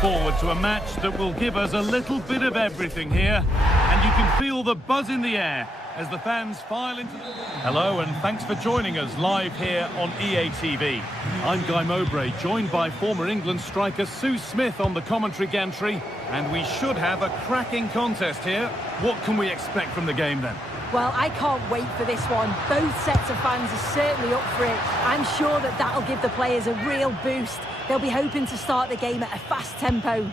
forward to a match that will give us a little bit of everything here. And you can feel the buzz in the air as the fans file into the... Hello and thanks for joining us live here on EA TV. I'm Guy Mowbray, joined by former England striker Sue Smith on the commentary gantry. And we should have a cracking contest here. What can we expect from the game then? Well, I can't wait for this one. Both sets of fans are certainly up for it. I'm sure that that'll give the players a real boost. They'll be hoping to start the game at a fast tempo.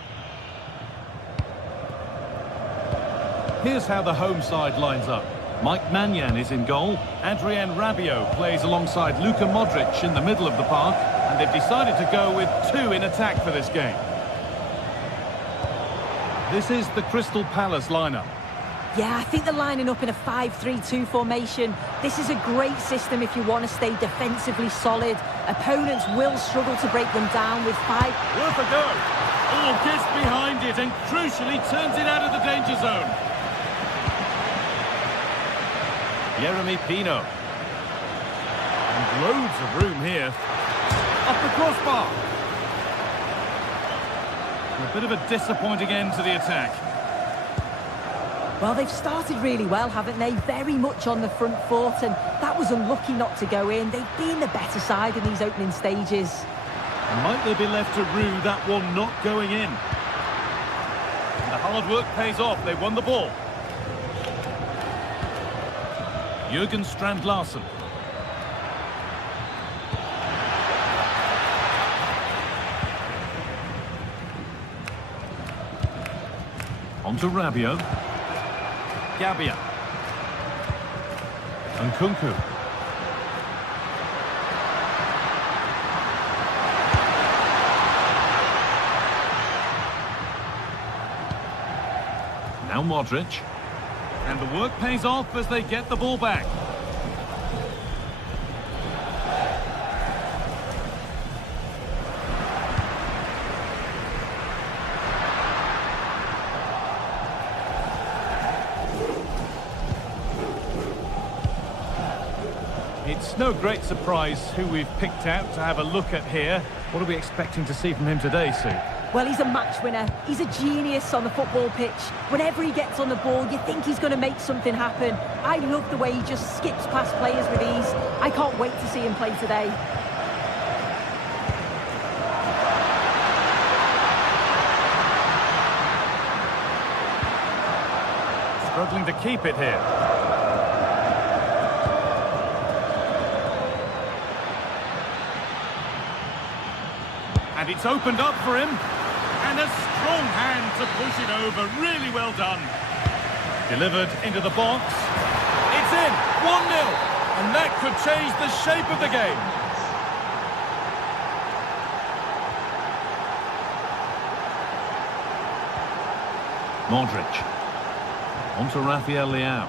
Here's how the home side lines up. Mike Maignan is in goal. Adrien Rabiot plays alongside Luka Modric in the middle of the park. And they've decided to go with two in attack for this game. This is the Crystal Palace lineup. Yeah, I think they're lining up in a 5-3-2 formation. This is a great system if you want to stay defensively solid. Opponents will struggle to break them down with five. Worth a go. Oh, gets behind it and crucially turns it out of the danger zone. Yeremy Pino. And loads of room here. Up the crossbar. A bit of a disappointing end to the attack. Well, they've started really well, haven't they? Very much on the front foot, and that was unlucky not to go in. They've been the better side in these opening stages. And might they be left to rue that one not going in? And the hard work pays off. They won the ball. Jürgen Strand-Larsen. On to Rabiot. Gabbia. And Kunku. Now Modric. And the work pays off as they get the ball back. It's no great surprise who we've picked out to have a look at here. What are we expecting to see from him today, Sue? Well, he's a match winner. He's a genius on the football pitch. Whenever he gets on the ball, you think he's going to make something happen. I love the way he just skips past players with ease. I can't wait to see him play today. Struggling to keep it here. And it's opened up for him. And a strong hand to push it over. Really well done. Delivered into the box. It's in. 1-0. And that could change the shape of the game. Modric. On to Rafael Leao.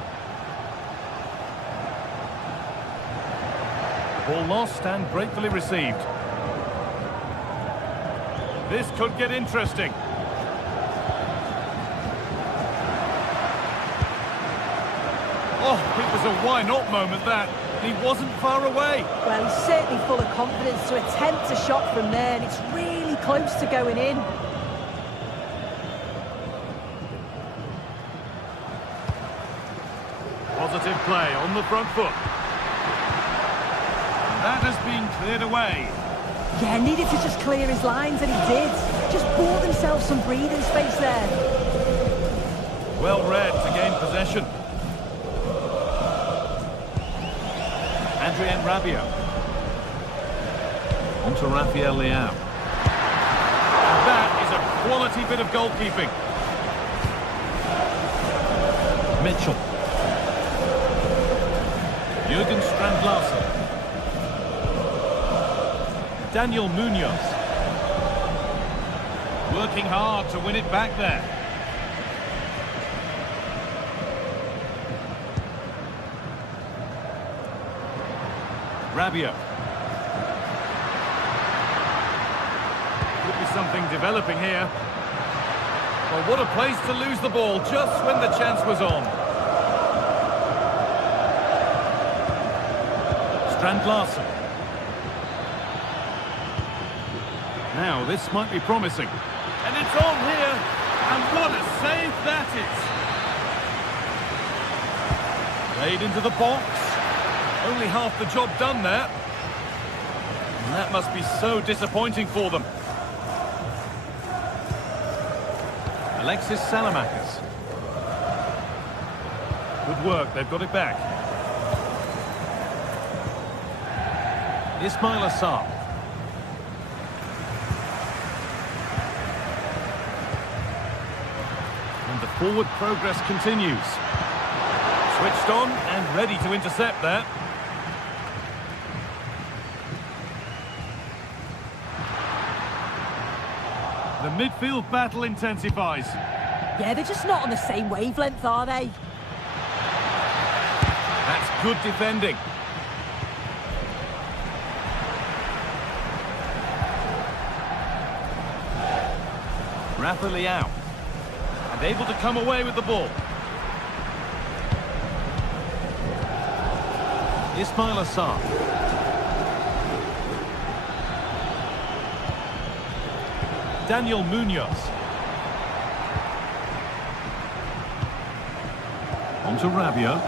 Ball lost and gratefully received. This could get interesting. Oh, it was a why-not moment, that. He wasn't far away. Well, he's certainly full of confidence to attempt a shot from there, and it's really close to going in. Positive play on the front foot. That has been cleared away. Yeah, needed to just clear his lines, and he did. Just bought themselves some breathing space there. Well read to gain possession. Adrien Rabiot. On to Rafael Leao. And that is a quality bit of goalkeeping. Mitchell. Jürgen Strand-Larsen. Daniel Munoz. Working hard to win it back there. Rabiot. Could be something developing here. Well, what a place to lose the ball just when the chance was on. Strand-Larsen. Now, this might be promising. And it's on here. And what a save that is. Played into the box. Only half the job done there. And that must be so disappointing for them. Alexis Salamakis. Good work, they've got it back. Ismail Assar. And the forward progress continues. Switched on and ready to intercept that. The midfield battle intensifies. Yeah, they're just not on the same wavelength, are they? That's good defending. Rafa Leao. And able to come away with the ball. Ismail Assar. Daniel Munoz. On to Rabiot.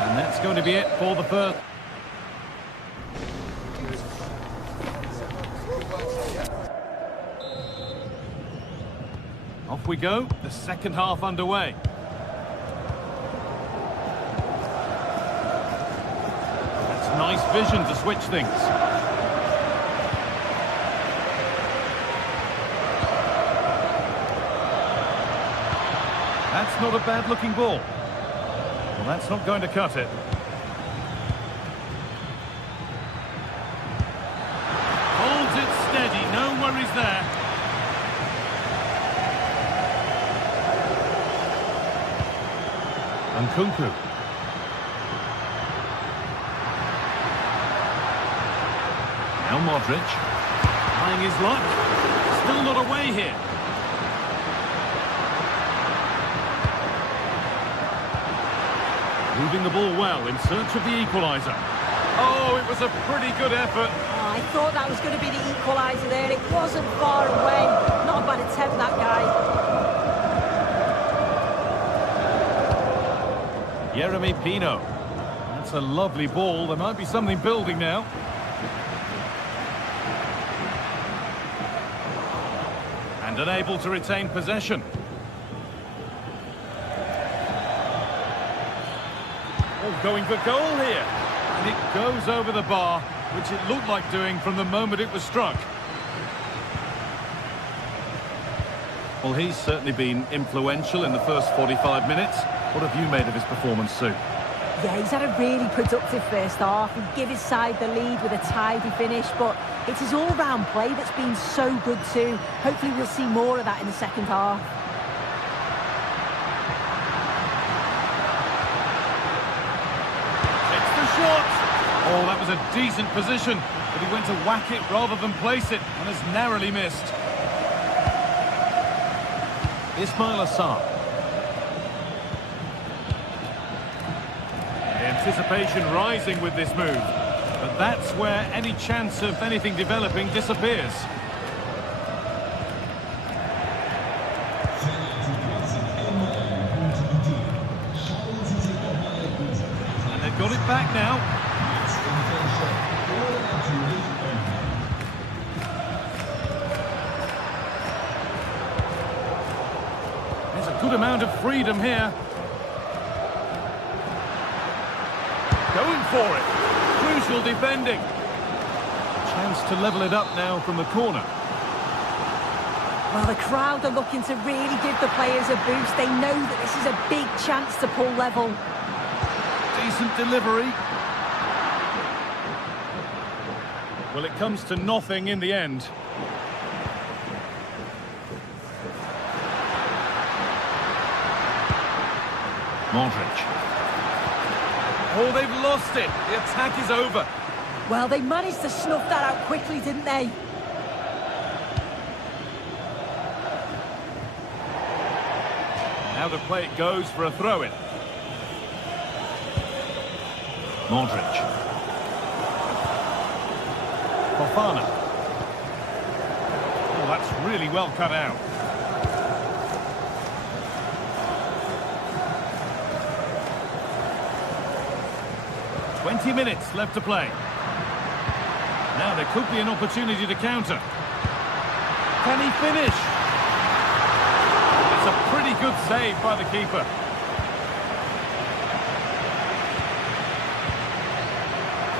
And that's going to be it for the first. Off we go, the second half underway. Nice vision to switch things. That's not a bad-looking ball. Well, that's not going to cut it. Holds it steady, no worries there. Nkunku. Now Modric, trying his luck, still not away here. Moving the ball well in search of the equaliser. Oh, it was a pretty good effort. Oh, I thought that was going to be the equaliser there. It wasn't far away. Not a bad attempt, that guy. Jeremy Pino. That's a lovely ball. There might be something building now. And unable to retain possession. Oh, going for goal here. And it goes over the bar, which it looked like doing from the moment it was struck. Well, he's certainly been influential in the first 45 minutes. What have you made of his performance, Sue? Yeah, he's had a really productive first half. He gave his side the lead with a tidy finish, but it's his all-round play that's been so good too. Hopefully we'll see more of that in the second half. It's the shot! Oh, that was a decent position, but he went to whack it rather than place it, and has narrowly missed. Ismail Assar. Anticipation rising with this move, but that's where any chance of anything developing disappears. And they've got it back now. There's a good amount of freedom here. Going for it. Crucial defending. Chance to level it up now from the corner. Well, the crowd are looking to really give the players a boost. They know that this is a big chance to pull level. Decent delivery. Well, it comes to nothing in the end. Modric. Oh, they've lost it. The attack is over. Well, they managed to snuff that out quickly, didn't they? Out of play it goes for a throw-in. Modric. Fofana. Oh, that's really well cut out. "20 minutes left to play. Now there could be an opportunity to counter. Can he finish? It's a pretty good save by the keeper.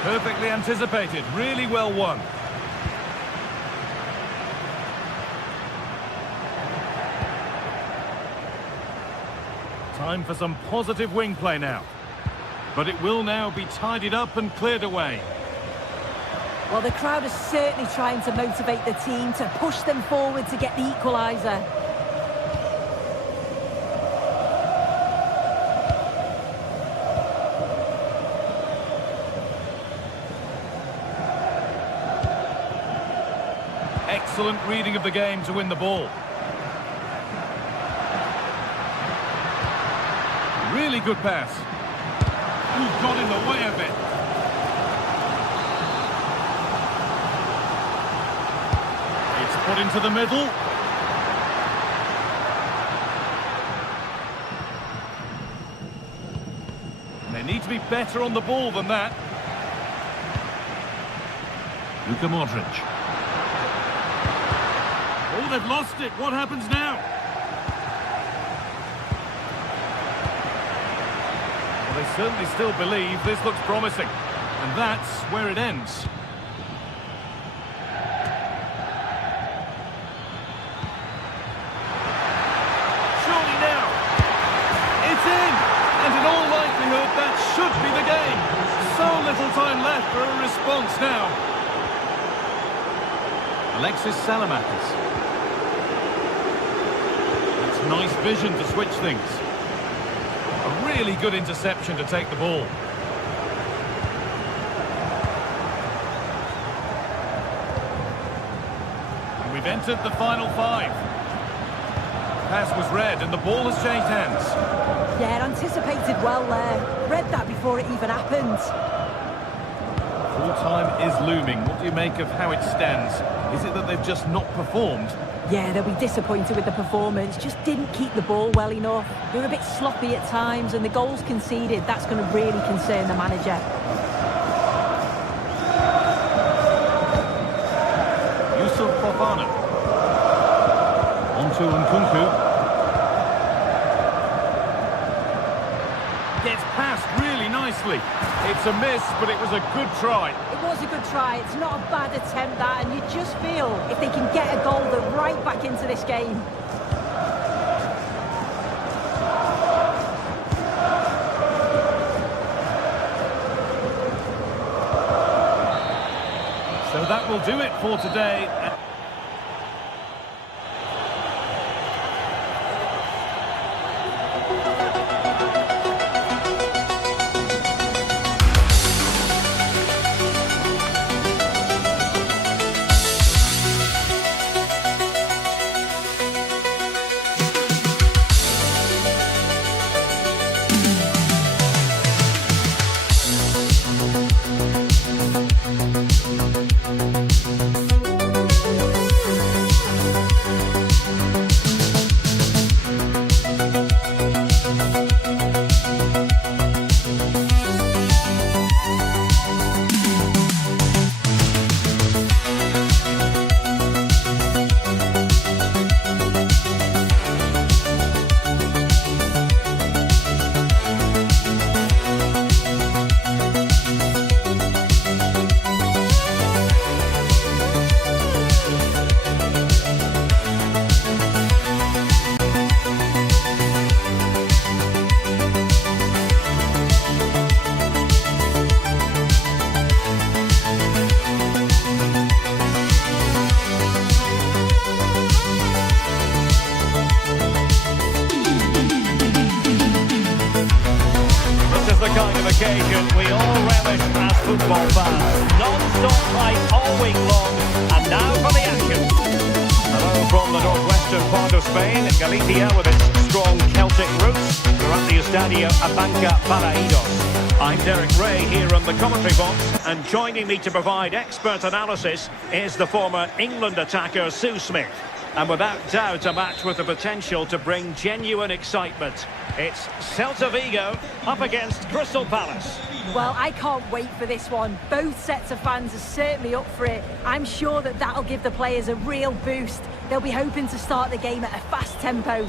Perfectly anticipated, really well won. Time for some positive wing play now. But it will now be tidied up and cleared away. Well, the crowd is certainly trying to motivate the team to push them forward to get the equaliser. Excellent reading of the game to win the ball. Really good pass. Ooh, got in the way of it. It's put into the middle. They need to be better on the ball than that. Luka Modric. Oh, they've lost it. What happens now? Well, they certainly still believe this looks promising. And that's where it ends. Surely now. It's in. And in all likelihood, that should be the game. So little time left for a response now. Alexis Salamakis. Nice vision to switch things. A really good interception to take the ball. And we've entered the final 5. Pass was read and the ball has changed hands. Yeah, anticipated well there. Read that before it even happened. Full time is looming. What do you make of how it stands? Is it that they've just not performed? Yeah, they'll be disappointed with the performance. Just didn't keep the ball well enough. They were a bit sloppy at times, and the goals conceded, that's going to really concern the manager. Yusuf Fofana. On to Nkunku. Gets past really nicely. It's a miss, but it was a good try. It was a good try. It's not a bad attempt, that, and you just feel if they can get a goal, they're right back into this game. So that will do it for today. occasion we all relish as football fans. Non-stop play all week long, and now for the action. Hello from the northwestern part of Spain, Galicia with its strong Celtic roots. We're at the Estadio Abanca Balaidos. I'm Derek Ray here on the commentary box, and joining me to provide expert analysis is the former England attacker Sue Smith. And without doubt, a match with the potential to bring genuine excitement. It's Celta Vigo up against Crystal Palace. Well, I can't wait for this one. Both sets of fans are certainly up for it. I'm sure that that'll give the players a real boost. They'll be hoping to start the game at a fast tempo.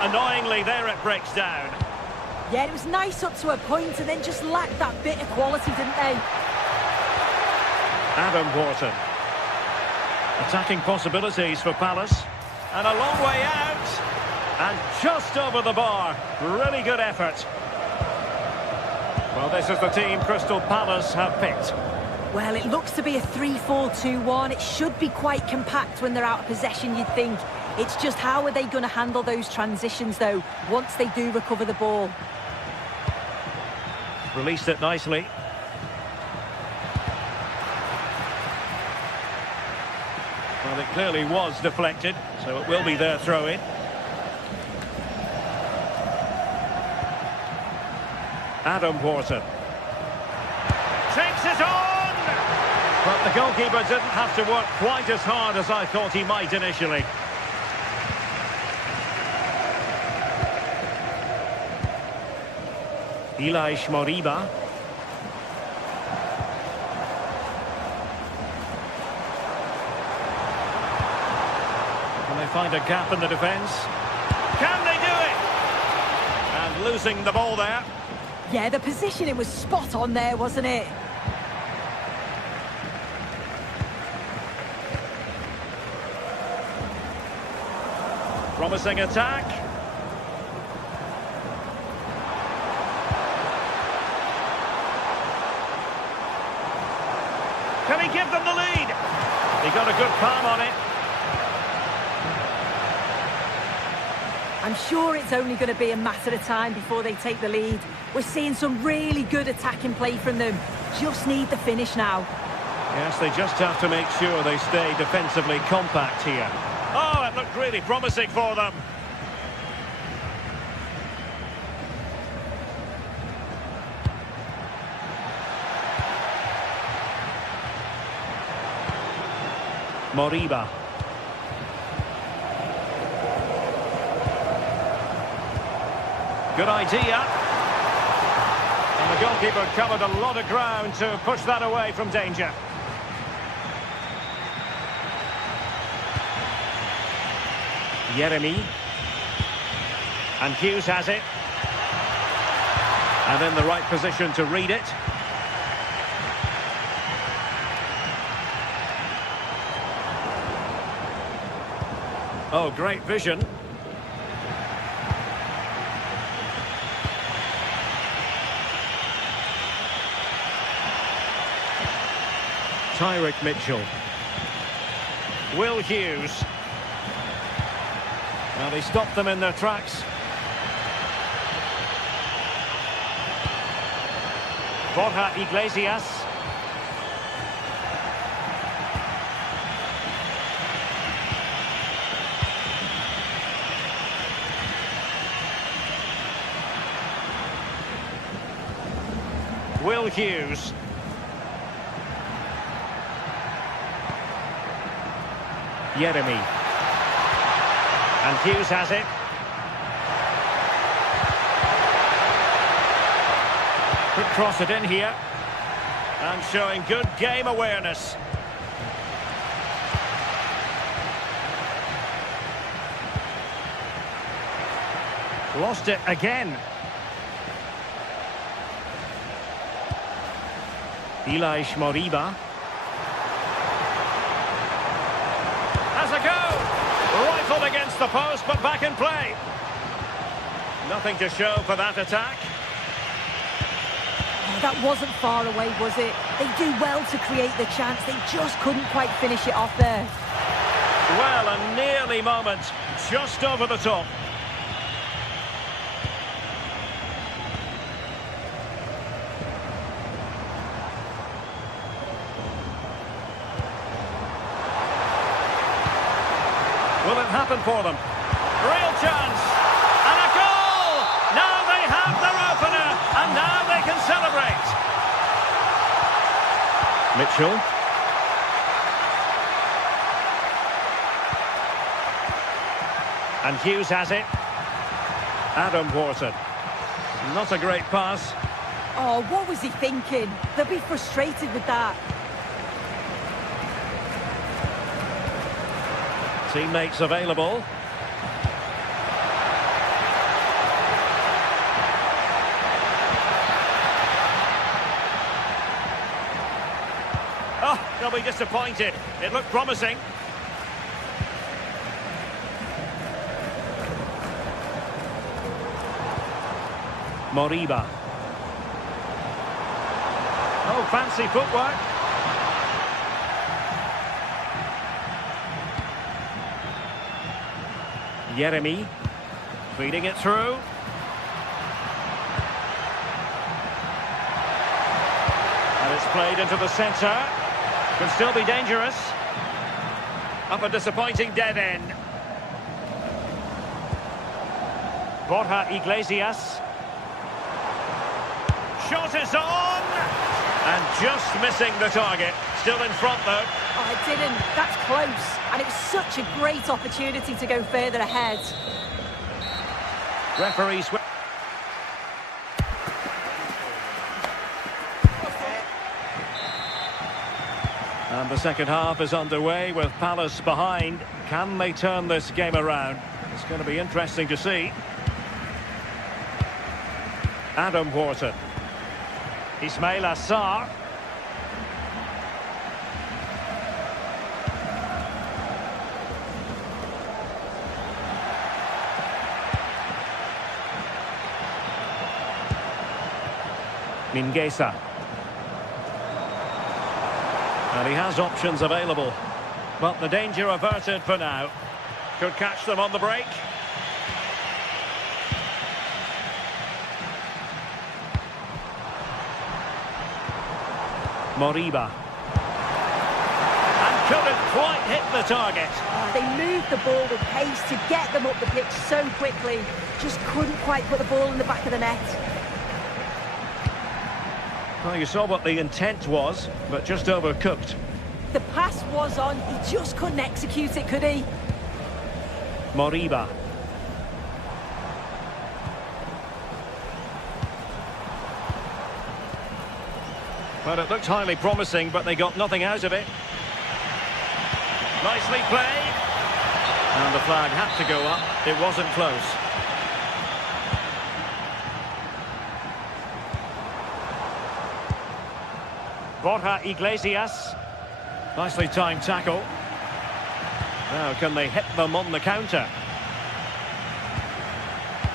Annoyingly, there it breaks down. Yeah, it was nice up to a point and then just lacked that bit of quality, didn't they? Adam Wharton. Attacking possibilities for Palace. And a long way out. And just over the bar. Really good effort. Well, this is the team Crystal Palace have picked. Well, it looks to be a 3-4-2-1. It should be quite compact when they're out of possession, you'd think. It's just how are they going to handle those transitions, though, once they do recover the ball. Released it nicely. Well, it clearly was deflected, so it will be their throw-in. Adam Wharton. Takes it on! But the goalkeeper didn't have to work quite as hard as I thought he might initially. Ilaix Moriba. Can they find a gap in the defence? Can they do it? And losing the ball there. Yeah, the positioning was spot on there, wasn't it? Promising attack. Can he give them the lead? He got a good palm on it. I'm sure it's only going to be a matter of time before they take the lead. We're seeing some really good attacking play from them. Just need the finish now. Yes, they just have to make sure they stay defensively compact here. Oh, it looked really promising for them. Moriba. Good idea. And the goalkeeper covered a lot of ground to push that away from danger. Yeremy. And Hughes has it. And in the right position to read it. Oh, great vision. Tyrick Mitchell. Will Hughes. Now they stopped them in their tracks. Borja Iglesias. Will Hughes. Yeremy. And Hughes has it. Could cross it in here. And showing good game awareness. Lost it again. Ilaix Moriba. Has a go! Rifled against the post, but back in play. Nothing to show for that attack. Oh, that wasn't far away, was it? They do well to create the chance. They just couldn't quite finish it off there. Well, a nearly moment. Just over the top. Will it happen for them? Real chance. And a goal! Now they have their opener, and now they can celebrate. Mitchell. And Hughes has it. Adam Wharton. Not a great pass. Oh, what was he thinking? They'll be frustrated with that. Teammates available. Oh, they'll be disappointed. It looked promising. Moriba. Oh, fancy footwork. Yeremy. Feeding it through. And it's played into the centre. Could still be dangerous. Up a disappointing dead end. Borja Iglesias. Shot is on! And just missing the target. Still in front, though. Oh, it didn't. That's close. And it was such a great opportunity to go further ahead. Referees... And the second half is underway with Palace behind. Can they turn this game around? It's going to be interesting to see. Adam Wharton. Ismail Assar. Mingueza. And he has options available. But the danger averted for now. Could catch them on the break. Moriba. And couldn't quite hit the target. They moved the ball with pace to get them up the pitch so quickly. Just couldn't quite put the ball in the back of the net. Well, you saw what the intent was, but just overcooked. The pass was on, he just couldn't execute it, could he? Moriba. Well, it looked highly promising, but they got nothing out of it. Nicely played. And the flag had to go up. It wasn't close. Borja Iglesias. Nicely timed tackle. Now, can they hit them on the counter?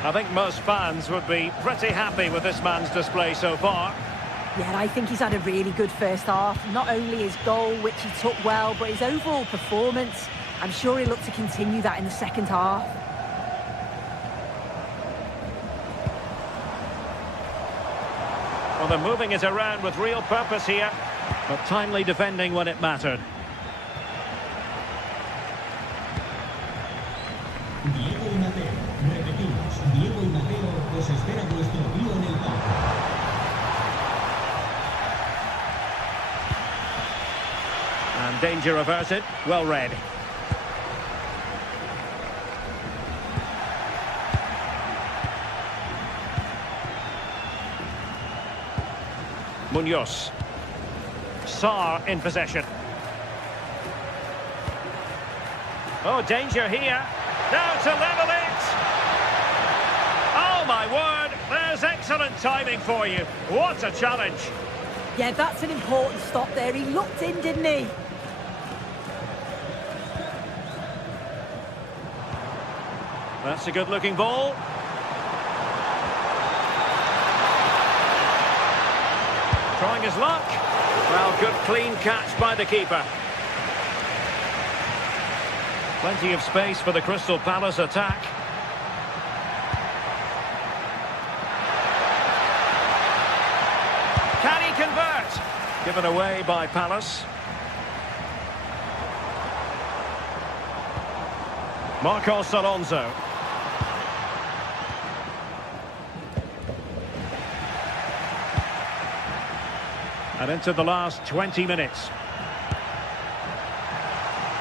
I think most fans would be pretty happy with this man's display so far. Yeah, I think he's had a really good first half. Not only his goal, which he took well, but his overall performance. I'm sure he'll look to continue that in the second half. Well, they're moving it around with real purpose here, but timely defending when it mattered. And danger averted, well read. Munoz. Sarr in possession. Oh, danger here. Now to level it. Oh, my word. There's excellent timing for you. What a challenge. Yeah, that's an important stop there. He looked in, didn't he? That's a good-looking ball. Trying his luck. Well, good clean catch by the keeper. Plenty of space for the Crystal Palace attack. Can he convert? Given away by Palace. Marcos Alonso. And into the last 20 minutes.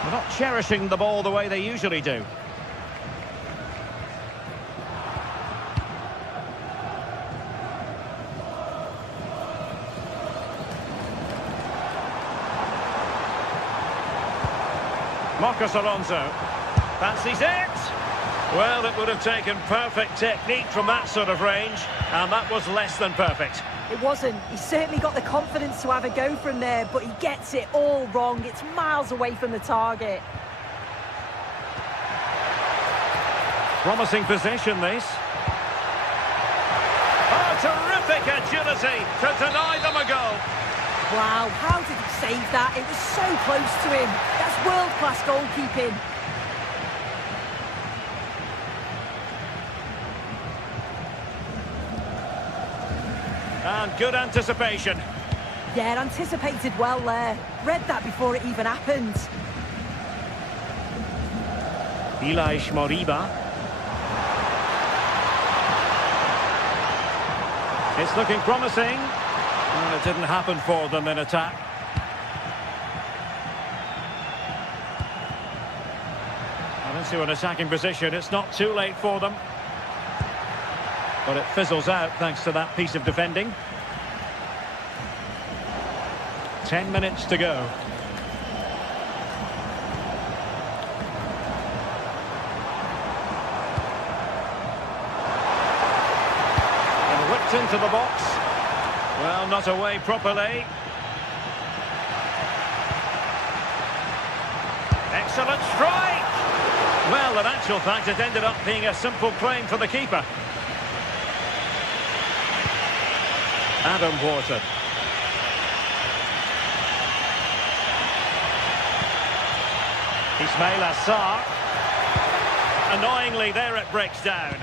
They're not cherishing the ball the way they usually do. Marcos Alonso fancies it. Well, it would have taken perfect technique from that sort of range, and that was less than perfect. It wasn't. He certainly got the confidence to have a go from there, but he gets it all wrong. It's miles away from the target. Promising position, this. Oh, terrific agility to deny them a goal. Wow, how did he save that? It was so close to him. That's world-class goalkeeping. And good anticipation. Yeah, anticipated well there. Read that before it even happened. Ilaix Moriba. It's looking promising. Well, it didn't happen for them in attack. And into an attacking position. It's not too late for them. But it fizzles out thanks to that piece of defending. 10 minutes to go. And whipped into the box. Well, not away properly. Excellent strike! Well, in actual fact, it ended up being a simple claim for the keeper. Adam Wharton. Ismail Assar. Annoyingly, there it breaks down.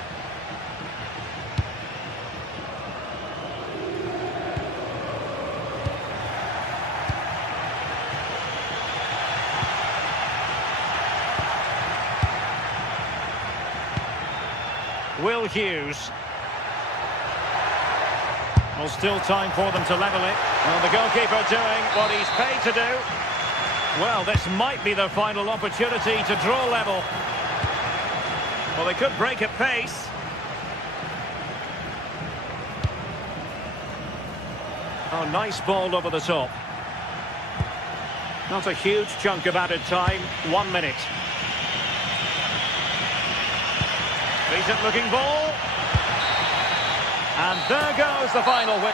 Will Hughes. Well, still time for them to level it. Well, the goalkeeper doing what he's paid to do. Well, this might be their final opportunity to draw level. Well, they could break at pace. Oh, nice ball over the top. Not a huge chunk of added time. 1 minute. Decent looking ball. And there goes the final win.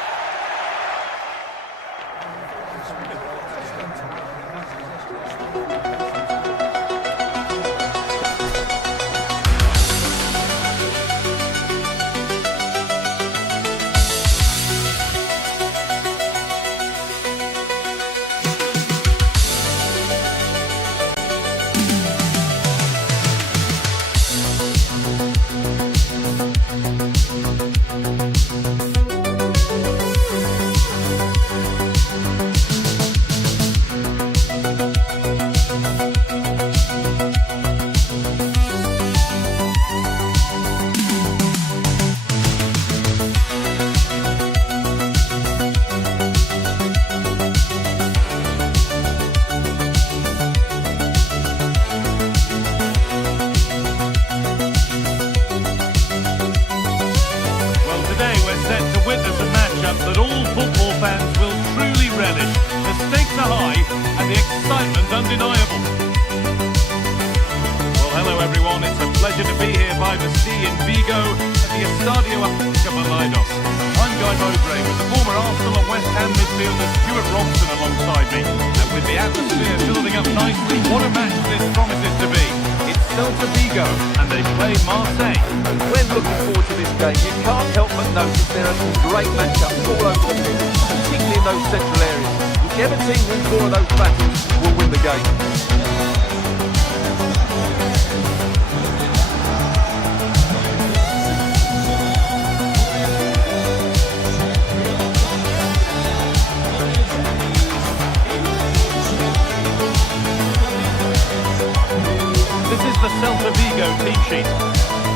That all football fans will truly relish. The stakes are high and the excitement undeniable. Well, hello everyone, it's a pleasure to be here by the sea in Vigo at the Estadio Balaidos. I'm Guy Mowbray with the former Arsenal and West Ham midfielder Stuart Robson alongside me. And with the atmosphere building up nicely, what a match this promises to be. It's Celta Vigo and they play Marseille. When looking forward to this game, you can't help but notice there are some great matchups all over the pitch, particularly in those central areas. Whichever team wins more of those battles will win the game. This is the Celta Vigo team sheet.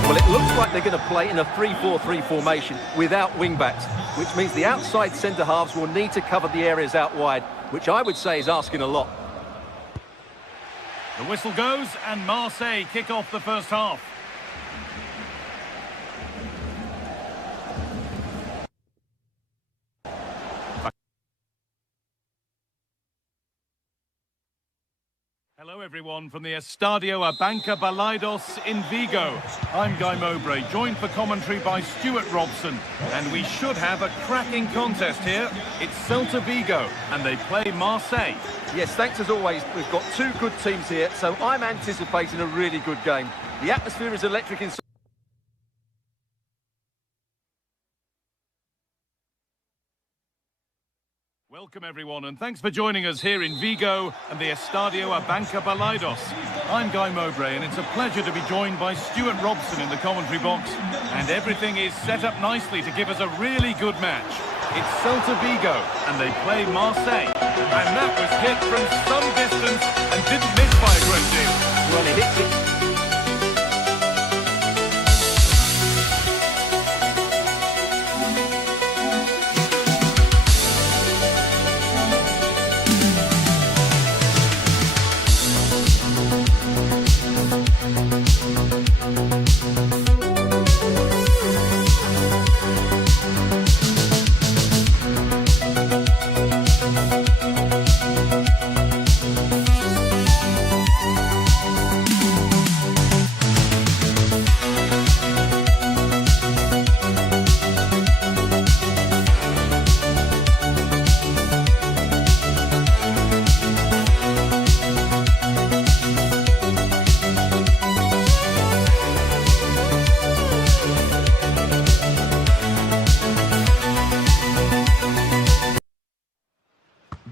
Well, it looks like they're going to play in a 3-4-3 formation without wing-backs, which means the outside centre-halves will need to cover the areas out wide, which I would say is asking a lot. The whistle goes and Marseille kick off the first half. Hello everyone from the Estadio Abanca Balaidos in Vigo. I'm Guy Mowbray, joined for commentary by Stuart Robson, and we should have a cracking contest here. It's Celta Vigo and they play Marseille. Yes, thanks as always. We've got two good teams here, so I'm anticipating a really good game. The atmosphere is electric inside. Welcome everyone, and thanks for joining us here in Vigo and the Estadio Abanca Balaidos. I'm Guy Mowbray, and it's a pleasure to be joined by Stuart Robson in the commentary box. And everything is set up nicely to give us a really good match. It's Celta Vigo, and they play Marseille. And that was hit from some distance and didn't miss by a great deal. Well, he hits it.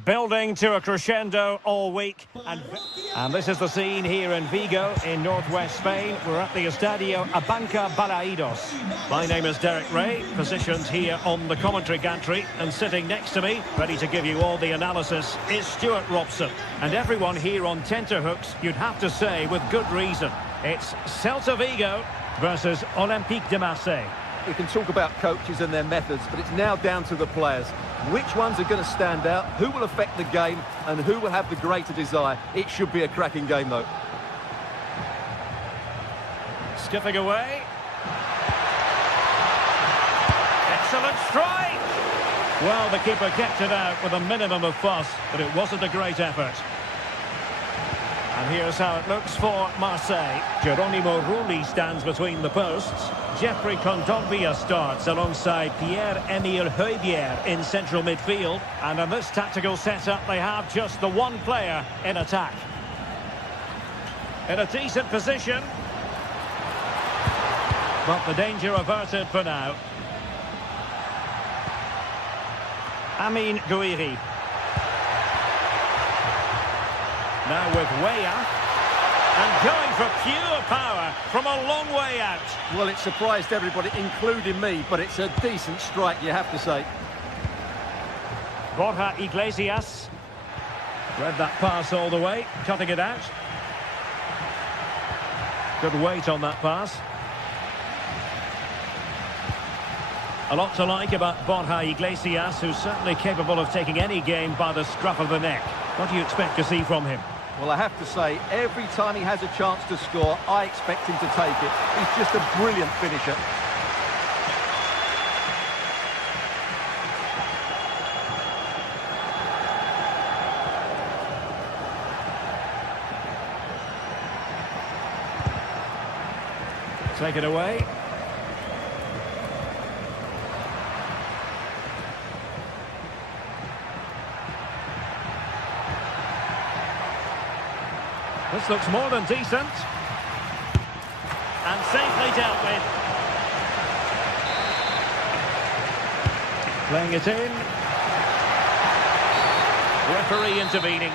Building to a crescendo all week, and this is the scene here in Vigo in northwest Spain. We're at the Estadio Abanca Balaidos. My name is Derek Ray, positioned here on the commentary gantry, and sitting next to me, ready to give you all the analysis, is Stuart Robson. And everyone here on tenterhooks, you'd have to say with good reason. It's Celta Vigo versus Olympique de Marseille. We can talk about coaches and their methods, but it's now down to the players. Which ones are going to stand out, who will affect the game, and who will have the greater desire. It should be a cracking game, though. Skipping away. Excellent strike! Well, the keeper kept it out with a minimum of fuss, but it wasn't a great effort. And here's how it looks for Marseille. Geronimo Rulli stands between the posts. Jeffrey Kondogbia starts alongside Pierre-Emile Højbjerg in central midfield. And in this tactical setup, they have just the one player in attack. In a decent position. But the danger averted for now. Amin Gouiri. Now with Weah. And going for pure power from a long way out. Well, it surprised everybody, including me, but it's a decent strike, you have to say. Borja Iglesias. Read that pass all the way, cutting it out. Good weight on that pass. A lot to like about Borja Iglesias, who's certainly capable of taking any game by the scruff of the neck. What do you expect to see from him? Well, I have to say, every time he has a chance to score, I expect him to take it. He's just a brilliant finisher. Take it away. This looks more than decent. And safely dealt with. Playing it in. Referee intervening.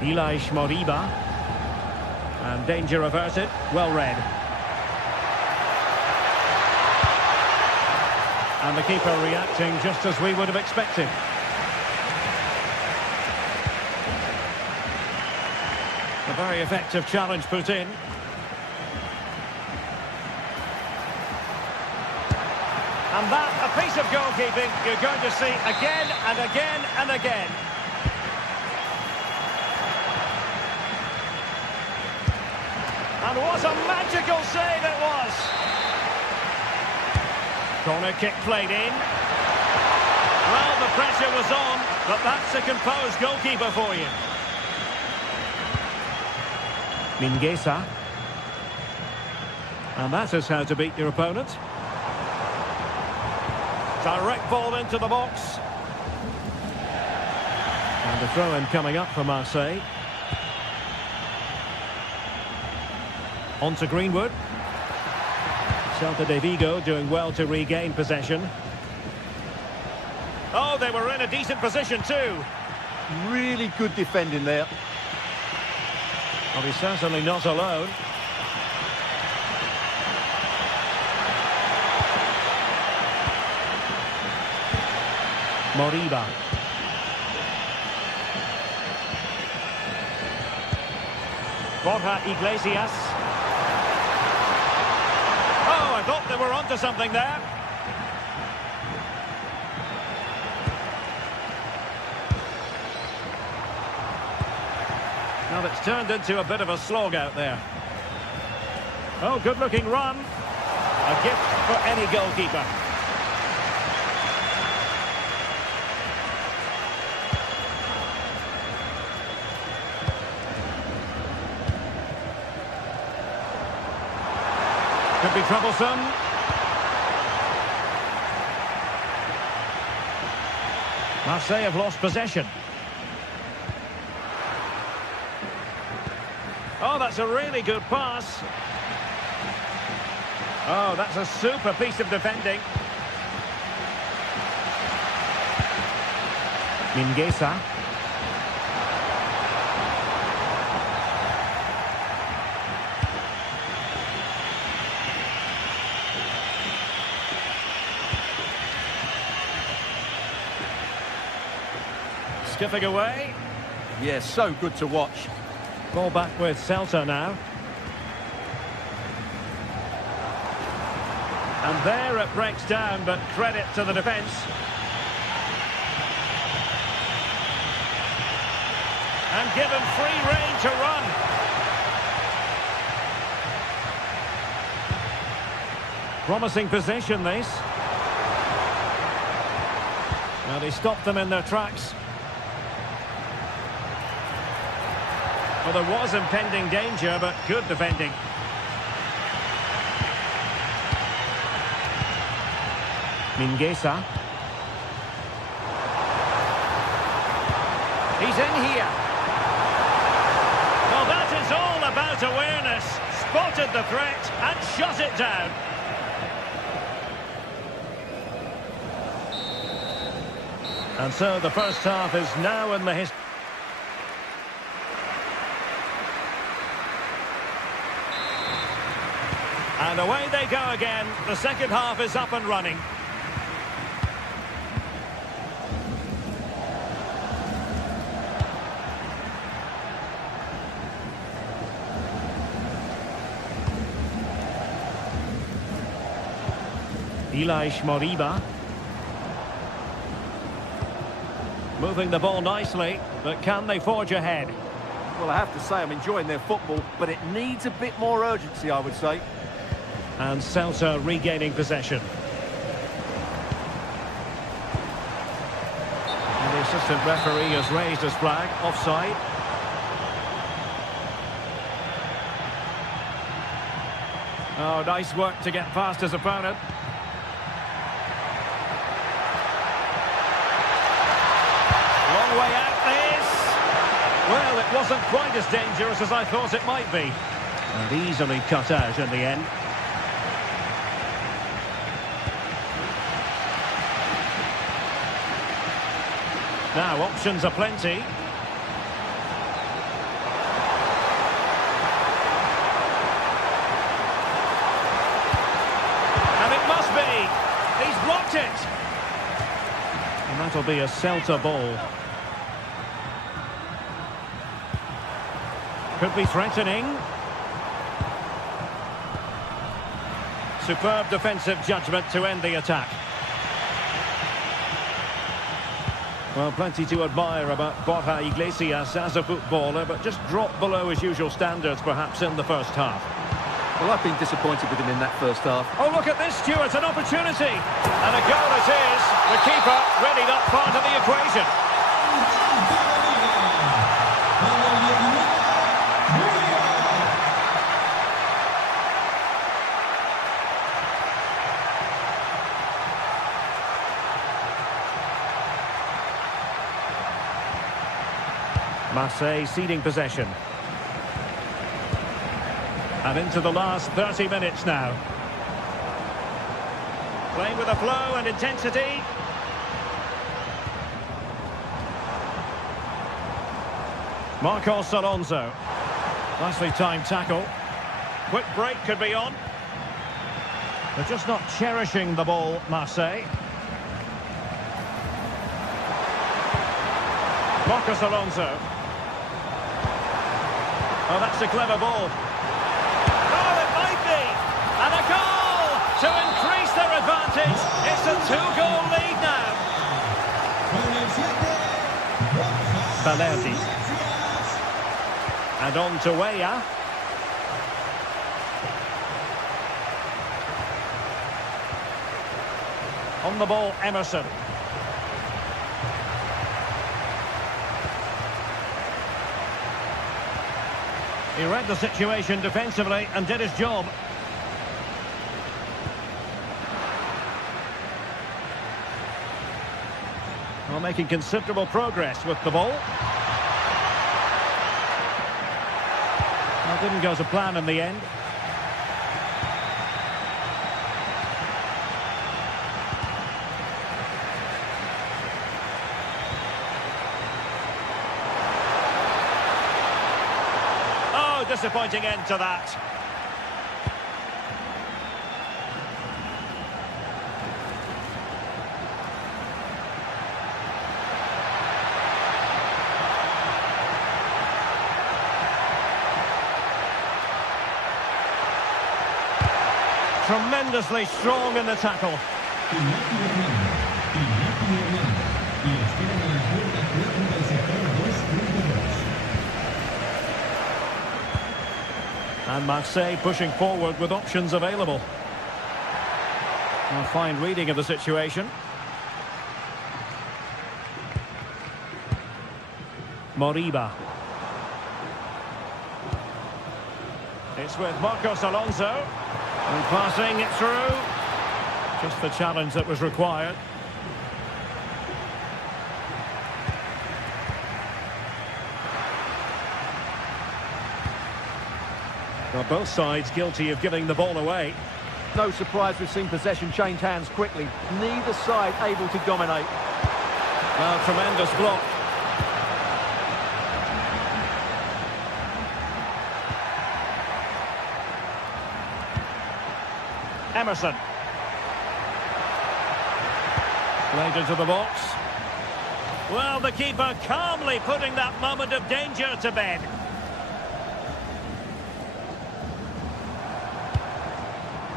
Ilaix Moriba. And danger averted. Well read. And the keeper reacting just as we would have expected. A very effective challenge put in. And that, a piece of goalkeeping you're going to see again and again and again. And what a magical save it was! Corner kick played in. Well, the pressure was on, but that's a composed goalkeeper for you. Mingueza. And that is how to beat your opponent. Direct ball into the box. And the throw-in coming up for Marseille. On to Greenwood. Celta de Vigo doing well to regain possession. Oh, they were in a decent position too. Really good defending there. Well, he's certainly not alone. Moriba. Borja Iglesias. Oh, I thought they were onto something there. Now it's turned into a bit of a slog out there. Oh, good-looking run. A gift for any goalkeeper. Could be troublesome. Marseille have lost possession. Oh, that's a really good pass. Oh, that's a super piece of defending. Mingueza. Skipping away. Yeah, so good to watch. Ball back with Celta now. And there it breaks down, but credit to the defence. And given free rein to run. Promising possession, this. And he stopped them in their tracks. Well, there was impending danger, but good defending. Mingueza. He's in here. Well, that is all about awareness. Spotted the threat and shut it down. And so the first half is now in the history. And away they go again. The second half is up and running. Moriba. Moving the ball nicely, but can they forge ahead? Well, I have to say I'm enjoying their football, but it needs a bit more urgency, I would say. And Celta regaining possession. And the assistant referee has raised his flag, offside. Oh, nice work to get past his opponent. Long way out this. Well, it wasn't quite as dangerous as I thought it might be. And easily cut out in the end. Now, options are plenty. And it must be. He's blocked it. And that'll be a Celta ball. Could be threatening. Superb defensive judgment to end the attack. Well, plenty to admire about Borja Iglesias as a footballer, but just dropped below his usual standards perhaps in the first half. Well, I've been disappointed with him in that first half. Oh, look at this, Stuart, an opportunity. And a goal it is. The keeper really not part of the equation. Marseille ceding possession. And into the last 30 minutes now. Playing with a flow and intensity. Marcos Alonso. Nicely timed tackle. Quick break could be on. They're just not cherishing the ball, Marseille. Marcos Alonso. Oh, that's a clever ball. Oh, it might be! And a goal to increase their advantage. It's a two-goal lead now. Balerdi. And on to Weah. On the ball, Emerson. He read the situation defensively and did his job. Well, making considerable progress with the ball. Well, didn't go to plan in the end. Disappointing end to that. Tremendously strong in the tackle. And Marseille pushing forward with options available. A fine reading of the situation. Moriba. It's with Marcos Alonso. And passing it through. Just the challenge that was required. Well, both sides guilty of giving the ball away. No surprise we've seen possession change hands quickly. Neither side able to dominate. Well, tremendous block. Emerson. Played into the box. Well, the keeper calmly putting that moment of danger to bed.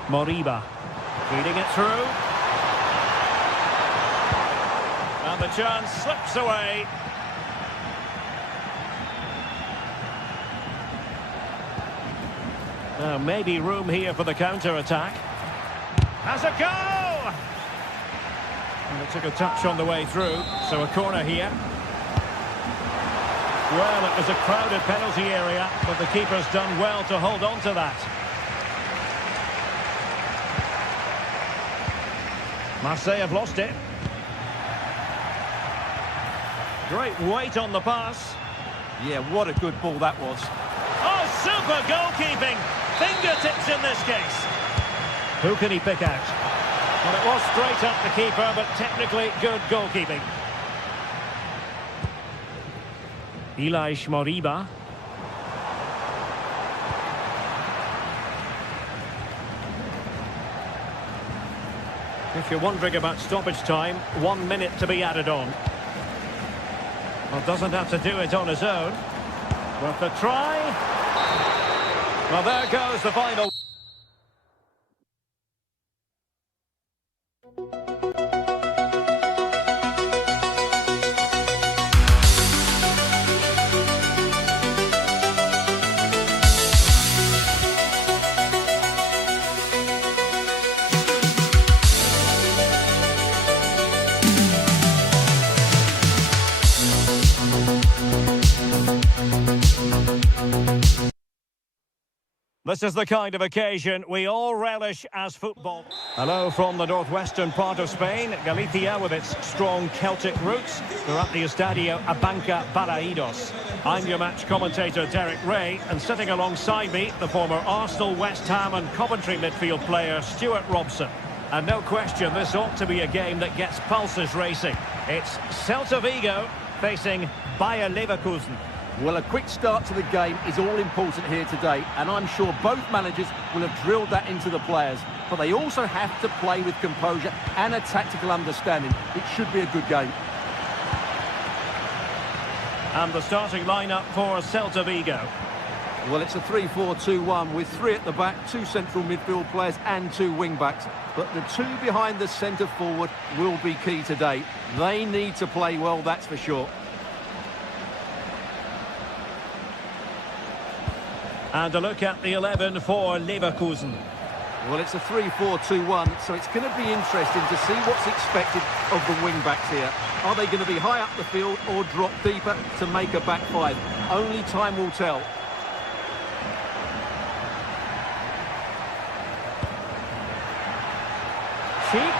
Moriba, feeding it through. And the chance slips away. Now maybe room here for the counter-attack. Has a go! And it took a touch on the way through, so a corner here. Well, it was a crowded penalty area, but the keeper's done well to hold on to that. Marseille have lost it. Great weight on the pass. Yeah, what a good ball that was. Oh, super goalkeeping. Fingertips in this case. Who can he pick out? Well, it was straight at the keeper, but technically good goalkeeping. Ilaix Moriba. If you're wondering about stoppage time, 1 minute to be added on. Well, doesn't have to do it on his own. Worth a try. Well, there goes the final. This is the kind of occasion we all relish as football. Hello from the northwestern part of Spain, Galicia with its strong Celtic roots. We're at the Estadio Abanca Balaidos. I'm your match commentator Derek Ray, and sitting alongside me, the former Arsenal, West Ham and Coventry midfield player Stuart Robson. And no question, this ought to be a game that gets pulses racing. It's Celta Vigo facing Bayer Leverkusen. Well, a quick start to the game is all important here today, and I'm sure both managers will have drilled that into the players. But they also have to play with composure and a tactical understanding. It should be a good game. And the starting lineup for Celta Vigo. Well, it's a 3-4-2-1 with 3 at the back, 2 central midfield players and 2 wing-backs. But the 2 behind the centre-forward will be key today. They need to play well, that's for sure. And a look at the 11 for Leverkusen. Well, it's a 3-4-2-1, so it's going to be interesting to see what's expected of the wing-backs here. Are they going to be high up the field or drop deeper to make a back 5? Only time will tell. Cheek.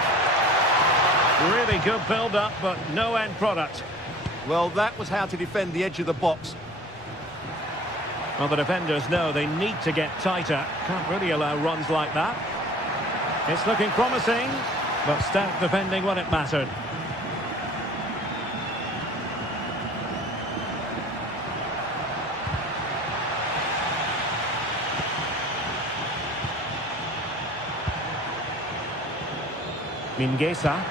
Really good build-up, but no end product. Well, that was how to defend the edge of the box. Well, the defenders know they need to get tighter. Can't really allow runs like that. It's looking promising, but stout defending when it mattered. Mingueza.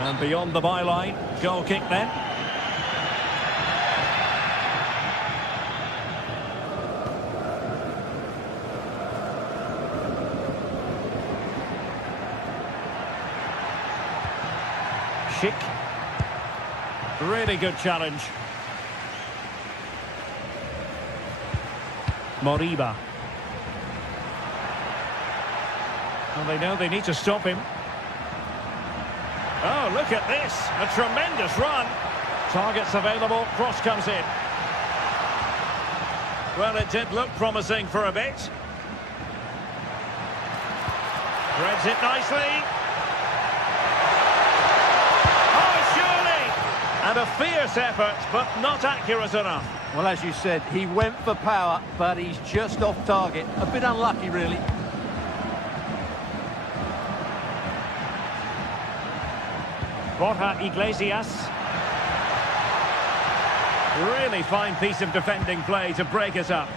And beyond the byline, goal kick then. Really good challenge. Moriba. Well, they know they need to stop him. Oh, look at this. A tremendous run. Targets available. Cross comes in. Well, it did look promising for a bit. Threads it nicely. And a fierce effort, but not accurate enough. Well, as you said, he went for power, but he's just off target. A bit unlucky, really. Borja Iglesias. Really fine piece of defending play to break it up.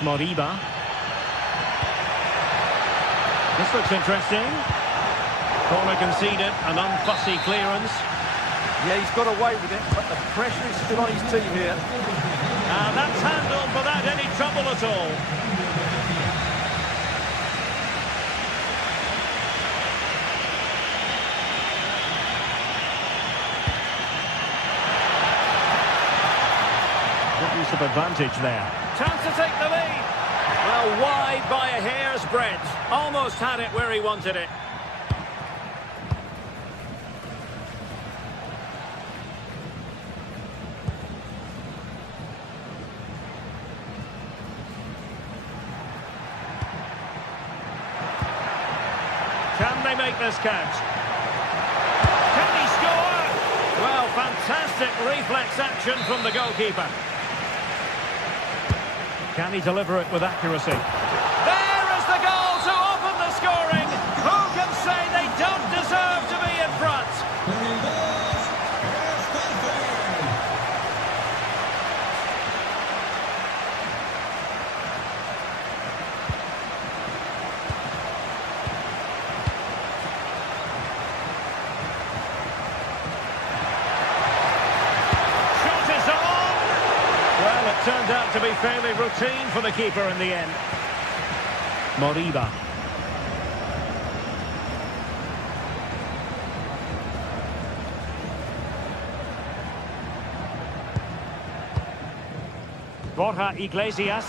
Moriba. This looks interesting. Corner conceded, an unfussy clearance. Yeah, he's got away with it, but the pressure is still on his team here. And that's handled without any trouble at all. Good use of advantage there. Chance to take the lead. Well, wide by a hair's breadth. Almost had it where he wanted it. Can they make this count? Can he score? Well, fantastic reflex action from the goalkeeper. Can he deliver it with accuracy? There is the goal to open the scoring. Who can say they don't deserve to be in front? out to be fairly routine for the keeper in the end. Moriba. Borja Iglesias.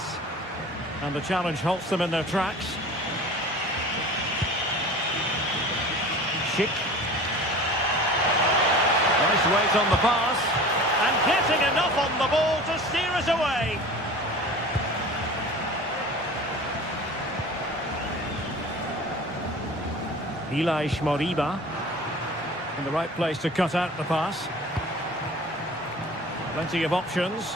And the challenge halts them in their tracks. Schick. Nice weight on the pass. And getting enough on the ball to steer us away. Ilaix Moriba. In the right place to cut out the pass. Plenty of options.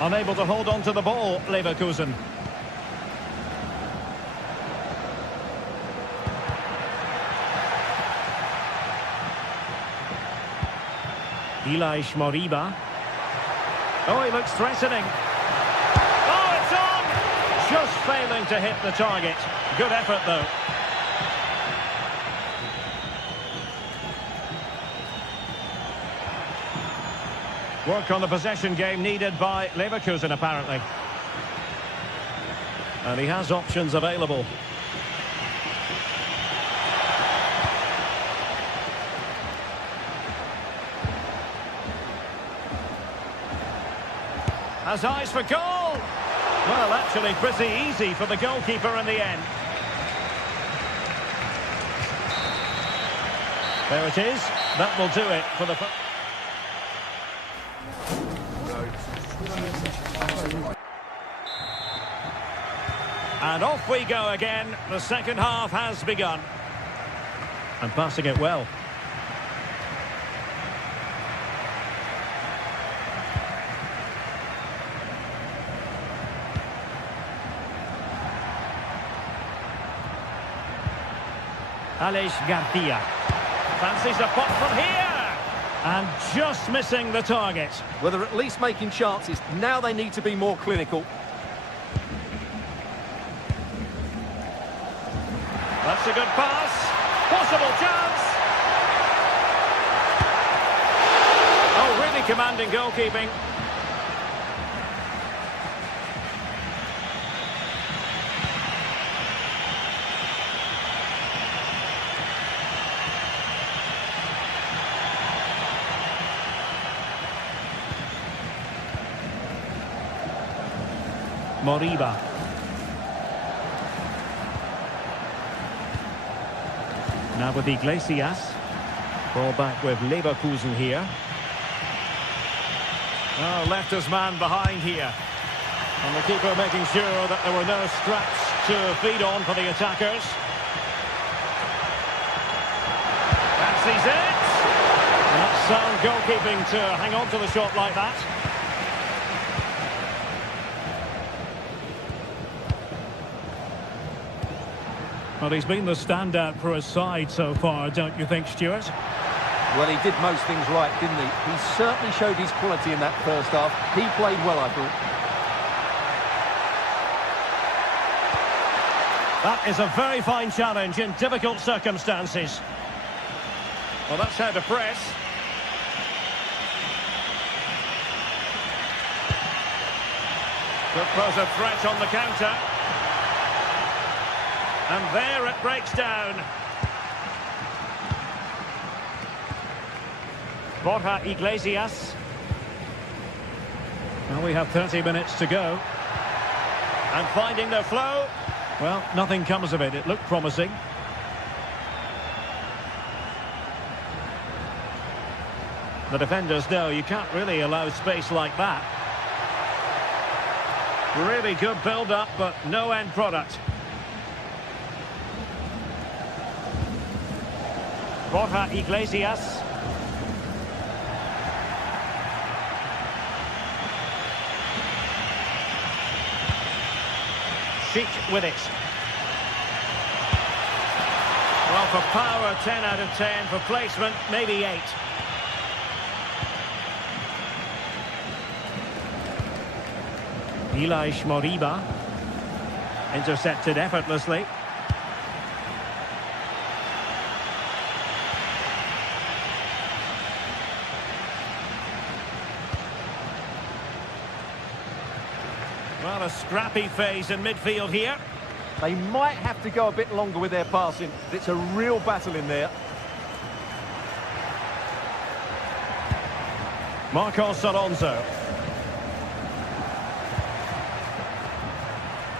Unable to hold on to the ball, Leverkusen. Ilaix Moriba. Oh, he looks threatening. Oh, it's on! Just failing to hit the target. Good effort, though. Work on the possession game needed by Leverkusen, apparently. And he has options available. Has eyes for goal. Well, actually pretty easy for the goalkeeper in the end. There it is. That will do it for the... And off we go again. The second half has begun. And passing it well. Aleix Garcia. Fancies a pot from here. And just missing the target. Well, they're at least making chances. Now they need to be more clinical. That's a good pass. Possible chance. Oh, really commanding goalkeeping. Moriba. Now with Iglesias. Ball back with Leverkusen here. Oh, left his man behind here. And the keeper making sure that there were no straps to feed on for the attackers. Fancies it. And that's sound goalkeeping to hang on to the shot like that. Well, he's been the standout for his side so far, don't you think, Stuart? Well, he did most things right, didn't he? He certainly showed his quality in that first half. He played well, I thought. That is a very fine challenge in difficult circumstances. Well, that's how to press. Could pose a threat on the counter. And there it breaks down. Borja Iglesias. Well, we have 30 minutes to go. And finding their flow. Well, nothing comes of it. It looked promising. The defenders know you can't really allow space like that. Really good build-up, but no end product. Borja Iglesias. Schick with it. Well, for power, 10 out of 10. For placement, maybe 8. Ilaix Moriba. Intercepted effortlessly. scrappy phase in midfield here. They might have to go a bit longer with their passing. It's a real battle in there. Marcos Alonso.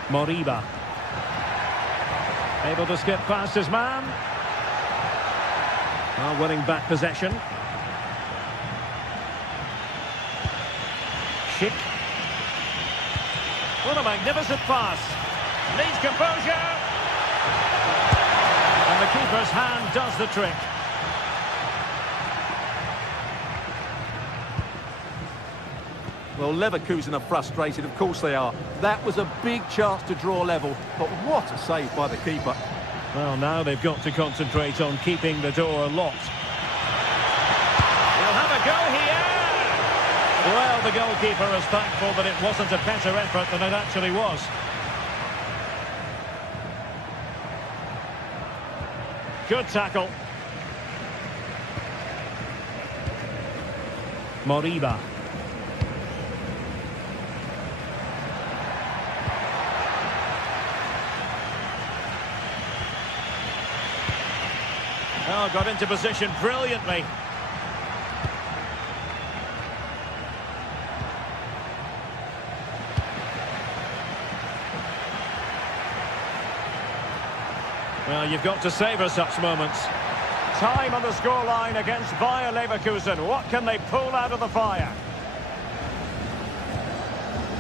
Moriba. Able to skip past his man. Well, winning back possession. Schick. What a magnificent pass. Needs composure. And the keeper's hand does the trick. Well, Leverkusen are frustrated, of course they are. That was a big chance to draw level, but what a save by the keeper. Well, now they've got to concentrate on keeping the door locked. He'll have a go here! Well, the goalkeeper is thankful that it wasn't a better effort than it actually was. Good tackle. Moriba. Oh, got into position brilliantly. Well, you've got to savour such moments. Time on the scoreline against Bayer Leverkusen. What can they pull out of the fire?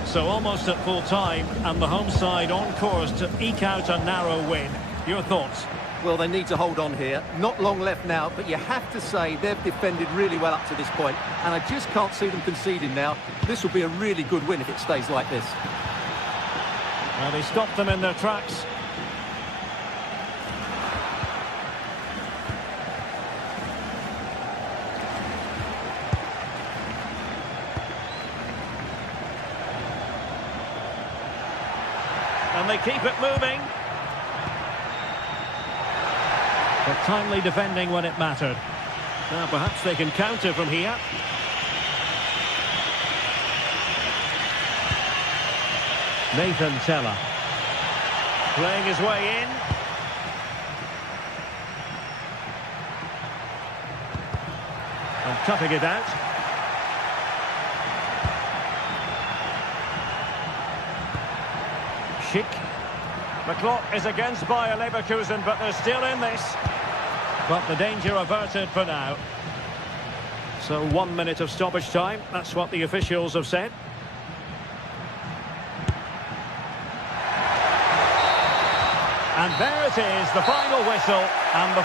So almost at full time, and the home side on course to eke out a narrow win. Your thoughts? Well, they need to hold on here. Not long left now, but you have to say they've defended really well up to this point, and I just can't see them conceding now. This will be a really good win if it stays like this. Well, they stopped them in their tracks. And they keep it moving. But timely defending when it mattered. Now perhaps they can counter from here. Nathan Teller. Playing his way in. And cutting it out. Schick. The clock is against Bayer Leverkusen, but they're still in this. But the danger averted for now. So 1 minute of stoppage time. That's what the officials have said. And there it is, the final whistle and the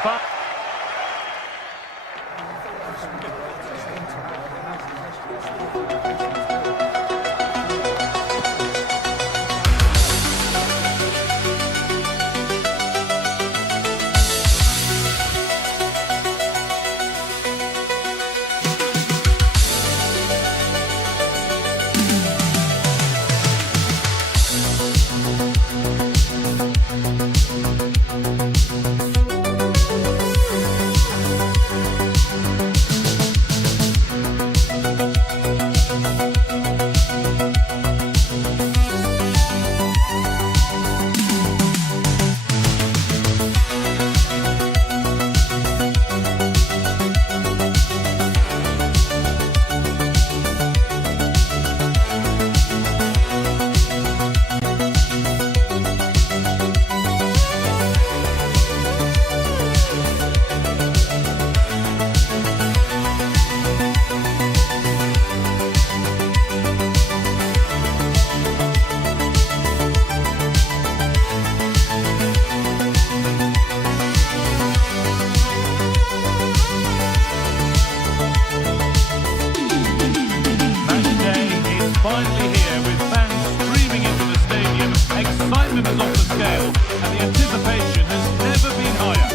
finally here with fans streaming into the stadium. Excitement is off the scale and the anticipation has never been higher.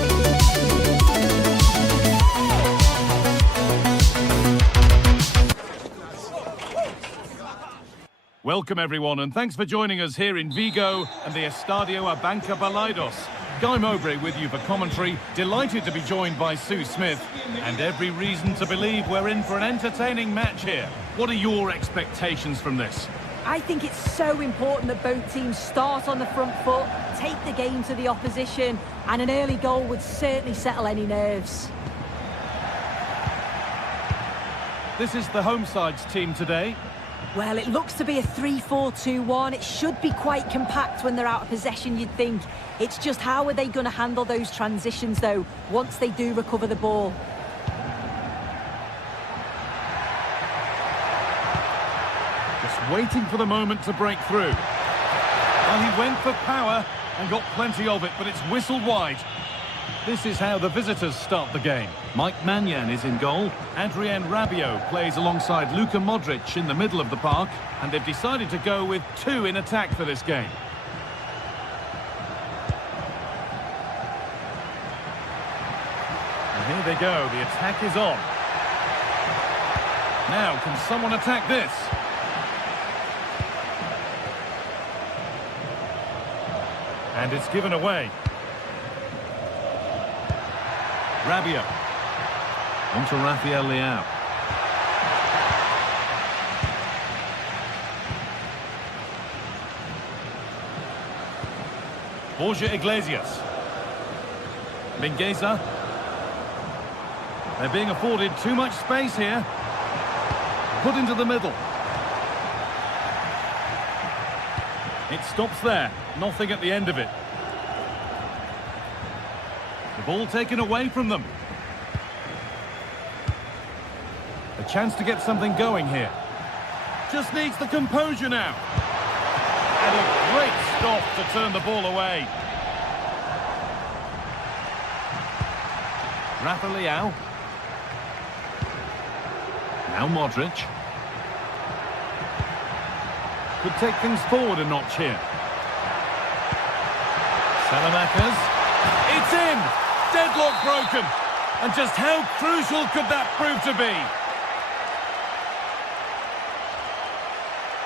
Welcome everyone and thanks for joining us here in Vigo and the Estadio Abanca Balaidos. Guy Mowbray with you for commentary, delighted to be joined by Sue Smith, and every reason to believe we're in for an entertaining match here. What are your expectations from this? I think it's so important that both teams start on the front foot, take the game to the opposition, and an early goal would certainly settle any nerves. This is the home side's team today. Well, it looks to be a 3-4-2-1. It should be quite compact when they're out of possession, you'd think. It's just how are they going to handle those transitions, though, once they do recover the ball? Just waiting for the moment to break through. Well, he went for power and got plenty of it, but it's whistled wide. This is how the visitors start the game. Mike Maignan is in goal. Adrien Rabiot plays alongside Luka Modric in the middle of the park. And they've decided to go with two in attack for this game. And here they go. The attack is on. Now, can someone attack this? And it's given away. Rabiot. On to Rafael Leao. Borja Iglesias. Mingueza. They're being afforded too much space here. Put into the middle. It stops there. Nothing at the end of it. The ball taken away from them. A chance to get something going here. Just needs the composure now. And a great stop to turn the ball away. Rafa Leao. Now Modric. Could take things forward a notch here. Salamakers. It's in! Deadlock broken. And just how crucial could that prove to be?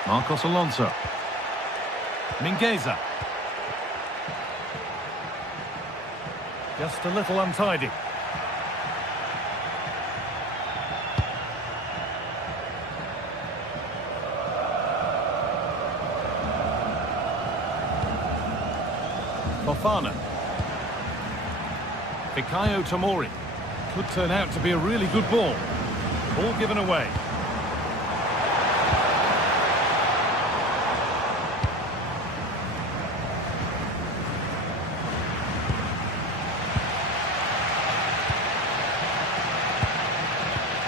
Marcos Alonso. Mingueza. Just a little untidy. Fofana. Fikayo Tomori. Could turn out to be a really good ball. Ball given away.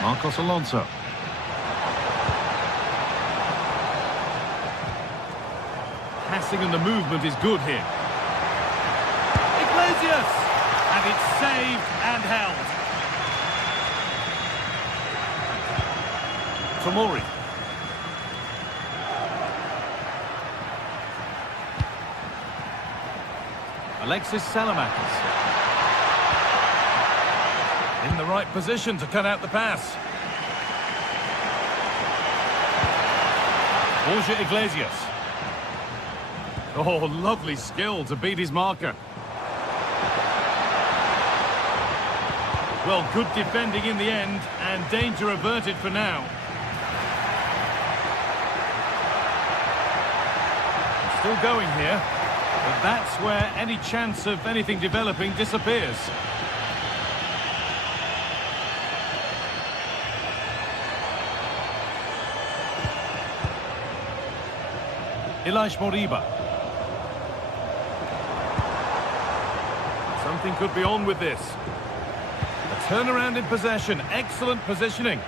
Marcos Alonso. Passing and the movement is good here. Iglesias! And it's saved and held. Tomori. Alexis Salamakers. In the right position to cut out the pass. Borja Iglesias. Oh, lovely skill to beat his marker. Well, good defending in the end, and danger averted for now. Still going here, but that's where any chance of anything developing disappears. Ilaix Moriba. Something could be on with this. A turnaround in possession, excellent positioning.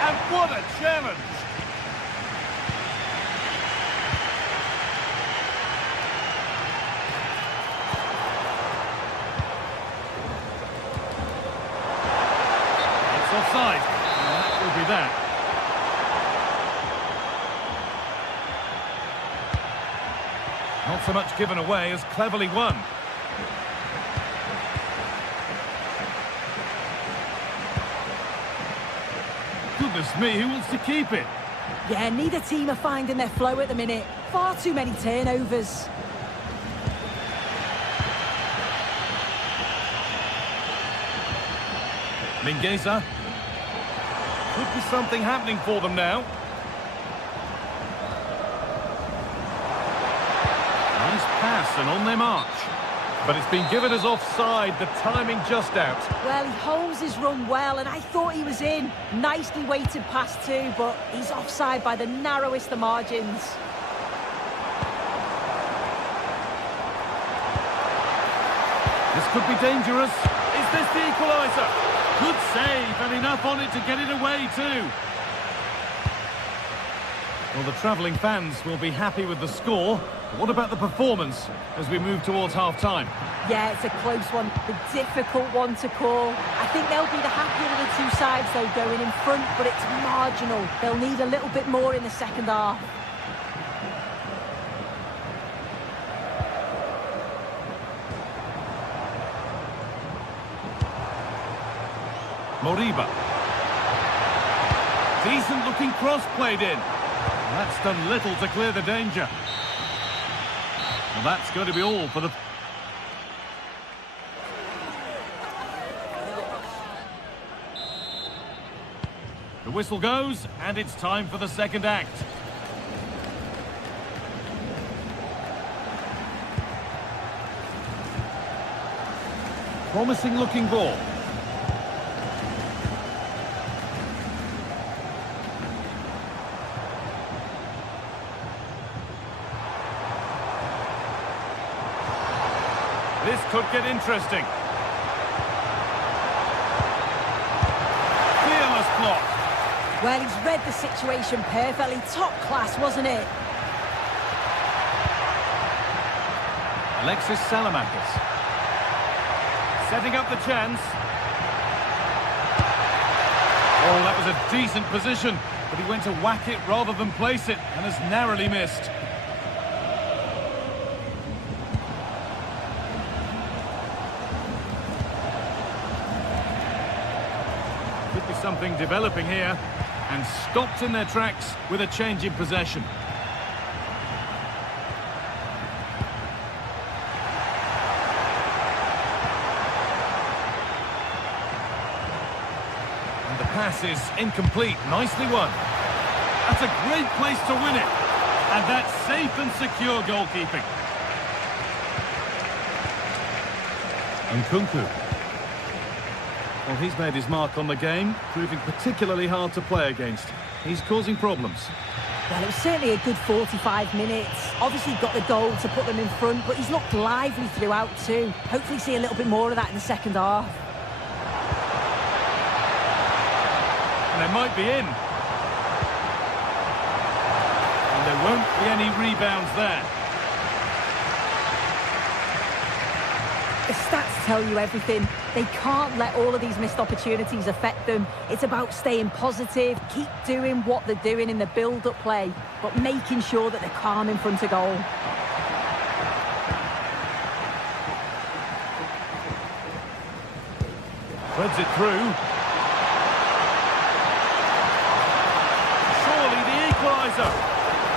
And what a challenge! It's offside. And that will be that. Not so much given away as cleverly won. Goodness me, who wants to keep it? Yeah, neither team are finding their flow at the minute. Far too many turnovers. Mingueza. Could be something happening for them now. Nice pass and on their march. But it's been given as offside, the timing just out. Well, he holds his run well, and I thought he was in. Nicely weighted pass too, but he's offside by the narrowest of margins. This could be dangerous. Is this the equaliser? Good save, and enough on it to get it away too. Well, the travelling fans will be happy with the score. But what about the performance as we move towards half-time? Yeah, it's a close one, a difficult one to call. I think they'll be the happier of the two sides, though, going in front, but it's marginal. They'll need a little bit more in the second half. Moriba. Decent-looking cross played in. That's done little to clear the danger. Well, that's going to be all for the... The whistle goes, and it's time for the second act. Promising-looking ball. This could get interesting. Fearless block. Well, he's read the situation perfectly. Top class, wasn't it? Alexis Salamakis. Setting up the chance. Oh, that was a decent position, but he went to whack it rather than place it, and has narrowly missed. Could be something developing here, and stopped in their tracks with a change in possession. And the pass is incomplete. Nicely won. That's a great place to win it. And that's safe and secure goalkeeping. And Nkunku. Well, he's made his mark on the game, proving particularly hard to play against. He's causing problems. Well, it was certainly a good 45 minutes. Obviously got the goal to put them in front, but he's looked lively throughout too. Hopefully see a little bit more of that in the second half. And they might be in. And there won't be any rebounds there. The stats tell you everything. They can't let all of these missed opportunities affect them. It's about staying positive, keep doing what they're doing in the build-up play, but making sure that they're calm in front of goal. Threads it through. Surely the equaliser.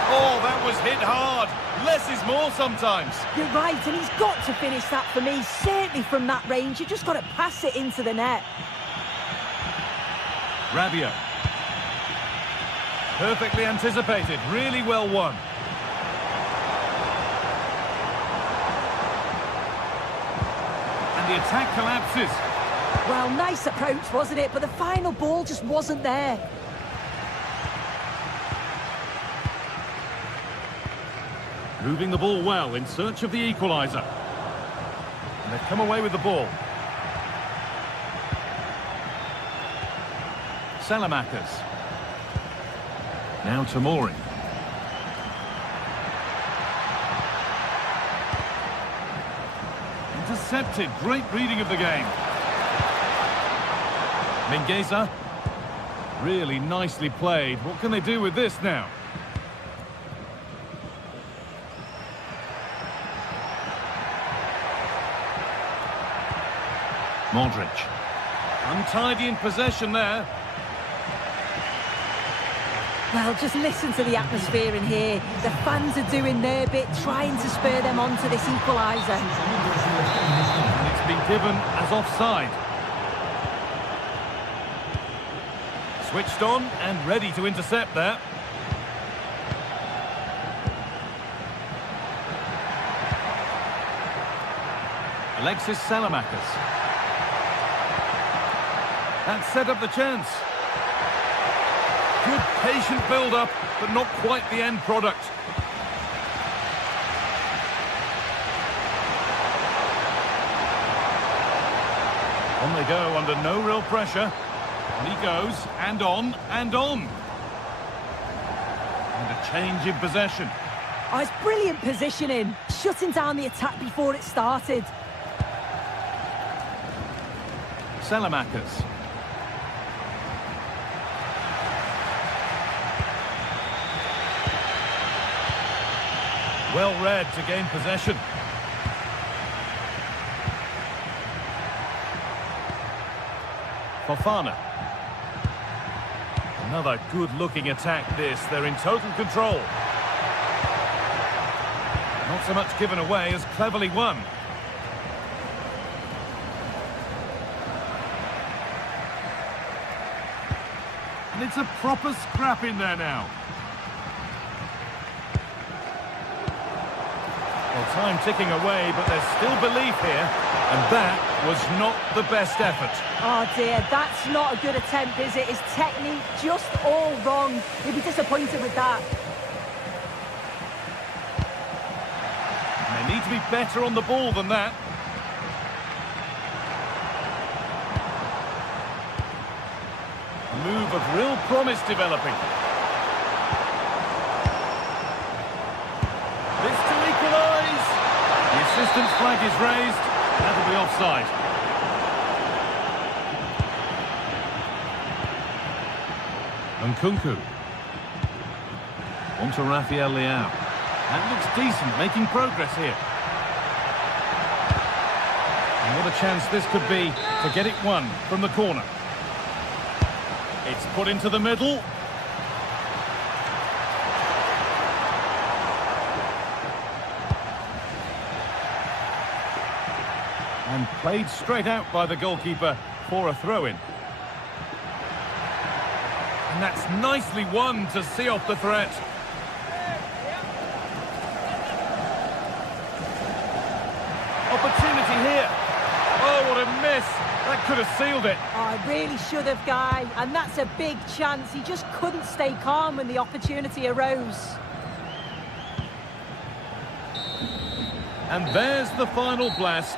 Oh, that was hit hard. Less is more sometimes. You're right, and he's got to finish that for me. Certainly from that range, you just got to pass it into the net. Rabiot. Perfectly anticipated, really well won. And the attack collapses. Well, nice approach, wasn't it? But the final ball just wasn't there. Moving the ball well in search of the equaliser. And they've come away with the ball. Salamakis. Now Tomori. Intercepted. Great reading of the game. Mingueza. Really nicely played. What can they do with this now? Modric. Untidy in possession there. Well, just listen to the atmosphere in here. The fans are doing their bit, trying to spur them on to this equaliser. And it's been given as offside. Switched on and ready to intercept that. Alexis Salamakers. That set up the chance. Good patient build-up, but not quite the end product. On they go under no real pressure. On he goes, and on, and on. And a change in possession. Oh, it's brilliant positioning, shutting down the attack before it started. Salamakers. Well read to gain possession. Fofana. Another good-looking attack this. They're in total control. Not so much given away as cleverly won. And it's a proper scrap in there now. Well, time ticking away, but there's still belief here. And that was not the best effort. Oh dear, that's not a good attempt, is it? His technique just all wrong. He'll be disappointed with that. And they need to be better on the ball than that. A move of real promise developing. This to equalise. The assistant's flag is raised. That'll be offside. Nkunku. On to Rafael Leao. That looks decent, making progress here. And what a chance this could be to get it won from the corner. It's put into the middle. And played straight out by the goalkeeper for a throw-in. And that's nicely won to see off the threat. Opportunity here. Oh, what a miss. That could have sealed it. Oh, really should have, Guy. And that's a big chance. He just couldn't stay calm when the opportunity arose. And there's the final blast.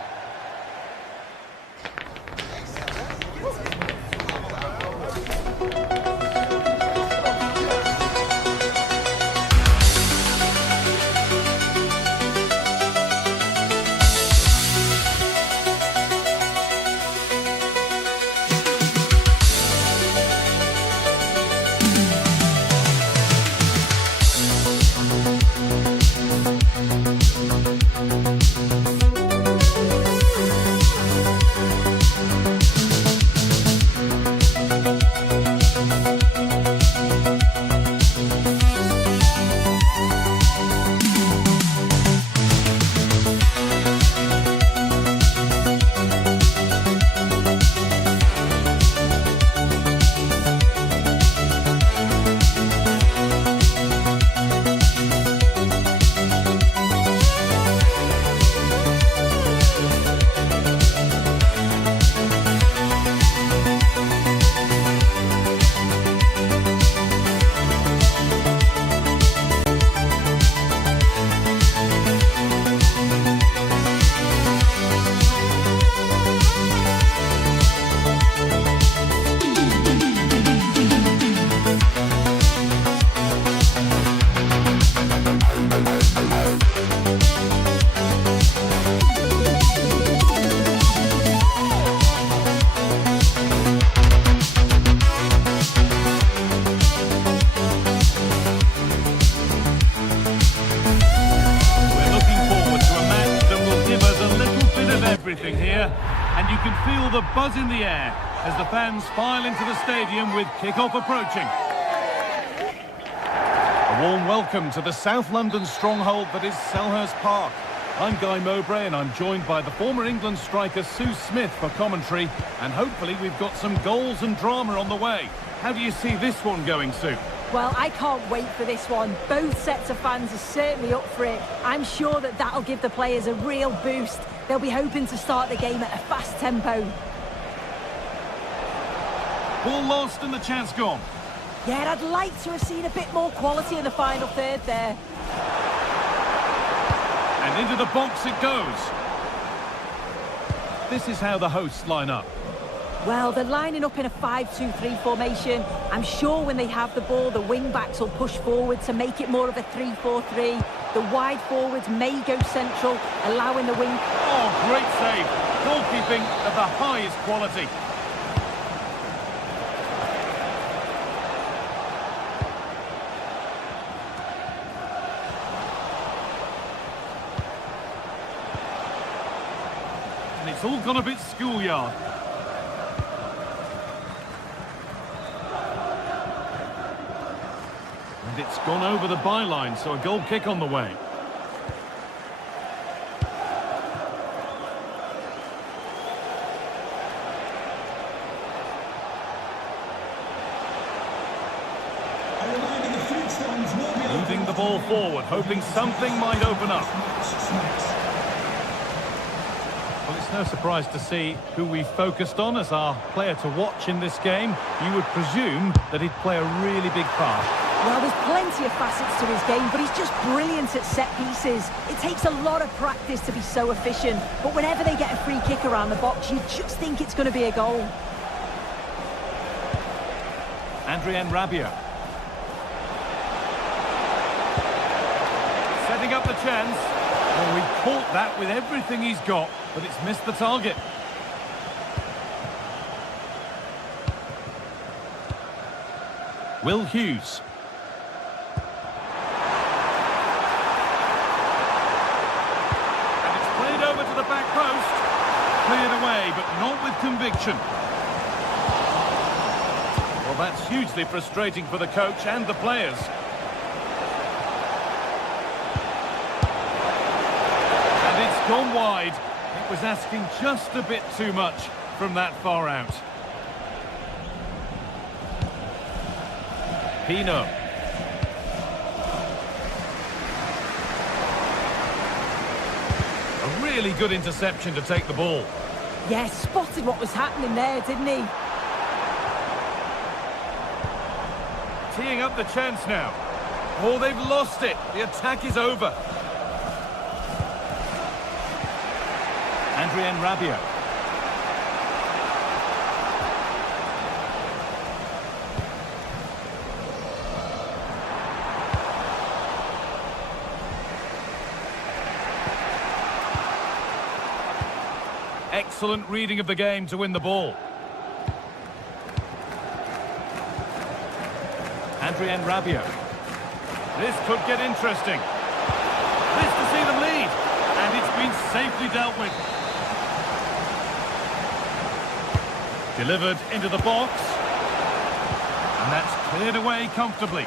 Everything here, and you can feel the buzz in the air as the fans file into the stadium with kick-off approaching. A warm welcome to the South London stronghold that is Selhurst Park. I'm Guy Mowbray and I'm joined by the former England striker Sue Smith for commentary, and hopefully we've got some goals and drama on the way. How do you see this one going, Sue? Well, I can't wait for this one. Both sets of fans are certainly up for it. I'm sure that that'll give the players a real boost. They'll be hoping to start the game at a fast tempo. Ball lost and the chance gone. Yeah, I'd like to have seen a bit more quality in the final third there. And into the box it goes. This is how the hosts line up. Well, they're lining up in a 5-2-3 formation. I'm sure when they have the ball, the wing-backs will push forward to make it more of a 3-4-3. The wide forwards may go central, allowing the wing... Oh, great save. Goalkeeping of the highest quality. And it's all gone a bit schoolyard. And it's gone over the byline, so a goal kick on the way. Moving the ball forward, hoping something might open up. Well, it's no surprise to see who we focused on as our player to watch in this game. You would presume that he'd play a really big part. Well, there's plenty of facets to his game, but he's just brilliant at set pieces. It takes a lot of practice to be so efficient, but whenever they get a free kick around the box, you just think it's going to be a goal. Adrien Rabiot. Setting up the chance. Well, he caught that with everything he's got, but it's missed the target. Will Hughes. And it's played over to the back post. Cleared away, but not with conviction. Well, that's hugely frustrating for the coach and the players. Gone wide. It was asking just a bit too much from that far out. Pino. A really good interception to take the ball. Yeah, spotted what was happening there, didn't he? Teeing up the chance now. Oh, they've lost it. The attack is over. Adrien Rabiot. Excellent reading of the game to win the ball. Adrien Rabiot. This could get interesting. This to see them lead. And it's been safely dealt with. Delivered into the box. And that's cleared away comfortably.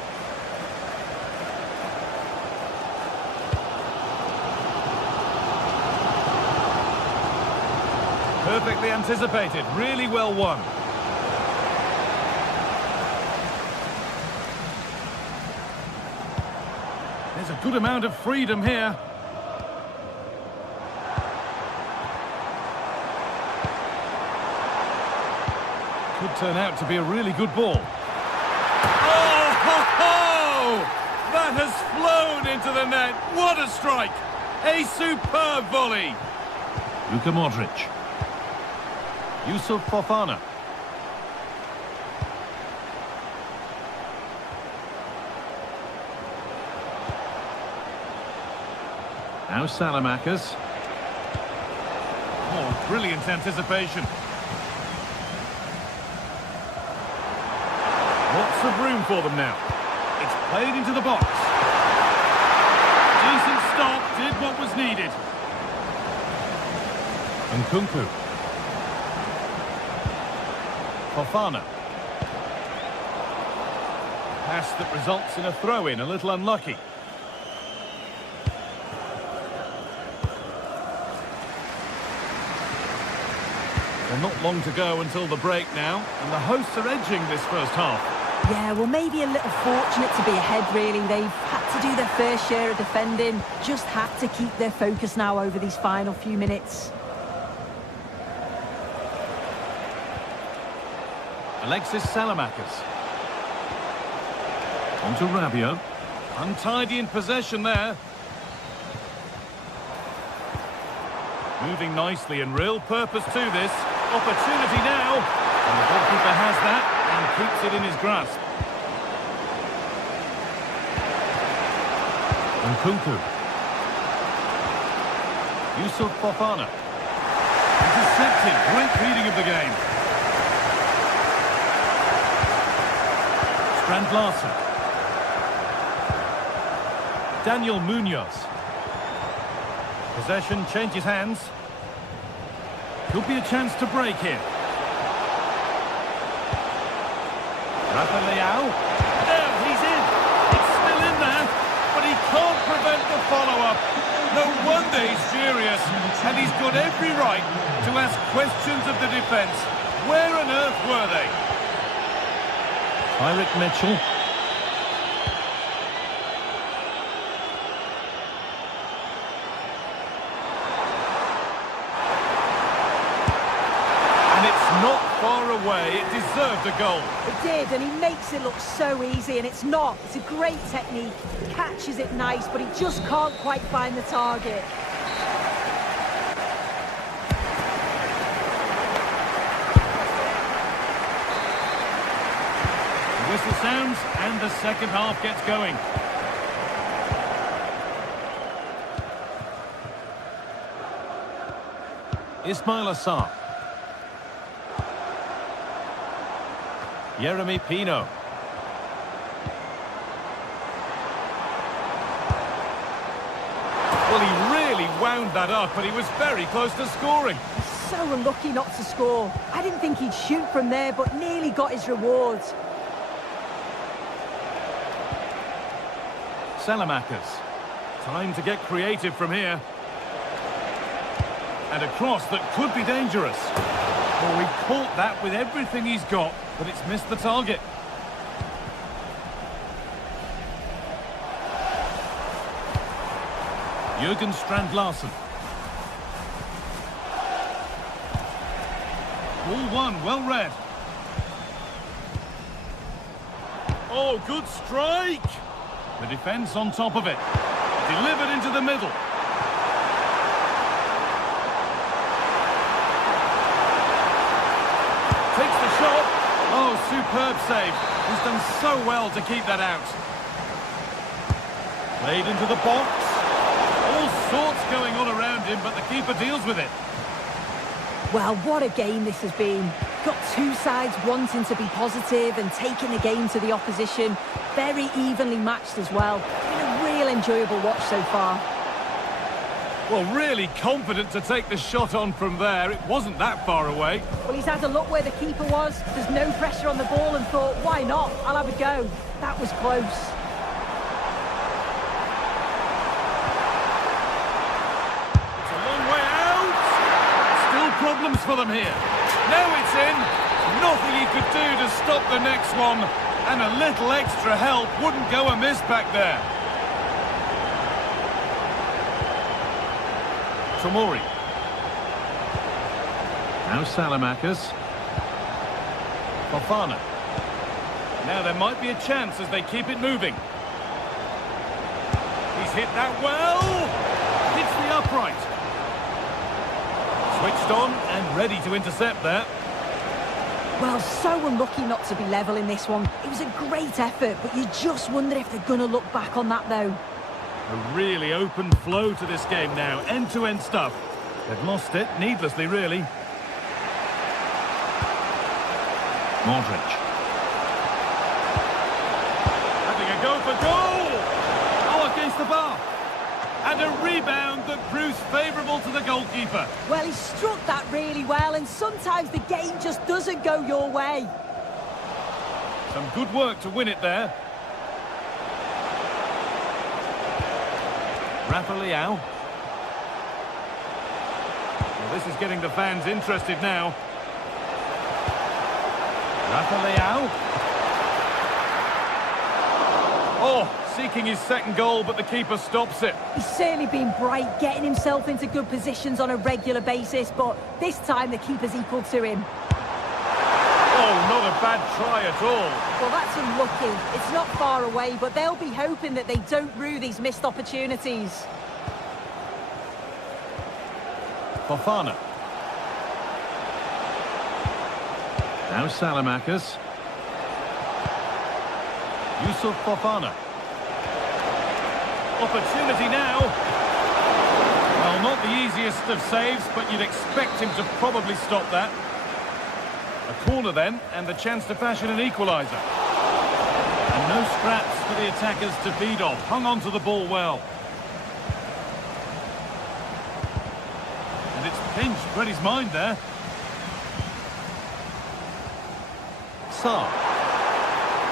Perfectly anticipated, really well won. There's a good amount of freedom here. Could turn out to be a really good ball. Oh, ho, ho! That has flown into the net. What a strike! A superb volley. Luka Modric. Yusuf Fofana. Now Salamakers. Oh, brilliant anticipation. Lots of room for them now. It's played into the box. Decent stop, did what was needed. Nkunku. Fofana. Pass that results in a throw-in, a little unlucky. Well, not long to go until the break now, and the hosts are edging this first half. Yeah, well, maybe a little fortunate to be ahead, really. They've had to do their fair share of defending, just had to keep their focus now over these final few minutes. Alexis Salamakis. On to Rabiot. Untidy in possession there. Moving nicely and real purpose to this. Opportunity now. And the goalkeeper has that and keeps it in his grasp. And Kunku. Yusuf Fofana. Intercepted. Great reading of the game. Strand Larsen. Daniel Munoz. Possession changes hands. Could be a chance to break here. Rafa Leao. There, he's in. It's still in there, but he can't prevent the follow-up. No wonder he's furious, and he's got every right to ask questions of the defence. Where on earth were they? Tyrick Mitchell. Not far away, it deserved a goal. It did, and he makes it look so easy, and it's not. It's a great technique, catches it nice, but he just can't quite find the target. The whistle sounds, and the second half gets going. Ismail Assar. Yeremy Pino. Well, he really wound that up, but he was very close to scoring. He's so unlucky not to score. I didn't think he'd shoot from there, but nearly got his rewards. Salamakis. Time to get creative from here. And a cross that could be dangerous. Well, he caught that with everything he's got, but it's missed the target. Jürgen Strand Larsen. Ball one, well read. Oh, good strike! The defence on top of it. Delivered into the middle. Takes the shot. Oh, superb save. He's done so well to keep that out. Played into the box. All sorts going on around him, but the keeper deals with it. Well, what a game this has been. Got two sides wanting to be positive and taking the game to the opposition. Very evenly matched as well. Been a real enjoyable watch so far. Well, really confident to take the shot on from there. It wasn't that far away. Well, he's had a look where the keeper was. There's no pressure on the ball and thought, why not? I'll have a go. That was close. It's a long way out. Still problems for them here. Now it's in. Nothing he could do to stop the next one. And a little extra help wouldn't go amiss back there. Tomori. Now Salamakis. Fofana. Now there might be a chance as they keep it moving. He's hit that well. Hits the upright. Switched on and ready to intercept there. Well, so unlucky not to be level in this one. It was a great effort, but you just wonder if they're going to look back on that, though. A really open flow to this game now. End-to-end stuff. They've lost it, needlessly, really. Modric. Having a go for goal! Oh, against the bar. And a rebound that proves favourable to the goalkeeper. Well, he struck that really well, and sometimes the game just doesn't go your way. Some good work to win it there. Rafa Leao. Well, this is getting the fans interested now. Rafa. Oh, seeking his second goal, but the keeper stops it. He's certainly been bright, getting himself into good positions on a regular basis, but this time the keeper's equal to him. Oh, not a bad try at all. Well, that's unlucky. It's not far away, but they'll be hoping that they don't rue these missed opportunities. Fofana. Now Salamakers. Yusuf Fofana. Opportunity now. Well, not the easiest of saves, but you'd expect him to probably stop that. A corner then, and the chance to fashion an equaliser. And no scraps for the attackers to feed off. Hung on to the ball well. And it's pinched, read his mind there. Sarr.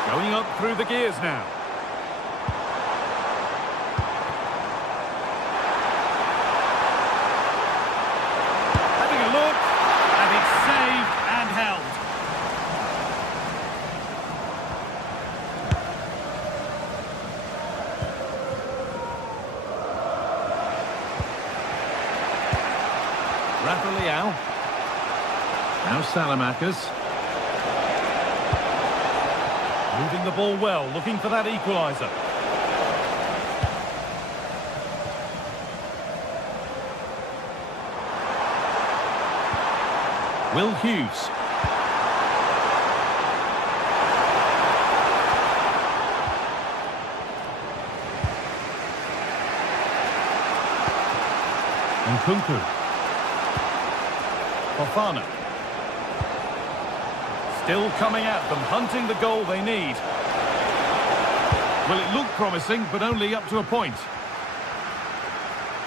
Going up through the gears now. Having a look, and it's saved and held. Rafa. Now Salamakers. Moving the ball well, looking for that equaliser. Will Hughes. Nkunku. Fofana. Still coming at them, hunting the goal they need. Well, it looked promising, but only up to a point.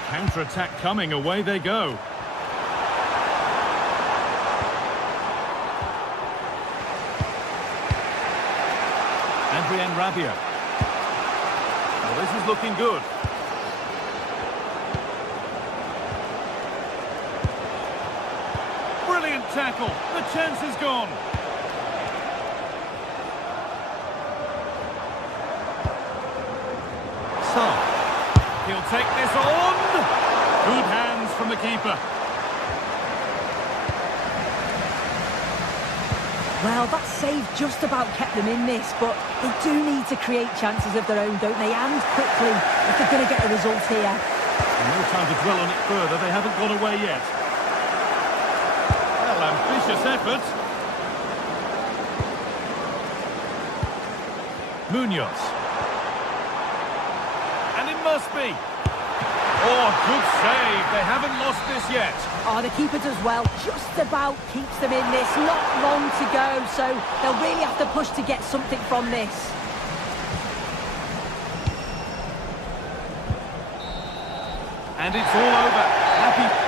Counter-attack coming, away they go. Adrien Rabiot. Well, this is looking good. Brilliant tackle. The chance is gone. He'll take this on. Good hands from the keeper. Well, that save just about kept them in this, but they do need to create chances of their own, don't they? And quickly, if they're going to get a result here. No time to dwell on it further. They haven't gone away yet. Well, ambitious effort. Munoz. Must be. Oh, good save. They haven't lost this yet. Oh, the keeper does well. Just about keeps them in this. Not long to go, so they'll really have to push to get something from this. And it's all over. Happy.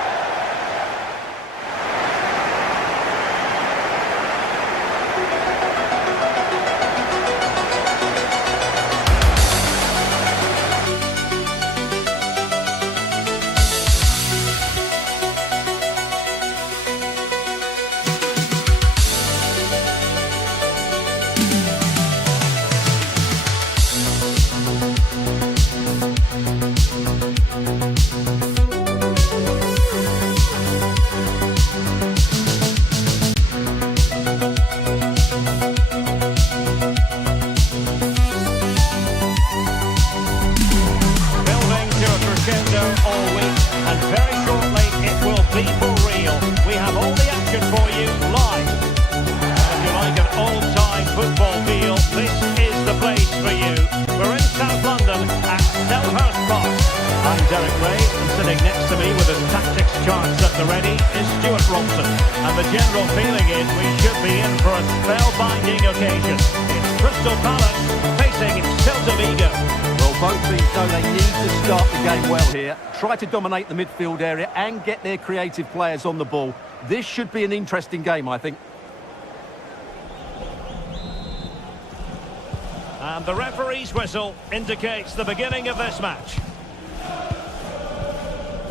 And the general feeling is we should be in for a spellbinding occasion. It's Crystal Palace facing Celta Vigo. Well, both teams know they need to start the game well here. Try to dominate the midfield area and get their creative players on the ball. This should be an interesting game, I think. And the referee's whistle indicates the beginning of this match.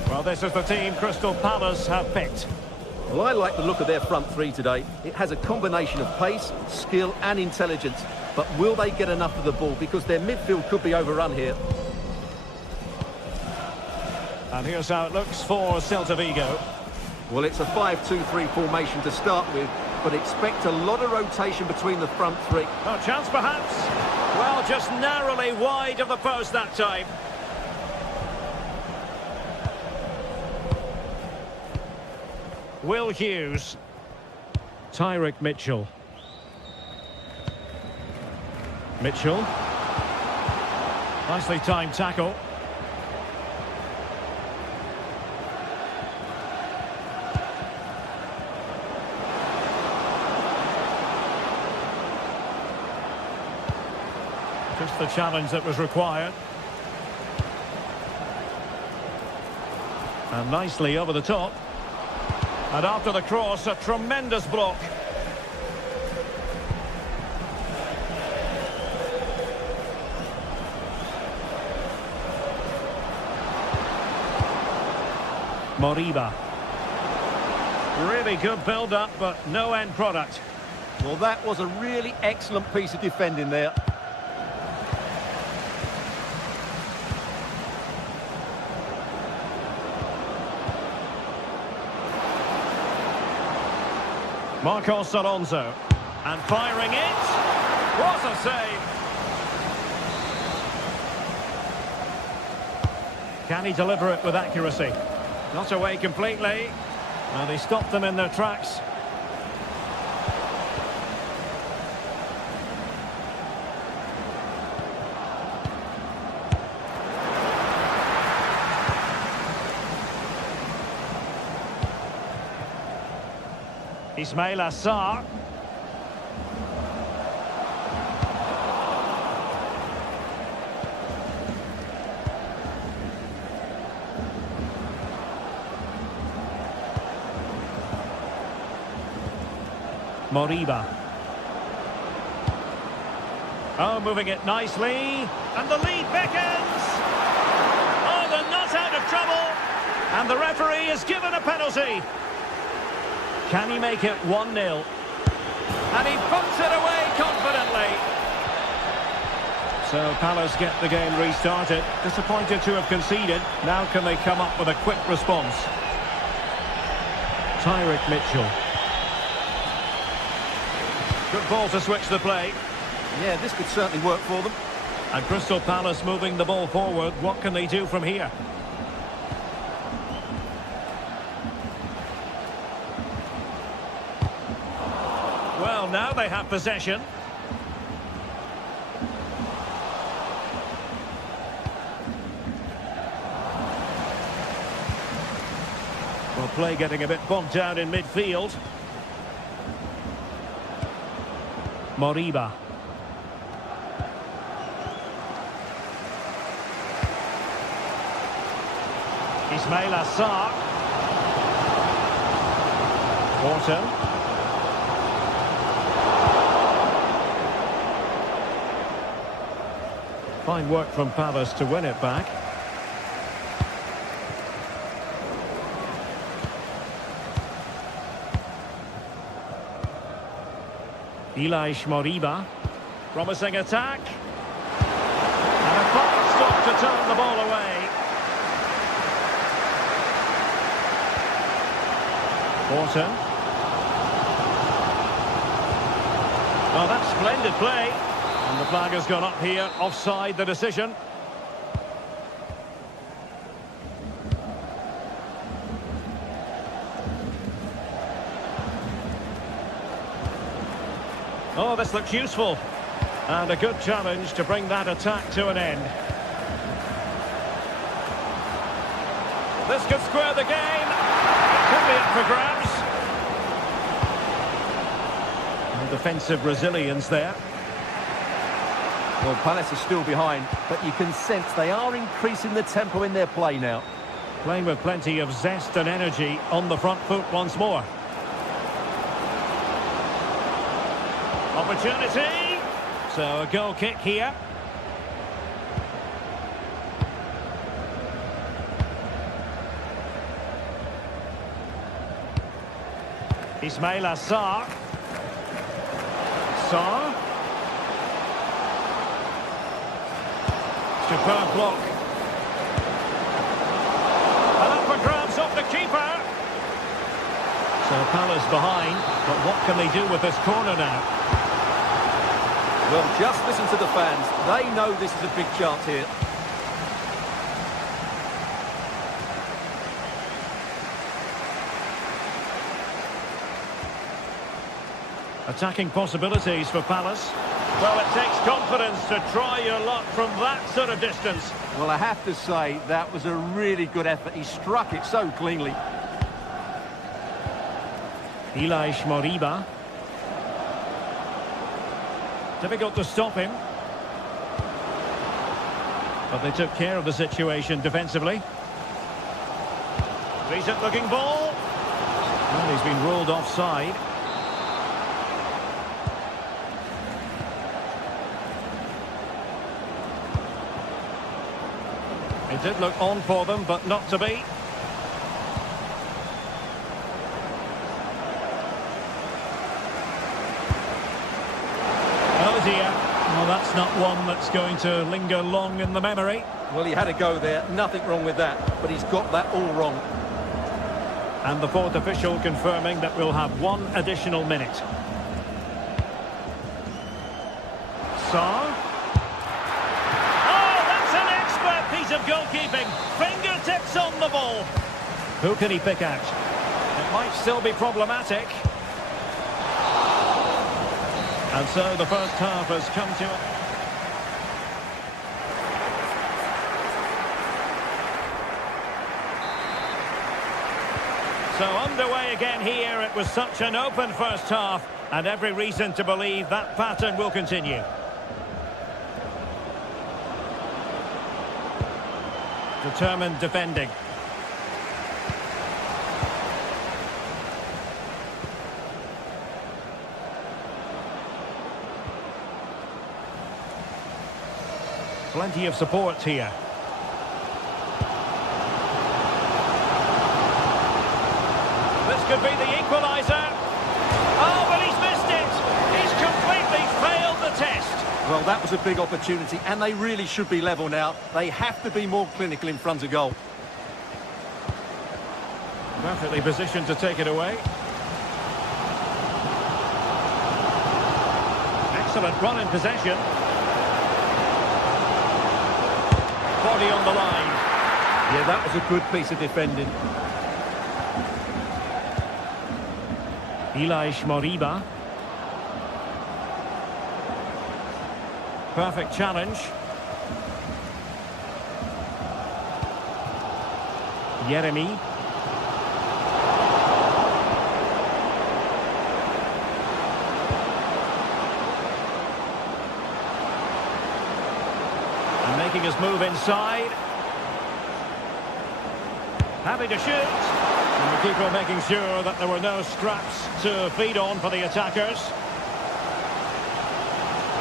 Well, this is the team Crystal Palace have picked. Well, I like the look of their front three today. It has a combination of pace, skill and intelligence. But will they get enough of the ball? Because their midfield could be overrun here. And here's how it looks for Celta Vigo. Well, it's a 5-2-3 formation to start with, but expect a lot of rotation between the front three. A chance perhaps. Well, just narrowly wide of the post that time. Will Hughes. Tyrick Mitchell. Mitchell. Nicely timed tackle. Just the challenge that was required. And nicely over the top. And after the cross, a tremendous block. Moriba. Really good build-up, but no end product. Well, that was a really excellent piece of defending there. Marcos Alonso. And firing it. What a save. Can he deliver it with accuracy? Not away completely. And he stopped them in their tracks. Ismail Assar. Moriba. Oh, moving it nicely. And the lead beckons. Oh, they're not out of trouble. And the referee is given a penalty. Can he make it 1-0? And he puts it away confidently. So Palace get the game restarted. Disappointed to have conceded. Now can they come up with a quick response? Tyrick Mitchell. Good ball to switch the play. Yeah, this could certainly work for them. And Crystal Palace moving the ball forward. What can they do from here? Well, now they have possession. Well, play getting a bit bogged down in midfield. Moriba. Ismail Assar. Orton. Fine work from Palace to win it back. Elish Moriba. Promising attack. And a fast stop to turn the ball away. Orton. Well, that's splendid play. And the flag has gone up here. Offside the decision. Oh, this looks useful. And a good challenge to bring that attack to an end. This could square the game. It could be up for grabs. And defensive resilience there. Well, Palace are still behind, but you can sense they are increasing the tempo in their play now. Playing with plenty of zest and energy on the front foot once more. Opportunity. So a goal kick here. Ismail Assar. Sarr. Superb block. And up for grabs off the keeper. So Palace behind, but what can they do with this corner now? Well, just listen to the fans. They know this is a big chance here. Attacking possibilities for Palace. Well, it takes confidence to try your luck from that sort of distance. Well, I have to say, that was a really good effort. He struck it so cleanly. Ilaix Moriba. Difficult to stop him. But they took care of the situation defensively. Decent looking ball. Well, he's been ruled offside. It did look on for them, but not to be. Oh dear. Well, that's not one that's going to linger long in the memory. Well, he had to go there. Nothing wrong with that. But he's got that all wrong. And the fourth official confirming that we'll have one additional minute. Sarr. Of goalkeeping, fingertips on the ball. Who can he pick out? It might still be problematic. And so the first half has come to it. So underway again here. It was such an open first half, and every reason to believe that pattern will continue. Determined defending. Plenty of support here. This could be the equaliser. Oh, but he's missed it. He's completely failed the test. Well, that was a big opportunity, and they really should be level now. They have to be more clinical in front of goal. Perfectly positioned to take it away. Excellent run in possession. Body on the line. Yeah, that was a good piece of defending. Ilaix Moriba. Perfect challenge. Yeremi. And making his move inside. Happy to shoot. And the keeper making sure that there were no scraps to feed on for the attackers.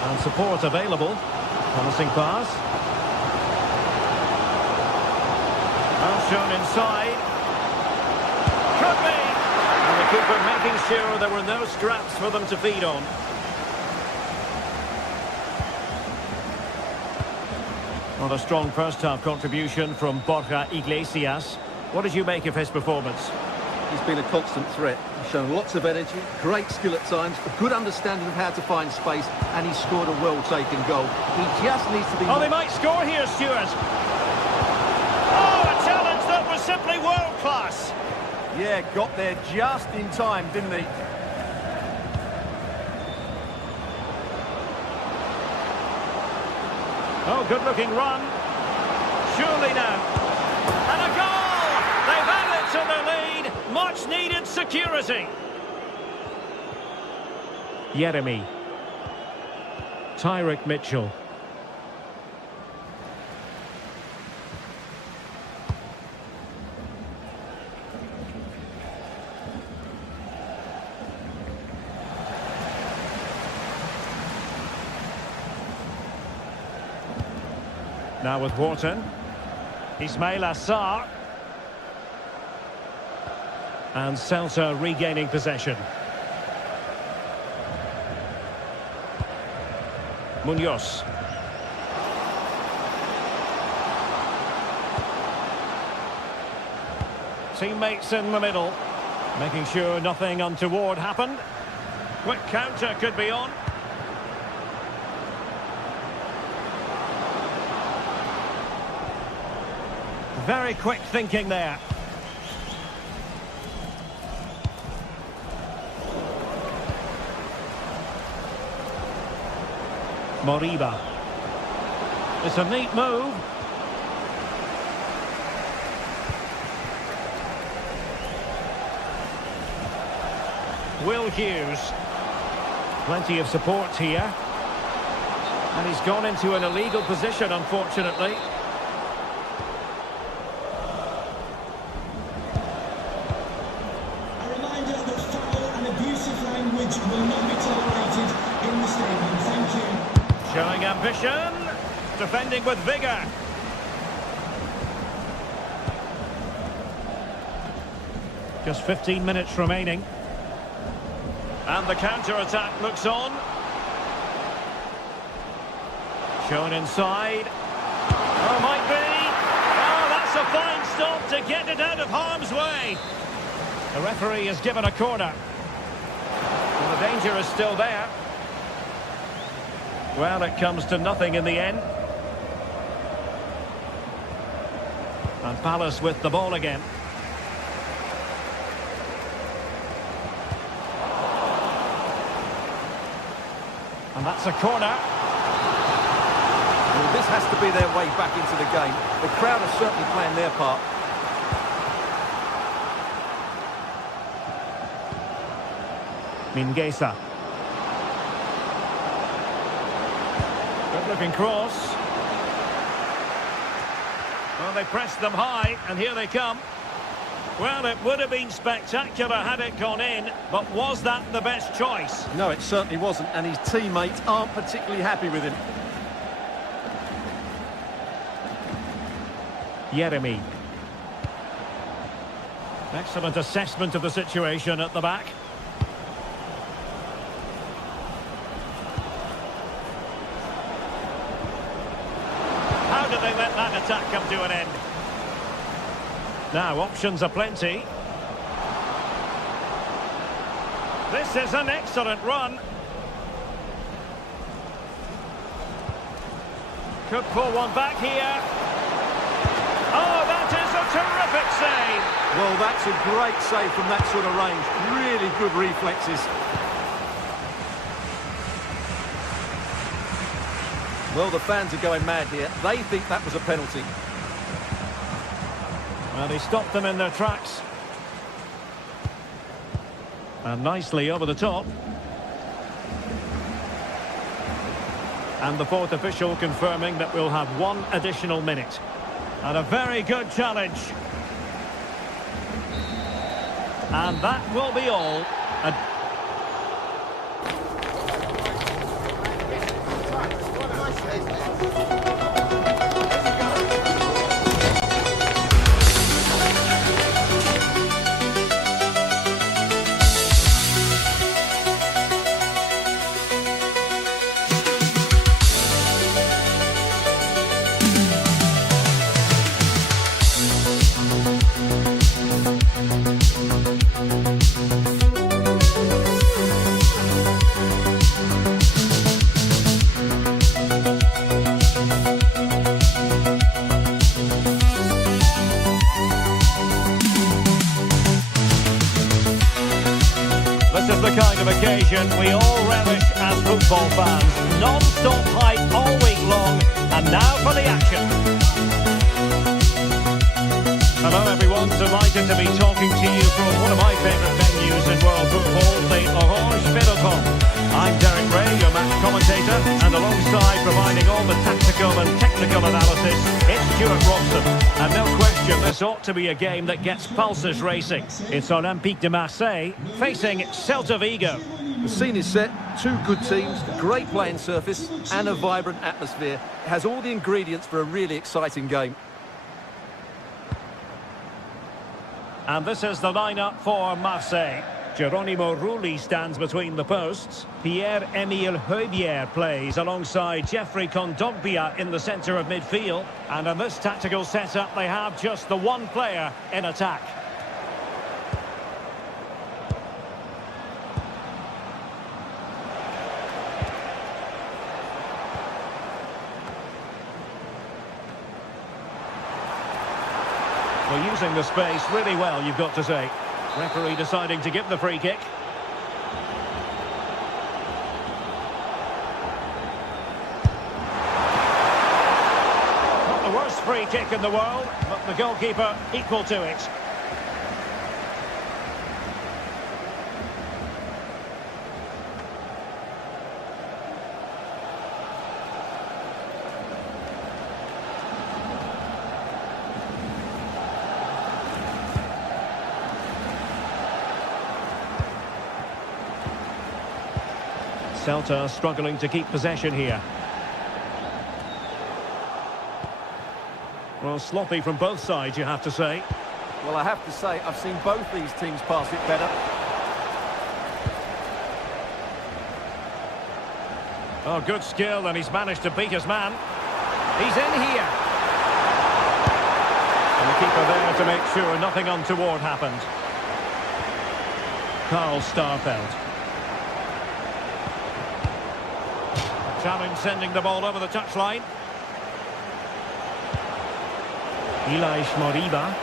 And support available. Promising pass. Well shown inside. Could be. And the keeper making sure there were no scraps for them to feed on. Not a strong first-half contribution from Borja Iglesias. What did you make of his performance? He's been a constant threat. He's shown lots of energy, great skill at times, a good understanding of how to find space, and he's scored a well-taken goal. He just needs to be... Oh, they might score here, Stuart. Oh, a challenge that was simply world-class. Yeah, got there just in time, didn't he? Oh, good-looking run. Surely now. And a goal! They've added to the lead. Much-needed security. Yeremi. Tyrick Mitchell. Now with Wharton. Ismail Assar. And Celta regaining possession. Munoz. Teammates in the middle, making sure nothing untoward happened. Quick counter could be on. Very quick thinking there. Moriba. It's a neat move. Will Hughes. Plenty of support here. And he's gone into an illegal position, unfortunately. A reminder that foul and abusive language will not be tolerated in the stadium. Thank you. Showing ambition. Defending with vigour. Just 15 minutes remaining. And the counter-attack looks on. Shown inside. Oh, might be. Oh, that's a fine stop to get it out of harm's way. The referee has given a corner. Well, the danger is still there. Well, it comes to nothing in the end. And Palace with the ball again. And that's a corner. Well, this has to be their way back into the game. The crowd are certainly playing their part. Mingueza. Good looking cross. Well, they pressed them high, and here they come. Well, it would have been spectacular had it gone in, but was that the best choice? No, it certainly wasn't, and his teammates aren't particularly happy with him. Yeremi. Excellent assessment of the situation at the back. How did they let that attack come to an end? Now, options are plenty. This is an excellent run. Could pull one back here. Oh, that is a terrific save. Well, that's a great save from that sort of range. Really good reflexes. Well, the fans are going mad here. They think that was a penalty. Well, he stopped them in their tracks. And nicely over the top. And the fourth official confirming that we'll have one additional minute. And a very good challenge. And that will be all. This is the kind of occasion we all relish as football fans. Non-stop hype all week long, and now for the action. Hello everyone, delighted to be talking to you from one of my favourite venues in world football, the Orange Velodrome. I'm Derek Ray, your match commentator, and alongside providing all the tactical and technical analysis, it's Stuart Robson. And no question, this ought to be a game that gets pulses racing. It's Olympique de Marseille facing Celta Vigo. The scene is set, two good teams, great playing surface, and a vibrant atmosphere. It has all the ingredients for a really exciting game. And this is the lineup for Marseille. Geronimo Rulli stands between the posts. Pierre-Emile Højbjerg plays alongside Jeffrey Kondogbia in the centre of midfield. And in this tactical setup, they have just the one player in attack. Well, using the space really well, you've got to say. Referee deciding to give the free kick. Not the worst free kick in the world, but the goalkeeper equal to it. Celta struggling to keep possession here. Well, sloppy from both sides, you have to say. Well, I have to say, I've seen both these teams pass it better. Oh, good skill, and he's managed to beat his man. He's in here. And the keeper there to make sure nothing untoward happened. Karl Starfelt. Challenge sending the ball over the touchline. Ilaix Moriba.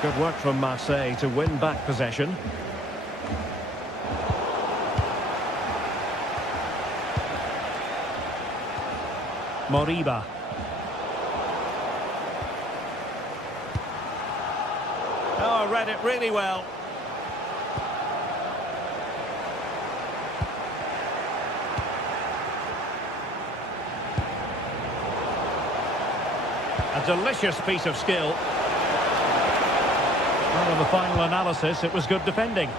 Good work from Marseille to win back possession. Moriba. Oh, read it really well. A delicious piece of skill. Well, in the final analysis, it was good defending.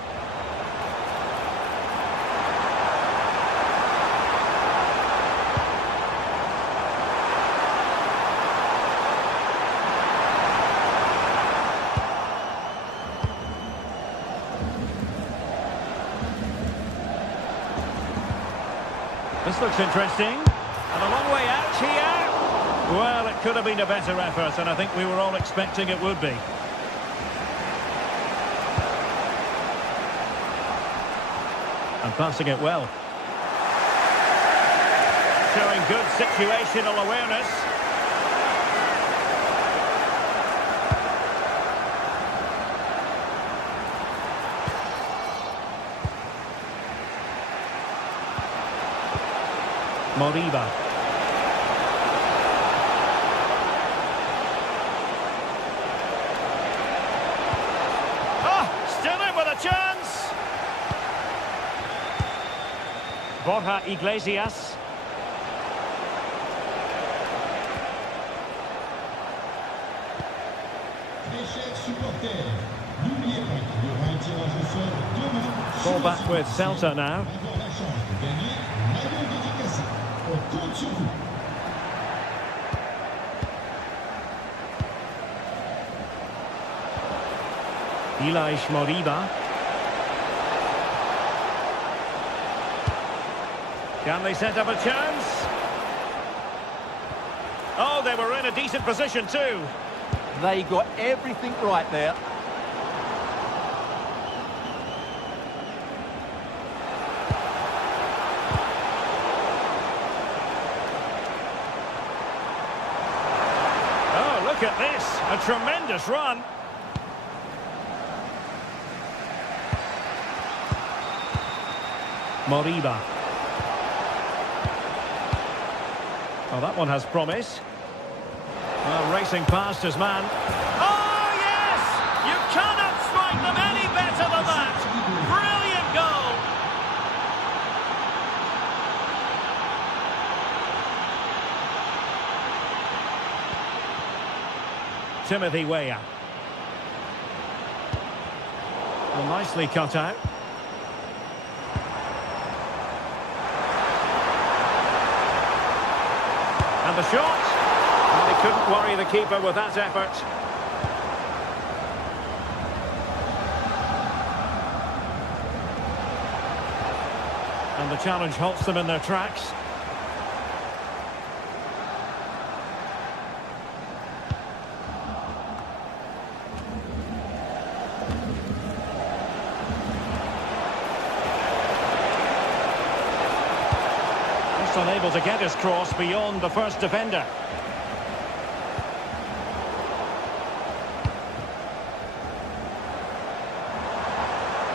This looks interesting. And a long way out here. Well, it could have been a better effort, and I think we were all expecting it would be. And passing it well. Showing good situational awareness. Moriba. Chance! Borja Iglesias. Ball back with Celta now. Ilaix Moriba. Can they set up a chance? Oh, they were in a decent position too. They got everything right there. Oh, look at this. A tremendous run. Moriba. Oh, that one has promise. Well, racing past his man. Oh, yes! You cannot strike them any better than that. Brilliant goal. Timothy Weah. Well, nicely cut out. And the shot. And they couldn't worry the keeper with that effort. And the challenge halts them in their tracks. Just unable to get his cross beyond the first defender.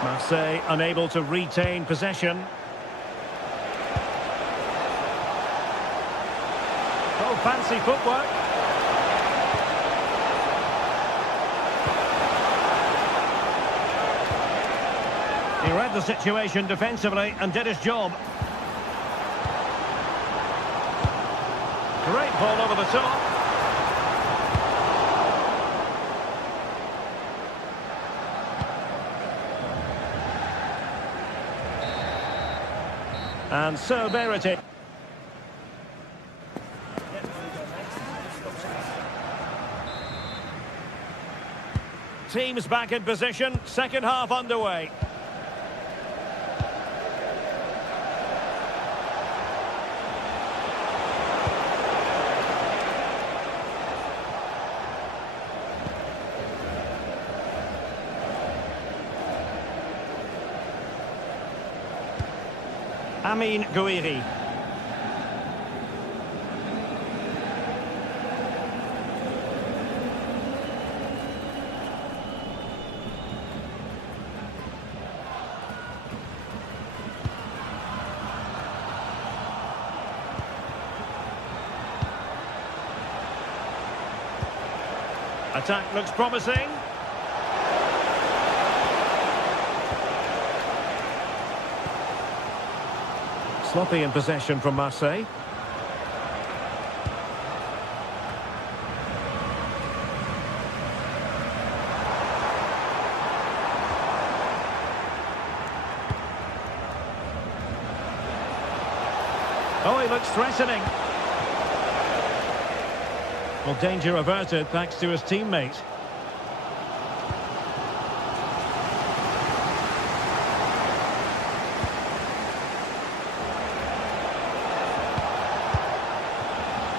Marseille unable to retain possession. Oh, fancy footwork. He read the situation defensively and did his job. Great ball over the top. And so there it is. Teams back in position, second half underway. Amin Gouiri. Attack looks promising. Sloppy in possession from Marseille. Oh, he looks threatening. Well, danger averted thanks to his teammate.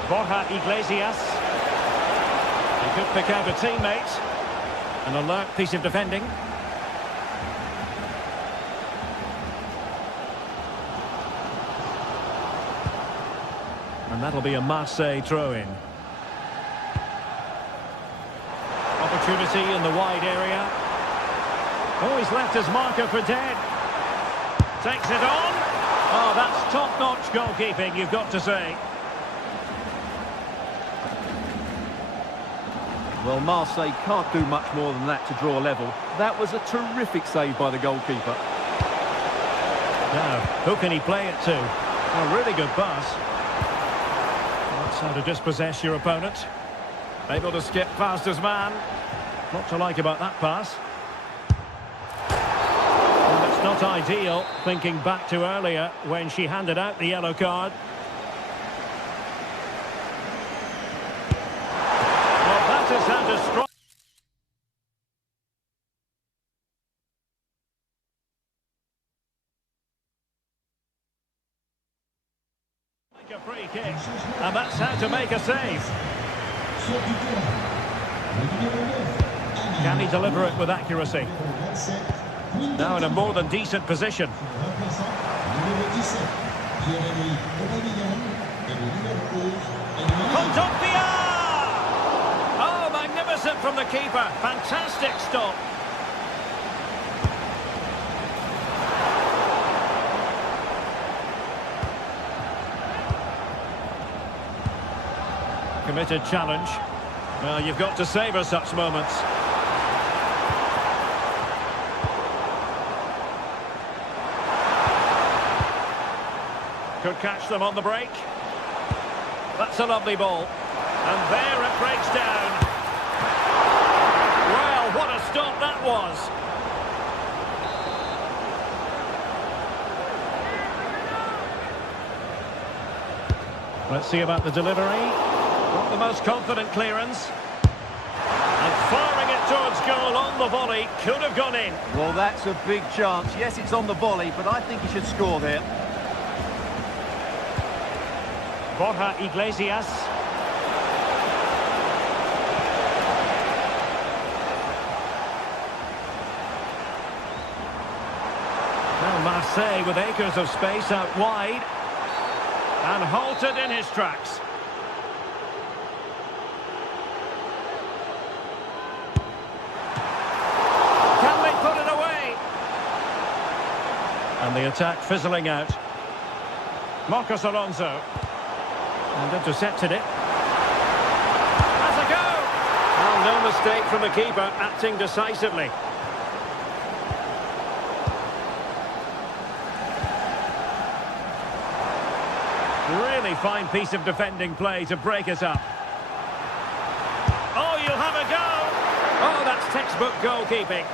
Borja Iglesias. He could pick out a teammate. An alert piece of defending. And that'll be a Marseille throw-in. Opportunity in the wide area. Oh, he's left his marker for dead. Takes it on. Oh, that's top-notch goalkeeping, you've got to say. Well, Marseille can't do much more than that to draw level. That was a terrific save by the goalkeeper. Now, who can he play it to? A really good pass. That's how to dispossess your opponent. Able to skip past his man. Not to like about that pass. Well, it's not ideal, thinking back to earlier when she handed out the yellow card. Well, that is how to strike. A free kick, and that's how to make a save. Can he deliver it with accuracy? Now in a more than decent position. Kondogbia! Oh, magnificent from the keeper. Fantastic stop. Committed challenge. Well, you've got to savour such moments. Could catch them on the break. That's a lovely ball. And there it breaks down. Well, what a stop that was. Let's see about the delivery. Not the most confident clearance. And firing it towards goal on the volley. Could have gone in. Well, that's a big chance. Yes, it's on the volley, but I think he should score there. Borja Iglesias. Well, Marseille with acres of space out wide. And halted in his tracks. Can they put it away? And the attack fizzling out. Marcos Alonso. And intercepted it. Has a go! Well, no mistake from the keeper, acting decisively. Really fine piece of defending play to break us up. Oh, you'll have a go! Oh, that's textbook goalkeeping.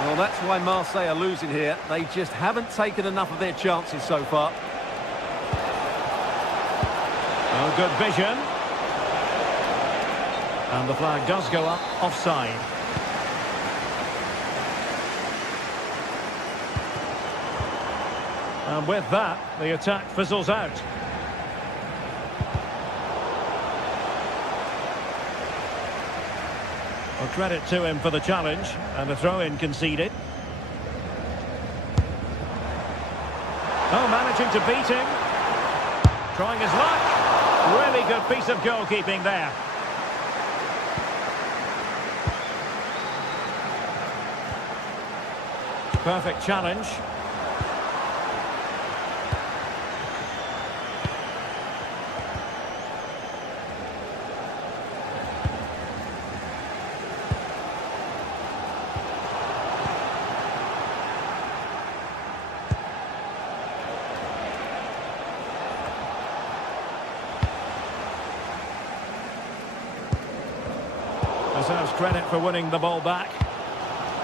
Well, that's why Marseille are losing here. They just haven't taken enough of their chances so far. Oh, good vision. And the flag does go up, offside. And with that, the attack fizzles out. Well, credit to him for the challenge, and the throw-in conceded. Oh, managing to beat him. Trying his luck. Really good piece of goalkeeping there. Perfect challenge. Deserves credit for winning the ball back.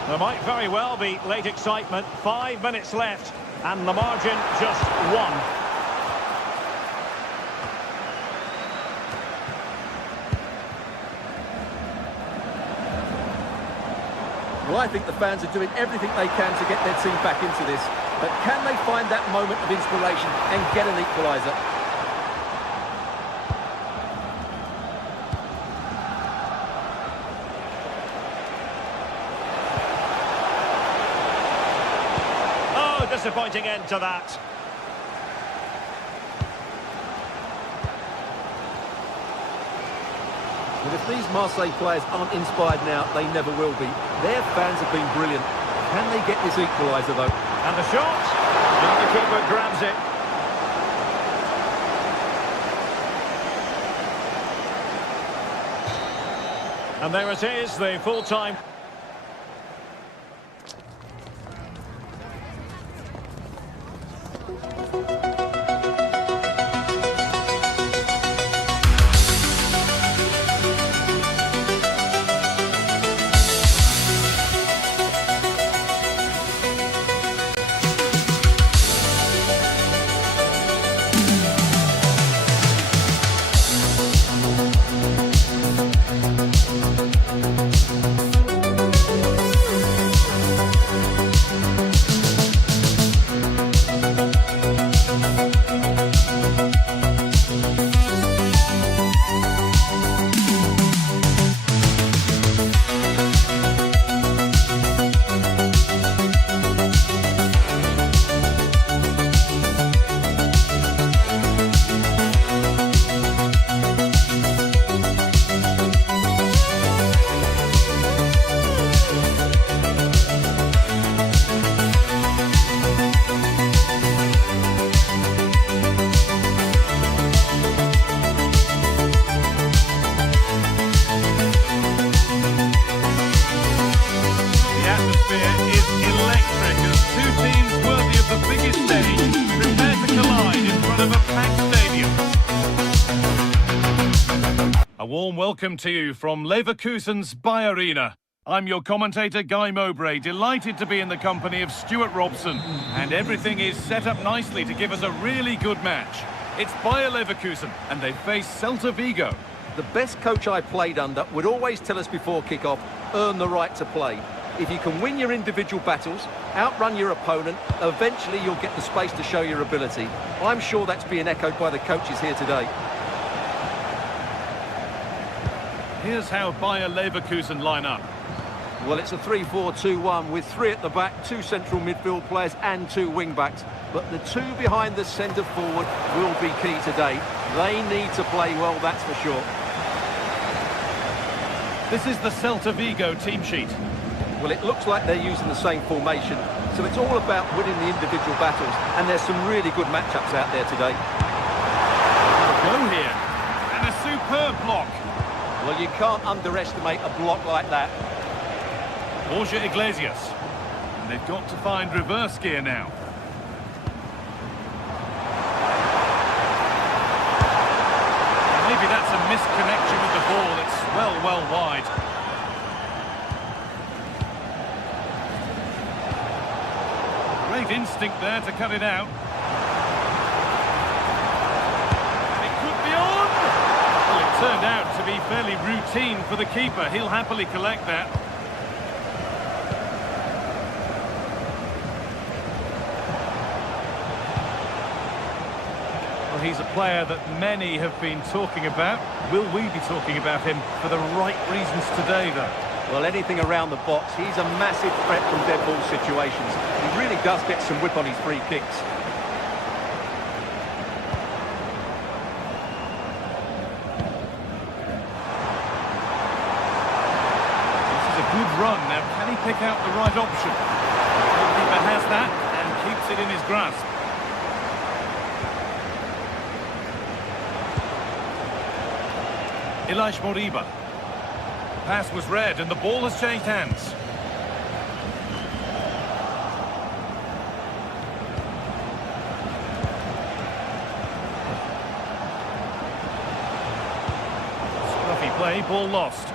There might very well be late excitement. 5 minutes left, and the margin just 1. Well, I think the fans are doing everything they can to get their team back into this. But can they find that moment of inspiration and get an equaliser? Disappointing end to that. But if these Marseille players aren't inspired now, they never will be. Their fans have been brilliant. Can they get this equaliser, though? And the shot. And the keeper grabs it. And there it is, the full-time... A warm welcome to you from Leverkusen's Bayer Arena. I'm your commentator, Guy Mowbray, delighted to be in the company of Stuart Robson. And everything is set up nicely to give us a really good match. It's Bayer Leverkusen, and they face Celta Vigo. The best coach I played under would always tell us before kick-off, earn the right to play. If you can win your individual battles, outrun your opponent, eventually you'll get the space to show your ability. I'm sure that's being echoed by the coaches here today. Here's how Bayer Leverkusen line up. Well, it's a 3-4-2-1 with 3 at the back, 2 central midfield players and 2 wing-backs. But the 2 behind the centre-forward will be key today. They need to play well, that's for sure. This is the Celta Vigo team sheet. Well, it looks like they're using the same formation, so it's all about winning the individual battles, and there's some really good matchups out there today. Go here, and a superb block. Well, you can't underestimate a block like that. Borja Iglesias. And they've got to find reverse gear now. Maybe that's a misconnection with the ball. It's well wide. Great instinct there to cut it out. It could be on! Well, it turned out to be fairly routine for the keeper. He'll happily collect that. Well, he's a player that many have been talking about. Will we be talking about him for the right reasons today, though? Well, anything around the box, he's a massive threat from dead ball situations. He really does get some whip on his free kicks. This is a good run. Now, can he pick out the right option? The goalkeeper has that and keeps it in his grasp. Ilaix Moriba. Pass was read and the ball has changed hands. Scruffy play, ball lost.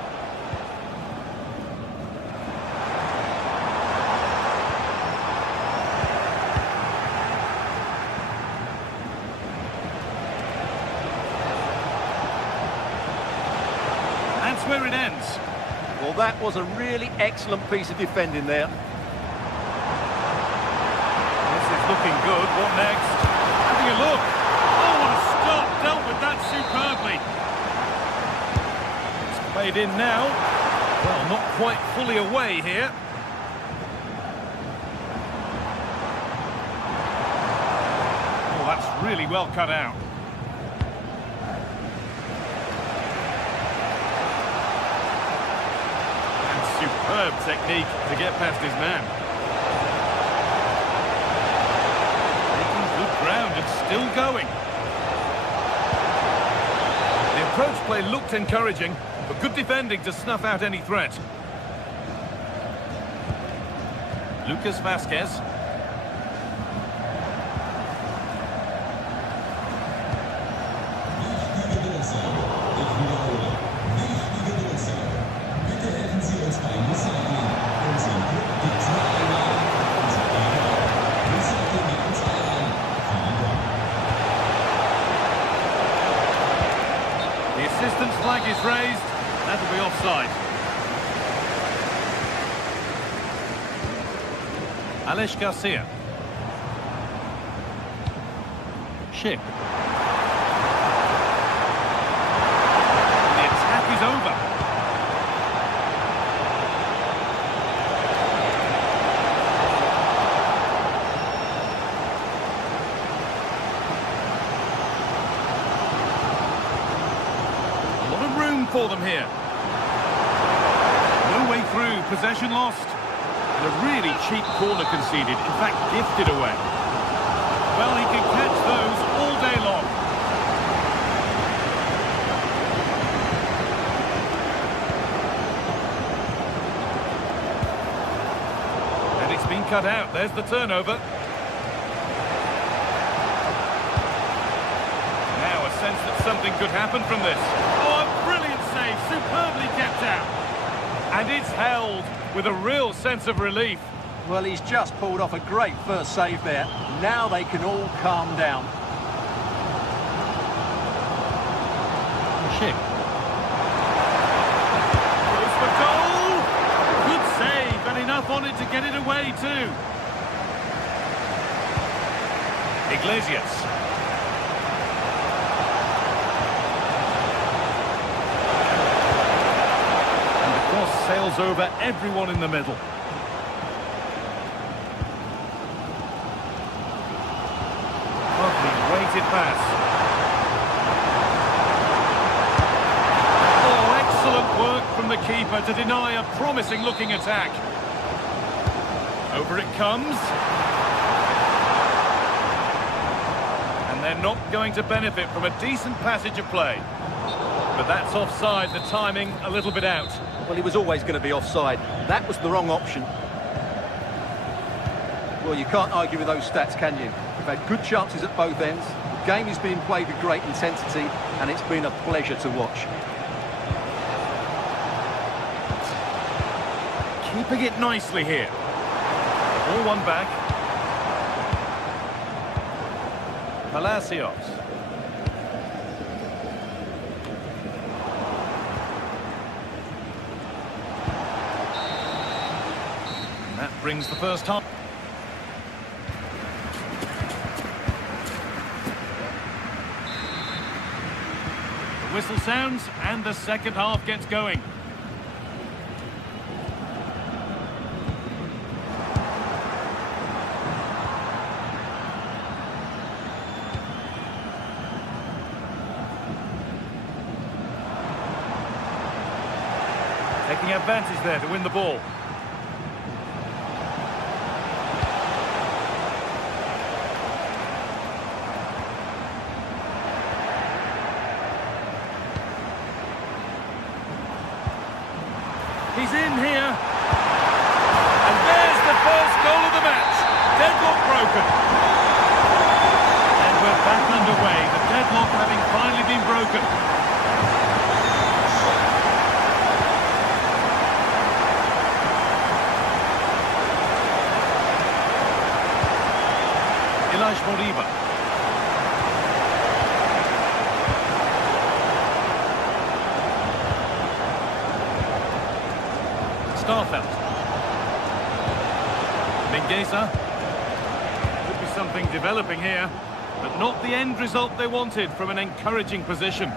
That's where it ends. Well, that was a really excellent piece of defending there. This is looking good. What next? Having a look. Oh, what a stop. Dealt with that superbly. It's played in now. Well, not quite fully away here. Oh, that's really well cut out. Superb technique to get past his man. Making good ground and still going. The approach play looked encouraging, but good defending to snuff out any threat. Lucas Vazquez. The assistant's flag is raised. That'll be offside. Aleix Garcia. Schick. The attack is over. For them here. No way through, possession lost. And a really cheap corner conceded, in fact gifted away. Well, he can catch those all day long. And it's been cut out, there's the turnover. Now a sense that something could happen from this. Oh, a brilliant save, superbly kept out. And it's held with a real sense of relief. Well, he's just pulled off a great first save there. Now they can all calm down. Schick. Goes for goal! Good save, and enough 3-2. Iglesias. And the cross sails over everyone in the middle. Lovely weighted pass. Oh, excellent work from the keeper to deny a promising looking attack. Over it comes. And they're not going to benefit from a decent passage of play. But that's offside, the timing a little bit out. Well, he was always going to be offside. That was the wrong option. Well, you can't argue with those stats, can you? We've had good chances at both ends. The game is being played with great intensity, and it's been a pleasure to watch. Keeping it nicely here. All one back. Palacios. That brings the first half. The whistle sounds and the second half gets going. Taking advantage there to win the ball. He's in here. And there's the first goal of the match. Deadlock broken. And we're back underway. The deadlock having finally been broken. Moriba. Starfelt. Mingueza. Could be something developing here, but not the end result they wanted from an encouraging position.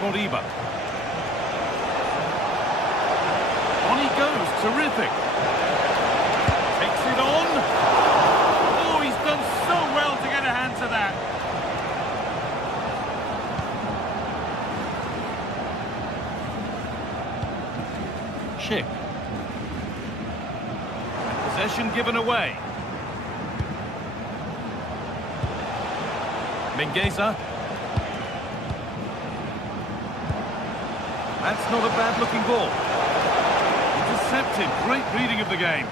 Moriba. On he goes, terrific. Takes it on. Oh, he's done so well to get a hand to that. Schick. Possession given away. Mingueza. That's not a bad-looking ball. Intercepted. Great reading of the game.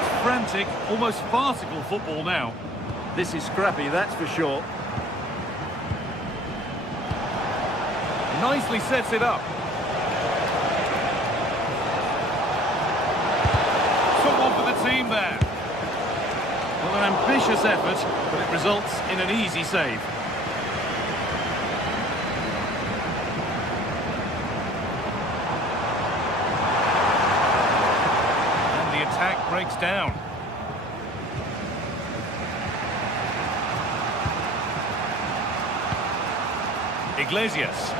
It's frantic, almost farcical football now. This is scrappy, that's for sure. Nicely sets it up. Someone for the team there. Well, an ambitious effort, but it results in an easy save. And the attack breaks down. Iglesias.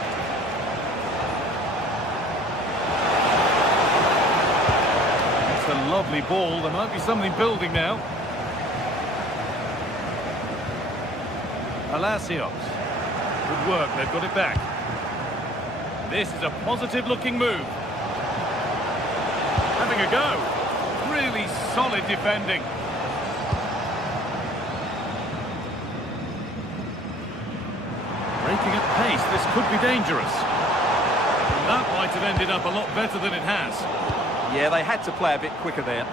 It's a lovely ball. There might be something building now. Palacios. Good work, they've got it back. This is a positive-looking move. Having a go. Really solid defending. Breaking at pace, this could be dangerous. That might have ended up a lot better than it has. Yeah, they had to play a bit quicker there.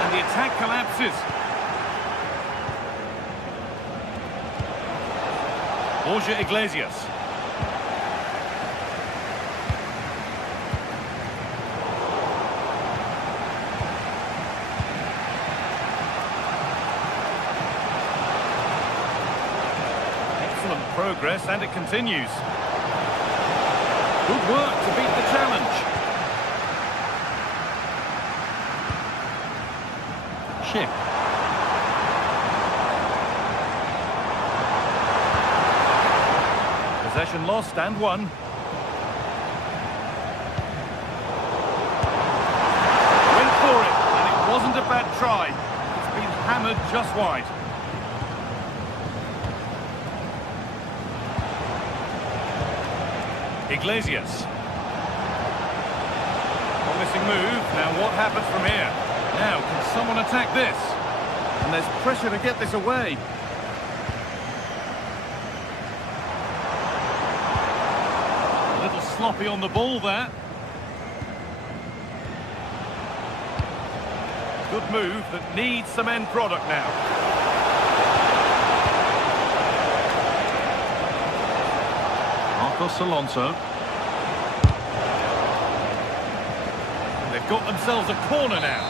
And the attack collapses. Borja Iglesias. Excellent progress, and it continues. Good work to beat the challenge. Chip. Possession lost and won. Went for it, and it wasn't a bad try. It's been hammered just wide. Iglesias. Promising move. Now what happens from here? Now, can someone attack this? And there's pressure to get this away. A little sloppy on the ball there. Good move that needs some end product now. Alonso. They've got themselves a corner now.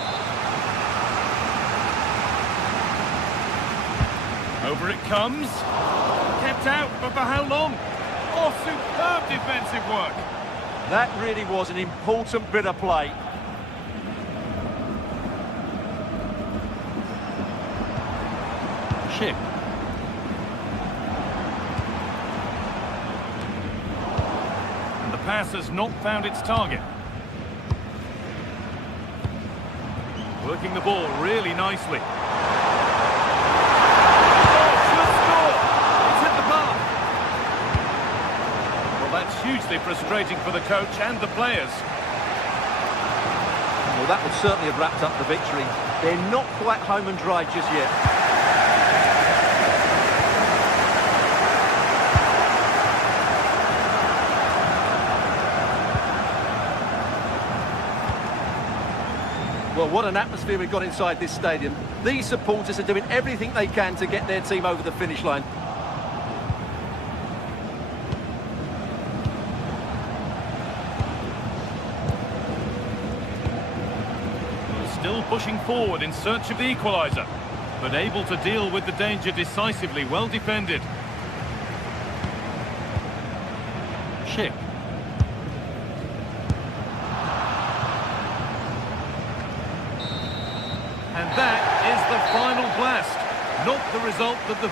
Over it comes. Kept out, but for how long? Oh, superb defensive work. That really was an important bit of play. Chip. Pass has not found its target. Working the ball really nicely. Oh, should score! It's hit the bar. Well, that's hugely frustrating for the coach and the players. Well, that would certainly have wrapped up the victory. They're not quite home and dry just yet. Well, what an atmosphere we've got inside this stadium. These supporters are doing everything they can to get their team over the finish line. Still pushing forward in search of the equaliser, but able to deal with the danger decisively. Well defended. Chip. And that is the final blast. Not the result that the...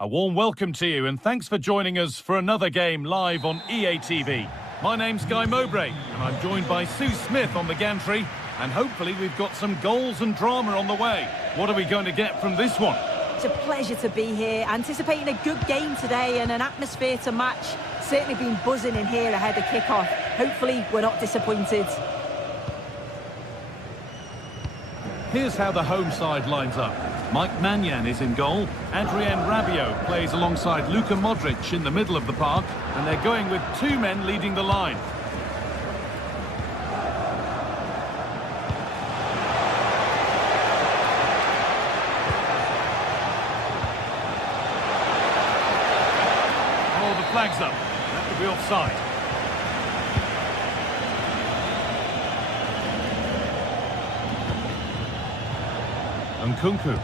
A warm welcome to you, and thanks for joining us for another game live on EA TV. My name's Guy Mowbray, and I'm joined by Sue Smith on the gantry. And hopefully we've got some goals and drama on the way. What are we going to get from this one? It's a pleasure to be here, anticipating a good game today and an atmosphere to match. Certainly been buzzing in here ahead of kick-off. Hopefully we're not disappointed. Here's how the home side lines up. Mike Maignan is in goal. Adrien Rabiot plays alongside Luka Modric in the middle of the park. And they're going with two men leading the line. Oh, the flag's up. That could be offside. Nkunku.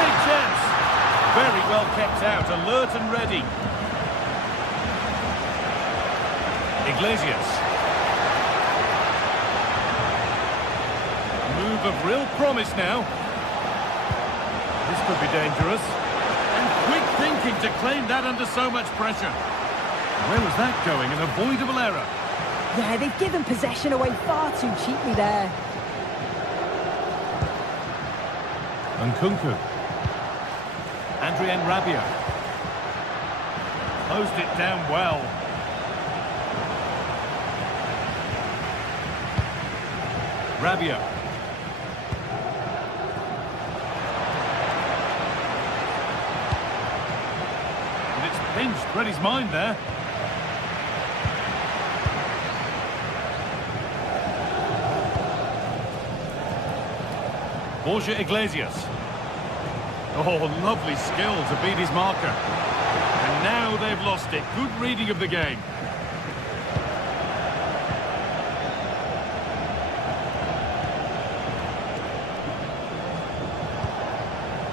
Big chance. Very well kept out, alert and ready. Iglesias. Move of real promise now. This could be dangerous. And quick thinking to claim that under so much pressure. Where was that going? An avoidable error. Yeah, they've given possession away far too cheaply there. Nkunku. Adrien Rabiot. Closed it down well. Rabiot. And it's pinched, read his mind there. Borja Iglesias. Oh, lovely skill to beat his marker. And now they've lost it. Good reading of the game.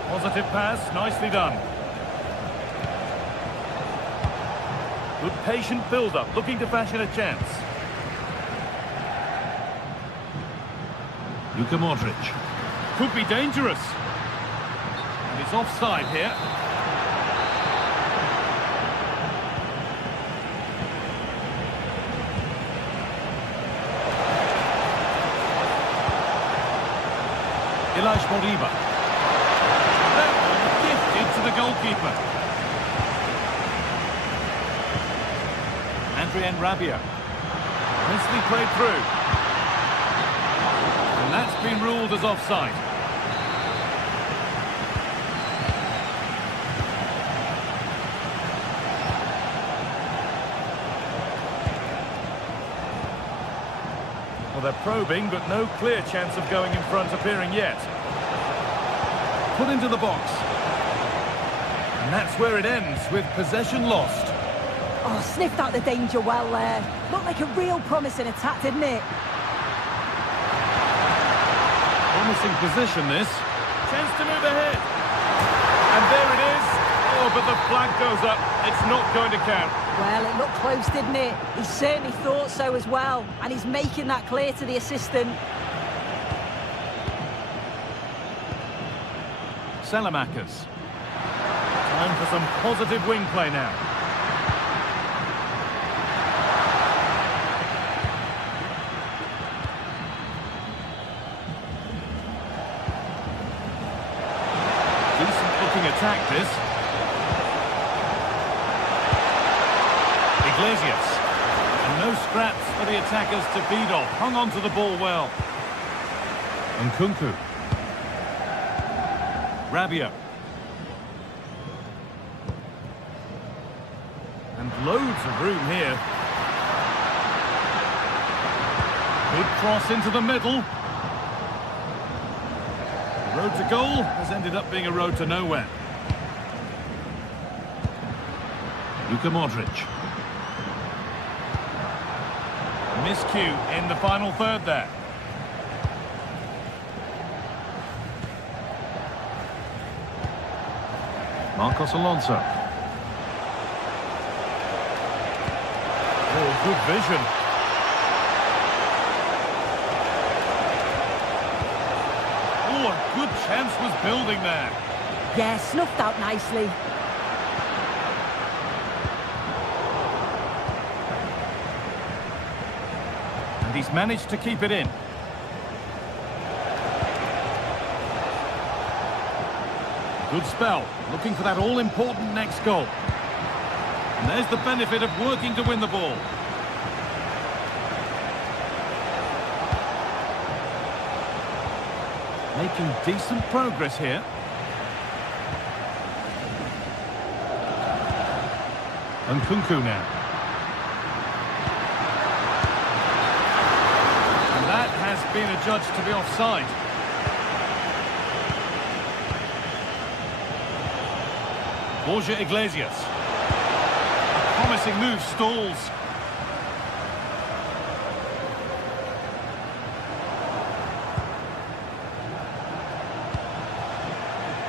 Positive pass, nicely done. Good patient build-up, looking to fashion a chance. Luka Modric. Could be dangerous. And it's offside here. Ilaix Moriba. That one gifted to the goalkeeper. Adrien Rabiot. Nicely played through. And that's been ruled as offside. Well, they're probing, but no clear chance of going in front appearing yet. Put into the box. And that's where it ends, with possession lost. Oh, sniffed out the danger well there. Looked like a real promising attack, didn't it? Promising position, this. Chance to move ahead. And there it is. Oh, but the flag goes up. It's not going to count. Well, it looked close, didn't it? He certainly thought so as well. And he's making that clear to the assistant. Salamakers. Time for some positive wing play now. Decent looking attack, this. Iglesias. And no scraps for the attackers to beat off. Hung on to the ball well. Nkunku. Rabiot. And loads of room here. Good cross into the middle. The road to goal has ended up being a road to nowhere. Luka Modric. Miscue in the final third there. Marcos Alonso. Oh, good vision. Oh, a good chance was building there. Yeah, snuffed out nicely. And he's managed to keep it in. Good spell, looking for that all-important next goal. And there's the benefit of working to win the ball. Making decent progress here. And Nkunku now. And that has been adjudged to be offside. Borja Iglesias. A promising move stalls.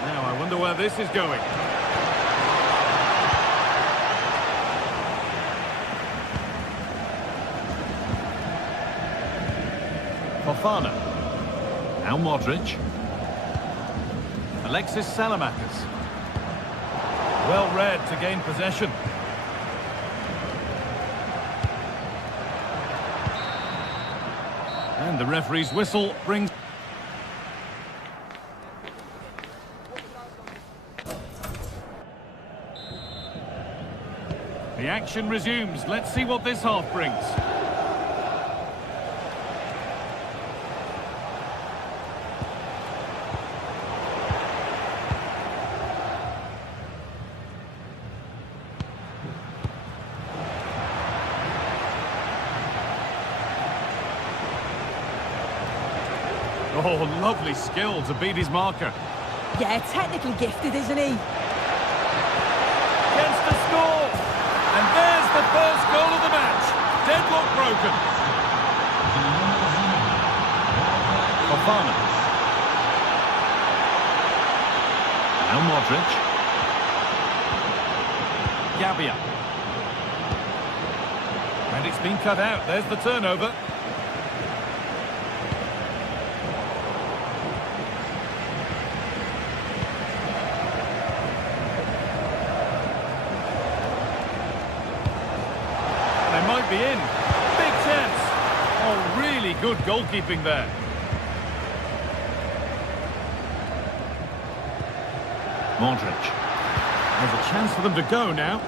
Now I wonder where this is going. Fofana. Now Modric. Alexis Salamakers. Well read to gain possession. And the referee's whistle brings... The action resumes. Let's see what this half brings. Oh, lovely skill to beat his marker. Yeah, technically gifted, isn't he? Gets to score! And there's the first goal of the match. Deadlock broken. Fofana. Now Modric. Gabia. And it's been cut out. There's the turnover. Might be in. Big chance. Oh, really good goalkeeping there. Modric. There's a chance for them to go now.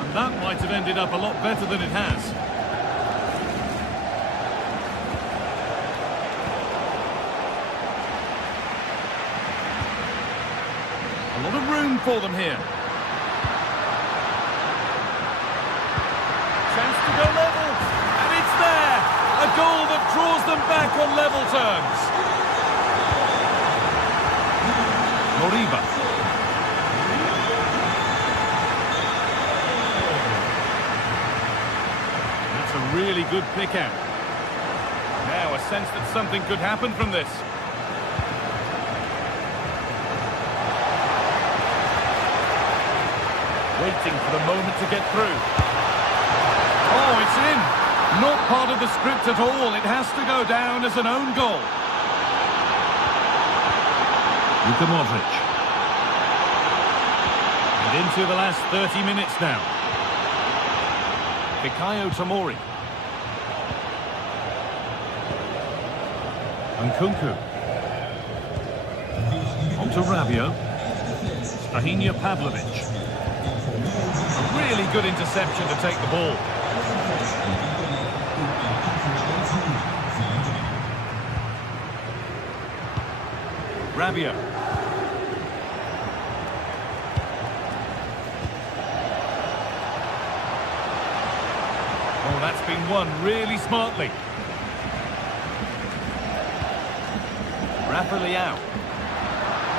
And that might have ended up a lot better than it has. A lot of room for them here. Chance to go level, and it's there! A goal that draws them back on level terms. Moriba. That's a really good pick out. Now a sense that something could happen from this. Waiting for the moment to get through. Oh, it's in. Not part of the script at all. It has to go down as an own goal. Luka Modric. And into the last 30 minutes now. Fikayo Tomori. Nkunku. On to Rabiot. Stahinja Pavlovic. A really good interception to take the ball. Rabiot. Oh, that's been won really smartly. Rafa Leao.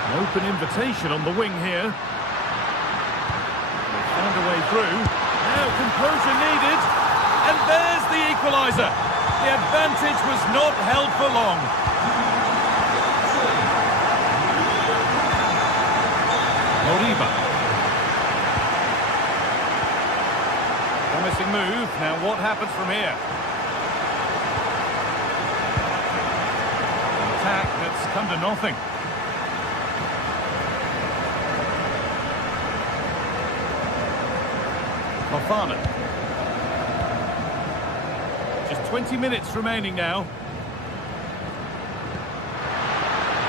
An open invitation on the wing here. They found a way through. Now composure needed. And there's the equaliser. The advantage was not held for long. Moriba. Promising move. Now what happens from here? An attack that's come to nothing. Fofana. Just 20 minutes remaining now.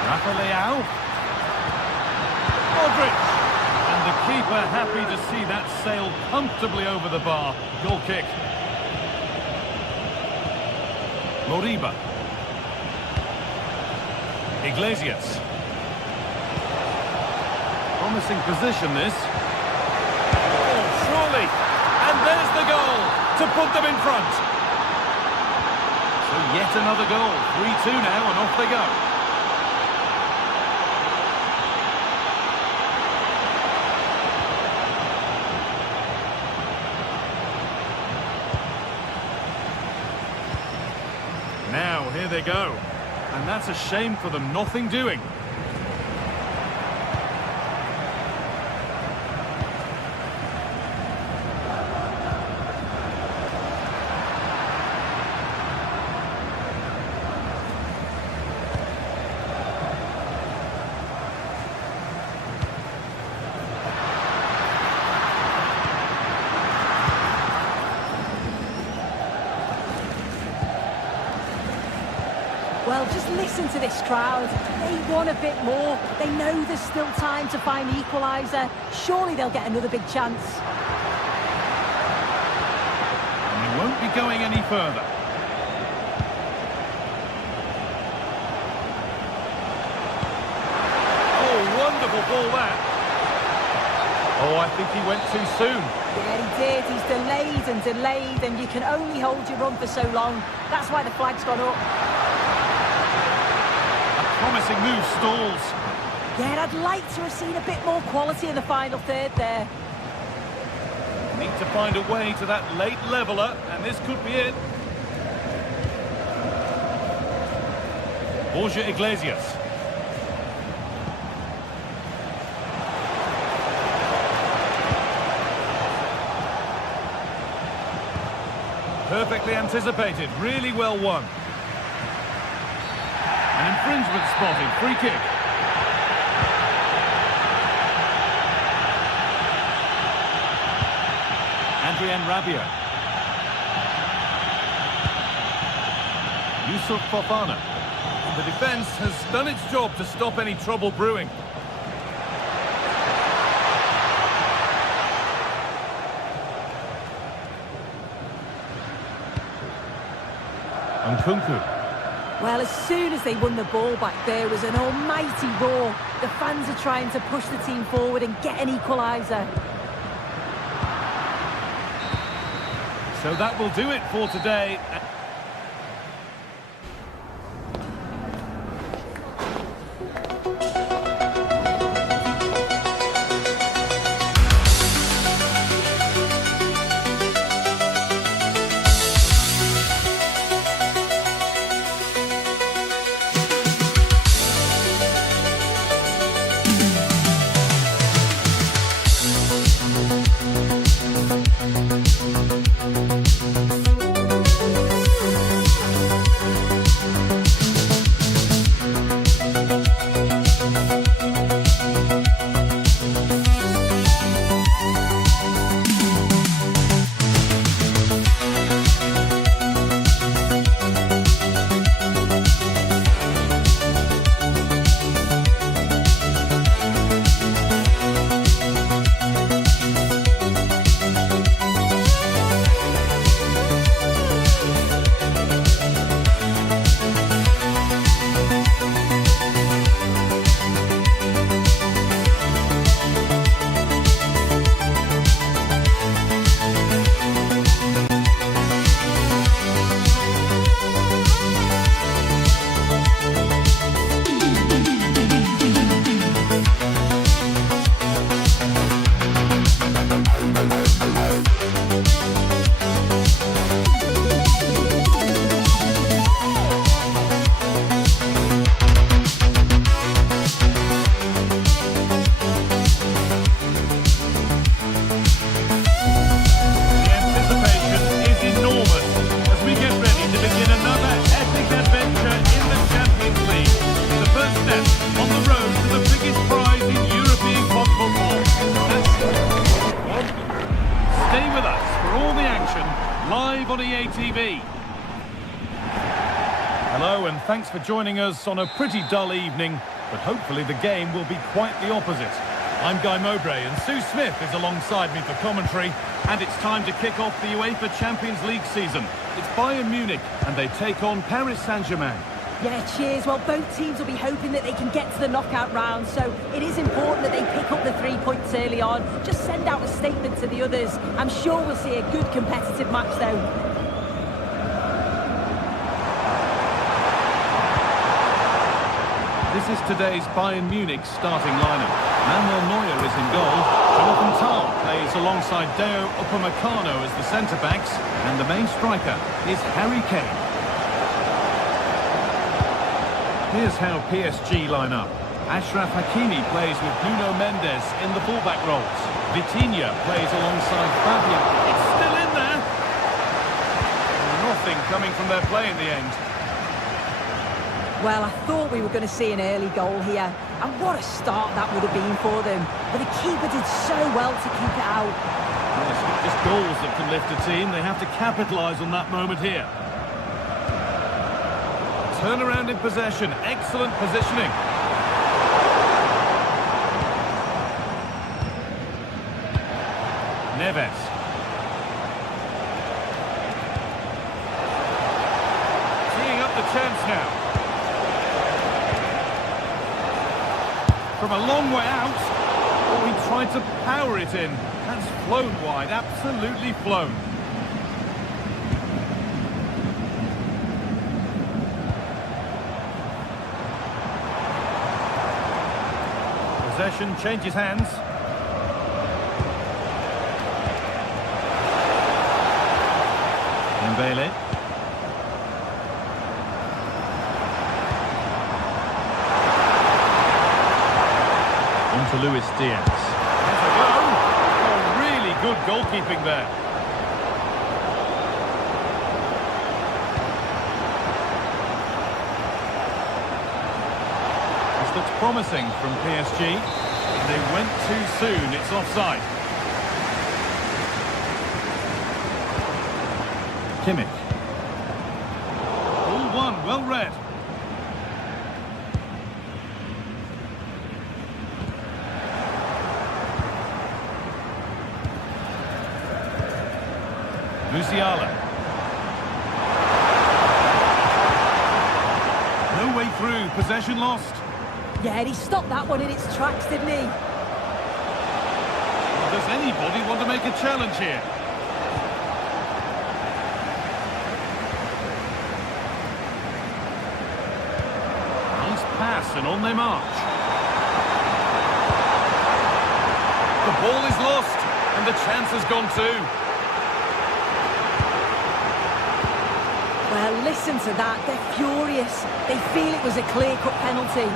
Rafael. Modric. And the keeper happy to see that sail comfortably over the bar. Goal kick. Moriba. Iglesias. Promising position, this. Oh, surely. And there's the goal to put them in front. So yet another goal. 3-2 now, and off they go. Now, here they go. And that's a shame for them, nothing doing. Well, just listen to this crowd. They want a bit more. They know there's still time to find the equaliser. Surely they'll get another big chance. And they won't be going any further. Oh, wonderful ball that. Oh, I think he went too soon. Yeah, he did. He's delayed, and you can only hold your run for so long. That's why the flag's gone up. Promising move stalls. Yeah, I'd like to have seen a bit more quality in the final third there. Need to find a way to that late leveller, and this could be it. Borja Iglesias. Perfectly anticipated, really well won. An infringement spotted, free kick. Adrian Rabiot. Yusuf Fofana. The defence has done its job to stop any trouble brewing. Nkunku. Well, as soon as they won the ball back, there was an almighty roar. The fans are trying to push the team forward and get an equaliser. So that will do it for today. live on EA TV. Hello and thanks for joining us on a pretty dull evening, but hopefully the game will be quite the opposite. I'm Guy Mowbray and Sue Smith is alongside me for commentary, and it's time to kick off the UEFA Champions League season. It's Bayern Munich and they take on Paris Saint-Germain. Yeah, cheers. Well, both teams will be hoping that they can get to the knockout round, so it is important that they pick up the 3 points early on. Just send out a statement to the others. I'm sure we'll see a good competitive match though. This is today's Bayern Munich starting lineup. Manuel Neuer is in goal. Jonathan Tah plays alongside Deo Upamecano as the centre-backs. And the main striker is Harry Kane. Here's how PSG line up. Achraf Hakimi plays with Nuno Mendes in the fullback roles. Vitinha plays alongside Fabian. It's still in there! Nothing coming from their play in the end. Well, I thought we were going to see an early goal here, and what a start that would have been for them. But the keeper did so well to keep it out. Yes, it's just goals that can lift a team. They have to capitalise on that moment here. Turnaround in possession, excellent positioning. Neves. Teeing up the chance now. From a long way out. Oh, he tried to power it in. That's flown wide, absolutely flown. Possession changes hands. Dembele. On to Luis Diaz. There's a go. Oh, really good goalkeeping there. This looks promising from PSG. They went too soon. It's offside. Kimmich. All one, well read. Musiala. No way through, possession lost. Yeah, he stopped that one in its tracks, didn't he? Does anybody want to make a challenge here? Nice pass and on they march. The ball is lost and the chance has gone too. Well, listen to that. They're furious. They feel it was a clear-cut penalty.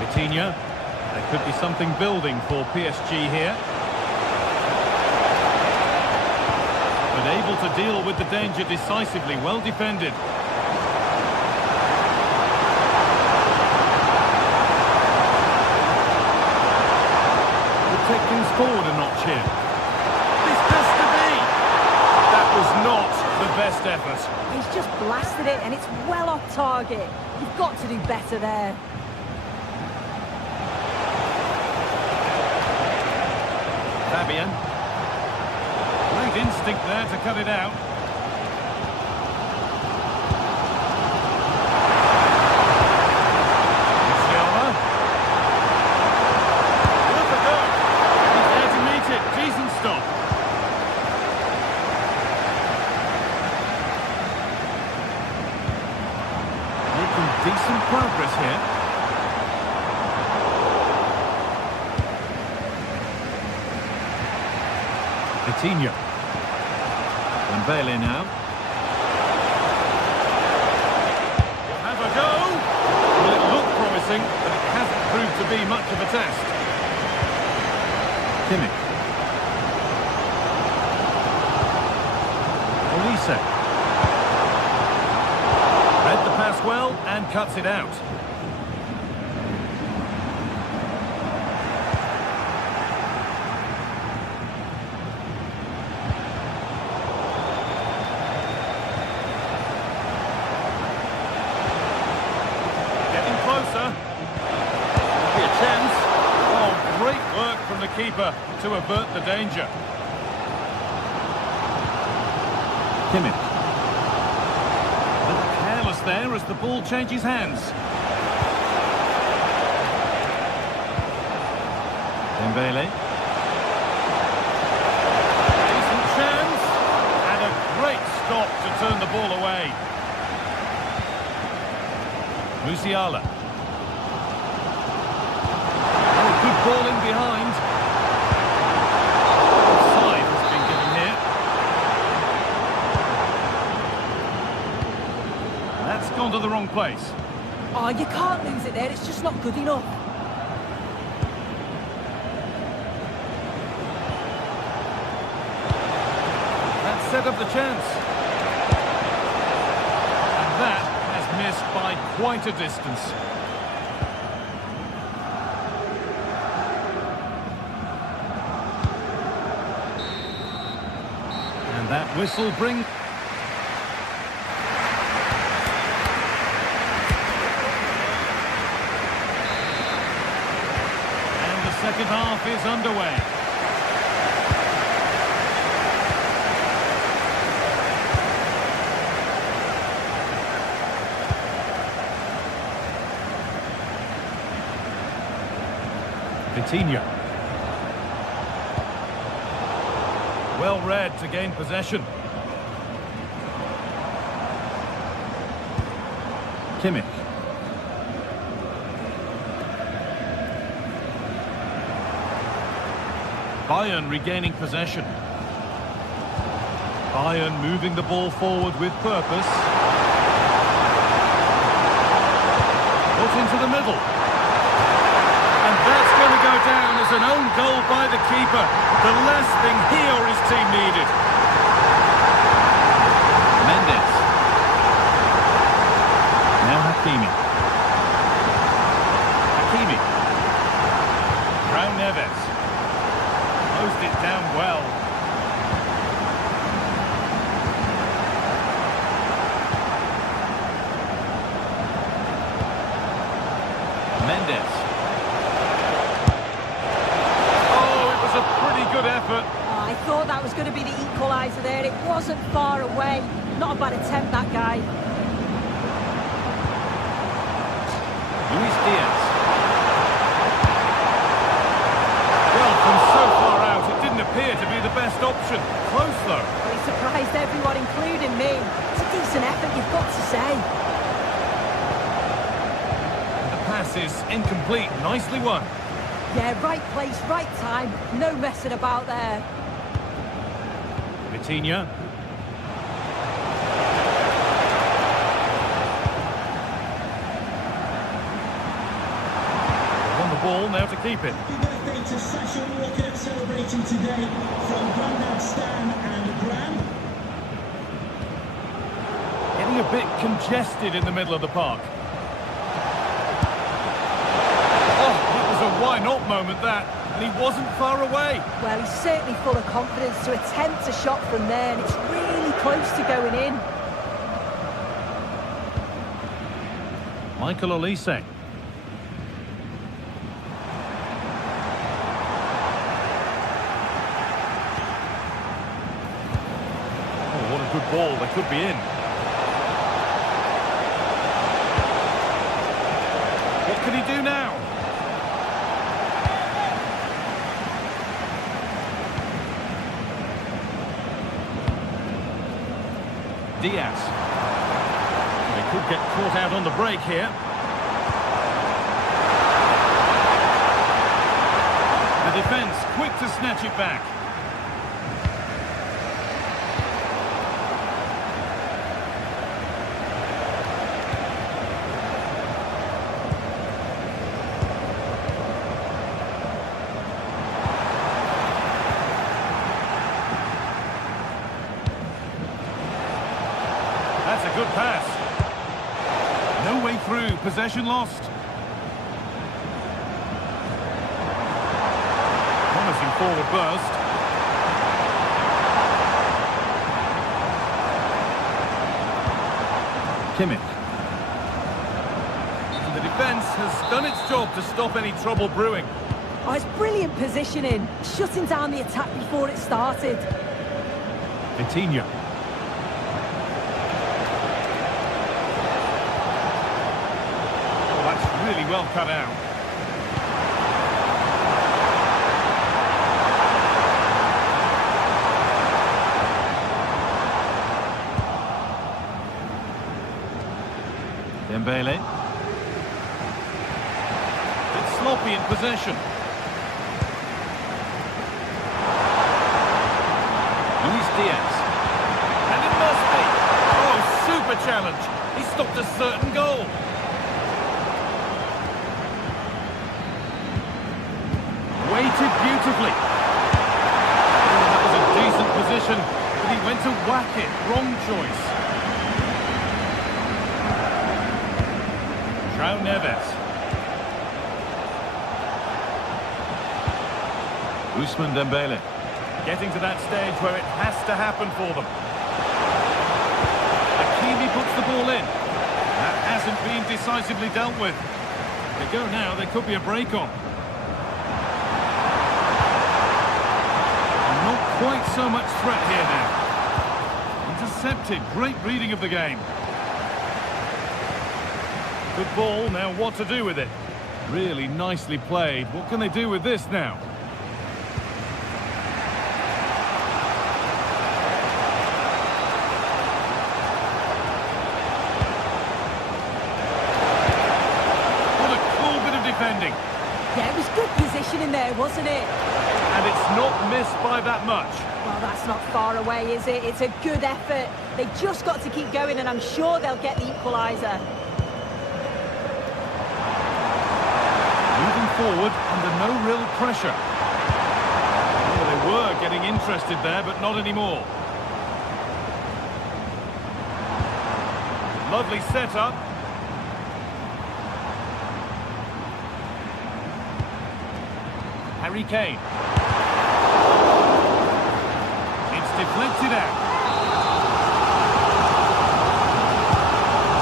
Vitinha. There could be something building for PSG here. But able to deal with the danger decisively. Well defended. Take things forward a notch here. This has to be! That was not the best effort. He's just blasted it, and it's well off target. You've got to do better there. Fabian. Great instinct there to cut it out. Decent progress here. Vitinha. Dembele now. He'll have a go. Well, it looked promising, but it hasn't proved to be much of a test. Kimmich. Olise. Read the pass pass well and cuts it out. Getting closer. Be a chance. Oh, great work from the keeper to avert the danger. Kimmich. A little careless there as the ball changes hands. Dembele. Decent chance. And a great stop to turn the ball away. Musiala. Oh, good ball in behind. Offside has been given here. That's gone to the wrong place. Oh, you can't lose it there. It's just not good enough. That set up the chance. And that has missed by quite a distance. And that whistle brings... Second half is underway. Vitinha. Well read to gain possession. Kimmich. Bayern regaining possession. Bayern moving the ball forward with purpose. Put into the middle. And that's going to go down as an own goal by the keeper. The last thing he or his team needed. Mendes. Now Hakimi. Brown Neves. Closed it down well. Mendes. Oh, it was a pretty good effort. Oh, I thought that was going to be the equaliser there. It wasn't far away. Not a bad attempt, that guy. Luis Diaz. Well, from so far out, it didn't appear to be the best option. Close, though. Well, he surprised everyone, including me. It's a decent effort, you've got to say. The pass is incomplete. Nicely won. Yeah, right place, right time. No messing about there. Vitinha. On the ball, now to keep it. Happy birthday to Sasha Walker, celebrating today from Grandad Stan and Gran. Getting a bit congested in the middle of the park. Oh, that was a why-not moment, that. And he wasn't far away. Well, he's certainly full of confidence to attempt a shot from there, and it's really close to going in. Michael Olise. Oh, what a good ball. They could be in. What can he do now? Diaz. They could get caught out on the break here. The defence quick to snatch it back. That's a good pass. No way through, possession lost. Promising forward burst. Kimmich. And the defence has done its job to stop any trouble brewing. Oh, it's brilliant positioning, shutting down the attack before it started. Coutinho. Oh, that's really well cut out. Dembele. It's sloppy in possession. Luis Diaz. And it must be. Oh, super challenge. He stopped a certain goal. Weighted beautifully. Oh, that was a decent position, but he went to whack it. Wrong choice. João Neves. Ousmane Dembele. Getting to that stage where it has to happen for them. Hakimi puts the ball in. That hasn't been decisively dealt with. They go now, there could be a break on. Not quite so much threat here now. Intercepted, great reading of the game. Good ball, now what to do with it? Really nicely played. What can they do with this now? What a cool bit of defending. Yeah, it was good positioning there, wasn't it? And it's not missed by that much. Well, that's not far away, is it? It's a good effort. They just got to keep going, and I'm sure they'll get the equaliser. Moving forward under no real pressure. Oh, they were getting interested there, but not anymore. Lovely setup. Harry Kane. It's deflected out.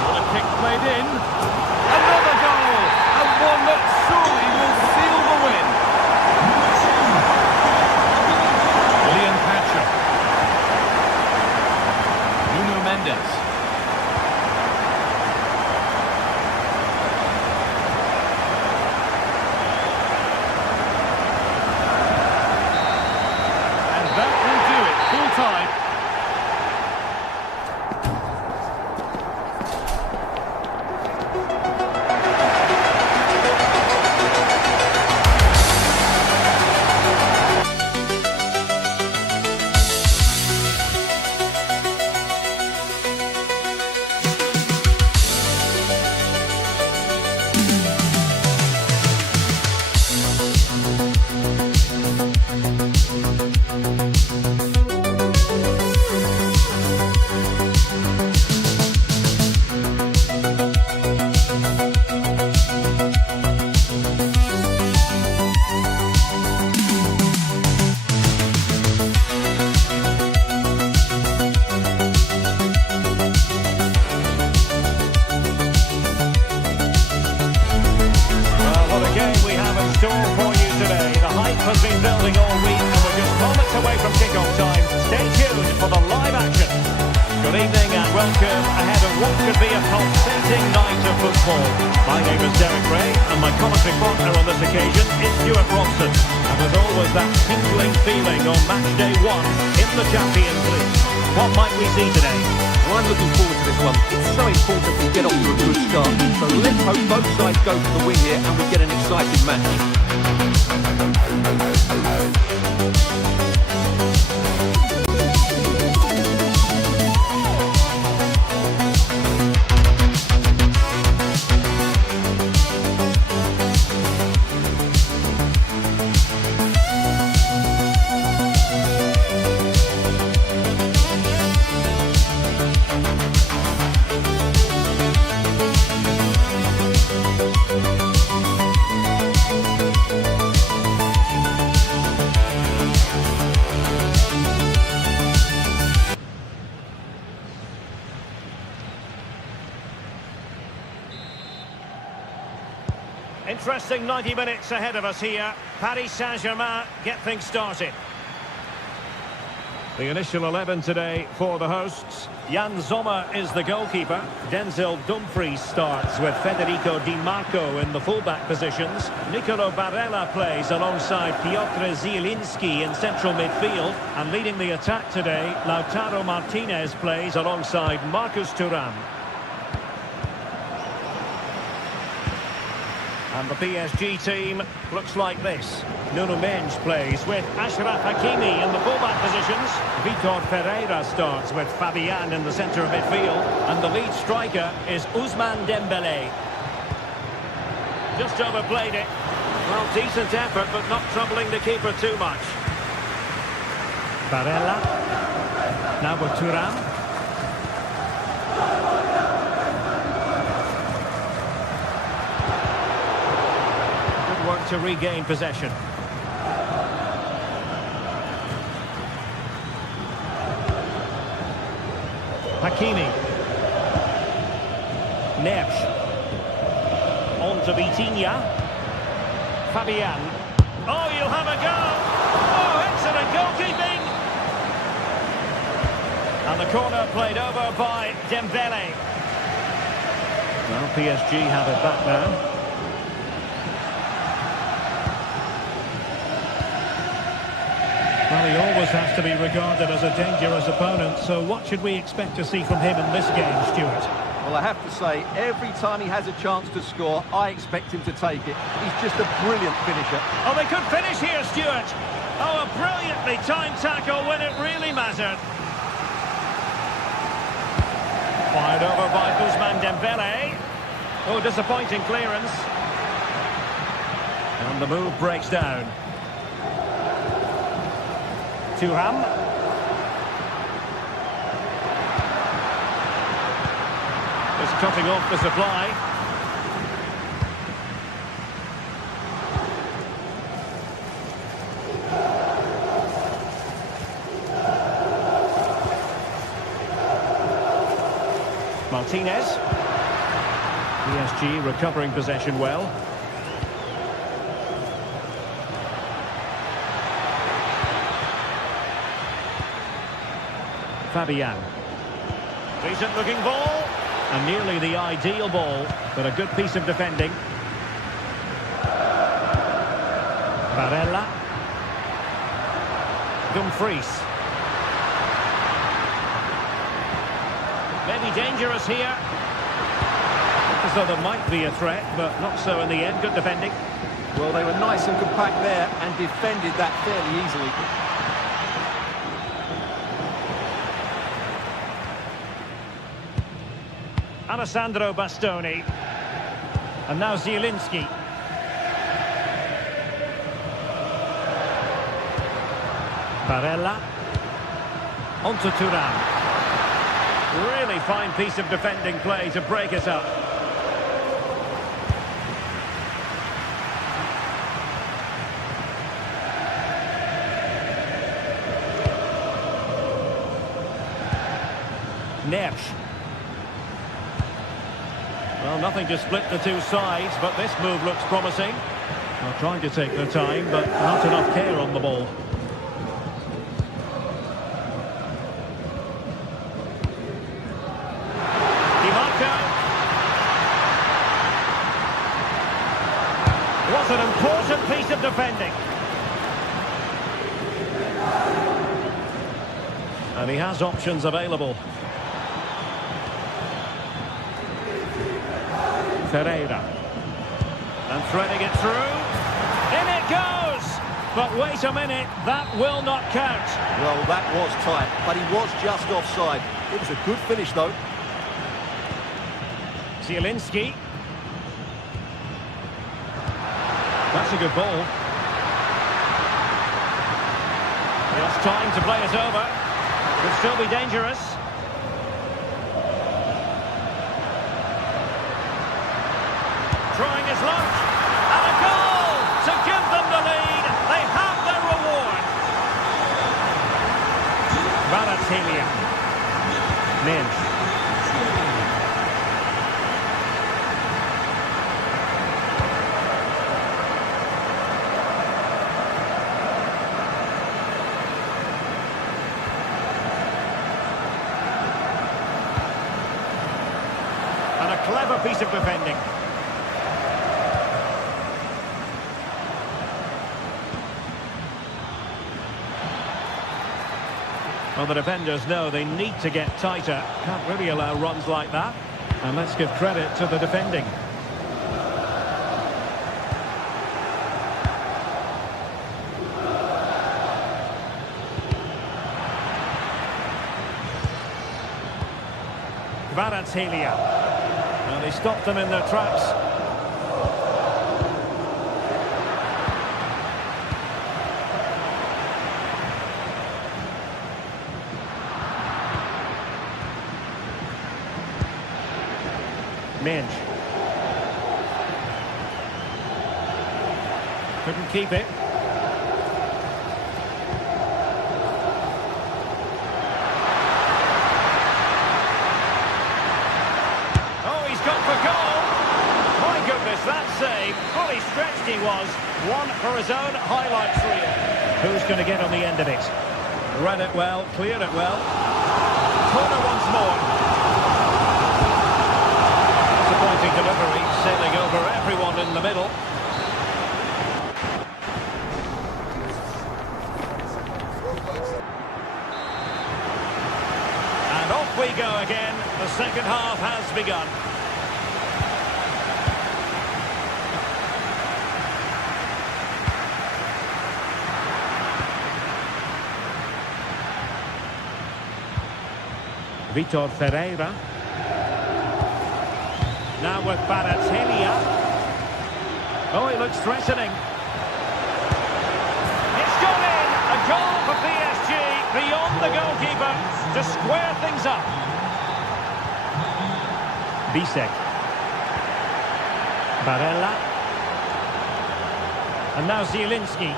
What a kick played in. Another goal! And one that surely will seal the win. William Pacho. Nuno Mendes. And that will do it. Full time. Has been building all week, and we're just moments away from kick-off time. Stay tuned for the live action. Good evening and welcome ahead of what could be a pulsating night of football. My name is Derek Ray, and my commentary partner on this occasion is Stuart Robson. And there's always that tingling feeling on match day 1 in the Champions League. What might we see today? Well, I'm looking forward to this one. It's so important we get off to a good start. So let's hope both sides go for the win here and we get an exciting match. Interesting 90 minutes ahead of us here. Paris Saint-Germain get things started. The initial 11 today for the hosts. Jan Sommer is the goalkeeper. Denzel Dumfries starts with Federico Di Marco in the fullback positions. Nicolo Barella plays alongside Piotr Zielinski in central midfield. And leading the attack today, Lautaro Martinez plays alongside Marcus Thuram. And the PSG team looks like this. Nuno Mendes plays with Achraf Hakimi in the fullback positions. Vitor Pereira starts with Fabian in the centre of midfield. And the lead striker is Ousmane Dembélé. Just overplayed it. Well, decent effort, but not troubling the keeper too much. Barella. Now with Thuram. Work to regain possession. Hakimi. Neves. On to Vitinha. Fabian. Oh, you'll have a go. Oh, excellent goalkeeping. And the corner played over by Dembélé. Well, PSG have it back now. Well, he always has to be regarded as a dangerous opponent, so what should we expect to see from him in this game, Stuart? Well, I have to say, every time he has a chance to score, I expect him to take it. He's just a brilliant finisher. Oh, they could finish here, Stuart. Oh, a brilliantly timed tackle when it really mattered. Fired over by Ousmane Dembélé. Oh, disappointing clearance. And the move breaks down. Thuram. Just cutting off the supply. Martinez. PSG recovering possession well. Fabian. Decent looking ball. And nearly the ideal ball, but a good piece of defending. Barella. Dumfries. Maybe dangerous here. As though there might be a threat, but not so in the end. Good defending. Well, they were nice and compact there and defended that fairly easily. Alessandro Bastoni. And now Zielinski. Barella. On to Thuram. Really fine piece of defending play to break it up. Neves. Well, nothing to split the two sides, but this move looks promising. Well, trying to take their time, but not enough care on the ball. Di Marco. What an important piece of defending. And he has options available. Pereira. And threading it through. In it goes! But wait a minute, that will not count. Well, that was tight, but he was just offside. It was a good finish, though. Zielinski. That's a good ball. Just time to play it over. Could still be dangerous. Trying his luck, and a goal to give them the lead. They have their reward. Kvaratskhelia. Mendes. clever piece of defending. Well, the defenders know they need to get tighter. Can't really allow runs like that. And let's give credit to the defending. Kvaratskhelia. Well, they stopped them in their tracks. Minge. Couldn't keep it. Oh, he's gone for goal. My goodness, that save. Fully stretched he was. One for his own highlights reel. Who's going to get on the end of it? Read it well, cleared it well. Corner once more. Disappointing delivery, sailing over everyone in the middle. And off we go again. The second half has begun. Vitor Ferreira. Now with Kvaratskhelia. Oh, he looks threatening. It's gone in! A goal for PSG beyond the goalkeeper to square things up. Bisek. Barella. And now Zielinski.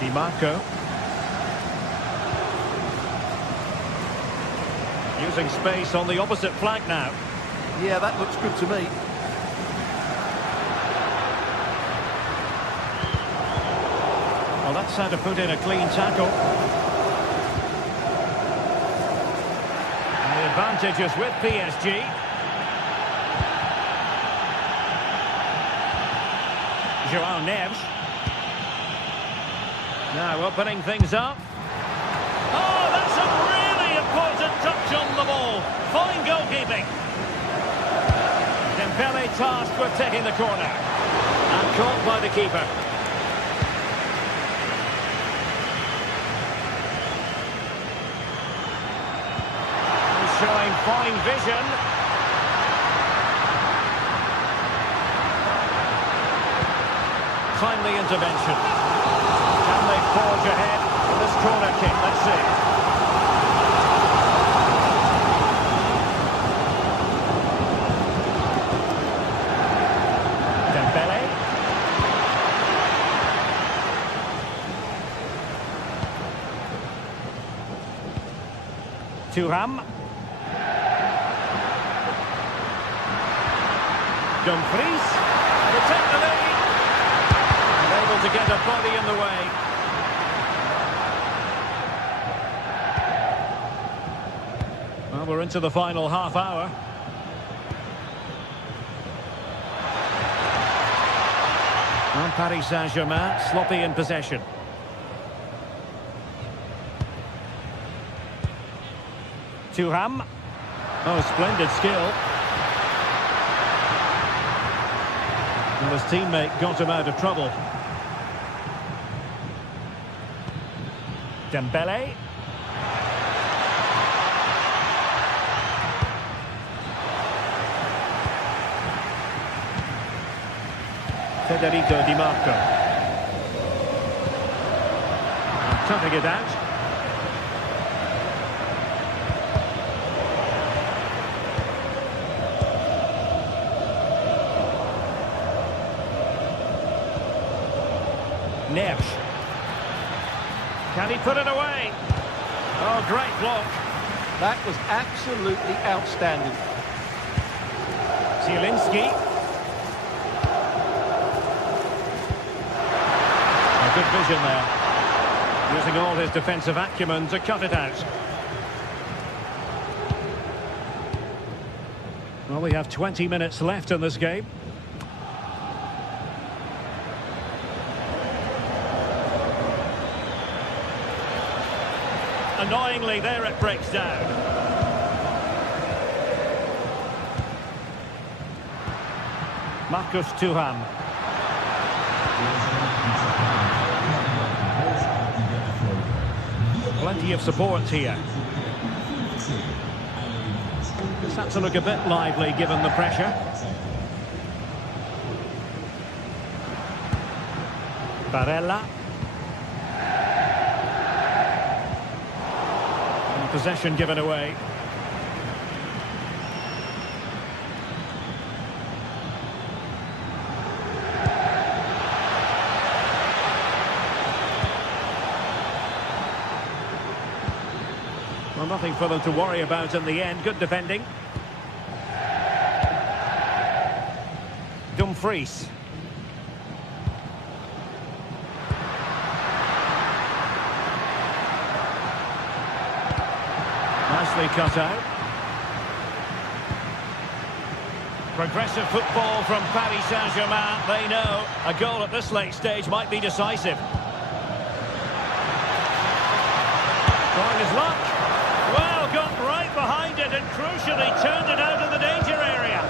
Di Marco. Using space on the opposite flank now. Yeah, that looks good to me. Well, that's how to put in a clean tackle. And the advantage is with PSG. João Neves. Now opening things up. Oh, that's a really important touch on the ball. Fine goalkeeping. Dembele tasked with taking the corner. And caught by the keeper. Showing fine vision. Timely intervention. Can they forge ahead with this corner kick? Let's see. Dembele. Thuram. Dumfries, to take the lead, and able to get a body in the way. Well, we're into the final half hour. And Paris Saint-Germain sloppy in possession. Thuram. Oh, splendid skill. And his teammate got him out of trouble. Dembele. Federico Di Marco. Toughing it out. Neves. Can he put it away? Oh, great block. That was absolutely outstanding. Zielinski. A good vision there. Using all his defensive acumen to cut it out. Well, we have 20 minutes left in this game. Annoyingly, there it breaks down. Marcus Thuram. Plenty of support here. This had to look a bit lively given the pressure. Barella. And possession given away. Well, nothing for them to worry about in the end. Good defending. Dumfries. Nicely cut out. Progressive football from Paris Saint-Germain. They know a goal at this late stage might be decisive. Trying his luck. Well, got right behind it and crucially turned it out of the danger area.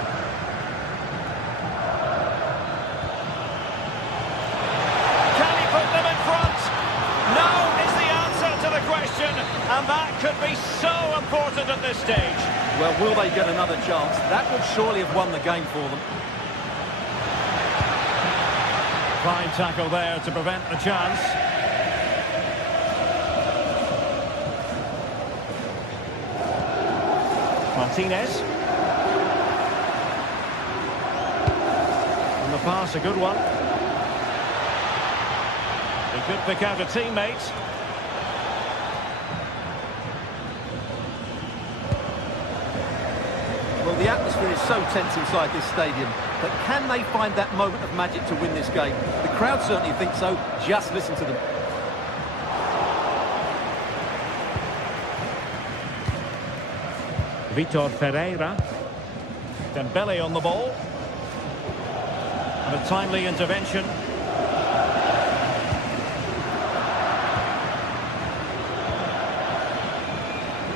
Can he put them in front? No is the answer to the question, and that could be so important at this stage. Well, will they get another chance? That would surely have won the game for them. Fine tackle there to prevent the chance. Martinez. And the pass, a good one. He could pick out a teammate. Well, the atmosphere is so tense inside this stadium, but can they find that moment of magic to win this game? The crowd certainly think so. Just listen to them. Vitor Ferreira. Dembele on the ball. And a timely intervention.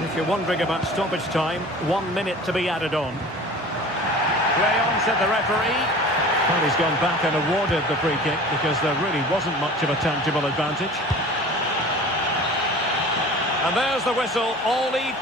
If you're wondering about stoppage time, 1 minute to be added on. Play on, said the referee. Well, he's gone back and awarded the free kick because there really wasn't much of a tangible advantage. And there's the whistle, all lead.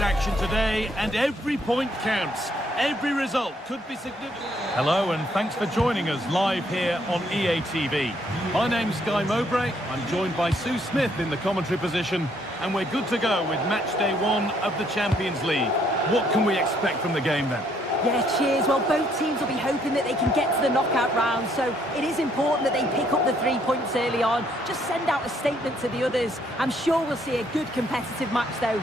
Action today, and every point counts. Every result could be significant. Hello, and thanks for joining us live here on EA TV. My name's Guy Mowbray. I'm joined by Sue Smith in the commentary position, and we're good to go with match day 1 of the Champions League. What can we expect from the game then? Yeah, cheers. Well, both teams will be hoping that they can get to the knockout round, so it is important that they pick up the 3 points early on. Just send out a statement to the others. I'm sure we'll see a good competitive match though.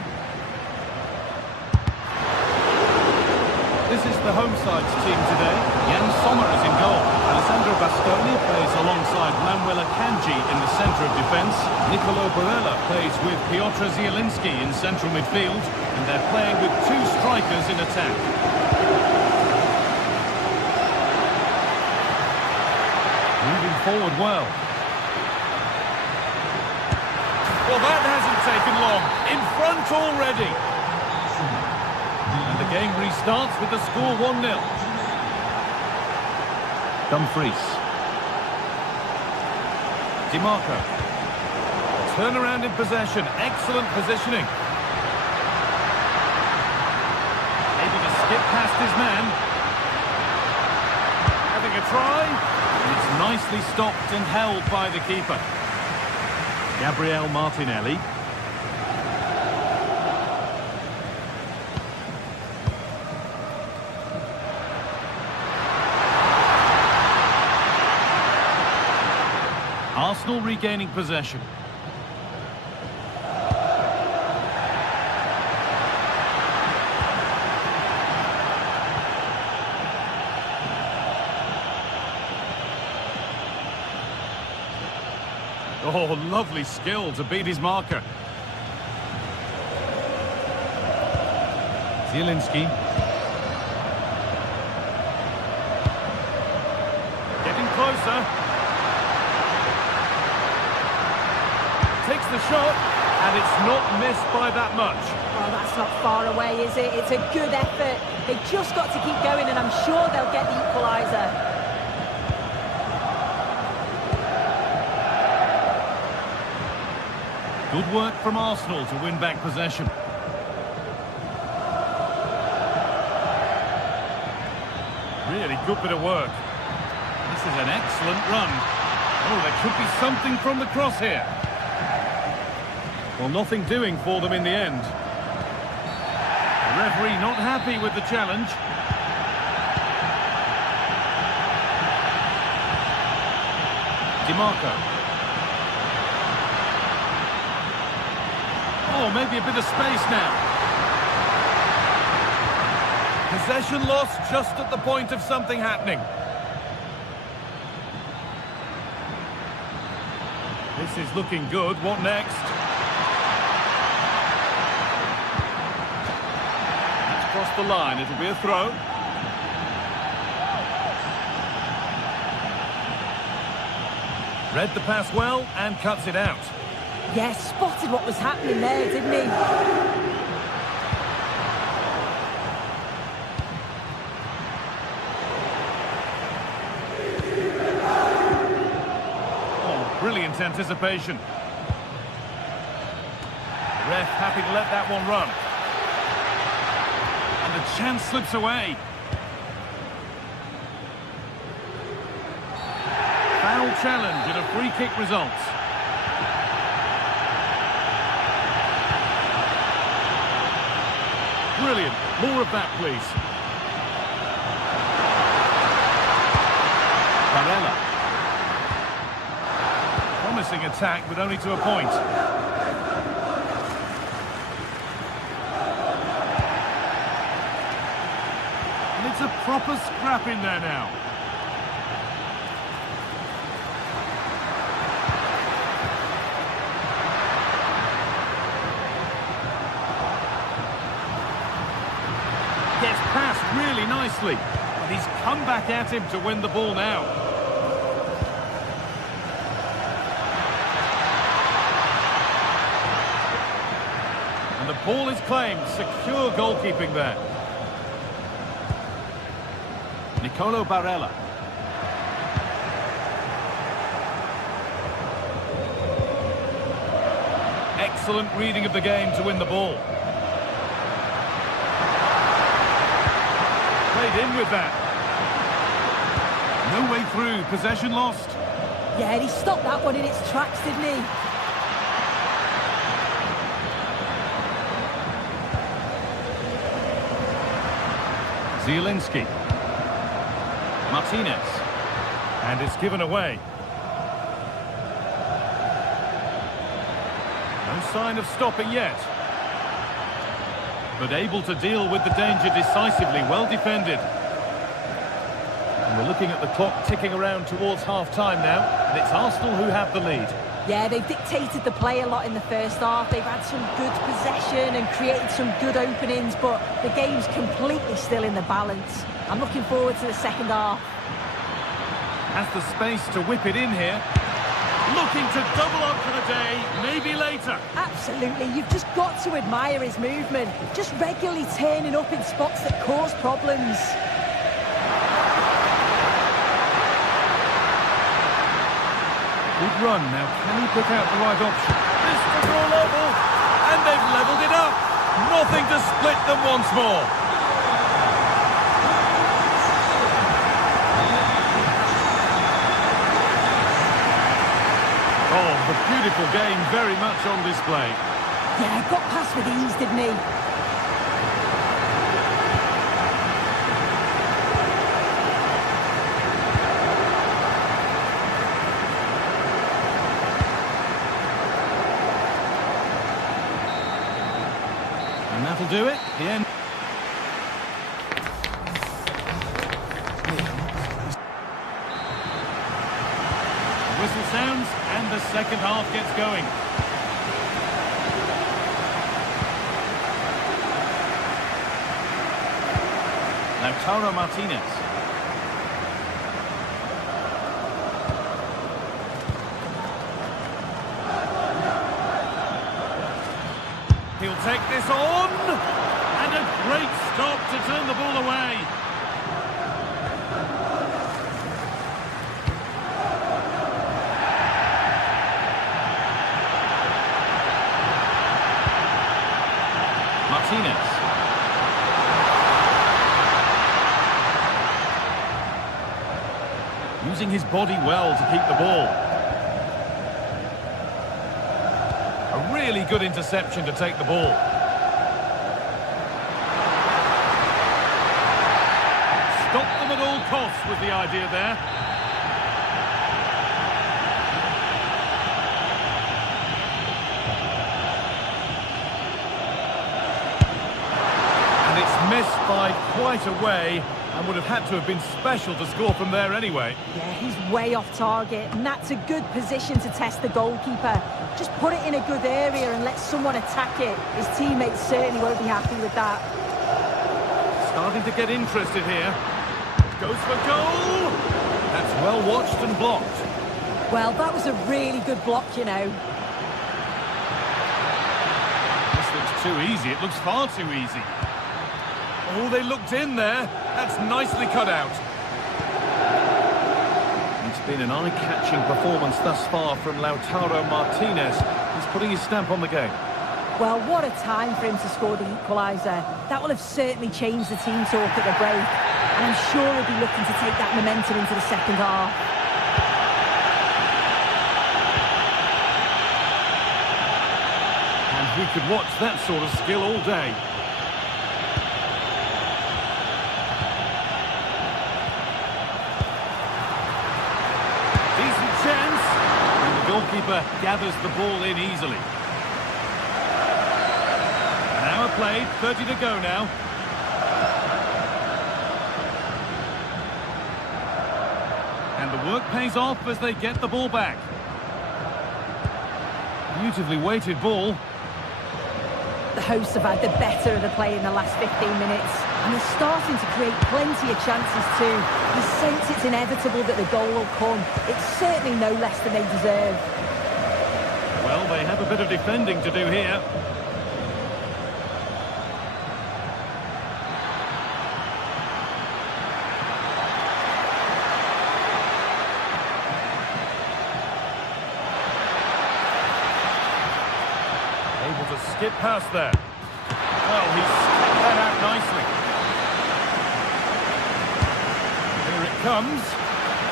This is the home side's team today. Jan Sommer is in goal. Alessandro Bastoni plays alongside Manuel Akanji in the centre of defence. Nicolo Barella plays with Piotr Zielinski in central midfield. And they're playing with 2 strikers in attack. Moving forward well. Well, that hasn't taken long. In front already. And the game restarts with the score 1-0. Dumfries. DiMarco. Turnaround in possession. Excellent positioning. Able to skip past his man. Having a try. And it's nicely stopped and held by the keeper. Gabriel Martinelli. Arsenal regaining possession. Oh, lovely skill to beat his marker. Zielinski. Getting closer. Takes the shot, and it's not missed by that much. Well, that's not far away, is it? It's a good effort. They've just got to keep going, and I'm sure they'll get the equaliser. Good work from Arsenal to win back possession. Really good bit of work. This is an excellent run. Oh, there could be something from the cross here. Well, nothing doing for them in the end. The referee not happy with the challenge. DiMarco. Oh, maybe a bit of space now. Possession lost just at the point of something happening. This is looking good. What next? That's crossed the line. It'll be a throw. Read the pass well and cuts it out. Yeah, spotted what was happening there, didn't he? Oh, brilliant anticipation. The ref happy to let that one run. And the chance slips away. Foul challenge and a free kick results. Brilliant. More of that, please. Barella. Promising attack, but only to a point. And it's a proper scrap in there now. Gets passed really nicely, and he's come back at him to win the ball now. And the ball is claimed. Secure goalkeeping there. Nicolo Barella. Excellent reading of the game to win the ball. Played in with that. No way through. Possession lost. Yeah, and he stopped that one in its tracks, didn't he? Zielinski. Martinez. And it's given away. No sign of stopping yet. But able to deal with the danger decisively. Well defended. And we're looking at the clock ticking around towards half-time now. And it's Arsenal who have the lead. Yeah, they've dictated the play a lot in the first half. They've had some good possession and created some good openings, but the game's completely still in the balance. I'm looking forward to the second half. Has the space to whip it in here. Looking to double up for the day, maybe later. Absolutely, you've just got to admire his movement. Just regularly turning up in spots that cause problems. Good run, now can he pick out the right option? This to draw level, and they've levelled it up. Nothing to split them once more. Oh, the beautiful game very much on display. Yeah, got past with ease, didn't he? And that'll do it. The end. The whistle sounds and the second half gets going. Lautaro Martinez. He'll take this on, and a great stop to turn the ball away. Martinez. Using his body well to keep the ball. A really good interception to take the ball. Stop them at all costs was the idea there. And it's missed by quite a way, and would have had to have been special to score from there anyway. Yeah, he's way off target, and that's a good position to test the goalkeeper. Just put it in a good area and let someone attack it. His teammates certainly won't be happy with that. Starting to get interested here. Goes for goal! That's well watched and blocked. Well, that was a really good block, you know. This looks too easy. It looks far too easy. Oh, they looked in there. That's nicely cut out. It's been an eye-catching performance thus far from Lautaro Martinez. He's putting his stamp on the game. Well, what a time for him to score the equaliser. That will have certainly changed the team talk at the break. And I'm sure he'll be looking to take that momentum into the second half. And we could watch that sort of skill all day. Decent chance. And the goalkeeper gathers the ball in easily. An hour played, 30 to go now. And the work pays off as they get the ball back. Beautifully weighted ball. The hosts have had the better of the play in the last 15 minutes. And they're starting to create plenty of chances too. You sense it's inevitable that the goal will come. It's certainly no less than they deserve. Well, they have a bit of defending to do here. Able to skip past there. Well, he skipped that out nicely. Here it comes.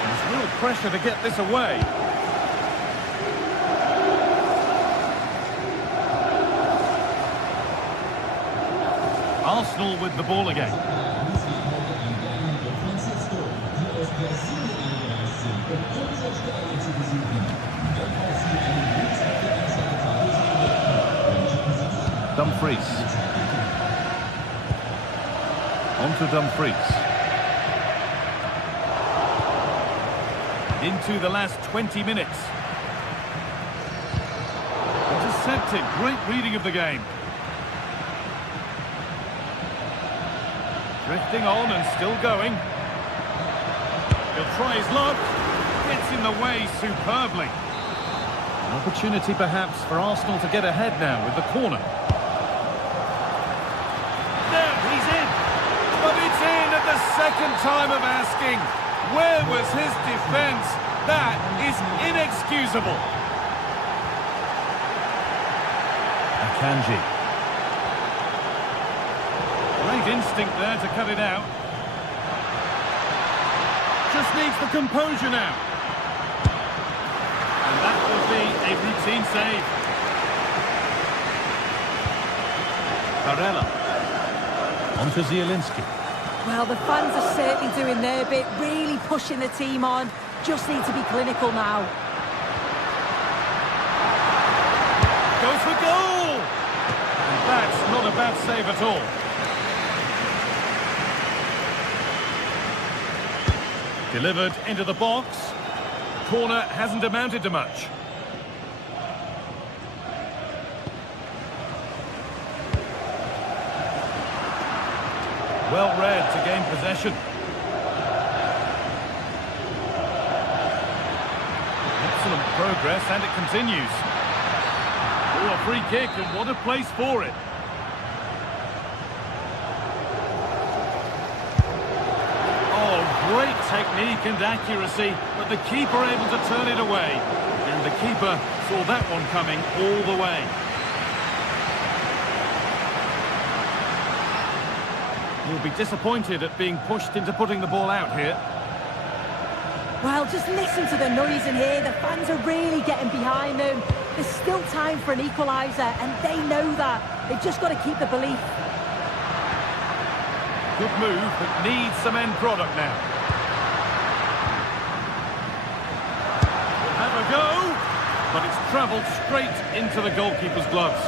There's real pressure to get this away. Arsenal with the ball again. Dumfries. On to Dumfries. Into the last 20 minutes. Intercepted. Great reading of the game. Drifting on and still going. He'll try his luck. Gets in the way superbly. An opportunity perhaps for Arsenal to get ahead now with the corner. There, he's in. But it's in at the second time of asking. Where was his defence? That is inexcusable. Akanji. Great instinct there to cut it out. Just needs the composure now. And that will be a routine save. Barella. On to Zielinski. Well, the fans are certainly doing their bit, really pushing the team on. Just need to be clinical now. Goes for goal! And that's not a bad save at all. Delivered into the box. Corner hasn't amounted to much. Well read to gain possession. Excellent progress, and it continues. Oh, a free kick, and what a place for it. Oh, great technique and accuracy, but the keeper able to turn it away. And the keeper saw that one coming all the way. He'll be disappointed at being pushed into putting the ball out here. Well, just listen to the noise in here. The fans are really getting behind them. There's still time for an equaliser, and they know that. They've just got to keep the belief. Good move, but needs some end product now. Have a go, but it's travelled straight into the goalkeeper's gloves.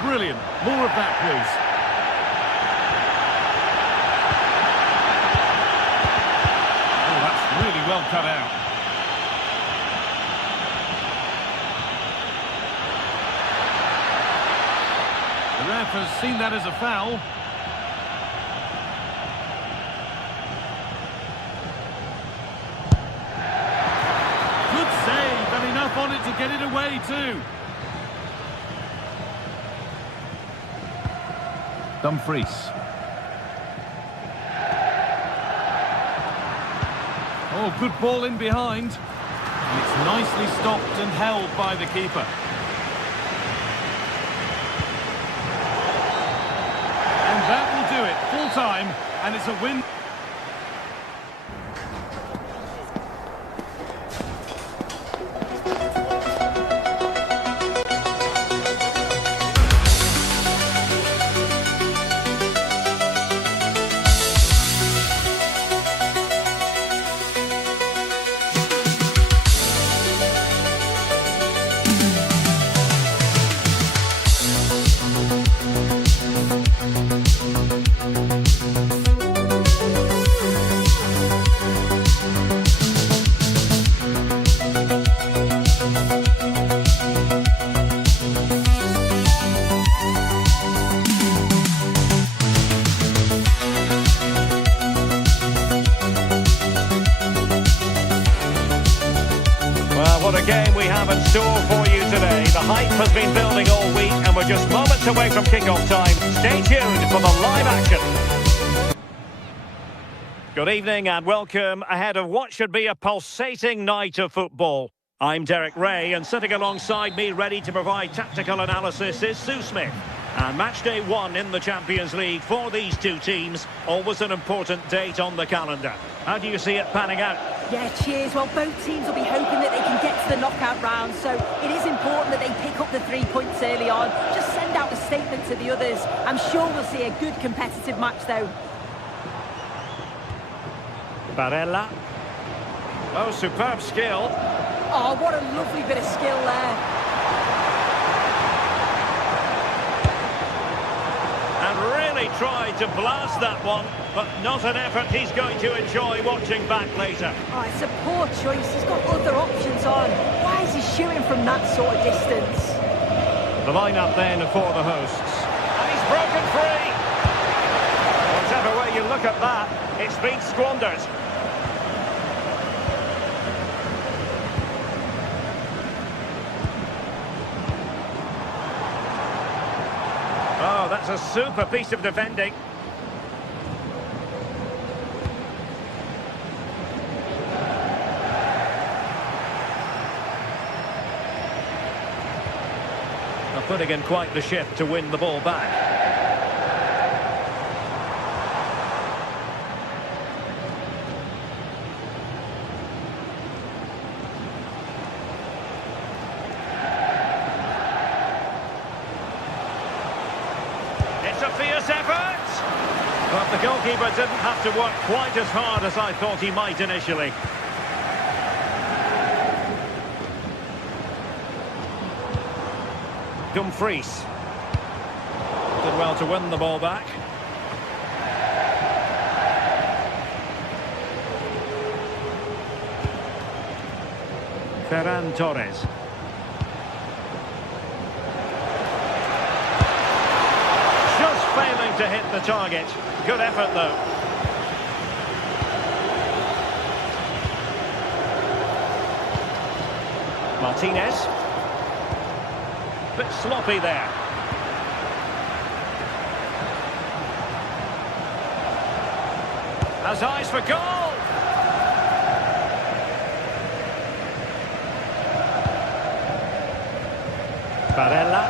Brilliant. More of that, please. Oh, that's really well cut out. The ref has seen that as a foul. Good save, and enough on it to get it away too. Dumfries. Oh, good ball in behind. And it's nicely stopped and held by the keeper. And that will do it. Full time, and it's a win. What a game we have in store for you today. The hype has been building all week and we're just moments away from kick-off time. Stay tuned for the live action. Good evening and welcome ahead of what should be a pulsating night of football. I'm Derek Ray, and sitting alongside me ready to provide tactical analysis is Sue Smith. And match day 1 in the Champions League for these two teams, always an important date on the calendar. How do you see it panning out? Yeah, cheers. Well, both teams will be hoping that they can get to the knockout round, so it is important that they pick up the 3 points early on. Just send out a statement to the others. I'm sure we'll see a good competitive match, though. Barella. Oh, superb skill. Oh, what a lovely bit of skill there. And really tried to blast that one, but not an effort he's going to enjoy watching back later. Oh, it's a poor choice. He's got other options on. Why is he shooting from that sort of distance? The line-up then for the hosts. And he's broken free. Whatever way you look at that. It's been squandered. Oh, that's a super piece of defending. They're putting in quite the shift to win the ball back. It's a fierce effort! But the goalkeeper didn't have to work quite as hard as I thought he might initially. Dumfries. Did well to win the ball back. Ferran Torres. Just failing to hit the target. Good effort though. Martinez. Bit sloppy there. Has eyes for goal. Barella.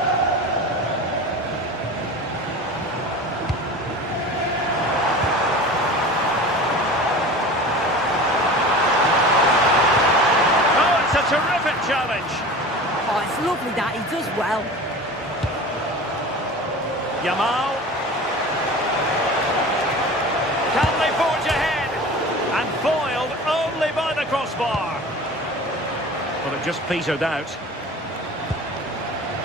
Oh, it's a terrific challenge. Oh, it's lovely that he does well. Yamal. Can they forge ahead? And foiled only by the crossbar. Well, it just petered out.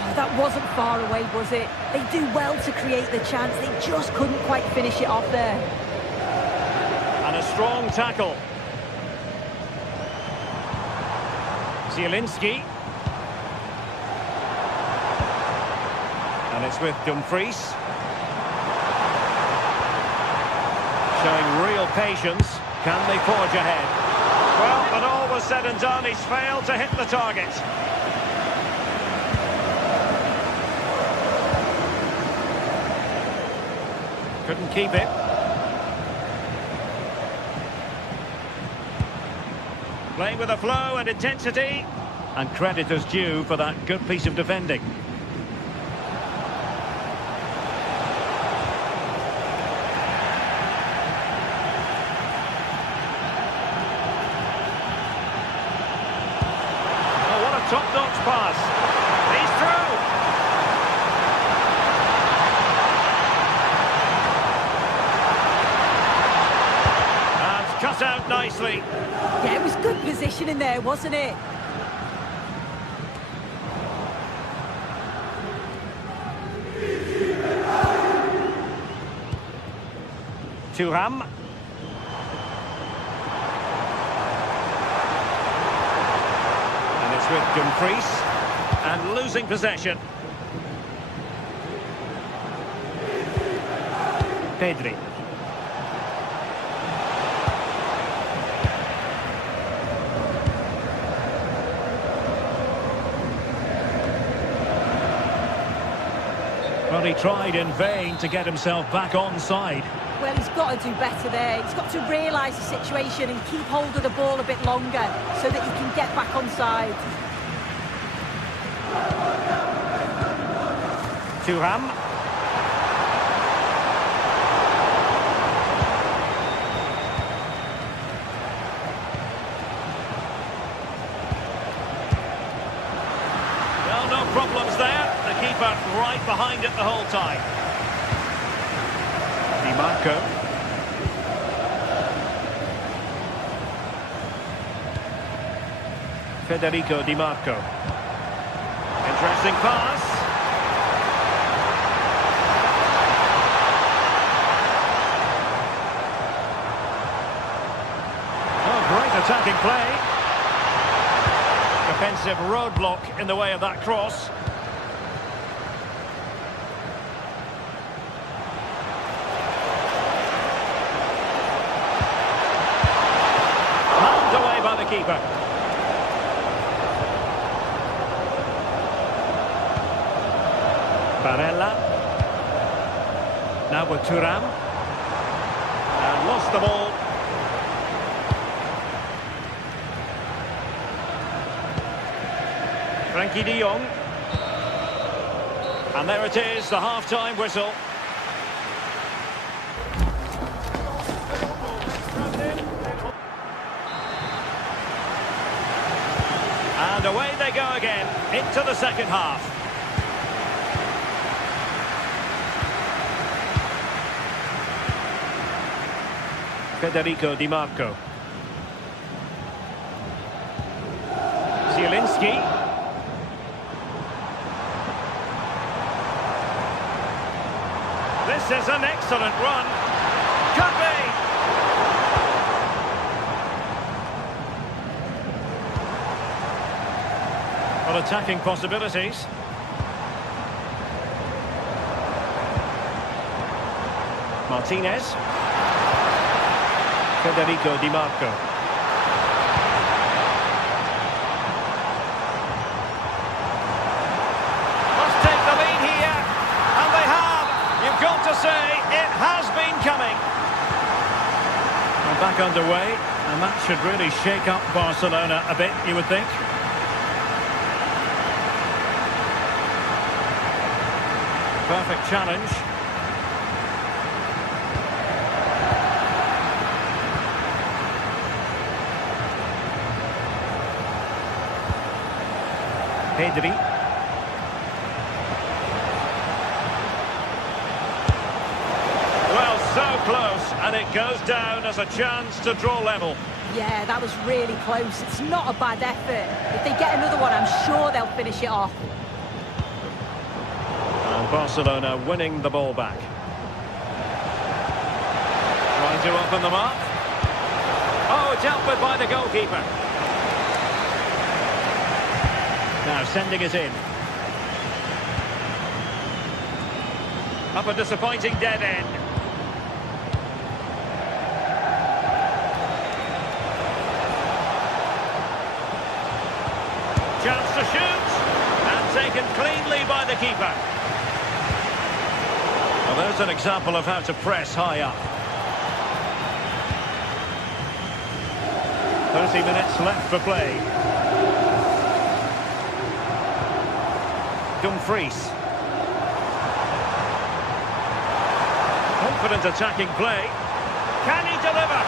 Oh, that wasn't far away, was it? They do well to create the chance. They just couldn't quite finish it off there. And a strong tackle. Zielinski. And it's with Dumfries. Showing real patience. Can they forge ahead? Well, when all was said and done, he's failed to hit the target. Couldn't keep it. Playing with a flow and intensity. And credit is due for that good piece of defending. Top-notch pass. He's through. And cut out nicely. Yeah, it was good positioning there, wasn't it? Thuram. With Dumfries and losing possession. Pedri. Well, he tried in vain to get himself back onside. Well, he's got to do better there. He's got to realise the situation and keep hold of the ball a bit longer so that he can get back onside. Thuram. Well, no problems there. The keeper right behind it the whole time. Di Marco. Federico Di Marco. Interesting pass. Attacking play. Defensive roadblock in the way of that cross. goalkeeper. Barella. Now with Thuram. And lost the ball. Frankie de Jong. And there it is, the half-time whistle. And away they go again, into the second half. Federico Di Marco. Zielinski. This is an excellent run. Could be. Well, attacking possibilities. Martinez. Federico Di Marco. Must take the lead here. And they have. You've got to say, it has been coming. And back underway. And that should really shake up Barcelona a bit, you would think. Perfect challenge. Pedri. Well, so close, and it goes down as a chance to draw level. Yeah, that was really close. It's not a bad effort. If they get another one, I'm sure they'll finish it off. And Barcelona winning the ball back. Trying to open them up. Oh, dealt with by the goalkeeper. Now sending it in. Up a disappointing dead end. Chance to shoot. And taken cleanly by the keeper. Well, there's an example of how to press high up. 30 minutes left for play. Dumfries. Confident attacking play. Can he deliver?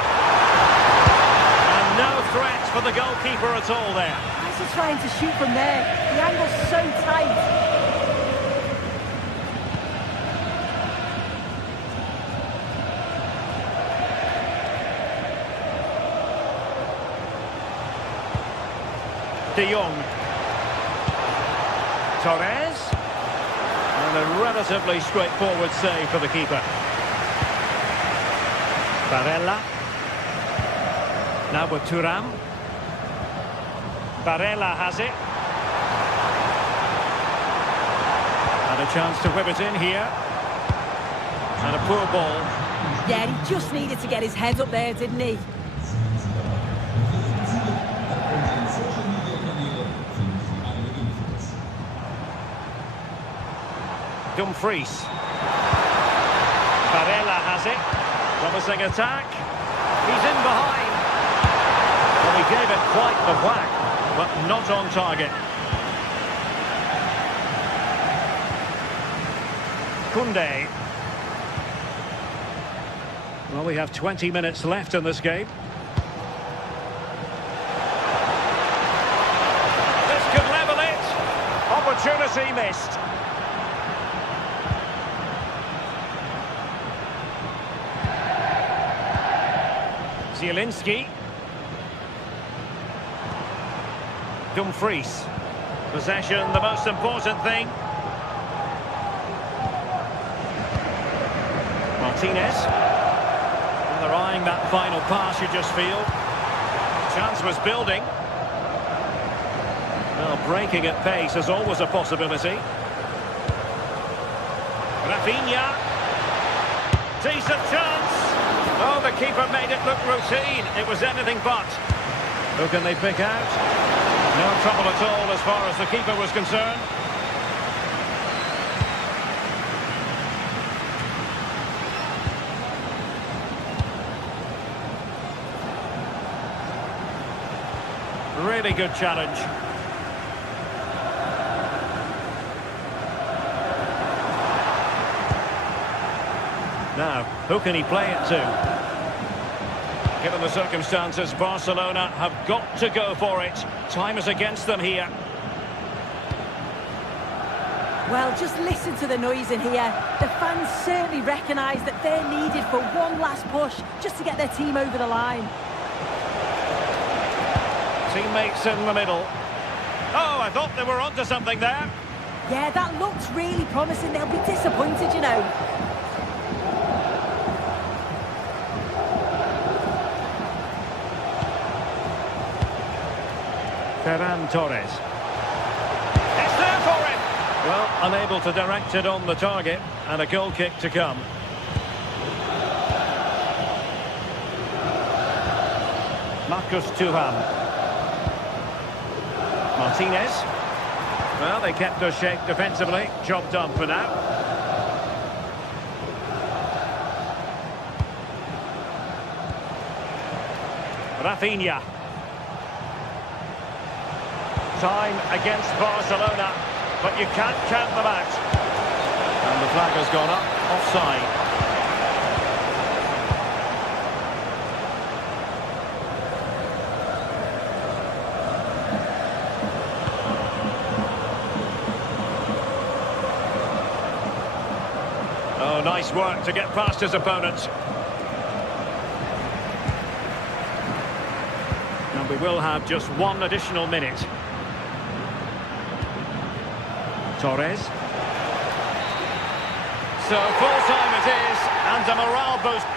And no threat for the goalkeeper at all there. How's he trying to shoot from there? The angle's so tight. De Jong. Torres. And a relatively straightforward save for the keeper. Barella. Now with Thuram. Barella has it. And a chance to whip it in here. And a poor ball. Yeah, he just needed to get his head up there, didn't he? Dumfries. Barella has it. Promising attack. He's in behind. Well, he gave it quite the whack, but not on target. Koundé. Well, we have 20 minutes left in this game. This could level it. Opportunity missed. Zielinski. Dumfries. Possession, the most important thing. Martinez. And they're eyeing that final pass, you just feel. Chance was building. Well, breaking at pace is always a possibility. Rafinha. Decent chance. Oh, the keeper made it look routine. It was anything but. Who can they pick out? No trouble at all as far as the keeper was concerned. Really good challenge. Now, who can he play it to? Given the circumstances, Barcelona have got to go for it. Time is against them here. Well, just listen to the noise in here. The fans certainly recognise that they're needed for one last push just to get their team over the line. Teammates in the middle. Oh, I thought they were onto something there. Yeah, that looks really promising. They'll be disappointed, you know. Ferran Torres. It's there for him! Well, unable to direct it on the target, and a goal kick to come. Marcus Thuram. Martinez. Well, they kept their shape defensively. Job done for now. Rafinha. Time against Barcelona, but you can't count them out. And the flag has gone up, offside. Oh, nice work to get past his opponent. And we will have just one additional minute. Torres. So full time it is, and a morale boost.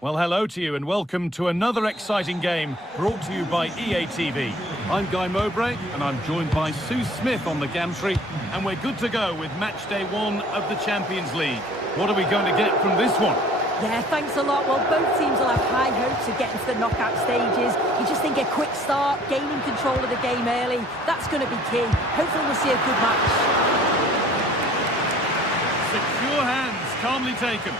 Well, hello to you and welcome to another exciting game brought to you by EA TV. I'm Guy Mowbray and I'm joined by Sue Smith on the gantry, and we're good to go with match day 1 of the Champions League. What are we going to get from this one? Yeah, thanks a lot. Well, both teams will have high hopes of getting to the knockout stages. You just think a quick start, gaining control of the game early, that's going to be key. Hopefully we'll see a good match. Secure hands, calmly taken.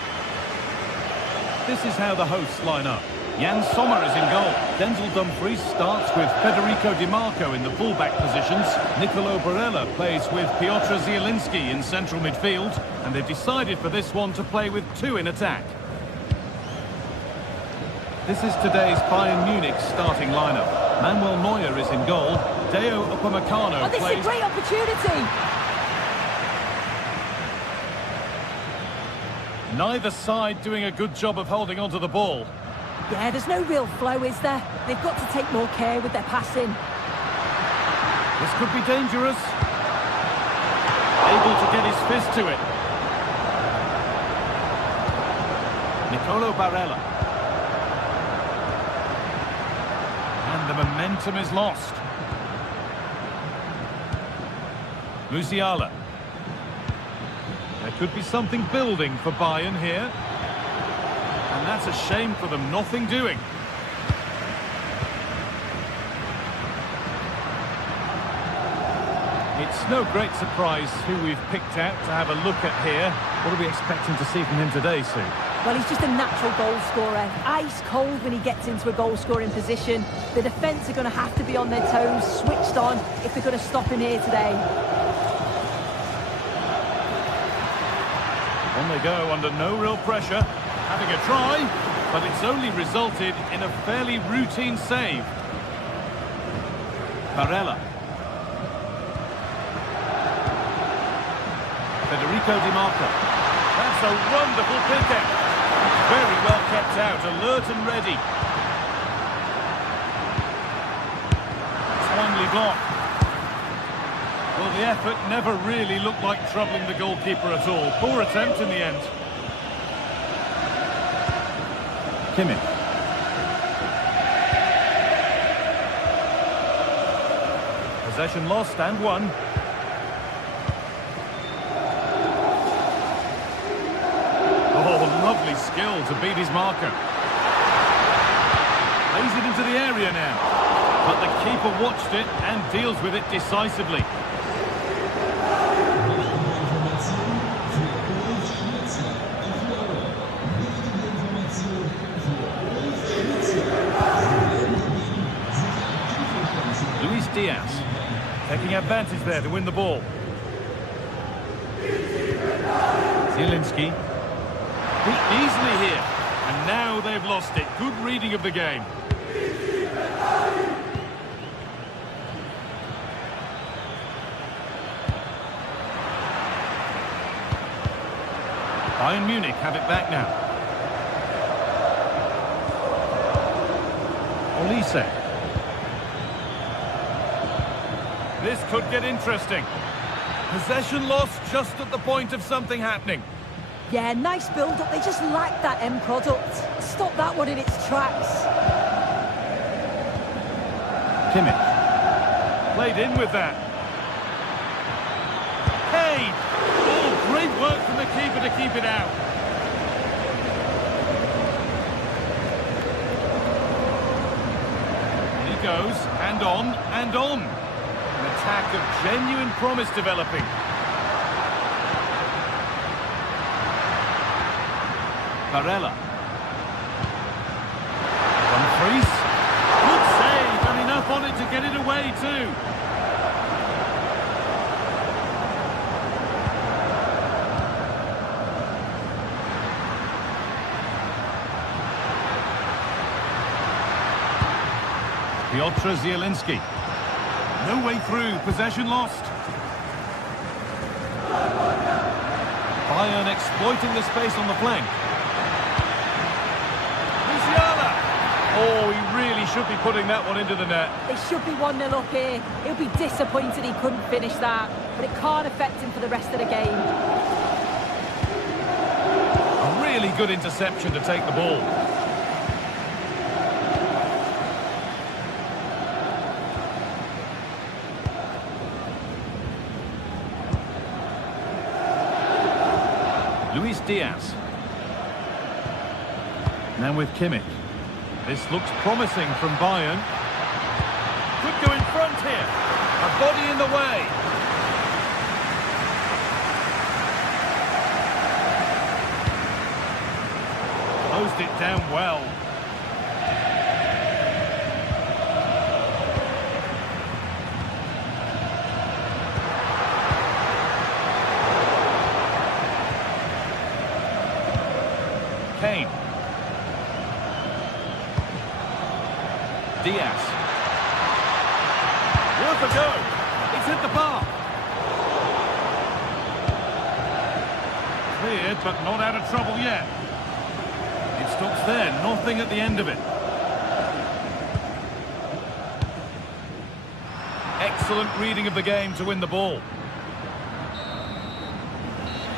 This is how the hosts line up. Jan Sommer is in goal. Denzel Dumfries starts with Federico Di Marco in the full-back positions. Nicolo Barella plays with Piotr Zielinski in central midfield. And they've decided for this one to play with 2 in attack. This is today's Bayern Munich starting lineup. Manuel Neuer is in goal. Deo Upamecano this plays... is a great opportunity! Neither side doing a good job of holding onto the ball. Yeah, there's no real flow, is there? They've got to take more care with their passing. This could be dangerous. Able to get his fist to it. Nicolo Barella. And the momentum is lost. Musiala. There could be something building for Bayern here. And that's a shame for them, nothing doing. It's no great surprise who we've picked out to have a look at here. What are we expecting to see from him today, Sue? Well, he's just a natural goal scorer. Ice cold when he gets into a goal-scoring position. The defence are going to have to be on their toes, switched on, if they're going to stop him here today. On they go under no real pressure. Having a try, but it's only resulted in a fairly routine save. Barella. Federico Di Marco. That's a wonderful pick-out. Very well kept out, alert and ready. Timely block. Well, the effort never really looked like troubling the goalkeeper at all. Poor attempt in the end. Kimmich. Possession lost and won. Oh, lovely skill to beat his marker. Plays it into the area now. But the keeper watched it and deals with it decisively. Diaz taking advantage there to win the ball. Zielinski beaten easily here, and now they've lost it. Good reading of the game. Bayern Munich have it back now. Olise. This could get interesting. Possession lost just at the point of something happening. Yeah, nice build-up. They just lack that end product. Stop that one in its tracks. Kimmich. Played in with that. Kane! Oh, great work from the keeper to keep it out. And he goes, and on, and on. An attack of genuine promise developing. Barella. Dumfries. Good save, and enough on it to get it away too. Piotr Zielinski. No way through, possession lost. Bayern exploiting the space on the flank. Musiala! Oh, he really should be putting that one into the net. They should be 1-0 up here. He'll be disappointed he couldn't finish that, but it can't affect him for the rest of the game. A really good interception to take the ball. Luis Diaz. Now with Kimmich. This looks promising from Bayern. Could go in front here. A body in the way. Closed it down well. Kane. Diaz. Worth a go. It's hit the bar. cleared, but not out of trouble yet. It stops there, nothing at the end of it. Excellent reading of the game to win the ball.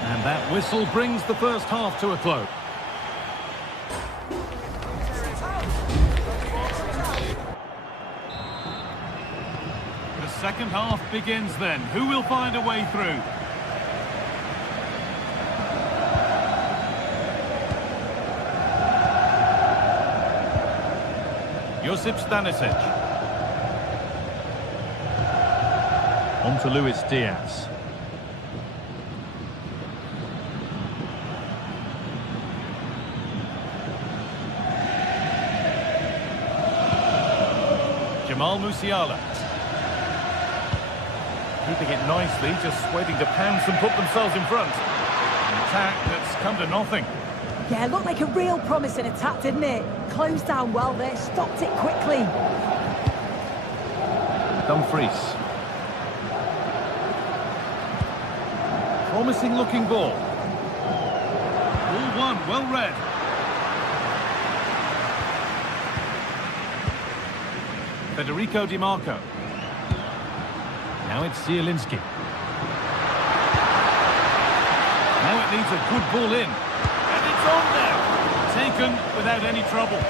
And that whistle brings the first half to a close. The second half begins then. Who will find a way through? Josip Stanisic. On to Luis Diaz. Jamal Musiala. Keeping it nicely, just waiting to pounce and put themselves in front. An attack that's come to nothing. Yeah, looked like a real promising attack, didn't it? Closed down well there, stopped it quickly. Dumfries. Promising looking ball. Ball one, well read. Federico Di Marco. Now it's Zielinski. Now it needs a good ball in. And it's on there. Taken without any trouble.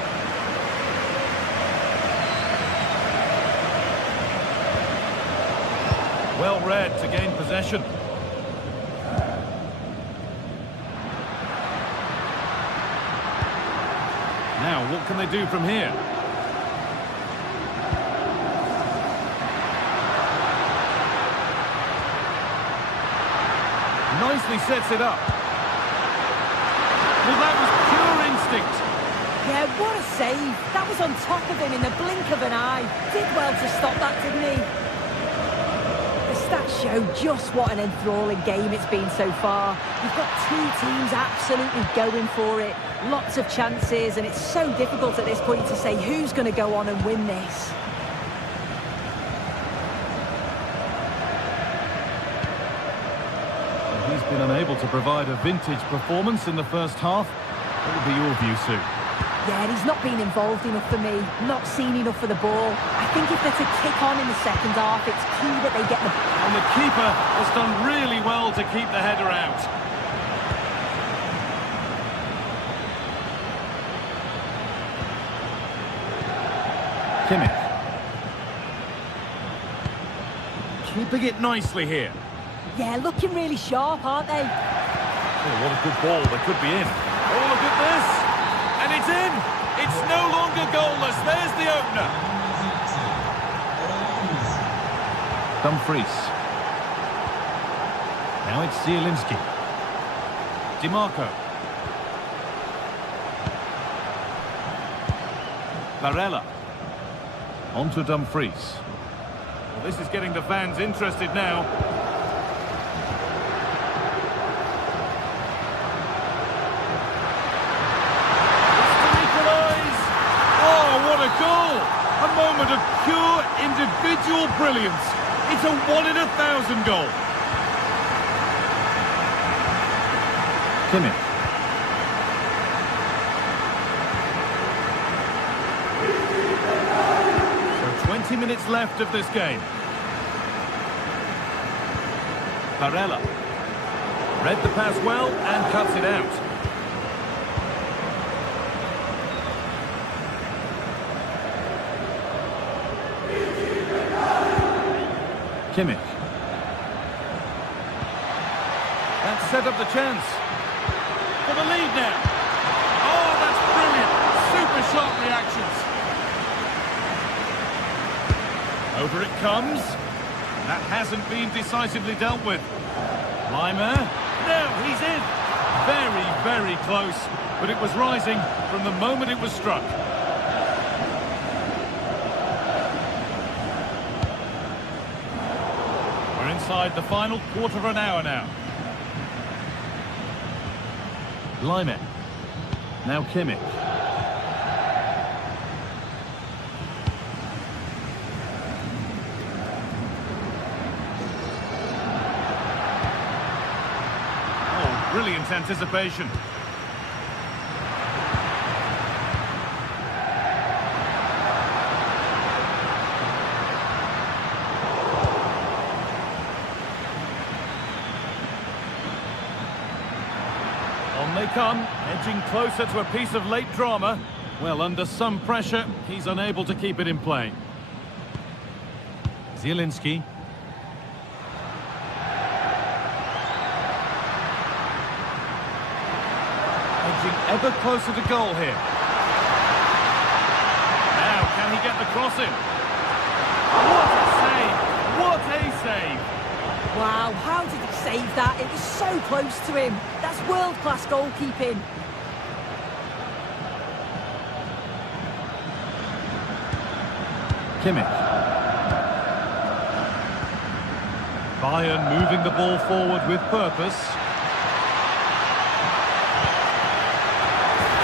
Well read to gain possession. Now, what can they do from here? Nicely sets it up. Well, that was pure instinct. Yeah, what a save. That was on top of him in the blink of an eye. Did well to stop that, didn't he? The stats show just what an enthralling game it's been so far. You've got two teams absolutely going for it. Lots of chances, and it's so difficult at this point to say who's going to go on and win this. He's been unable to provide a vintage performance in the first half. What will be your view, Sue? Yeah, he's not been involved enough for me. Not seen enough for the ball. I think if they're to kick on in the second half, it's key that they get the... And the keeper has done really well to keep the header out. Kimmich. Keeping it nicely here. Yeah, looking really sharp, aren't they? Oh, what a good ball. They could be in. Oh, look at this. And it's in. It's no longer goalless. There's the opener. Dumfries. Now it's Zielinski. Di Marco. Barella. On to Dumfries. Well, this is getting the fans interested now. Goal! A moment of pure individual brilliance. It's a 1 in 1,000 goal. Kimmich. So 20 minutes left of this game. Barella. Read the pass well and cuts it out. Kimmich. That set up the chance. For the lead now. Oh, that's brilliant. Super sharp reactions. Over it comes. That hasn't been decisively dealt with. Lima. No, he's in. Very, very close. But it was rising from the moment it was struck. Inside the final quarter of an hour now. Lima. Now Kimmich. Oh, Brilliant anticipation. On they come, edging closer to a piece of late drama. Well, under some pressure, he's unable to keep it in play. Zielinski. Edging ever closer to goal here. Now, can he get the cross in? What a save! What a save! Wow, how did he save that? It was so close to him. That's world-class goalkeeping. Kimmich. Bayern moving the ball forward with purpose.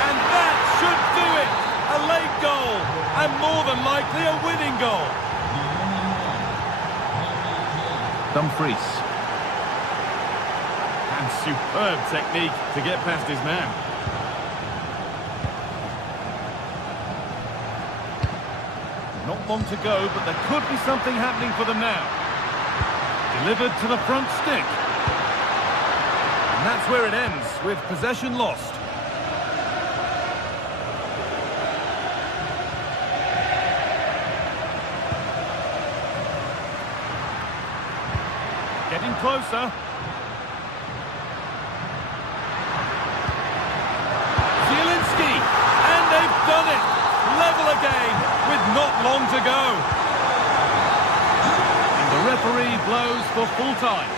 And that should do it! A late goal, and more than likely a winning goal. Dumfries. And superb technique to get past his man. Not long to go, but there could be something happening for them now. Delivered to the front stick. And that's where it ends, with possession lost. Getting closer. Zielinski, and they've done it. Level again, with not long to go. And the referee blows for full time.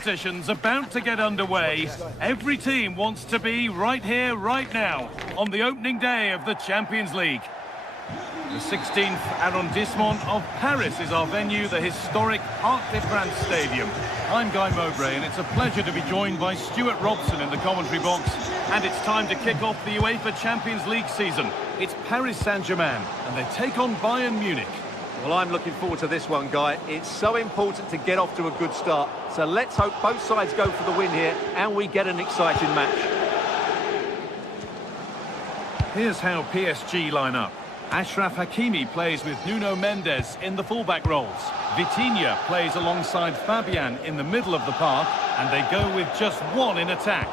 competition's about to get underway. Every team wants to be right here, right now, on the opening day of the Champions League. The 16th arrondissement of Paris is our venue, the historic Arc de France Stadium. I'm Guy Mowbray, and it's a pleasure to be joined by Stuart Robson in the commentary box. And it's time to kick off the UEFA Champions League season. It's Paris Saint-Germain, and they take on Bayern Munich. Well, I'm looking forward to this one, Guy. It's so important to get off to a good start. So let's hope both sides go for the win here and we get an exciting match. Here's how PSG line up. Achraf Hakimi plays with Nuno Mendes in the fullback roles. Vitinha plays alongside Fabian in the middle of the park, and they go with just one in attack.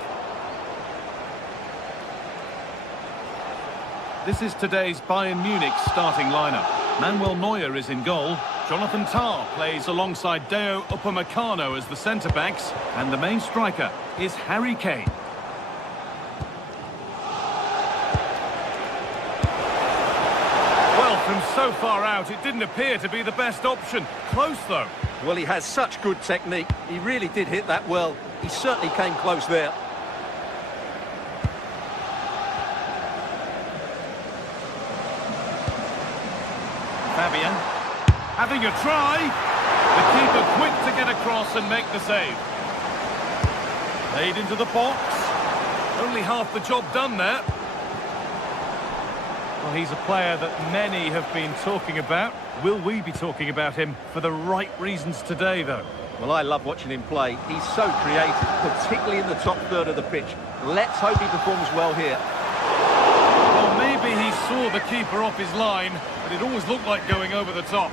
This is today's Bayern Munich starting lineup. Manuel Neuer is in goal. Jonathan Tah plays alongside Deo Upamecano as the centre-backs, and the main striker is Harry Kane. From so far out, it didn't appear to be the best option. Close, though. Well, he has such good technique. He really did hit that well. He certainly came close there. Fabian having a try. The keeper quick to get across and make the save. Laid into the box. Only half the job done there. Well, he's a player that many have been talking about. Will we be talking about him for the right reasons today, though? Well, I love watching him play. He's so creative, particularly in the top third of the pitch. Let's hope he performs well here. Well, maybe he saw the keeper off his line, but it always looked like going over the top.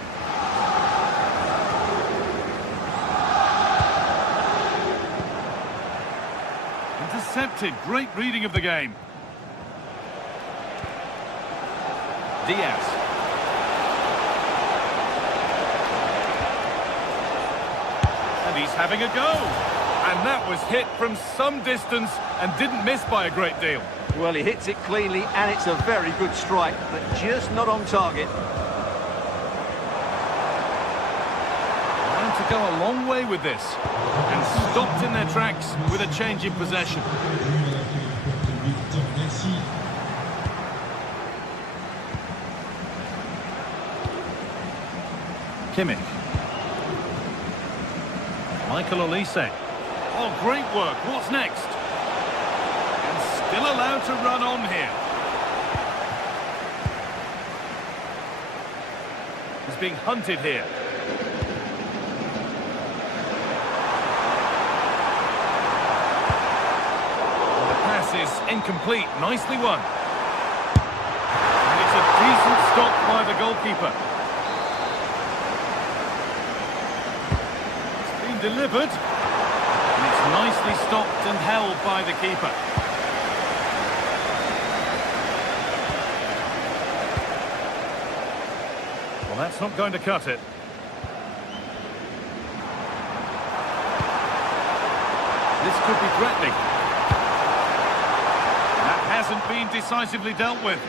Intercepted. Great reading of the game. Diaz. And he's having a go. And that was hit from some distance and didn't miss by a great deal. Well, he hits it cleanly and it's a very good strike, but just not on target. Trying to go a long way with this. And stopped in their tracks with a change in possession. Kimmich. Michael Olise. Oh, great work. What's next? And still allowed to run on here. He's being hunted here. And the pass is incomplete. Nicely won. And it's a decent stop by the goalkeeper. Delivered, and it's nicely stopped and held by the keeper. Well, that's not going to cut it. This could be threatening. That hasn't been decisively dealt with.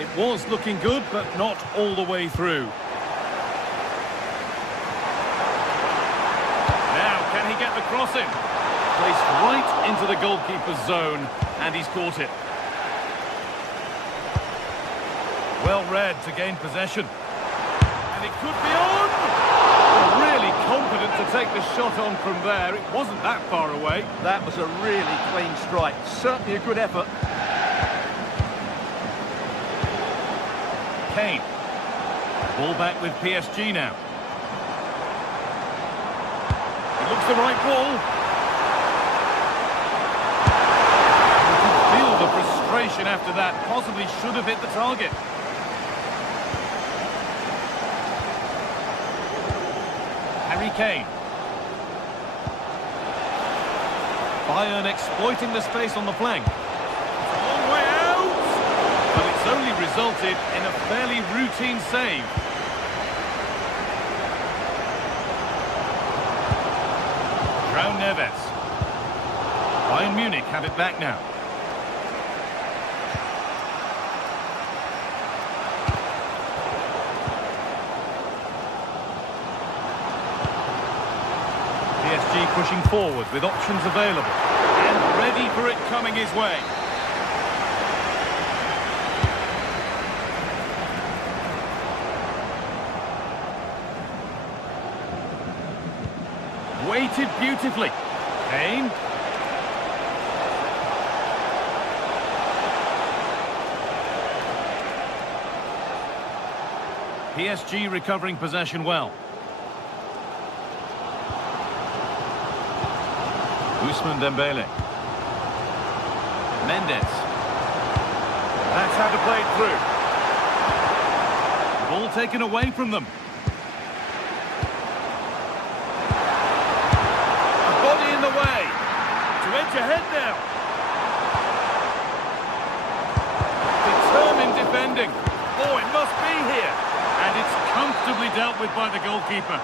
It was looking good, but not all the way through. Can he get the crossing? Placed right into the goalkeeper's zone, and he's caught it. Well read to gain possession. And it could be on! Really confident to take the shot on from there. It wasn't that far away. That was a really clean strike. Certainly a good effort. Kane. Ball back with PSG now. Looks the right ball. You can feel the frustration after that. Possibly should have hit the target. Harry Kane. Bayern exploiting the space on the flank. It's a long way out. But it's only resulted in a fairly routine save. Neves. Bayern Munich have it back now. PSG pushing forward with options available. And ready for it coming his way. Weighted beautifully. Kane. PSG recovering possession well. Ousmane Dembele. Mendes. That's how to play it through. Ball taken away from them. A body in the way. To edge ahead now. Determined defending. Oh, it must be here. And it's comfortably dealt with by the goalkeeper.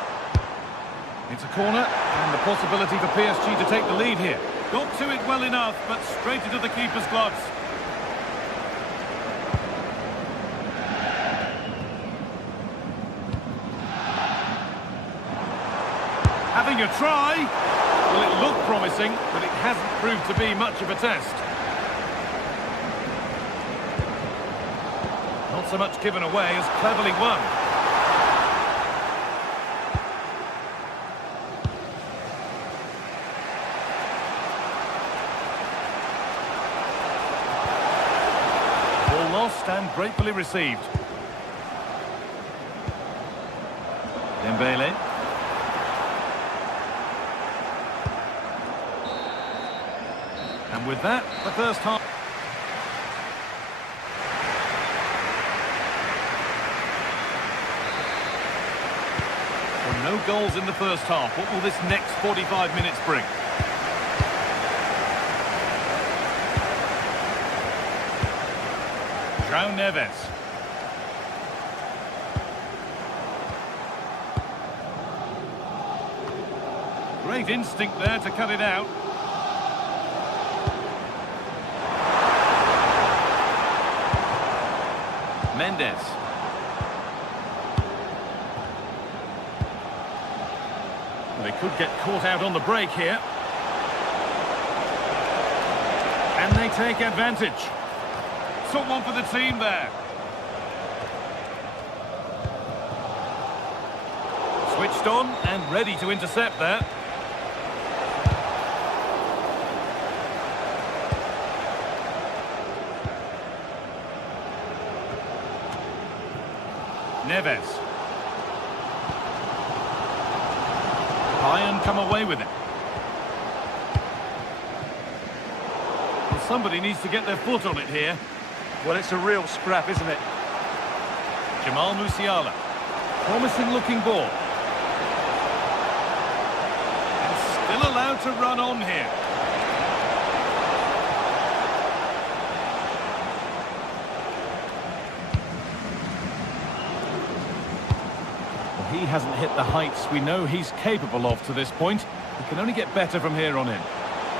It's a corner, and the possibility for PSG to take the lead here. Got to it well enough, but straight into the keeper's gloves. Having a try. Well, it looked promising, but it hasn't proved to be much of a test. Not so much given away as cleverly won. Ball lost and gratefully received. Dembele. And with that, the first half. No goals in the first half. What will this next 45 minutes bring? João Neves. Great instinct there to cut it out. Mendes. They could get caught out on the break here. And they take advantage. Took one for the team there. Switched on and ready to intercept there. Neves. Bayern come away with it. Well, somebody needs to get their foot on it here. Well, it's a real scrap, isn't it? Jamal Musiala. Promising looking ball. And still allowed to run on here. He hasn't hit the heights we know he's capable of to this point. He can only get better from here on in.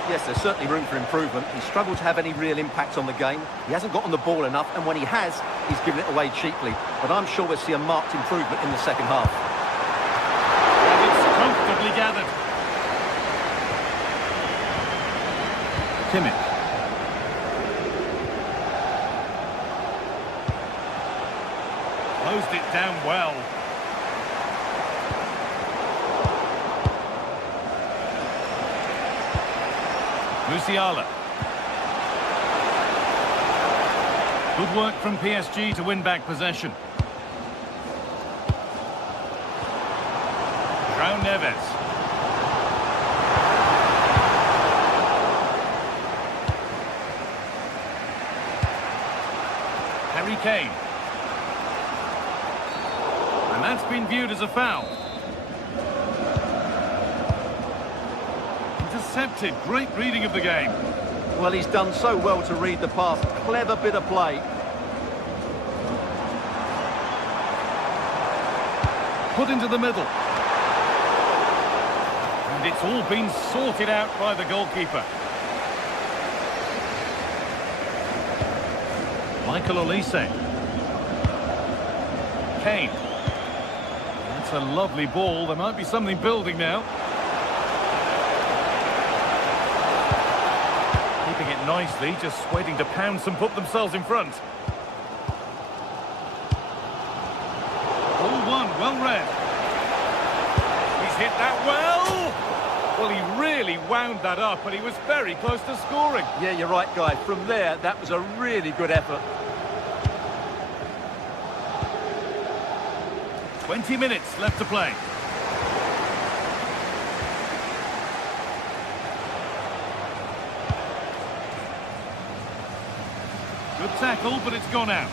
Yes, there's certainly room for improvement. He's struggled to have any real impact on the game. He hasn't got on the ball enough, and when he has, he's given it away cheaply. But I'm sure we'll see a marked improvement in the second half. And it's comfortably gathered. Kimmich. Closed it down well. Musiala. Good work from PSG to win back possession. João Neves. Harry Kane. And that's been viewed as a foul. Intercepted. Great reading of the game. Well, he's done so well to read the pass. Clever bit of play. Put into the middle. And it's all been sorted out by the goalkeeper. Michael Olise. Kane. That's a lovely ball. There might be something building now. nicely, just waiting to pounce and put themselves in front. All one, well read. He's hit that well. Well, he really wound that up, and he was very close to scoring. Yeah, you're right, Guy. From there, that was a really good effort. 20 minutes left to play. Good tackle, but it's gone out.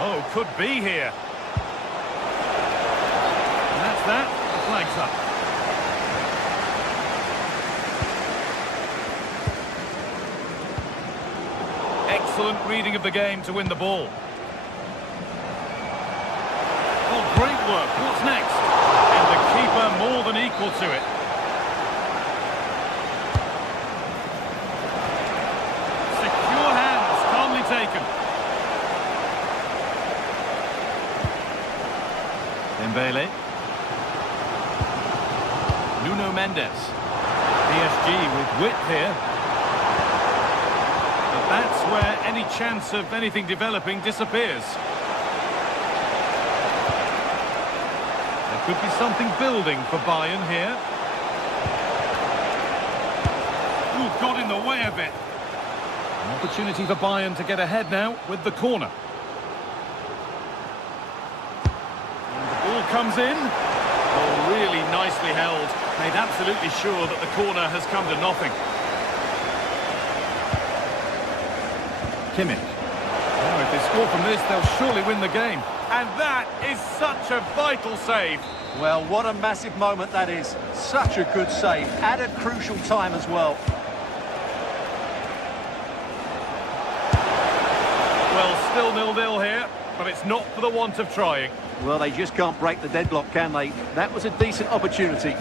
Oh, could be here. And that's that. The flag's up. Excellent reading of the game to win the ball. Oh, great work. What's next? And the keeper more than equal to it. Secure hands, calmly taken. Dembele. Nuno Mendes. PSG with width here. But that's where any chance of anything developing disappears. There could be something building for Bayern here. Ooh, got in the way of it. An opportunity for Bayern to get ahead now with the corner. Ball comes in. Oh, really nicely held. Made absolutely sure that the corner has come to nothing. Kimmich. Oh, if they score from this, they'll surely win the game. And that is such a vital save. Well, what a massive moment that is. Such a good save. At a crucial time as well. Well, still 0-0 here, but it's not for the want of trying. Well, they just can't break the deadlock, can they? That was a decent opportunity.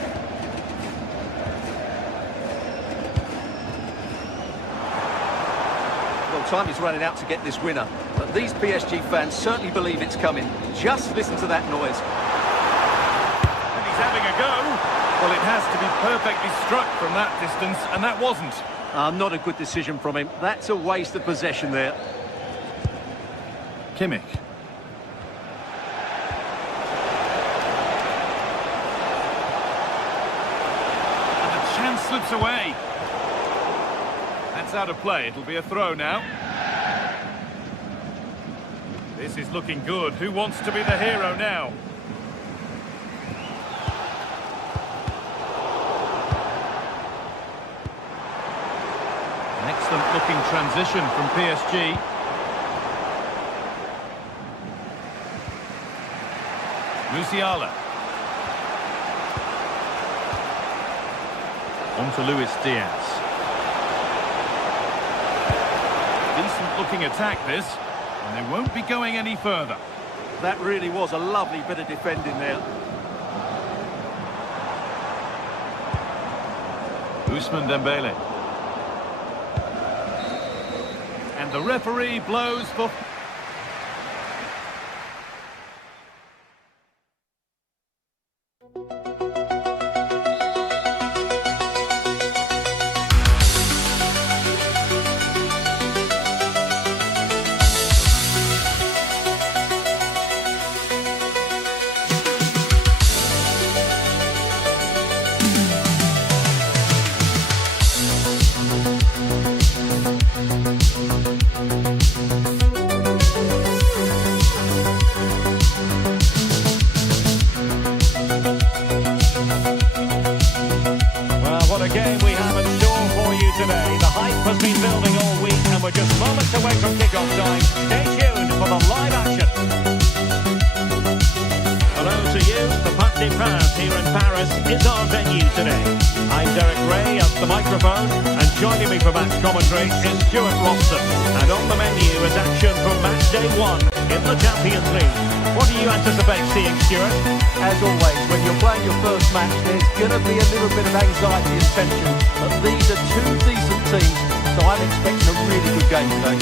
Well, time is running out to get this winner. But these PSG fans certainly believe it's coming. Just listen to that noise. And he's having a go. Well, it has to be perfectly struck from that distance, and that wasn't. Not a good decision from him. That's a waste of possession there. Kimmich. Slips away. That's out of play. It'll be a throw now. This is looking good. Who wants to be the hero now? An excellent looking transition from PSG. Musiala. On to Luis Diaz. Decent looking attack this, and they won't be going any further. That really was a lovely bit of defending there. Ousmane Dembele. And the referee blows for... game we have in store for you today. The hype has been building all week and we're just moments away from kick-off time. Stay tuned for the live action. Hello to you. The Parc des Princes here in Paris is our venue today. I'm Derek Ray at the microphone, and joining me for match commentary is Stuart Robson. And on the menu is action from match day 1 in the Champions League. What do you anticipate seeing, Stuart? As always, when you're playing your first match, there's going to be a little bit of anxiety and tension. But these are two decent teams, so I'm expecting a really good game today.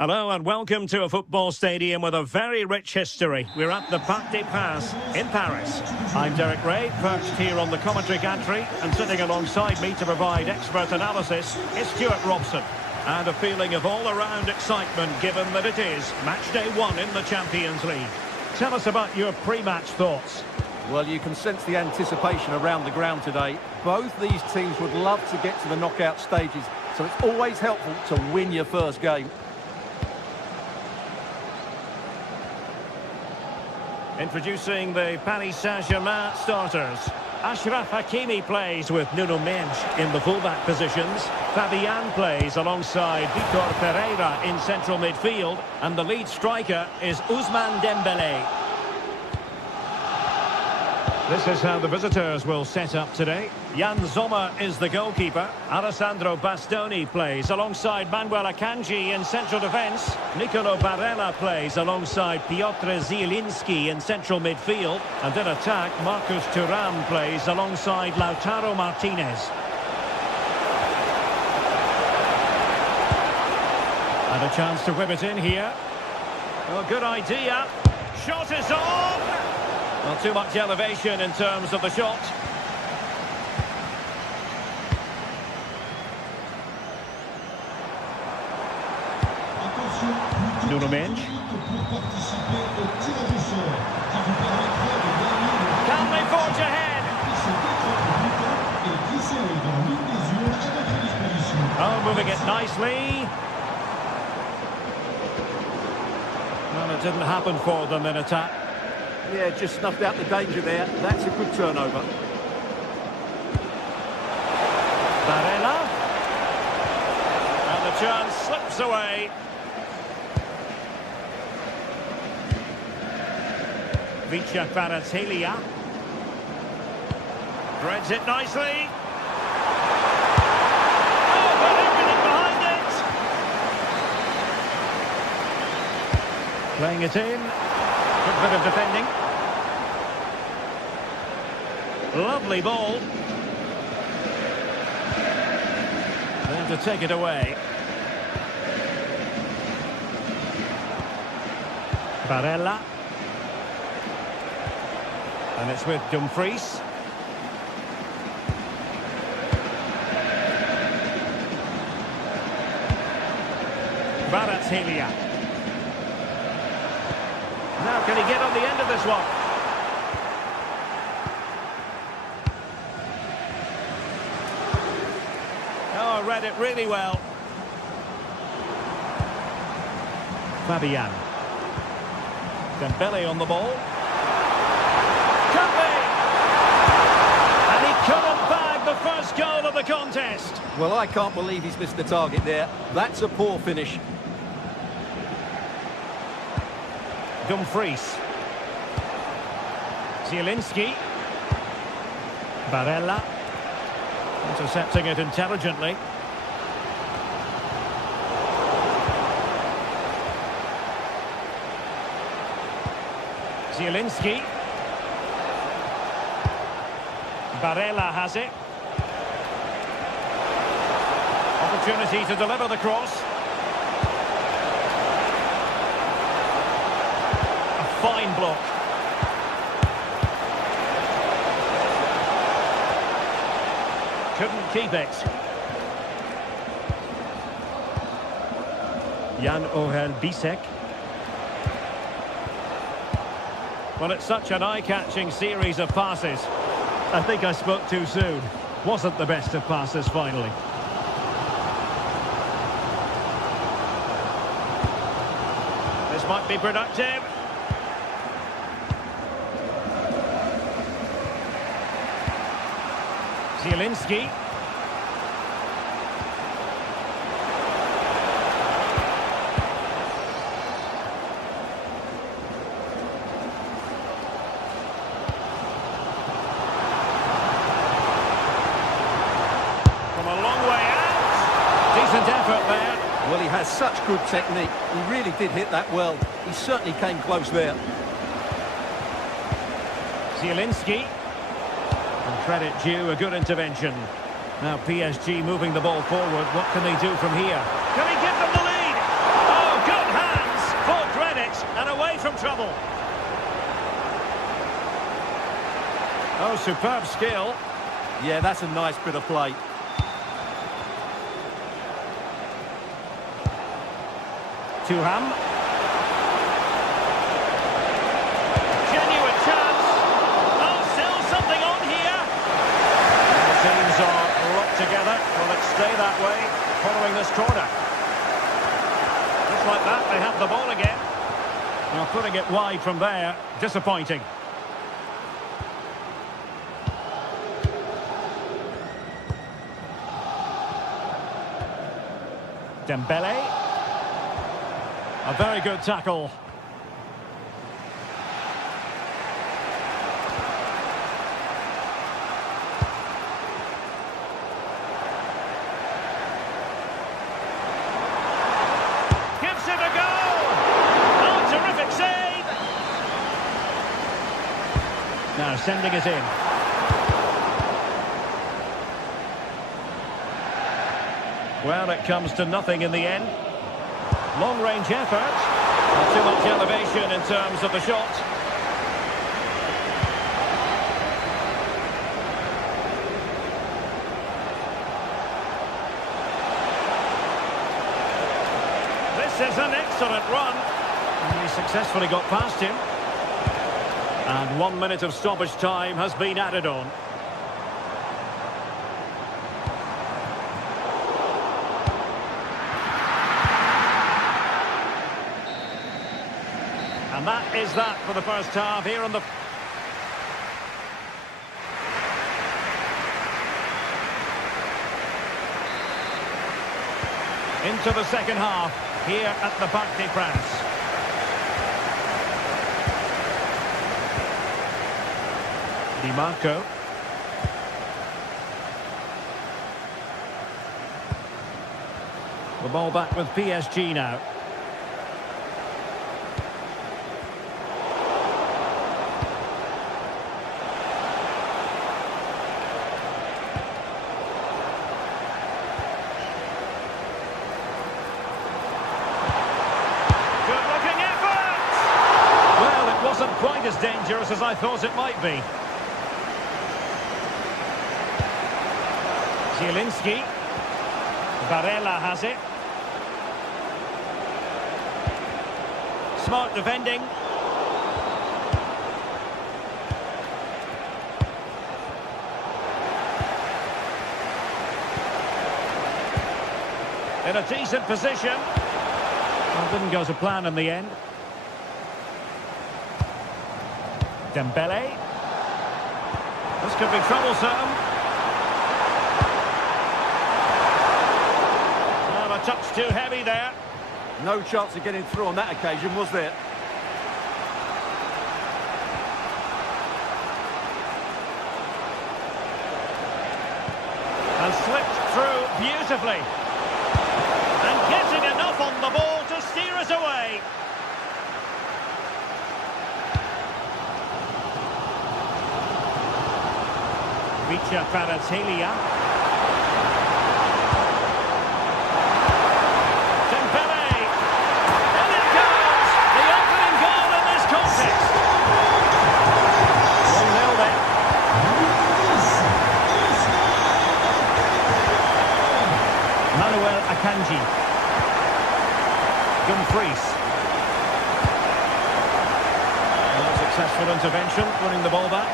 Hello and welcome to a football stadium with a very rich history. We're at the Parc des Princes in Paris. I'm Derek Ray, perched here on the commentary gantry, and sitting alongside me to provide expert analysis is Stuart Robson. And a feeling of all-around excitement given that it is match day 1 in the Champions League. Tell us about your pre-match thoughts. Well, you can sense the anticipation around the ground today. Both these teams would love to get to the knockout stages, so it's always helpful to win your first game. Introducing the Paris Saint-Germain starters. Achraf Hakimi plays with Nuno Mendes in the fullback positions. Fabian plays alongside Vitor Pereira in central midfield. And the lead striker is Ousmane Dembélé. This is how the visitors will set up today. Jan Sommer is the goalkeeper. Alessandro Bastoni plays alongside Manuel Akanji in central defence. Nicolo Barella plays alongside Piotr Zielinski in central midfield. And in attack, Marcus Thuram plays alongside Lautaro Martinez. And a chance to whip it in here. Well, good idea. Shot is on! Not too much elevation in terms of the shot. Nuno Mendes. Can they forge ahead? Oh, moving it nicely. Well, it didn't happen for them in attack. Yeah, just snuffed out the danger there. That's a good turnover. Barella. And the chance slips away. Vicha Kvaratskhelia. Threads it nicely. Oh, got everything behind it. Playing it in. Good bit of defending. Lovely ball. Then to take it away. Barella. And it's with Dumfries. Kvaratskhelia. Now can he get on the end of this one? Oh, read it really well. Fabian. Dembele on the ball. Could be! And he couldn't bag the first goal of the contest. Well, I can't believe he's missed the target there. That's a poor finish. Dumfries. Zielinski. Barella. Intercepting it intelligently. Zielinski. Barella has it. Opportunity to deliver the cross. Fine block. Couldn't keep it. Jan-Ohel Bisek. Well, it's such an eye-catching series of passes. I think I spoke too soon. Wasn't the best of passes finally. This might be productive. Zielinski. From a long way out. Decent effort there. Well, he has such good technique. He really did hit that well. He certainly came close there. Zielinski. And credit due, a good intervention. Now PSG moving the ball forward. What can they do from here? Can he give them the lead? Oh, good! trouble. Oh, superb skill. Yeah, that's a nice bit of play. Tuham. Genuine chance. Oh, still something on here. The teams are locked together. Will it stay that way following this corner? Just like that, they have the ball again. Now putting it wide from there, disappointing. Dembele. A very good tackle. Gives it a go! Oh, terrific save! Now sending it in. Well, it comes to nothing in the end. Long-range effort. Not too much elevation in terms of the shot. This is an excellent run. And he successfully got past him. And 1 minute of stoppage time has been added on. And that is that for the first half here on the... Into the second half here at the Parc des Princes. Di Marco. The ball back with PSG now. Wasn't quite as dangerous as I thought it might be. Zielinski. Barella has it. Smart defending. In a decent position. Well, didn't go to plan in the end. Dembele. This could be troublesome. Well, a touch too heavy there. No chance of getting through on that occasion, was there? And slipped through beautifully. And getting enough on the ball to steer us away. Richa Kvaratskhelia. Dembele. And it goes! The opening goal in this contest. 1-0 then. Manuel Akanji. Dumfries. Successful intervention, winning the ball back.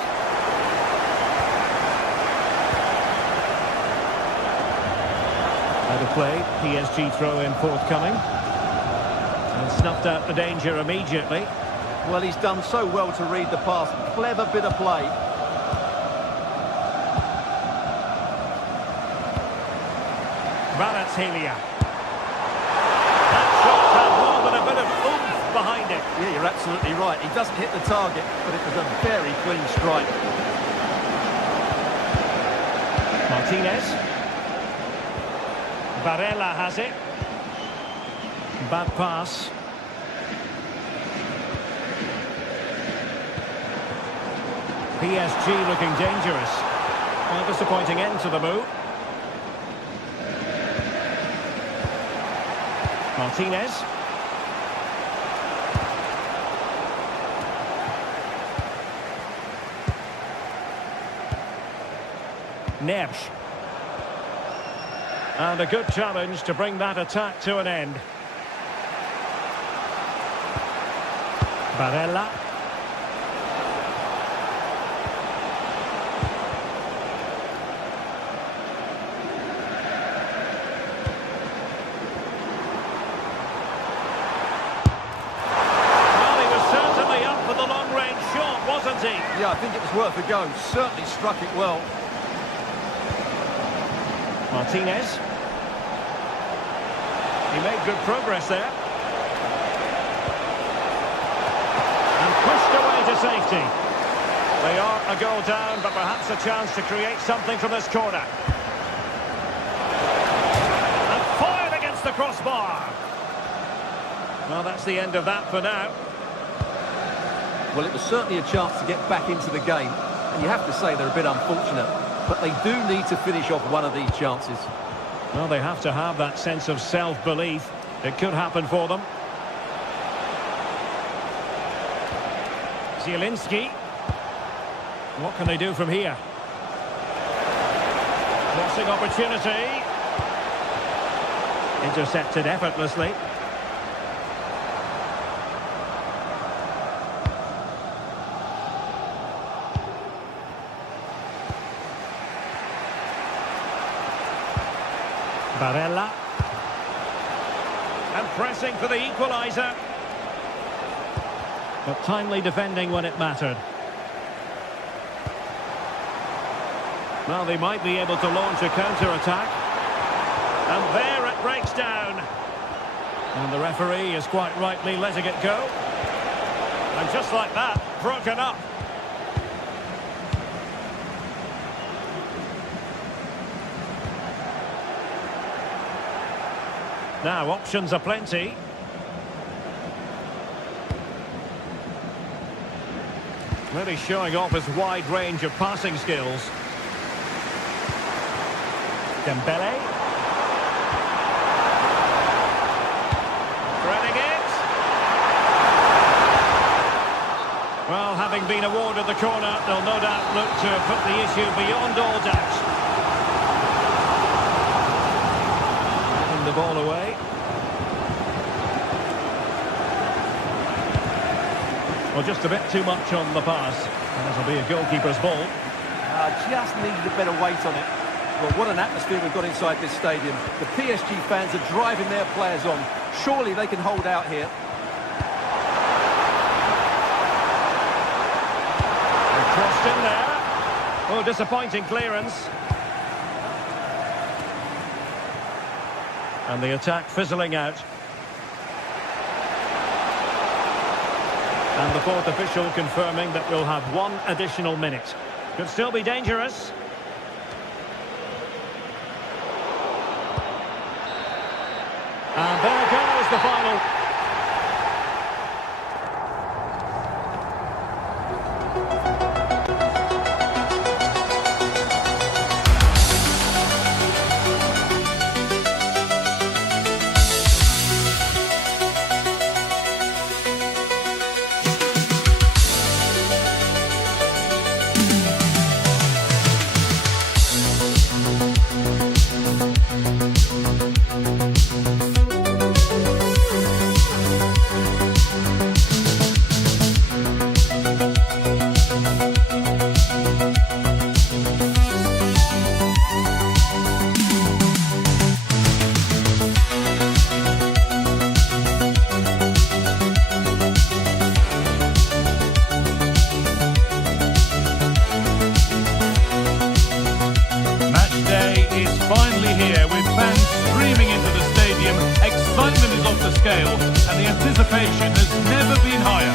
Out of play, PSG throw-in forthcoming. And snuffed out the danger immediately. Well, he's done so well to read the pass. Clever bit of play. Kvaratskhelia. That shot had more than a bit of oomph behind it. Yeah, you're absolutely right. He doesn't hit the target, but it was a very clean strike. Martinez. Barella has it. Bad pass. PSG looking dangerous. Well, disappointing end to the move. Martinez. Neves. And a good challenge to bring that attack to an end. Barella. Well, he was certainly up for the long-range shot, wasn't he? Yeah, I think it was worth a go. Certainly struck it well. Martinez. He made good progress there. And pushed away to safety. They are a goal down, but perhaps a chance to create something from this corner. And fired against the crossbar. Well, that's the end of that for now. Well, it was certainly a chance to get back into the game. And you have to say they're a bit unfortunate. But they do need to finish off one of these chances. Well, they have to have that sense of self-belief. It could happen for them. Zielinski. What can they do from here? Crossing opportunity. Intercepted effortlessly. Barella. And pressing for the equaliser. But timely defending when it mattered. Well, they might be able to launch a counter-attack. And there it breaks down. And the referee is quite rightly letting it go. And just like that, broken up. Now, options are plenty. Really showing off his wide range of passing skills. Dembele. Threading it. Well, having been awarded the corner, they'll no doubt look to put the issue beyond all doubt. The ball away. Well, just a bit too much on the pass. And it'll be a goalkeeper's ball. Just needed a better weight on it. Well, what an atmosphere we've got inside this stadium. The PSG fans are driving their players on. Surely they can hold out here. And crossed in there. Oh, disappointing clearance. And the attack fizzling out. And the fourth official confirming that we'll have one additional minute. Could still be dangerous. And there goes the final. And the anticipation has never been higher.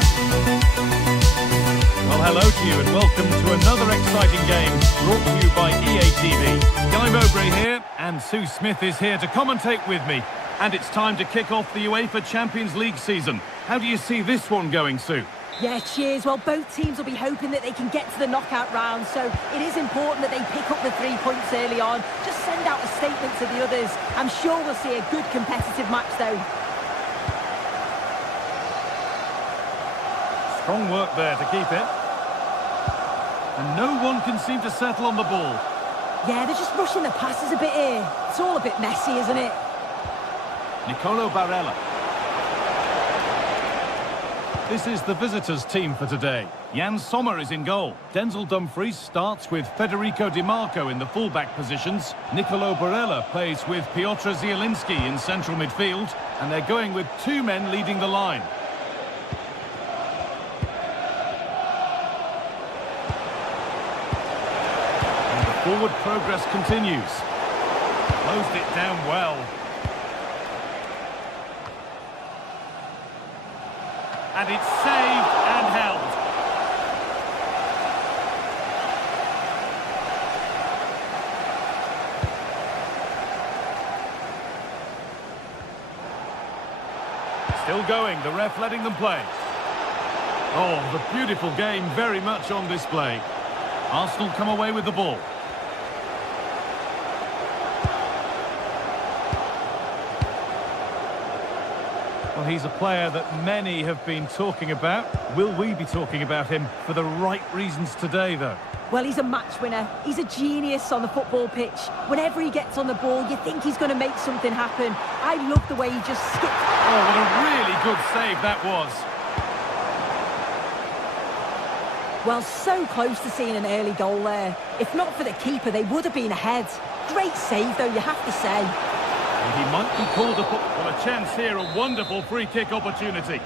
Well, hello to you and welcome to another exciting game brought to you by EA TV. Guy Mowbray here, and Sue Smith is here to commentate with me. And it's time to kick off the UEFA Champions League season. How do you see this one going, Sue? Yeah, cheers. Well, both teams will be hoping that they can get to the knockout round, so it is important that they pick up the 3 points early on. Just send out a statement to the others. I'm sure we'll see a good competitive match, though. Strong work there to keep it. And no one can seem to settle on the ball. Yeah, they're just rushing the passes a bit here. It's all a bit messy, isn't it? Nicolo Barella. This is the visitors' team for today. Jan Sommer is in goal. Denzel Dumfries starts with Federico Di Marco in the full-back positions. Nicolo Barella plays with Piotr Zielinski in central midfield. And they're going with two men leading the line. And the forward progress continues. Closed it down well. And it's saved and held. Still going, the ref letting them play. Oh, the beautiful game very much on display. Arsenal come away with the ball. Well, he's a player that many have been talking about. Will we be talking about him for the right reasons today, though? Well, he's a match winner. He's a genius on the football pitch. Whenever he gets on the ball, you think he's going to make something happen. I love the way he just skips. Oh, what a really good save that was. Well, so close to seeing an early goal there. If not for the keeper, they would have been ahead. Great save, though, you have to say. And he might be called up for a chance here, a wonderful free-kick opportunity.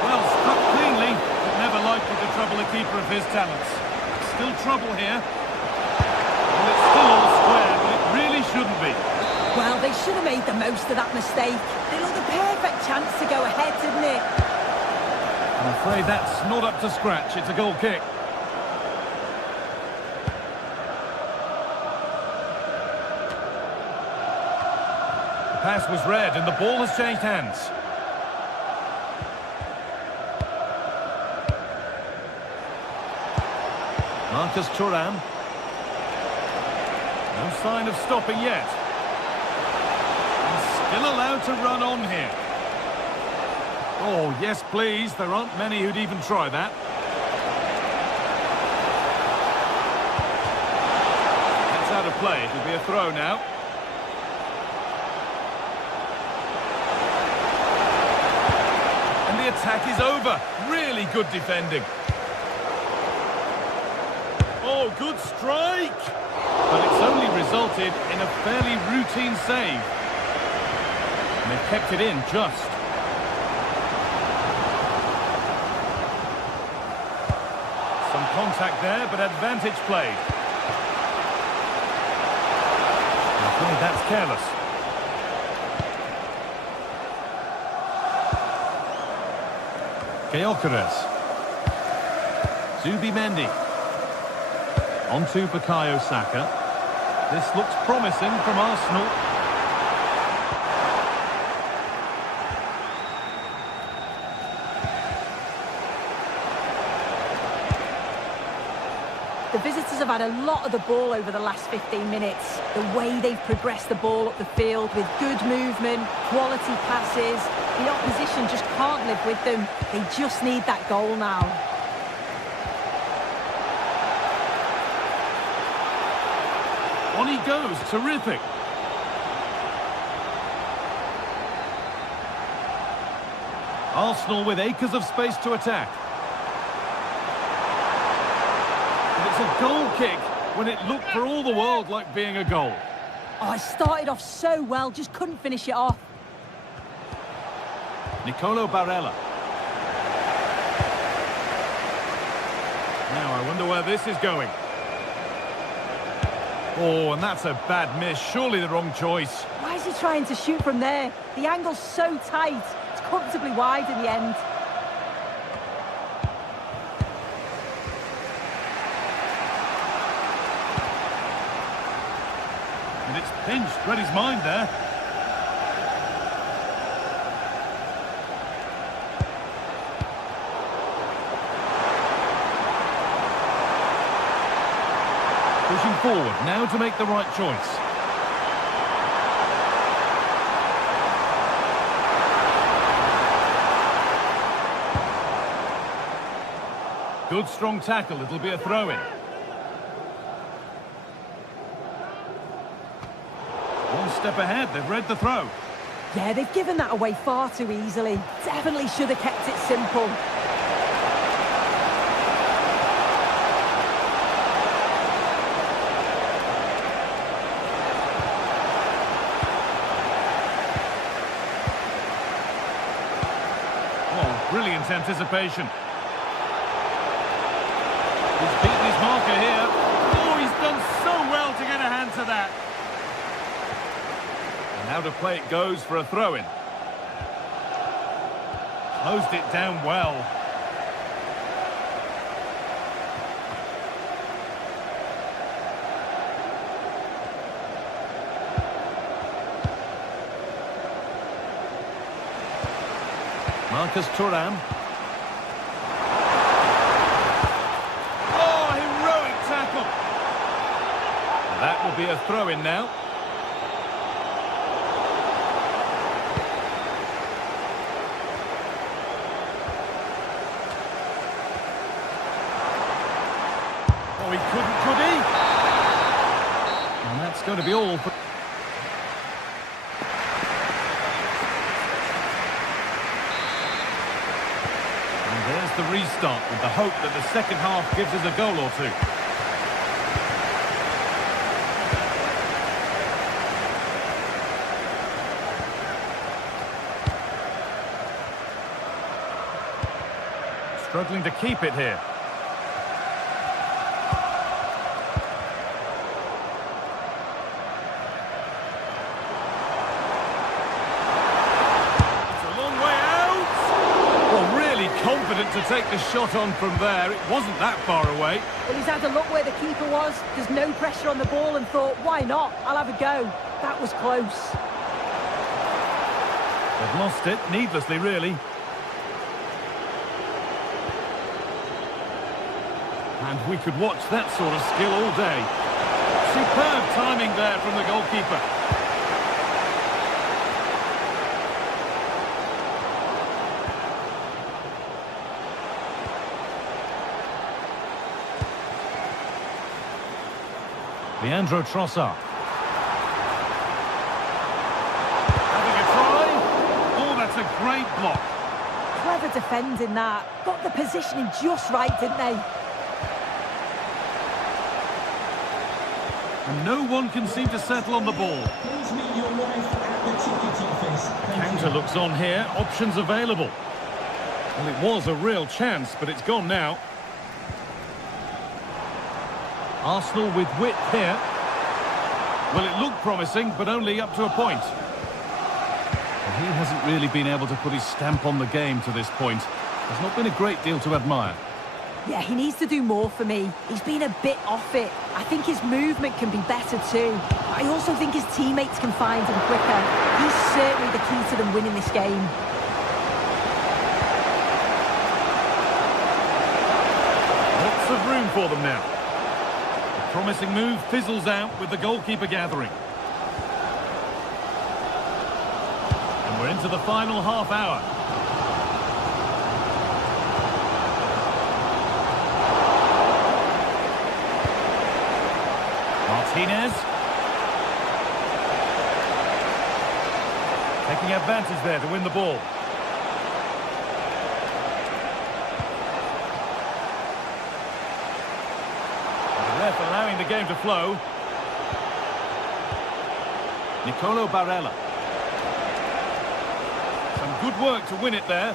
Well, struck cleanly, but never likely to trouble a keeper of his talents. Still trouble here. Well, it's still all square, but it really shouldn't be. Well, they should have made the most of that mistake. It looked the perfect chance to go ahead, didn't it? I'm afraid that's not up to scratch. It's a goal kick. The pass was read and the ball has changed hands. Marcus Thuram. No sign of stopping yet. And still allowed to run on here. Oh, yes, please. There aren't many who'd even try that. That's out of play. It'll be a throw now. And the attack is over. Really good defending. Oh, good strike! But it's only resulted in a fairly routine save. And they've kept it in just. Some contact there, but advantage played. Okay, that's careless. Gyökeres. Zubimendi. On to Bukayo Saka. This looks promising from Arsenal. The visitors have had a lot of the ball over the last 15 minutes. The way they've progressed the ball up the field with good movement, quality passes. The opposition just can't live with them. They just need that goal now. On he goes, terrific. Arsenal with acres of space to attack. But it's a goal kick when it looked for all the world like being a goal. Oh, it started off so well, just couldn't finish it off. Nicolo Barella. Now I wonder where this is going. Oh, and that's a bad miss. Surely the wrong choice. Why is he trying to shoot from there? The angle's so tight. It's comfortably wide in the end. And it's pinched. Read his mind there. Pushing forward, now to make the right choice. Good strong tackle, it'll be a throw-in. One step ahead, they've read the throw. Yeah, they've given that away far too easily. Definitely should have kept it simple. Oh, brilliant anticipation. He's beaten his marker here. Oh, he's done so well to get a hand to that. And out of play it goes for a throw-in. Closed it down well. Marcus Thuram. Oh, heroic tackle. That will be a throw-in now. Oh, he couldn't, could he? And that's going to be all for... There's the restart with the hope that the second half gives us a goal or two. Struggling to keep it here. Confident to take the shot on from there. It wasn't that far away. Well, he's had a look where the keeper was. There's no pressure on the ball and thought, why not? I'll have a go. That was close. They've lost it, needlessly, really. And we could watch that sort of skill all day. Superb timing there from the goalkeeper. Leandro Trossard. Having a try. Oh, that's a great block. Clever defending that. Got the positioning just right, didn't they? And no one can seem to settle on the ball. Please meet your wife at the ticket office. Counter looks on here. Options available. Well, it was a real chance, but it's gone now. Arsenal with width here. Well, it looked promising, but only up to a point. And he hasn't really been able to put his stamp on the game to this point. There's not been a great deal to admire. Yeah, he needs to do more for me. He's been a bit off it. I think his movement can be better too. But I also think his teammates can find him quicker. He's certainly the key to them winning this game. Lots of room for them now. Promising move fizzles out with the goalkeeper gathering. And we're into the final half hour. Martinez. Taking advantage there to win the ball. Allowing the game to flow. Nicolo Barella. Some good work to win it there.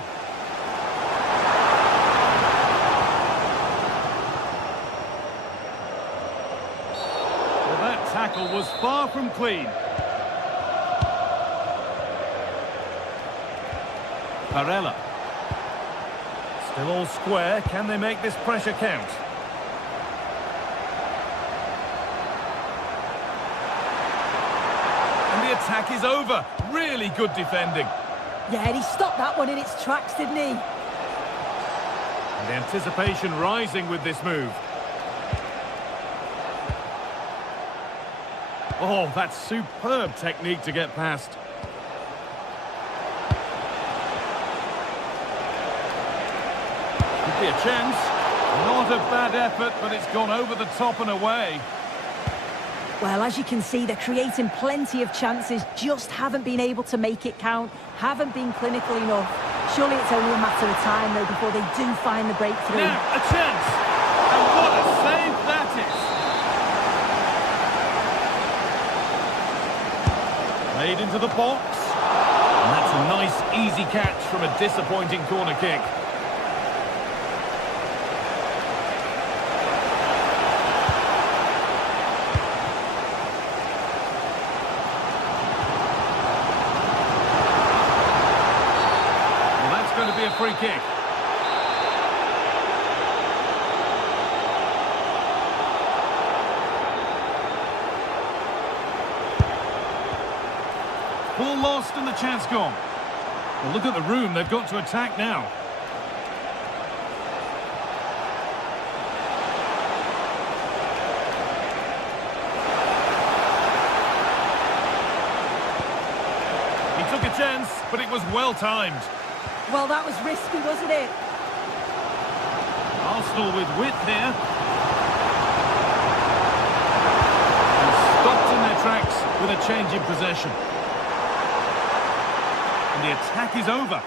Well, that tackle was far from clean. Barella. Still all square. Can they make this pressure count? Attack is over. Really good defending. Yeah, and he stopped that one in its tracks, didn't he? And the anticipation rising with this move. Oh, that's superb technique to get past. Could be a chance. Not a bad effort, but it's gone over the top and away. Well, as you can see, they're creating plenty of chances, just haven't been able to make it count, haven't been clinical enough. Surely it's only a matter of time, though, before they do find the breakthrough. Now, a chance! And what a save that is! Played into the box. And that's a nice, easy catch from a disappointing corner kick. Going to be a free kick. Ball lost and the chance gone. Well, look at the room they've got to attack now. He took a chance, but it was well timed. Well, that was risky, wasn't it? Arsenal with width here. And stopped in their tracks with a change in possession. And the attack is over.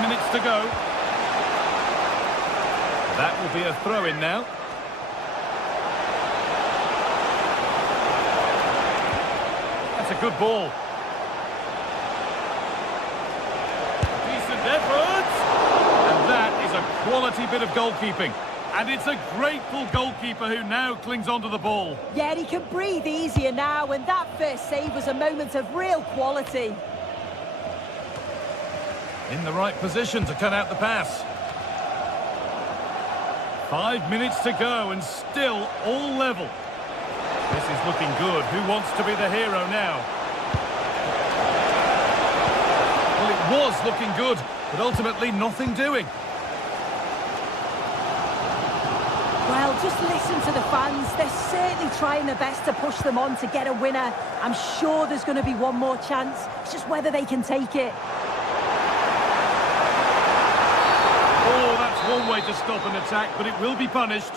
Minutes to go. That will be a throw-in now. That's a good ball. Decent effort. And that is a quality bit of goalkeeping. And it's a grateful goalkeeper who now clings onto the ball. Yeah, he can breathe easier now, and that first save was a moment of real quality. In the right position to cut out the pass. 5 minutes to go and still all level. This is looking good. Who wants to be the hero now? Well, it was looking good, but ultimately nothing doing. Well, just listen to the fans. They're certainly trying their best to push them on to get a winner. I'm sure there's going to be one more chance. It's just whether they can take it. Oh, that's one way to stop an attack, but it will be punished.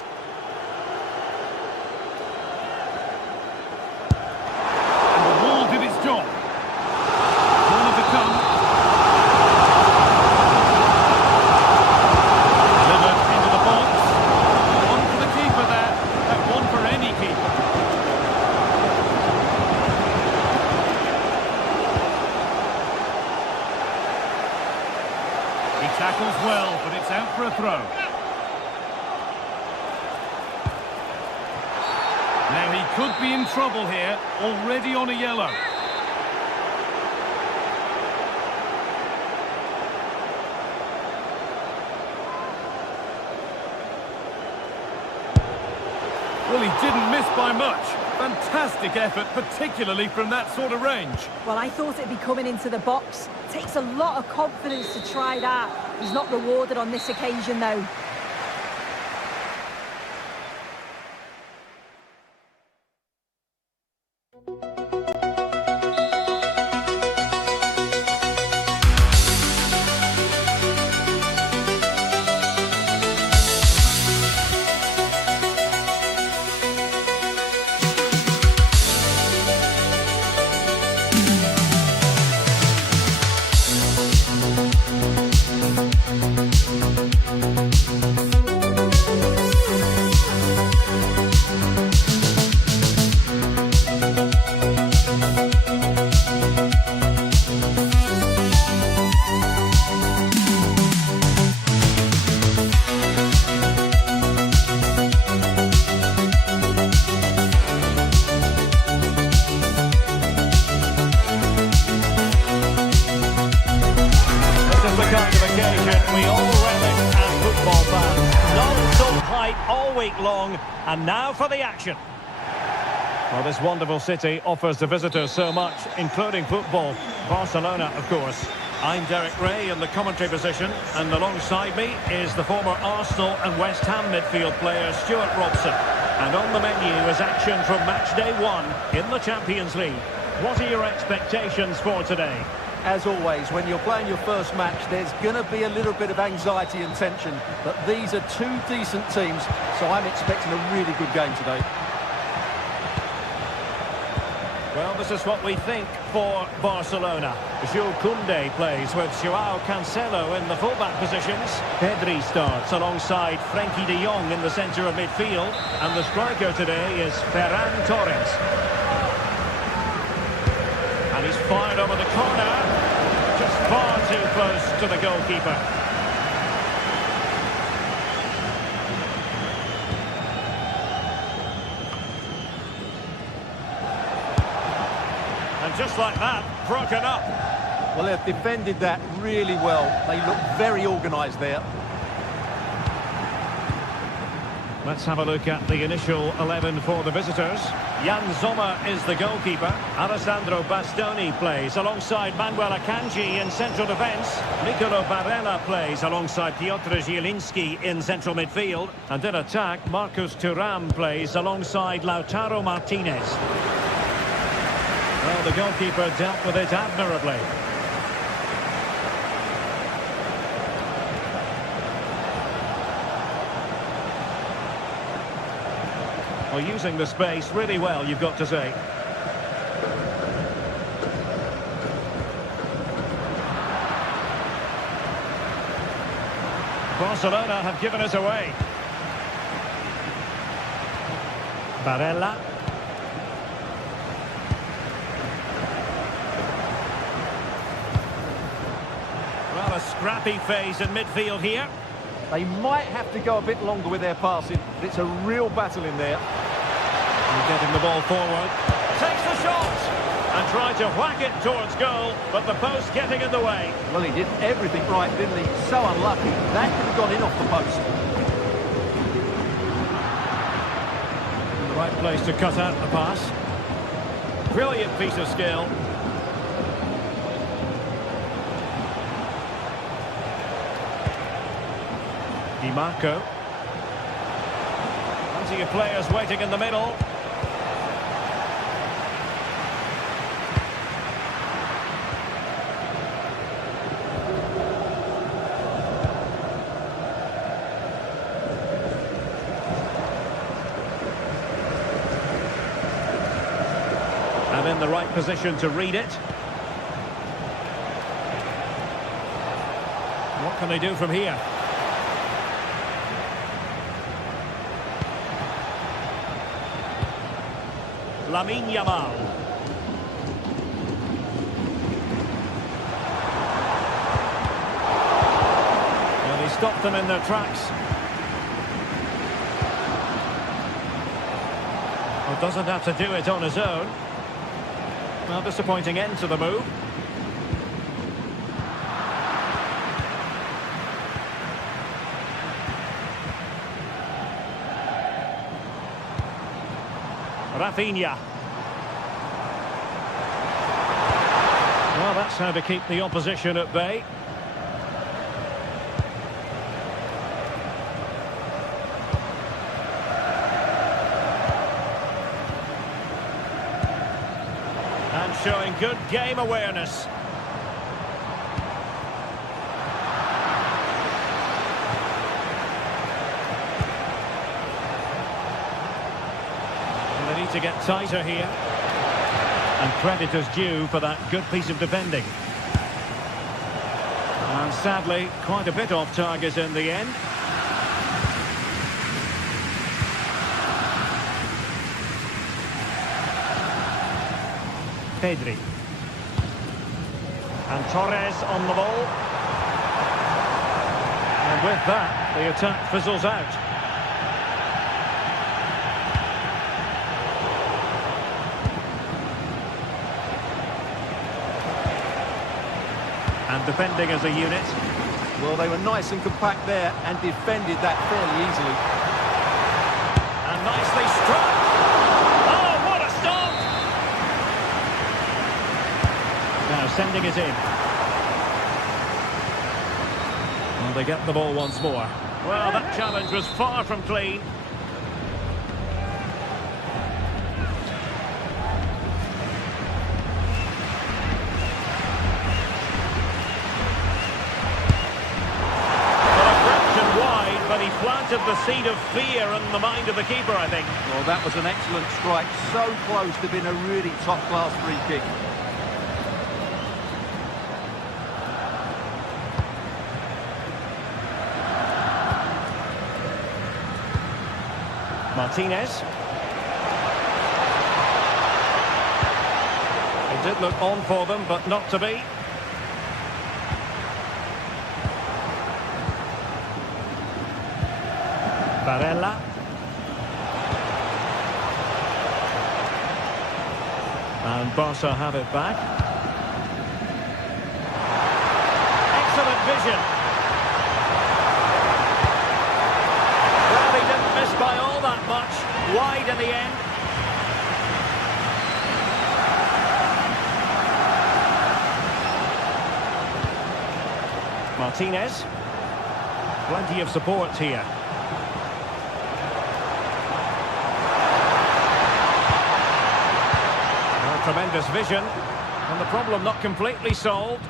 And the ball did its job. Corner to come. Delivered into the box. One for the keeper there, and one for any keeper. He tackles well, but it's out for a throw. Now he could be in trouble here, already on a yellow. Well, he didn't miss by much. Fantastic effort, particularly from that sort of range. Well, I thought it'd be coming into the box. Takes a lot of confidence to try that. He's not rewarded on this occasion, though. All week long, and now for the action. Well, this wonderful city offers the visitors so much, including football. Barcelona, of course. I'm Derek Ray in the commentary position, and alongside me is the former Arsenal and West Ham midfield player Stuart Robson. And on the menu is action from match day 1 in the Champions League. What are your expectations for today? As always, when you're playing your first match, there's going to be a little bit of anxiety and tension. But these are two decent teams, so I'm expecting a really good game today. Well, this is what we think for Barcelona. Jules Koundé plays with Joao Cancelo in the fullback positions. Pedri starts alongside Frenkie de Jong in the centre of midfield. And the striker today is Ferran Torres. And he's fired over the corner. Just far too close to the goalkeeper. And just like that, broken up. Well, they've defended that really well. They look very organised there. Let's have a look at the initial 11 for the visitors. Jan Sommer is the goalkeeper. Alessandro Bastoni plays alongside Manuel Akanji in central defence. Nicolo Barella plays alongside Piotr Zielinski in central midfield. And in attack, Marcus Thuram plays alongside Lautaro Martinez. Well, the goalkeeper dealt with it admirably. Well, using the space really well, you've got to say. Barcelona have given us away. Barella. Well, a scrappy phase in midfield here. They might have to go a bit longer with their passing. It's a real battle in there. Getting the ball forward. Takes the shot! And tried to whack it towards goal, but the post getting in the way. Well, he did everything right, didn't he? So unlucky. That could have gone in off the post. The right place to cut out the pass. Brilliant piece of skill. Di Marco. Plenty of players waiting in the middle. And in the right position to read it. What can they do from here? Lamine Yamal. Well, he stopped them in their tracks. Well, doesn't have to do it on his own. Well, disappointing end to the move. Rafinha. Well, that's how to keep the opposition at bay. And showing good game awareness. To get tighter here, and credit is due for that good piece of defending. And sadly, quite a bit off target in the end. Pedri. And Torres on the ball. And with that, the attack fizzles out. And defending as a unit. Well, they were nice and compact there and defended that fairly easily. And nicely struck. Oh, what a stop! Now sending it in. Well, they get the ball once more. Well, that challenge was far from clean. planted the seed of fear in the mind of the keeper, I think. Well, that was an excellent strike. So close to being a really top-class free kick. Martinez. It did look on for them, but not to be. Barella. And Barca have it back. Excellent vision. Well, he didn't miss by all that much. Wide in the end. Martinez. Plenty of support here. Tremendous vision, and the problem not completely solved.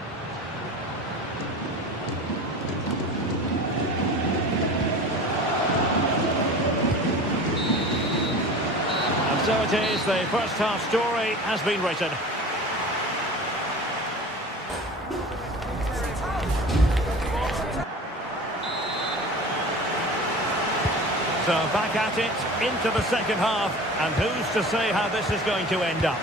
And so it is, the first half story has been written. So back at it, into the second half, and who's to say how this is going to end up?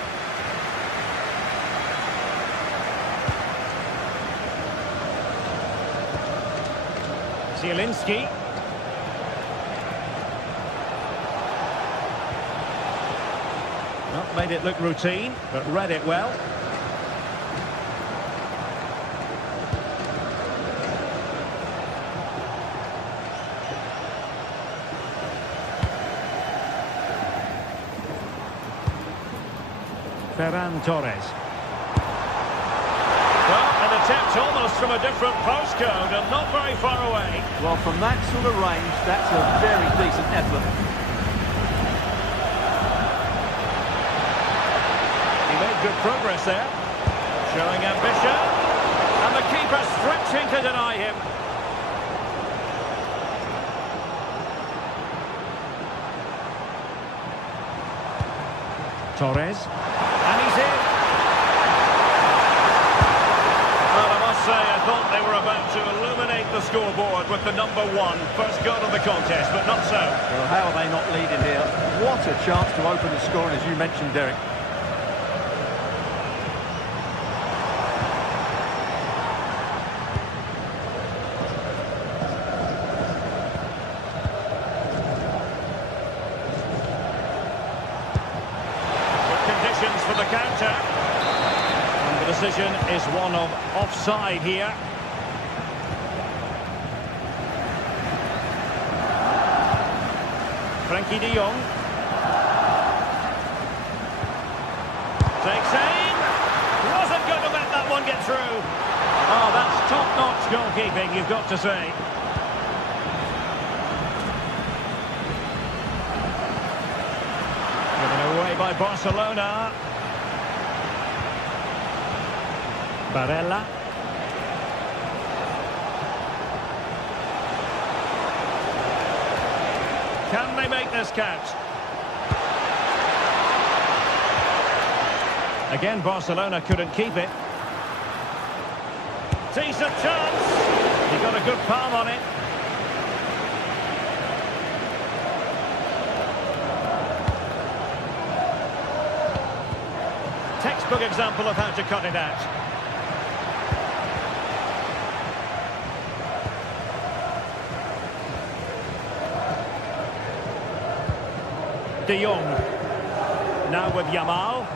Zielinski. Not made it look routine, but read it well. Ferran Torres. Attempt almost from a different postcode and not very far away. Well, from that sort of range, that's a very decent effort. He made good progress there, showing ambition, and the keeper stretching to deny him. Torres, and he's in. I thought they were about to illuminate the scoreboard with the number one. First goal of the contest, but not so. Well, how are they not leading here? What a chance to open the scoring, as you mentioned, Derek. Good conditions for the counter. The decision is one of offside here. Frankie de Jong. Takes aim. Wasn't going to let that one get through. Oh, that's top-notch goalkeeping, you've got to say. Given away by Barcelona. Barella. Can they make this count? Again, Barcelona couldn't keep it. Decent chance. He got a good palm on it. Textbook example of how to cut it out. De Jong. Now with Yamal.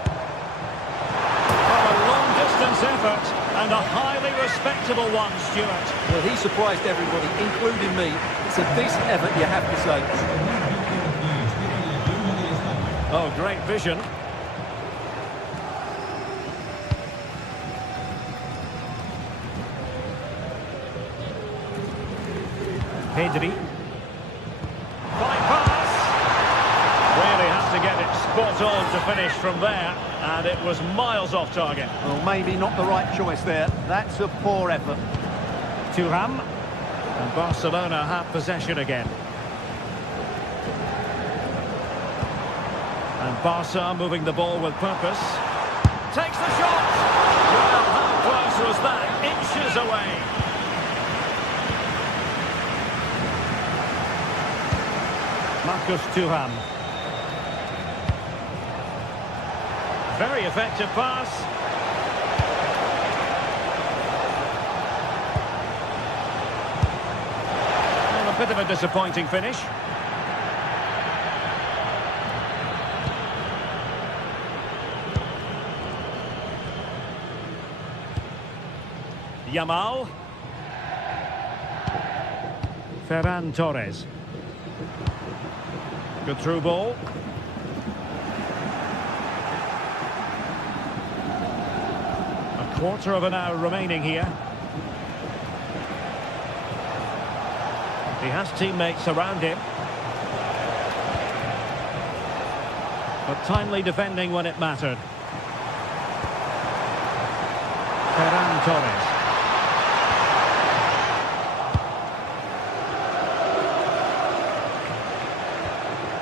Oh, a long-distance effort, and a highly respectable one, Stuart. Well, he surprised everybody, including me. It's a decent effort, you have to say. Oh, great vision. Pedri. Fine pass. Really has to get it spot on to finish from there, and it was miles off target. Well, maybe not the right choice there. That's a poor effort. Thuram. And Barcelona have possession again. Barca moving the ball with purpose. Takes the shot! Well, how close was that? Inches away. Marcus Thuram. Very effective pass. Well, a bit of a disappointing finish. Yamal. Ferran Torres. Good through ball. A quarter of an hour remaining here. He has teammates around him. But timely defending when it mattered. Ferran Torres.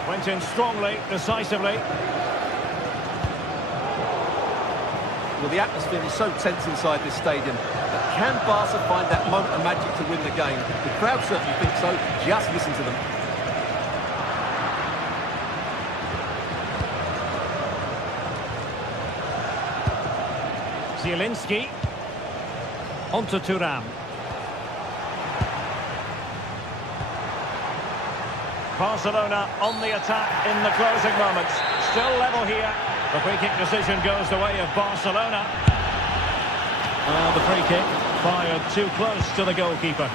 Went in strongly, decisively. Well, the atmosphere is so tense inside this stadium. But can Barca find that moment of magic to win the game? The crowd certainly think so. Just listen to them. Zielinski. On to Thuram. Barcelona on the attack in the closing moments. Still level here. The free kick decision goes the way of Barcelona. The free kick fired too close to the goalkeeper.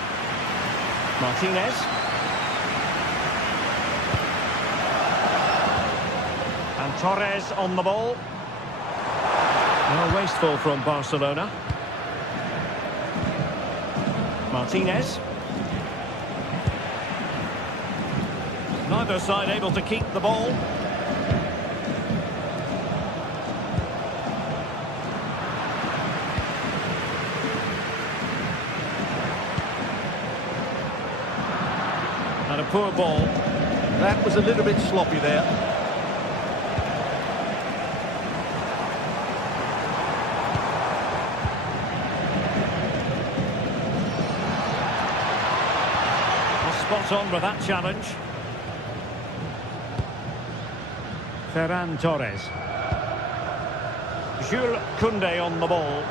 Martinez. And Torres on the ball. No wasteful from Barcelona. Martinez. Neither side able to keep the ball. And a poor ball. That was a little bit sloppy there. Spot on with that challenge. Ferran Torres. Jules Koundé on the ball.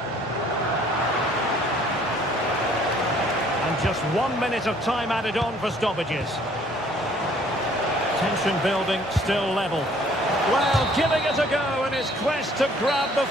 And just 1 minute of time added on for stoppages. Tension building, still level. Well, giving it a go in his quest to grab the...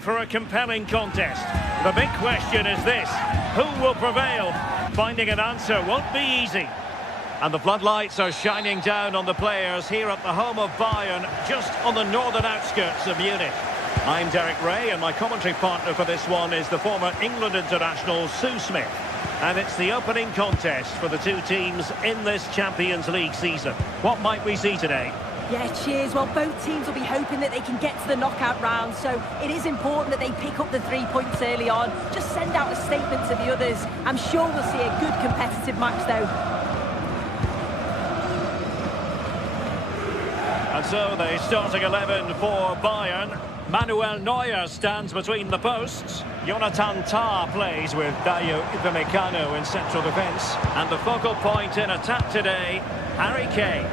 For a compelling contest. The big question is this: who will prevail? Finding an answer won't be easy. And the floodlights are shining down on the players here at the home of Bayern, just on the northern outskirts of Munich. I'm Derek Ray, and my commentary partner for this one is the former England international Sue Smith. And it's the opening contest for the two teams in this Champions League season. What might we see today? Yeah, cheers. Well, both teams will be hoping that they can get to the knockout round, so it is important that they pick up the 3 points early on. Just send out a statement to the others. I'm sure we'll see a good competitive match, though. And so the starting 11 for Bayern. Manuel Neuer stands between the posts. Jonathan Tah plays with Dayo Upamecano in central defence. And the focal point in attack today, Harry Kane.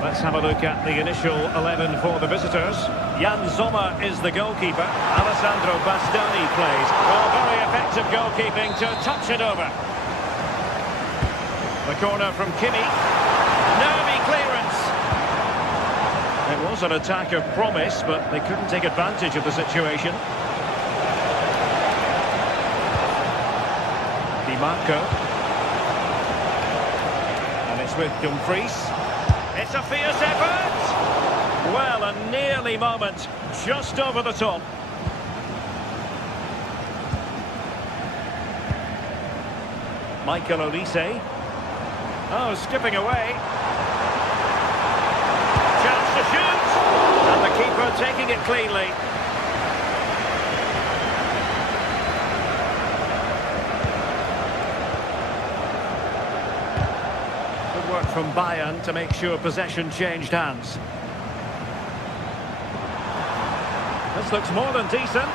Let's have a look at the initial 11 for the visitors. Jan Sommer is the goalkeeper. Alessandro Bastoni plays. Well, very effective goalkeeping to touch it over. The corner from Kimi. Nervy clearance. It was an attack of promise, but they couldn't take advantage of the situation. Di Marco. And it's with Dumfries. It's a fierce effort! Well, a nearly moment, just over the top. Michael Olise. Oh, skipping away. Chance to shoot! And the keeper taking it cleanly. Work from Bayern to make sure possession changed hands. This looks more than decent.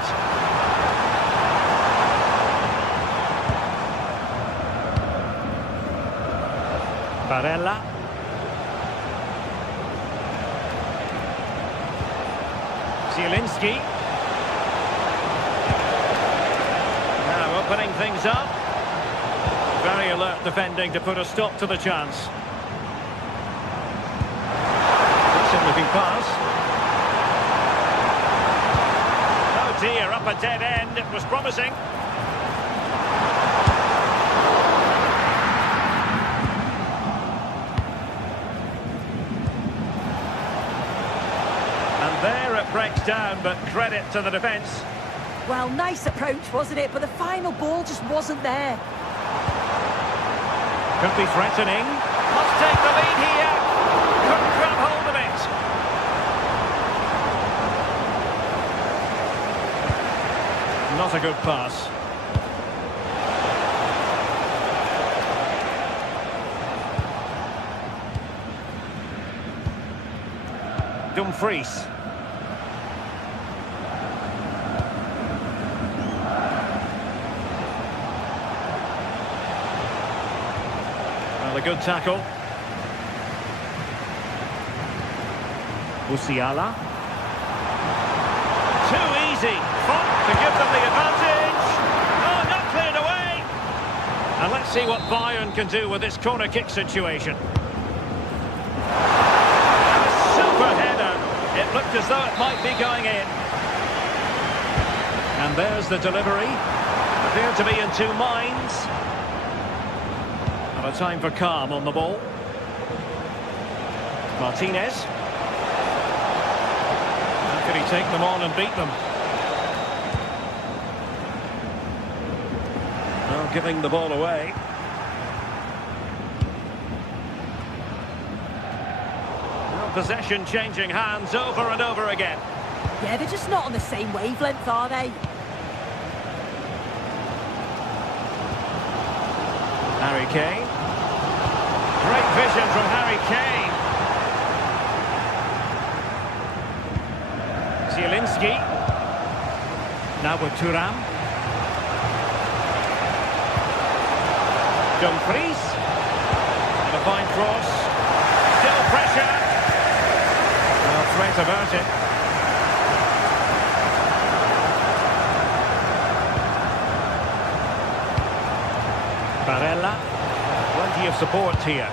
Barella. Zielinski. Now opening things up. Very alert defending to put a stop to the chance. Looking pass. Oh dear, up a dead end. It was promising. And there it breaks down, but credit to the defence. Well, nice approach, wasn't it? But the final ball just wasn't there. Could be threatening. Must take the lead here. Couldn't grab hold of it. Not a good pass. Dumfries. Well, a good tackle. Musiala. Too easy. To give them the advantage. Oh, not cleared away. And let's see what Bayern can do with this corner kick situation. A super header. It looked as though it might be going in. And there's the delivery. Appeared to be in two minds. And a time for calm on the ball. Martinez. How could he take them on and beat them? Giving the ball away. Well, possession changing hands over and over again. Yeah, they're just not on the same wavelength, are they? Harry Kane. Great vision from Harry Kane. Zielinski. Now with Thuram. Dumfries. And a fine cross. Still pressure. No threat about it. Barella. Plenty of support here.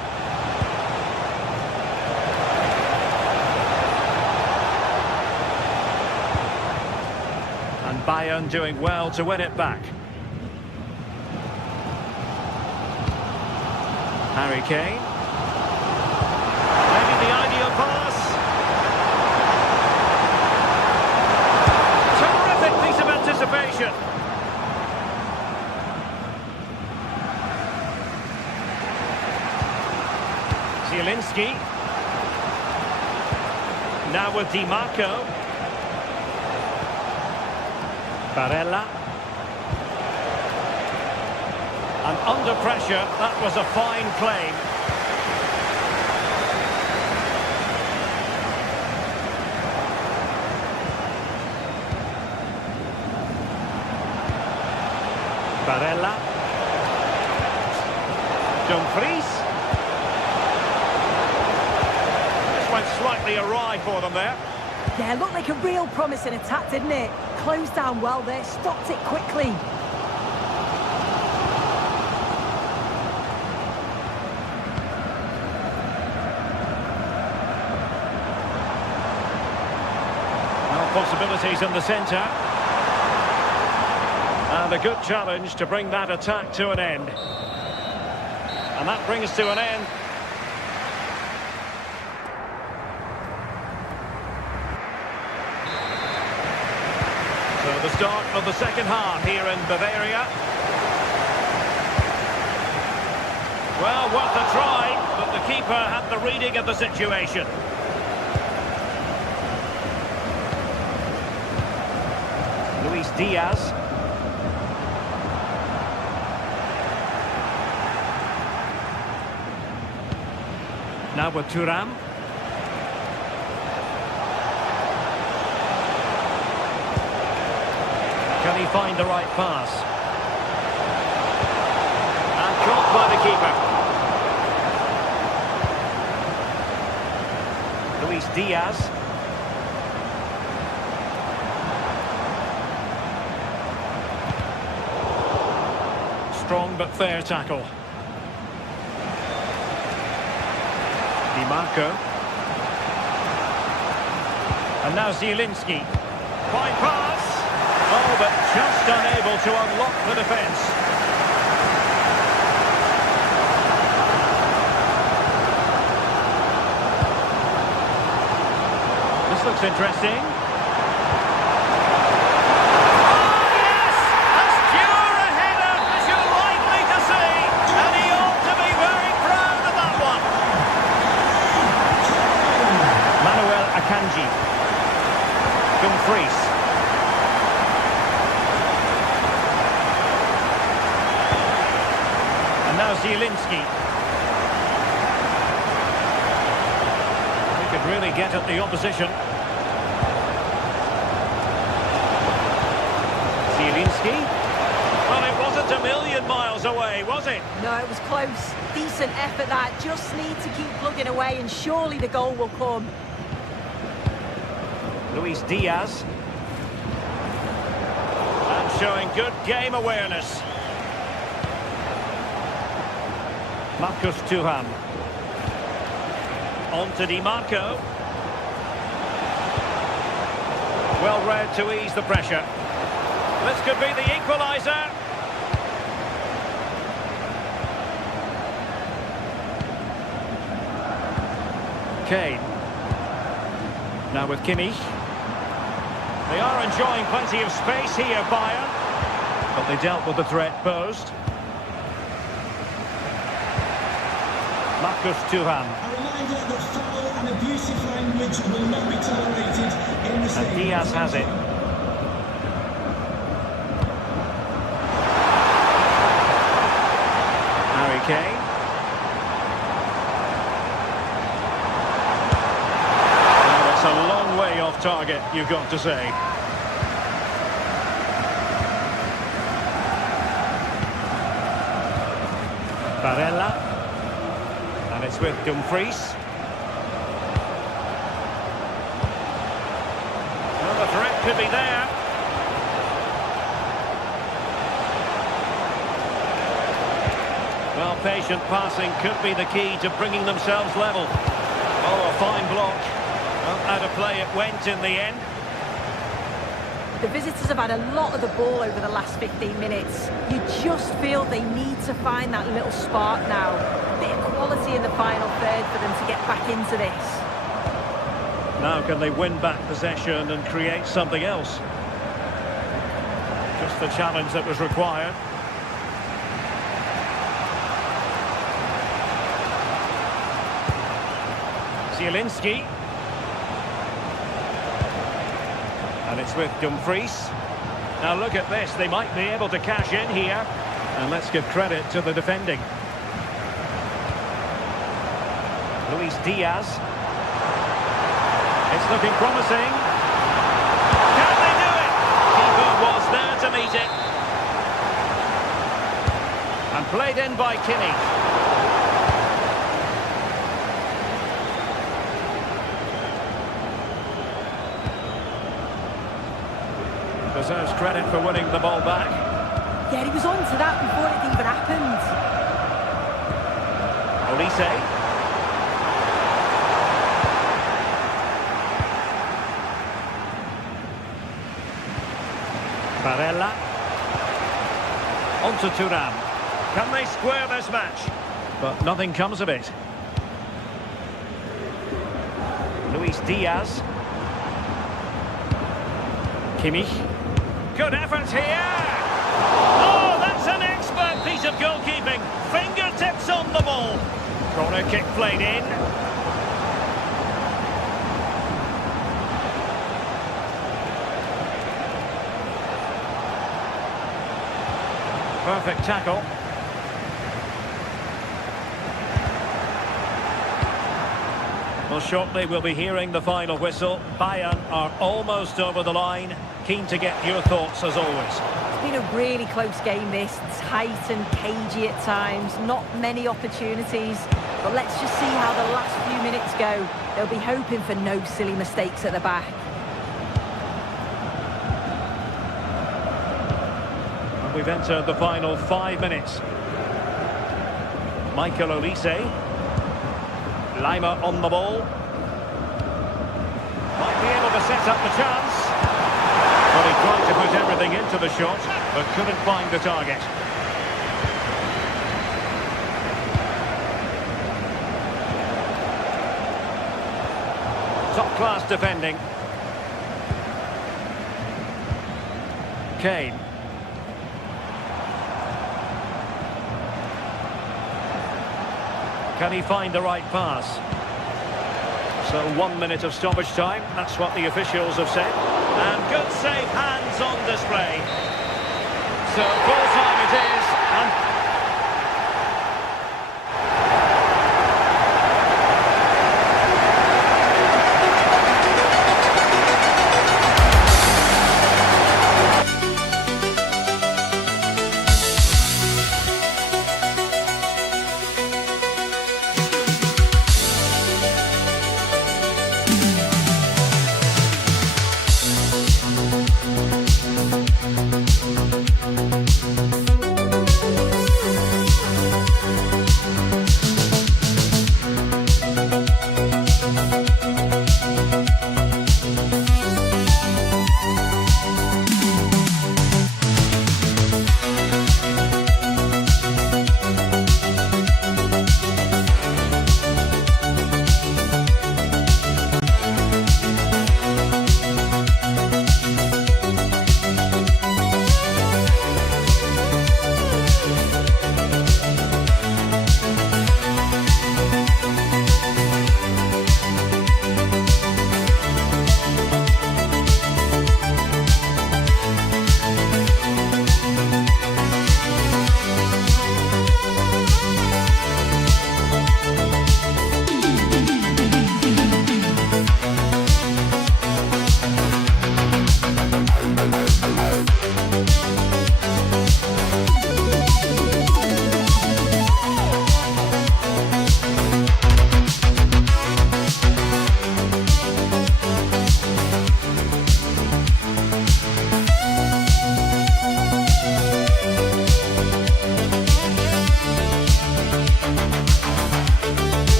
And Bayern doing well to win it back. Harry Kane. Maybe the ideal pass. Terrific piece of anticipation. Zielinski. Now with Di Marco. Barella. And under pressure, that was a fine claim. Barella. Dumfries. This went slightly awry for them there. Yeah, looked like a real promising attack, didn't it? Closed down well there, stopped it quickly. Possibilities in the centre. And a good challenge to bring that attack to an end. And that brings to an end. So the start of the second half here in Bavaria. Well, worth a try, but the keeper had the reading of the situation. Luis Diaz. Now with Thuram. Can he find the right pass? And caught by the keeper. Luis Diaz. Strong but fair tackle. Di Marco. And now Zielinski. Fine pass. Oh, but just unable to unlock the defence. This looks interesting. Dumfries. And now Zielinski. He could really get at the opposition. Zielinski. Well, it wasn't a million miles away, was it? No, it was close. Decent effort that. Just need to keep plugging away and surely the goal will come. Luis Diaz. And showing good game awareness. Marcus Thuram. On to Di Marco. Well read to ease the pressure. This could be the equaliser. Kane. Now with Kimmich. They are enjoying plenty of space here, Bayern. But they dealt with the threat posed. Marcus Thuram. A reminder that foul and abusive language will not be tolerated in the stadium. And Diaz has it. Harry Kane. A long way off target, you've got to say. Barella. And it's with Dumfries. Well, the threat could be there. Well, patient passing could be the key to bringing themselves level. Oh, a fine block. Well, out of play it went in the end. The visitors have had a lot of the ball over the last 15 minutes. You just feel they need to find that little spark now. A bit of quality in the final third for them to get back into this. Now can they win back possession and create something else? Just the challenge that was required. Zielinski. And it's with Dumfries. Now look at this, they might be able to cash in here. And let's give credit to the defending. Luis Diaz. It's looking promising. Can they do it? Keeper was there to meet it. And played in by Kimmich. Deserves credit for winning the ball back. Yeah, he was on to that before it even happened. Olise. Barella. On to Thuram. Can they square this match? But nothing comes of it. Luis Diaz. Kimmich. Good effort here! Oh, that's an expert piece of goalkeeping. Fingertips on the ball. Corner kick played in. Perfect tackle. Well, shortly we'll be hearing the final whistle. Bayern are almost over the line. Keen to get your thoughts as always. It's been a really close game this. It's tight and cagey at times. Not many opportunities. But let's just see how the last few minutes go. They'll be hoping for no silly mistakes at the back. And we've entered the final 5 minutes. Michael Olise. Lima on the ball. Might be able to set up the chance. Well, he tried to put everything into the shot, but couldn't find the target. Top-class defending. Kane. Can he find the right pass? So 1 minute of stoppage time, that's what the officials have said. And good safe hands on display. So full time it is. And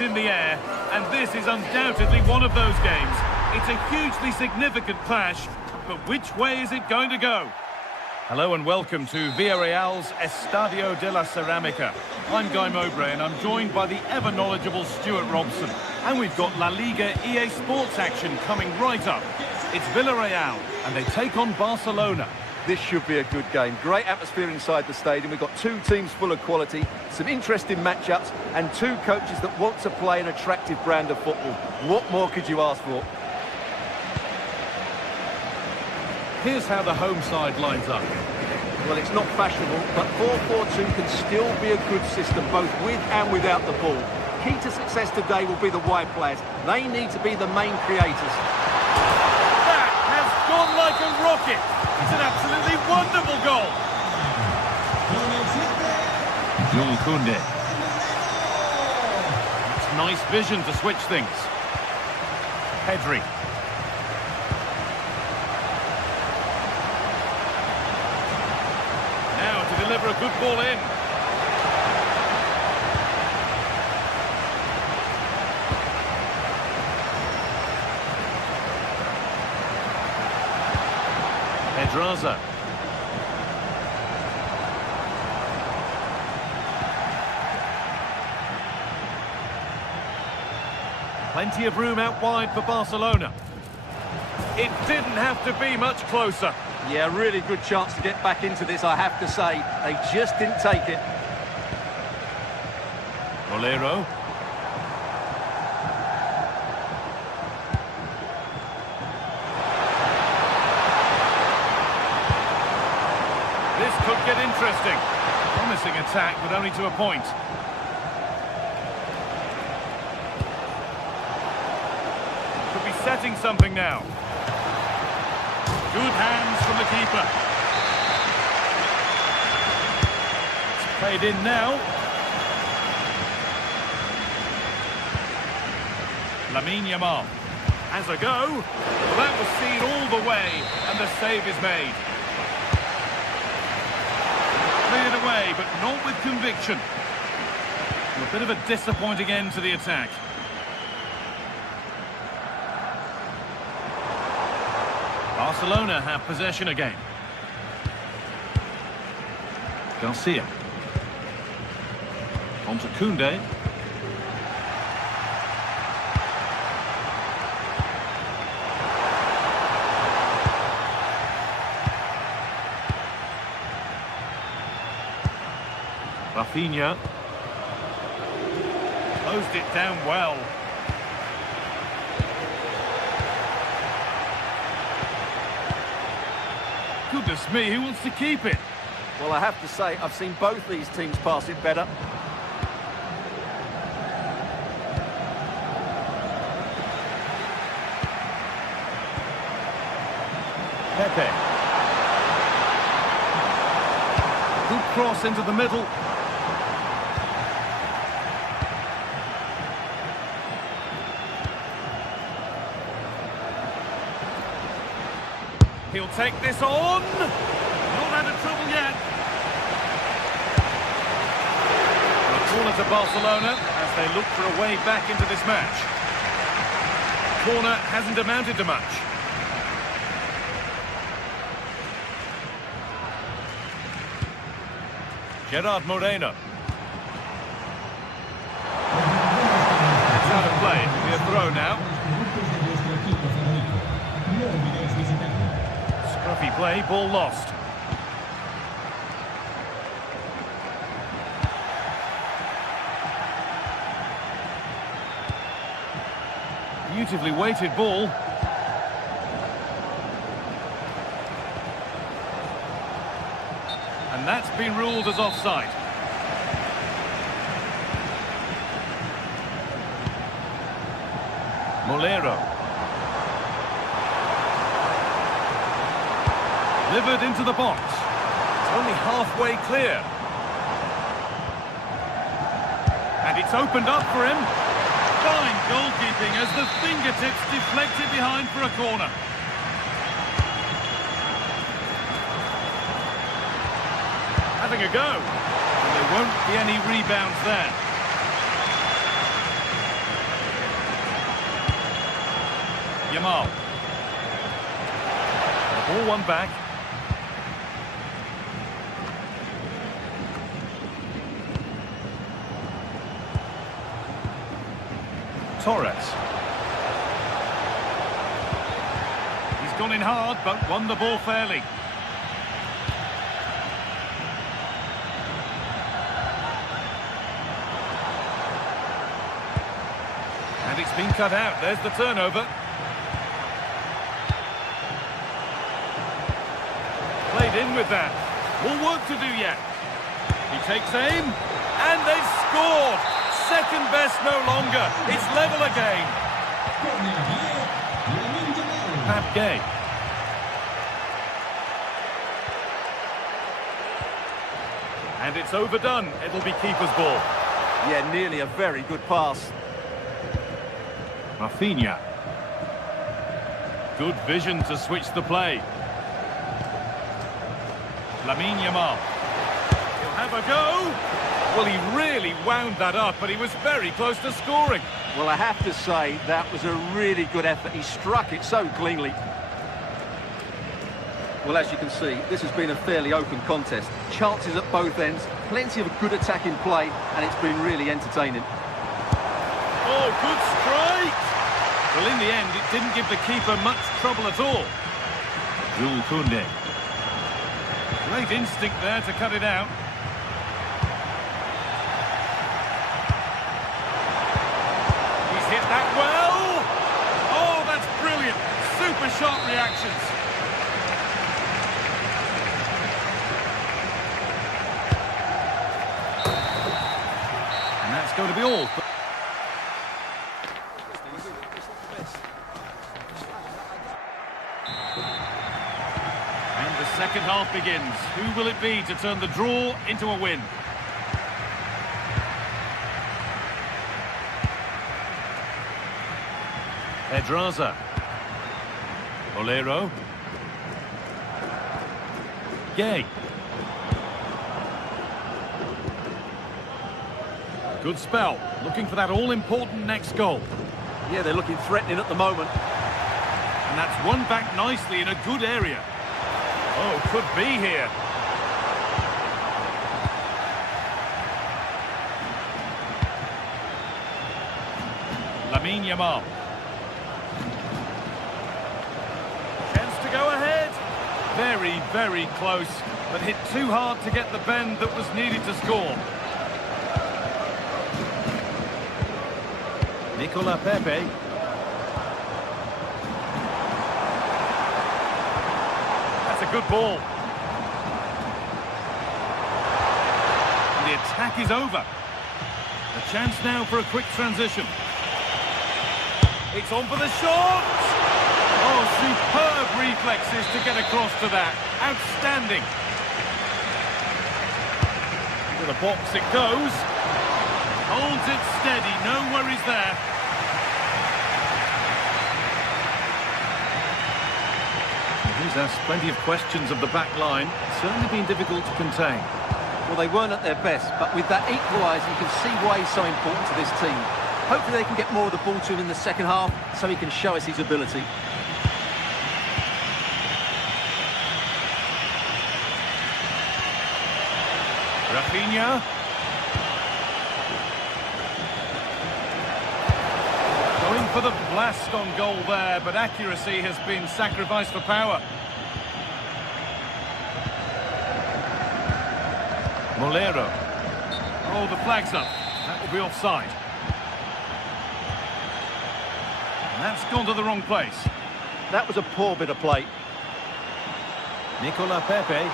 in the air, and this is undoubtedly one of those games. It's a hugely significant clash, but which way is it going to go? Hello and welcome to Villarreal's Estadio de la Ceramica. I'm Guy Mowbray and I'm joined by the ever-knowledgeable Stuart Robson. And we've got La Liga EA Sports action coming right up. It's Villarreal and they take on Barcelona. This should be a good game. Great atmosphere inside the stadium. We've got two teams full of quality, some interesting matchups, and two coaches that want to play an attractive brand of football. What more could you ask for? Here's how the home side lines up. Well, it's not fashionable, but 4-4-2 can still be a good system, both with and without the ball. Key to success today will be the wide players. They need to be the main creators. That has gone like a rocket. It's an absolutely wonderful goal. Jules Koundé. It's nice vision to switch things. Pedri. Now to deliver a good ball in. Pedraza. Plenty of room out wide for Barcelona. It didn't have to be much closer. Yeah, really good chance to get back into this, I have to say. They just didn't take it. Molero. This could get interesting. Promising attack, but only to a point. Could be setting something now. Good hands from the keeper. It's played in now. Lamine Yamal has a go. Well, that was seen all the way, and the save is made. Cleared away, but not with conviction. A bit of a disappointing end to the attack. Barcelona have possession again. Garcia. On to Koundé. Rafinha. Closed it down well. Goodness me, who wants to keep it? Well, I have to say, I've seen both these teams pass it better. Pepe. Good cross into the middle. He'll take this on. Not out of trouble yet. A corner to Barcelona as they look for a way back into this match. Corner hasn't amounted to much. Gerard Moreno. It's out of play. It'll be a throw now. Scruffy play, ball lost. Beautifully weighted ball. And that's been ruled as offside. Molero. Delivered into the box. It's only halfway clear. And it's opened up for him. Fine goalkeeping as the fingertips deflected behind for a corner. Having a go. And there won't be any rebounds there. Yamal. Ball one back. Torres. He's gone in hard, but won the ball fairly. been cut out. There's the turnover. Played in with that. More work to do yet. He takes aim, and they've scored. Second best no longer. It's level again. Pap Gay. And it's overdone. It'll be keeper's ball. Yeah, nearly a very good pass. Rafinha. Good vision to switch the play. Lamine Yamal. He'll have a go. Well, he really wound that up, but he was very close to scoring. Well, I have to say, that was a really good effort. He struck it so cleanly. Well, as you can see, this has been a fairly open contest. Chances at both ends, plenty of good attacking play, and it's been really entertaining. Oh, good strike! Well, in the end, it didn't give the keeper much trouble at all. Jules Koundé. Great instinct there to cut it out. He's hit that well! Oh, that's brilliant! Super sharp reactions. And that's going to be all. And the second half begins. Who will it be to turn the draw into a win? Pedraza. Bolero. Gay. Good spell. Looking for that all-important next goal. Yeah, they're looking threatening at the moment. And that's won back nicely in a good area. Oh, could be here. Lamine Yamal. Chance to go ahead. Very, very close, but hit too hard to get the bend that was needed to score. Nicolas Pepe. That's a good ball. And the attack is over. A chance now for a quick transition. It's on for the shot! Oh, superb reflexes to get across to that. Outstanding. To the box it goes. Holds it steady, no worries there. He's asked plenty of questions of the back line. Certainly been difficult to contain. Well, they weren't at their best, but with that equaliser, you can see why he's so important to this team. Hopefully they can get more of the ball to him in the second half, so he can show us his ability. Rafinha. Going for the blast on goal there, but accuracy has been sacrificed for power. Bolero. Oh, the flag's up. That will be offside. And that's gone to the wrong place. That was a poor bit of play. Nicolas Pepe.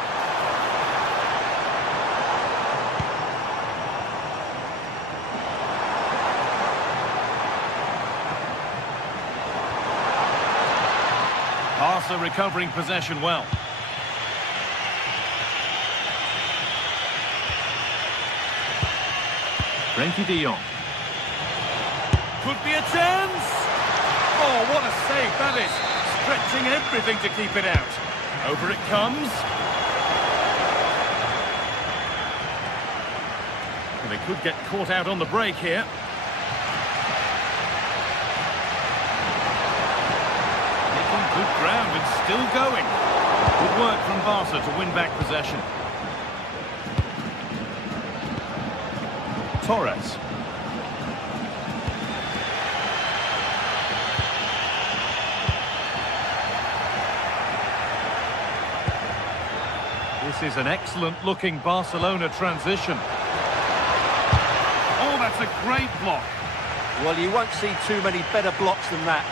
Barca recovering possession well. Frenkie de Jong. Could be a chance! Oh, what a save that is! Stretching everything to keep it out. Over it comes. And they could get caught out on the break here. Making good ground and still going. Good work from Barca to win back possession. Torres. This is an excellent-looking Barcelona transition. Oh, that's a great block. Well, you won't see too many better blocks than that.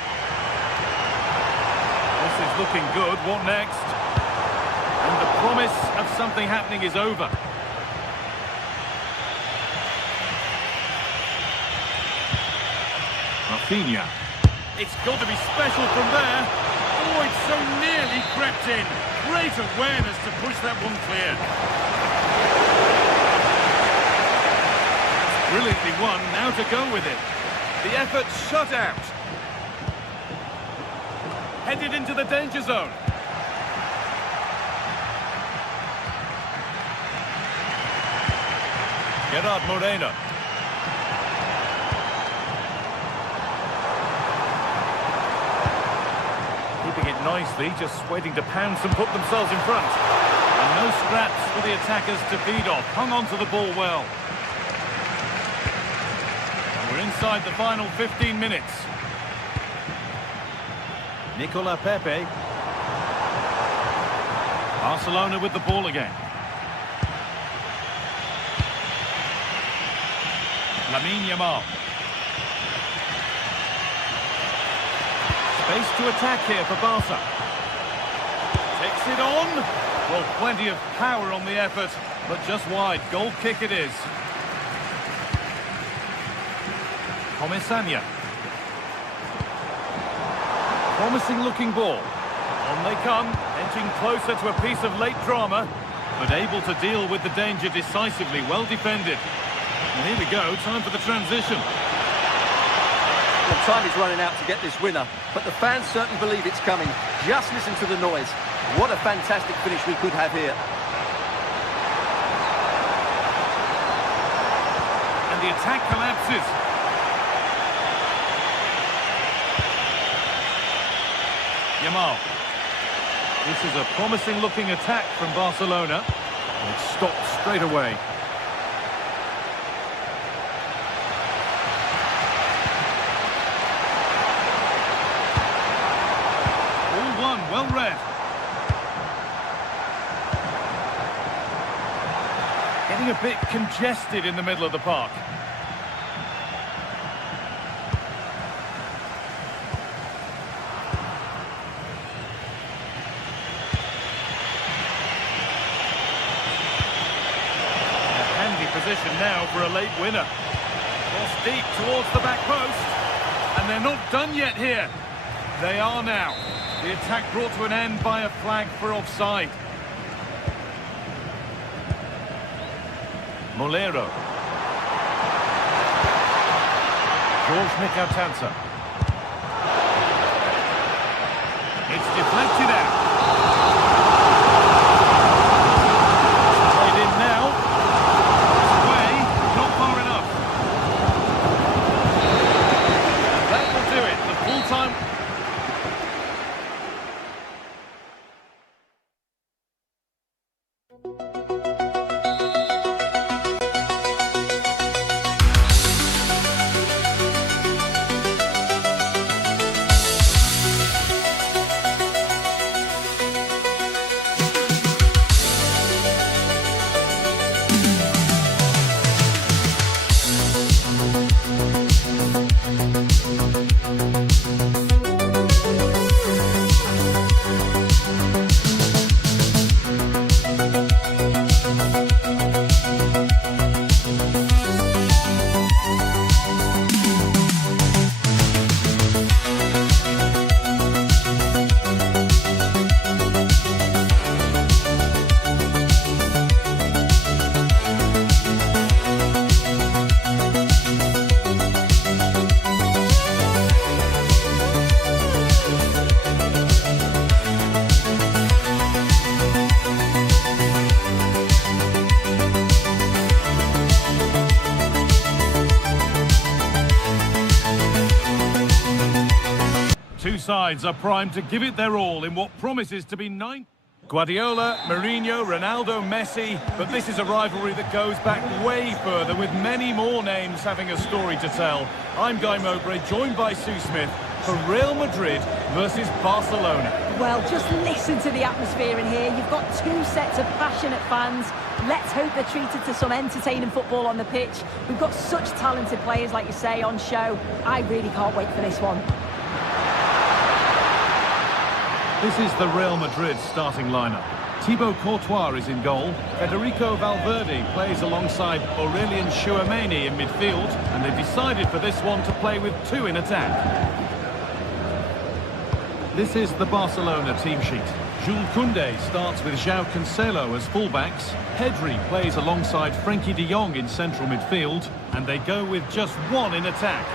This is looking good. What next? And the promise of something happening is over. Rafinha. It's got to be special from there. Oh, it's so nearly crept in. Great awareness to push that one clear. Brilliantly won, now to go with it. The effort shut out. Headed into the danger zone. Gerard Moreno. Keeping it nicely, just waiting to pounce and put themselves in front. And no scraps for the attackers to feed off. Hung on to the ball well. And we're inside the final 15 minutes. Nicola Pepe. Barcelona with the ball again. Lamine Yamal. Space to attack here for Barca. Takes it on. Well, plenty of power on the effort, but just wide. Goal kick it is. Comisania. Promising looking ball. On they come, edging closer to a piece of late drama, but able to deal with the danger decisively. Well defended. And here we go, time for the transition. Well, time is running out to get this winner, but the fans certainly believe it's coming. Just listen to the noise. What a fantastic finish we could have here. And the attack collapses. Yamal. This is a promising looking attack from Barcelona. And it stopped straight away. Well read. Getting a bit congested in the middle of the park. A handy position now for a late winner. Cross deep towards the back post. And they're not done yet here. They are now. The attack brought to an end by a flag for offside. Molero. George Mikautanza. It's deflected out. Played in now. It's away, not far enough. And that will do it. The full-time... Two sides are primed to give it their all in what promises to be Guardiola, Mourinho, Ronaldo, Messi, but this is a rivalry that goes back way further, with many more names having a story to tell. I'm Guy Mowbray, joined by Sue Smith. for Real Madrid versus Barcelona. Well, just listen to the atmosphere in here. You've got two sets of passionate fans. Let's hope they're treated to some entertaining football on the pitch. We've got such talented players, like you say, on show. I really can't wait for this one. This is the Real Madrid starting lineup. Thibaut Courtois is in goal. Federico Valverde plays alongside Aurelien Tchouameni in midfield. And they've decided for this one to play with two in attack. This is the Barcelona team sheet. Jules Koundé starts with João Cancelo as fullbacks. Pedri plays alongside Frenkie de Jong in central midfield. And they go with just one in attack.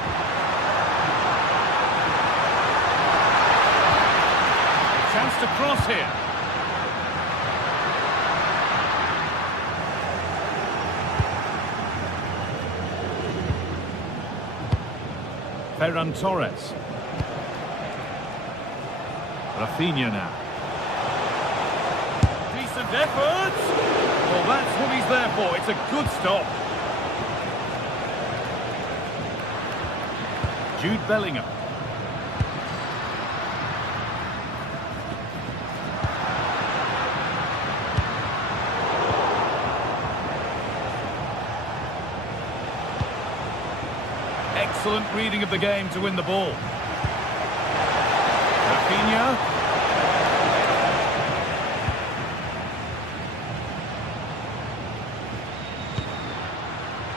Chance to cross here. Ferran Torres. Rafinha now. Decent effort. Well, that's what he's there for. It's a good stop. Jude Bellingham. Excellent reading of the game to win the ball. Rafinha.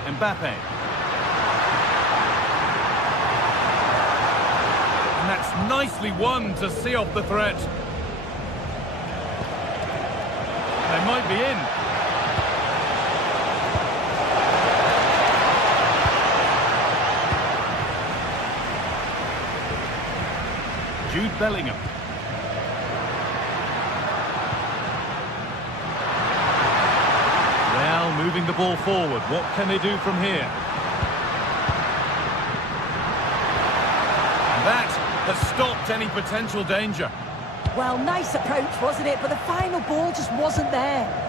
Mbappe. And that's nicely won to see off the threat. They might be in. Jude Bellingham. Well, moving the ball forward. What can they do from here? And that has stopped any potential danger. Well, nice approach, wasn't it? But the final ball just wasn't there.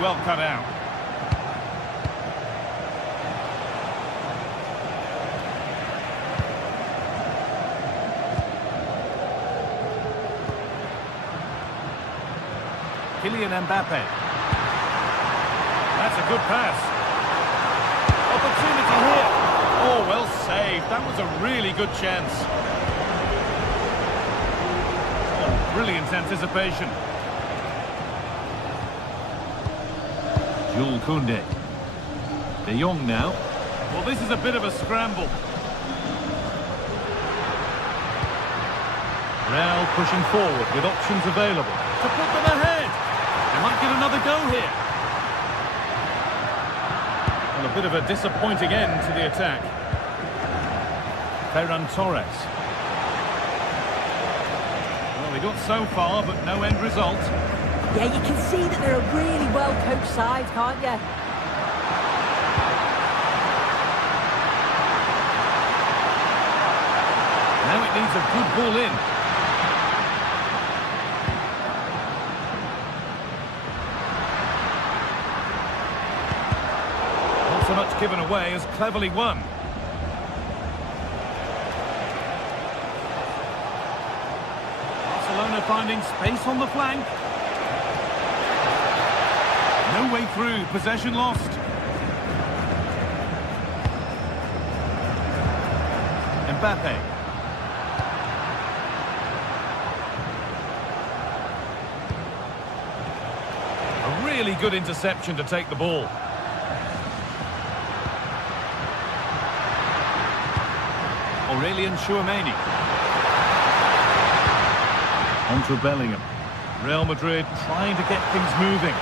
Well cut out. Kylian Mbappe. That's a good pass. Opportunity here. Oh, well saved. That was a really good chance. Oh, brilliant anticipation. Jules Koundé. De Jong now. Well, this is a bit of a scramble. Real pushing forward with options available to put them ahead. They might get another go here. Well, a bit of a disappointing end to the attack. Ferran Torres. Well, they got so far, but no end result. Yeah, you can see that they're a really well-coached side, can't you? Now it needs a good ball in. Not so much given away as cleverly won. Barcelona finding space on the flank. No way through, possession lost. Mbappe. A really good interception to take the ball. Aurelien Tchouameni. On to Bellingham. Real Madrid trying to get things moving.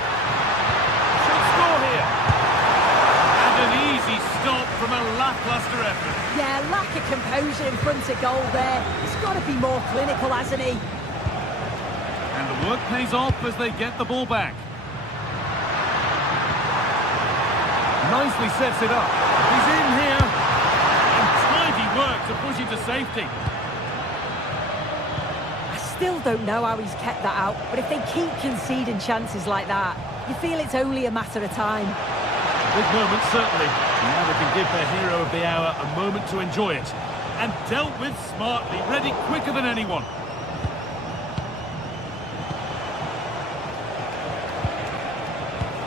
Stop from a lacklustre effort. Yeah, lack of composure in front of goal there. He's got to be more clinical, hasn't he? And the work pays off as they get the ball back. Nicely sets it up. He's in here. And tidy work to push it to safety. I still don't know how he's kept that out, but if they keep conceding chances like that, you feel it's only a matter of time. Big moment, certainly. Now they can give their hero of the hour a moment to enjoy it. And dealt with smartly, ready quicker than anyone.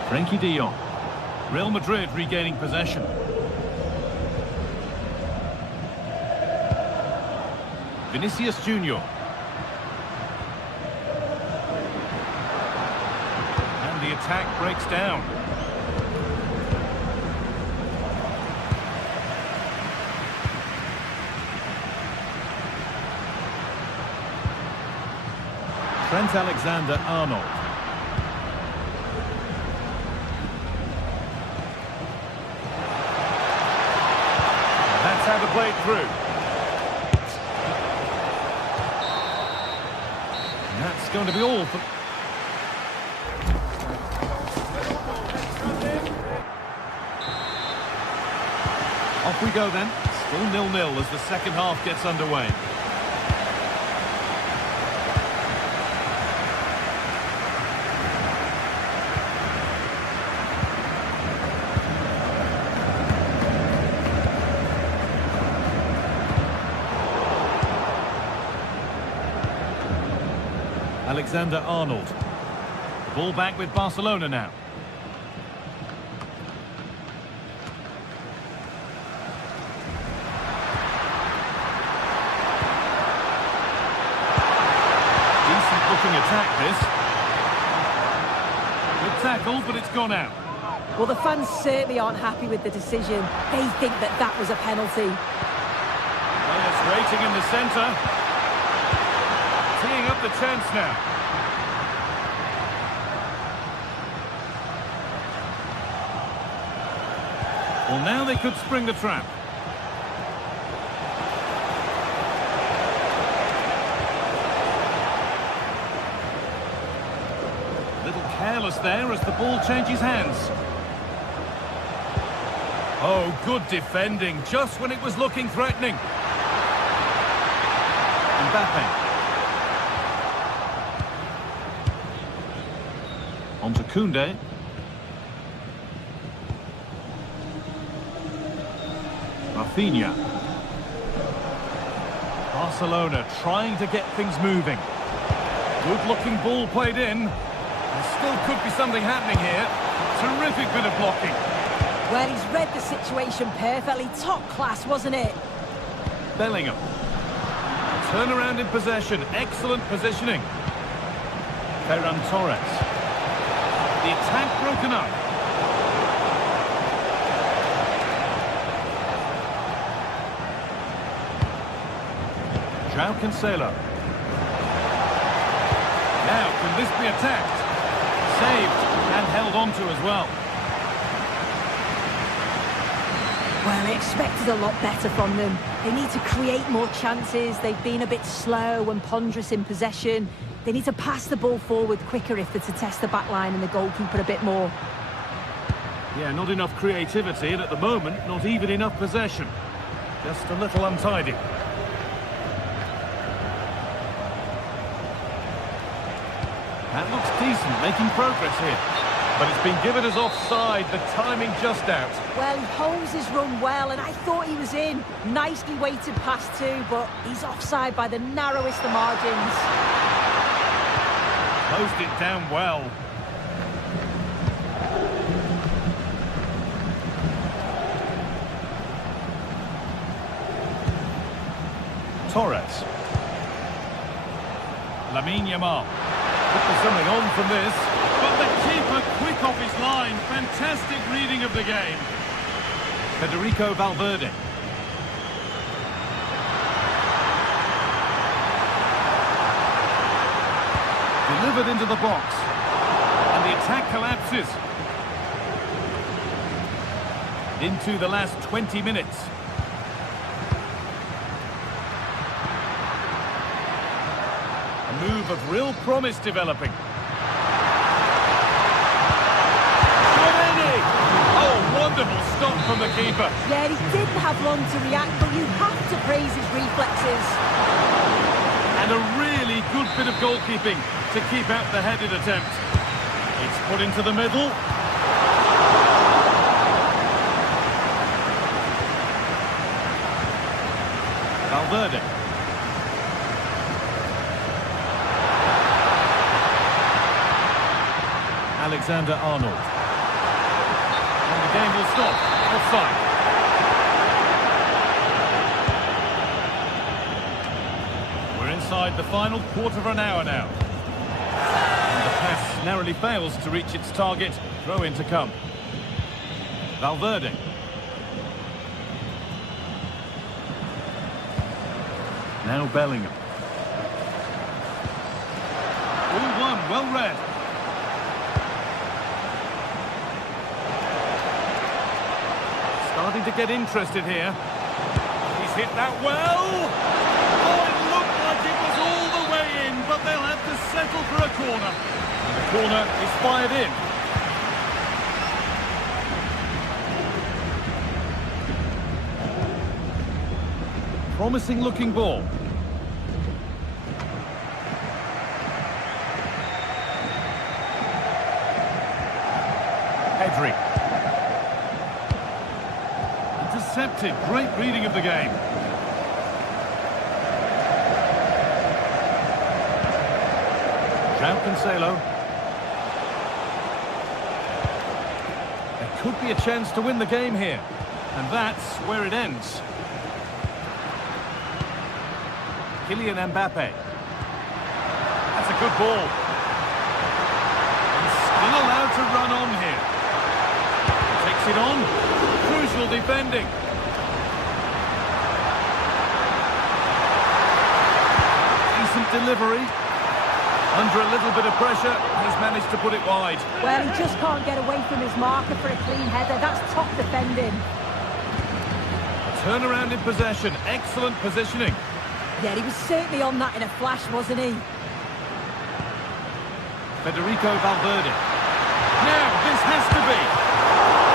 Frenkie de Jong. Real Madrid regaining possession. Vinicius Junior. And the attack breaks down. Trent Alexander-Arnold. That's how to play it through. And that's going to be all for... Off we go then. Still 0-0 as the second half gets underway. Alexander-Arnold. Ball back with Barcelona now. Decent looking attack this. Good tackle, but it's gone out. Well, the fans certainly aren't happy with the decision. They think that that was a penalty. Players waiting in the centre. Teeing up the chance now. Well, now they could spring the trap. A little careless there as the ball changes hands. Oh, good defending, just when it was looking threatening. Mbappe. On to Koundé. Rafinha. Barcelona trying to get things moving. Good looking ball played in. There still could be something happening here. Terrific bit of blocking. Well, he's read the situation perfectly. Top class, wasn't it? Bellingham. Turnaround in possession. Excellent positioning. Ferran Torres. The attack broken up. João Cancelo. Now, can this be attacked? Saved and held on to as well. Well, I expected a lot better from them. They need to create more chances. They've been a bit slow and ponderous in possession. They need to pass the ball forward quicker if they're to test the back line and the goalkeeper a bit more. Yeah, not enough creativity, and at the moment, not even enough possession. Just a little untidy. That looks decent, making progress here. But it's been given as offside, the timing just out. Well, he holds his run well, and I thought he was in. Nicely weighted pass too, but he's offside by the narrowest of margins. Closed it down well. Torres. Lamine Yamal. Could be something on from this. But the keeper quick off his line. Fantastic reading of the game. Federico Valverde. Delivered into the box. And the attack collapses. Into the last 20 minutes. A move of real promise developing. Oh, wonderful stop from the keeper. Yeah, he didn't have long to react, but you have to praise his reflexes. And a really good bit of goalkeeping to keep out the headed attempt. It's put into the middle. Valverde. Alexander-Arnold. And the game will stop. Offside. We're inside the final quarter of an hour now. And the pass narrowly fails to reach its target. Throw in to come. Valverde. Now Bellingham. 1-1, well read. Starting to get interested here. He's hit that well. Oh, it looked like it was all the way in, but they'll have to settle for a corner. And the corner is fired in. Promising looking ball. Pedri. Intercepted. Great reading of the game. João Cancelo. There could be a chance to win the game here. And that's where it ends. Kylian Mbappe. That's a good ball. He's still allowed to run on here. Takes it on. Crucial defending. Decent delivery. Under a little bit of pressure, he's managed to put it wide. Well, he just can't get away from his marker for a clean header. That's top defending. Turnaround in possession. Excellent positioning. Yeah, he was certainly on that in a flash, wasn't he? Federico Valverde. Now, this has to be.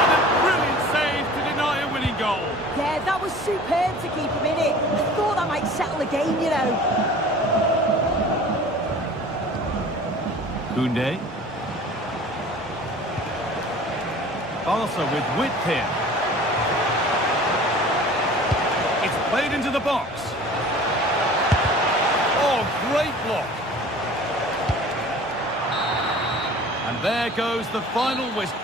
And a brilliant save to deny a winning goal. Yeah, that was superb to keep him in it. I thought that might settle the game, you know. Koundé. Barca with width here. It's played into the box. Oh, great block. And there goes the final whistle.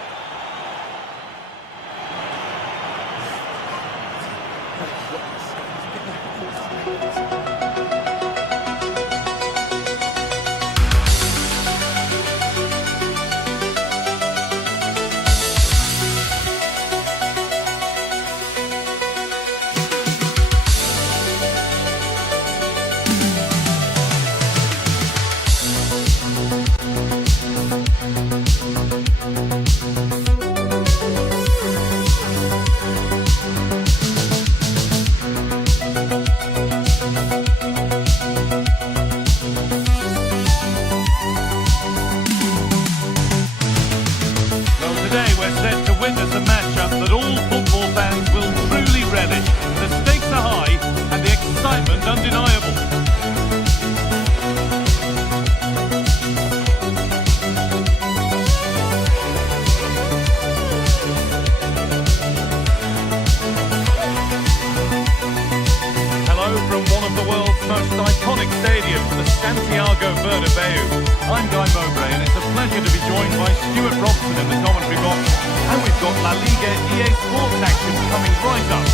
La Liga GTSports action coming right up.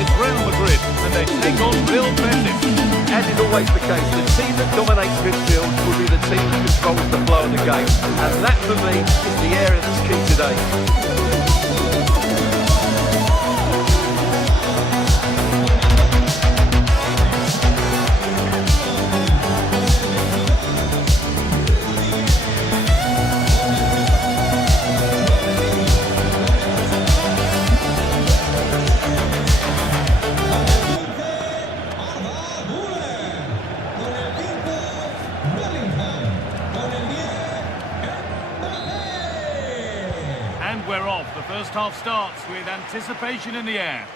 It's Real Madrid and they take on Real Betis. As is always the case, the team that dominates midfield will be the team that controls the flow of the game. And that, for me, is the area that's key today. We're off. The first half starts with anticipation in the air.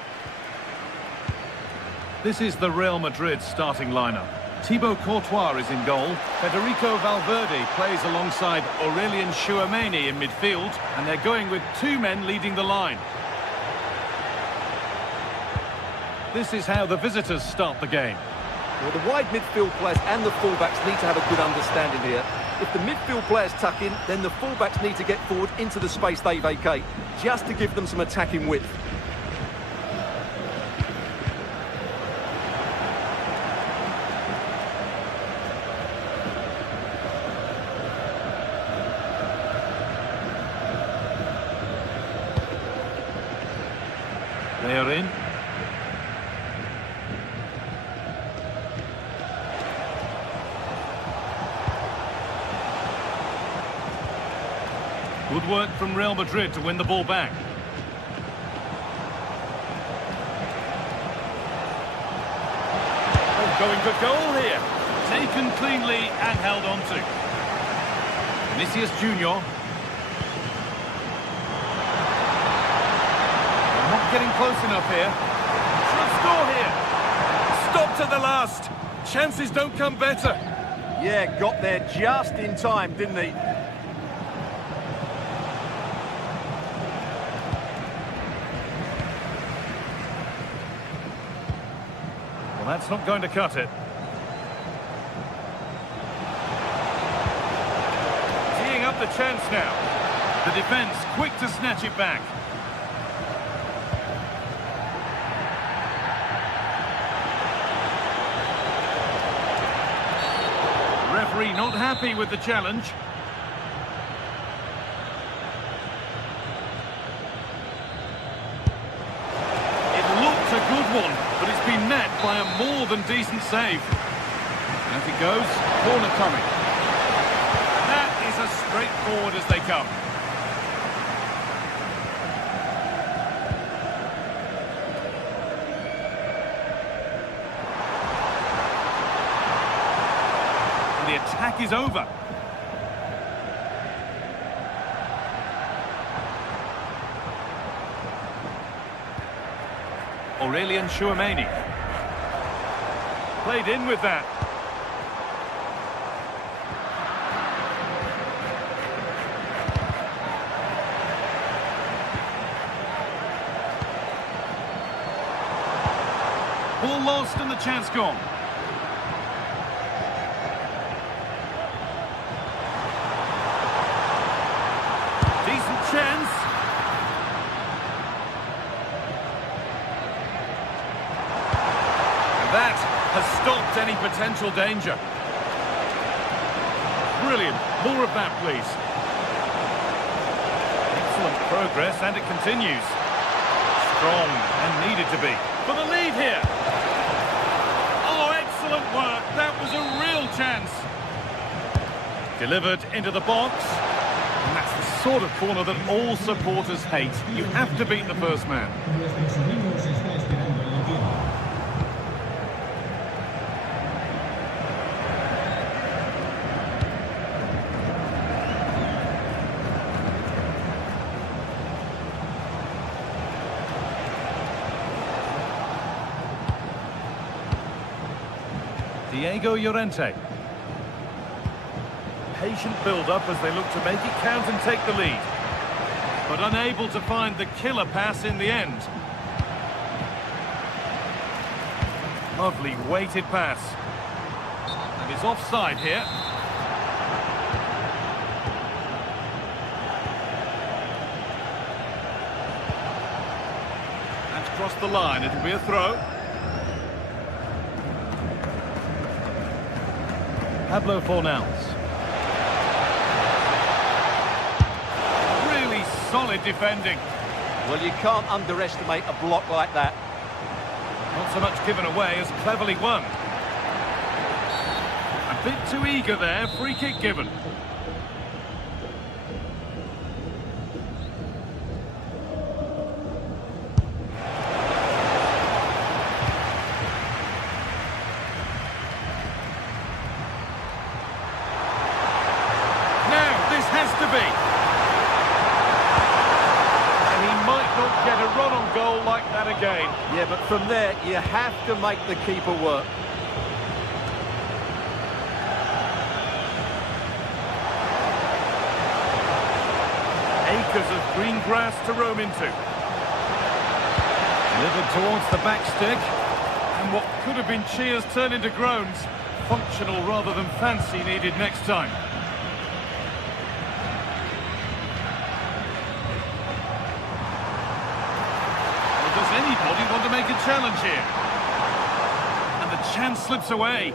This is the Real Madrid starting lineup. Thibaut Courtois is in goal. Federico Valverde plays alongside Aurelien Tchouameni in midfield, and they're going with two men leading the line. This is how the visitors start the game. Well, the wide midfield players and the fullbacks need to have a good understanding here. If the midfield players tuck in, then the fullbacks need to get forward into the space they vacate, just to give them some attacking width. They are in. Good work from Real Madrid to win the ball back. Oh, going for goal here. Taken cleanly and held on to. Vinicius Junior. Not getting close enough here. Should score here. Stopped at the last. Chances don't come better. Yeah, got there just in time, didn't he? Well, that's not going to cut it. Teeing up the chance now. The defence quick to snatch it back. Referee not happy with the challenge. It looked a good one, but it's been met by a more than decent save. As it goes, corner coming. That is as straightforward as they come. The attack is over. Aurelien Tchouameni. Played in with that. Ball lost and the chance gone. Chance. And that has stopped any potential danger. Brilliant. More of that, please. Excellent progress, and it continues. Strong and needed to be. For the lead here. Oh, excellent work. That was a real chance. Delivered into the box. And that's the sort of corner that all supporters hate. You have to beat the first man. Diego Llorente. Patient build-up as they look to make it count and take the lead. But unable to find the killer pass in the end. Lovely weighted pass. And he's offside here. That's crossed the line. It'll be a throw. Pablo Fornals. Solid defending. Well, you can't underestimate a block like that. Not so much given away as cleverly won. A bit too eager there, free kick given. Now, this has to be. Get a run on goal like that again. Yeah, but from there, you have to make the keeper work. acres of green grass to roam into. Delivered towards the back stick. And what could have been cheers turned into groans. Functional rather than fancy needed next time. Well, does anybody want to make a challenge here? And the chance slips away.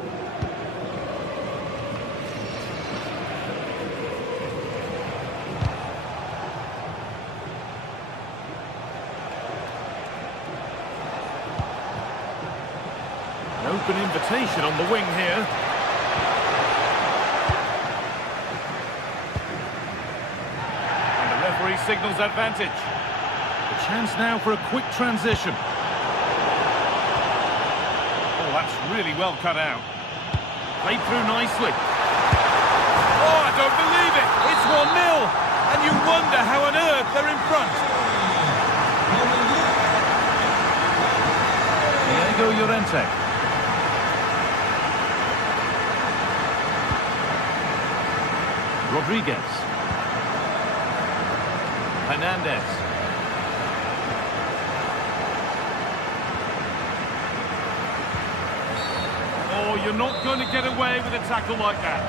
Open invitation on the wing here. And the referee signals advantage. A chance now for a quick transition. Oh, that's really well cut out. Played through nicely. Oh, I don't believe it! It's 1-0! And you wonder how on earth they're in front. Diego Llorente. Rodriguez. Hernandez. Oh, you're not going to get away with a tackle like that.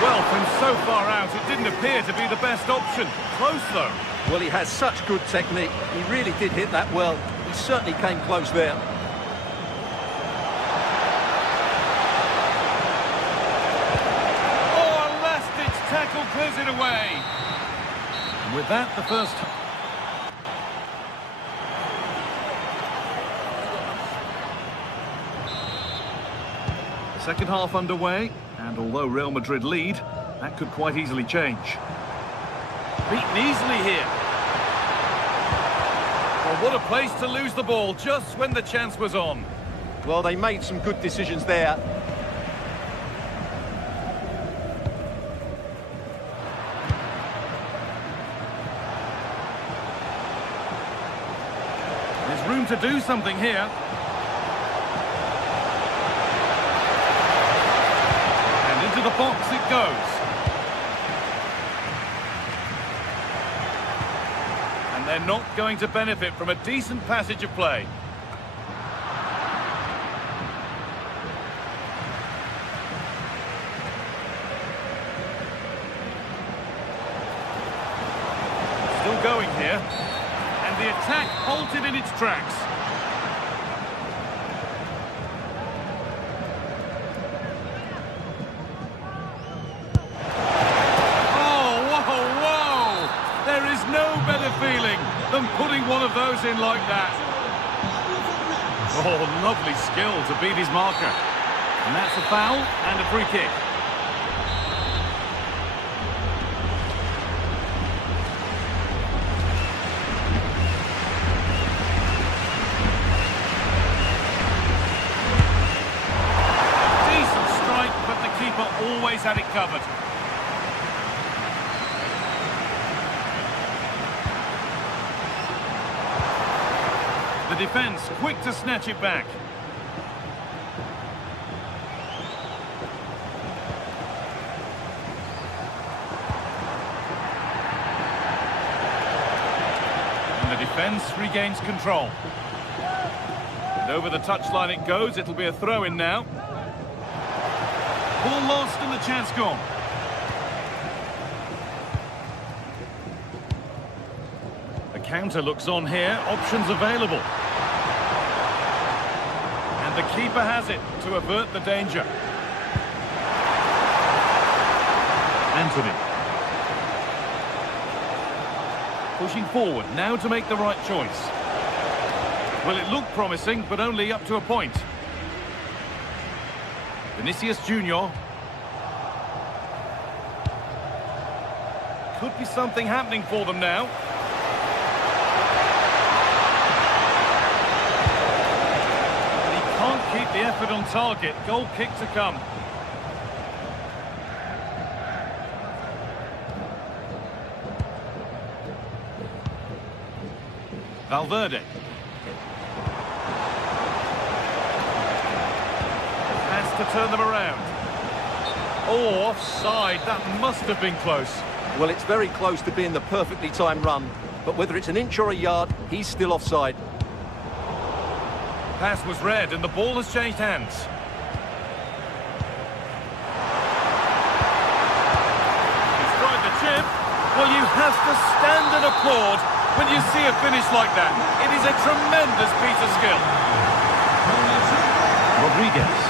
Well, from so far out, it didn't appear to be the best option. Close, though. Well, he has such good technique. He really did hit that well. He certainly came close there. Tackle clears it away. And with that, the first... Second half underway, and although Real Madrid lead, that could quite easily change. Beaten easily here. Well, what a place to lose the ball just when the chance was on. Well, they made some good decisions there. There's room to do something here. And into the box it goes. And they're not going to benefit from a decent passage of play. Still going here. And the attack halted in its tracks. Oh, whoa, whoa! There is no better feeling than putting one of those in like that. Oh, lovely skill to beat his marker. And that's a foul and a free kick. Always had it covered. The defence quick to snatch it back. And the defence regains control. And over the touchline it goes. It'll be a throw-in now. Ball lost and the chance gone. A counter looks on here. Options available. And the keeper has it to avert the danger. Anthony. Pushing forward now to make the right choice. Well, it looked promising, but only up to a point. Vinicius Junior. Could be something happening for them now. But he can't keep the effort on target. Goal kick to come. Valverde. To turn them around. Oh, offside. That must have been close. Well, it's very close to being the perfectly timed run, but whether it's an inch or a yard, he's still offside. Pass was read and the ball has changed hands. He's tried the chip. Well, you have to stand and applaud when you see a finish like that. It is a tremendous piece of skill. Rodriguez.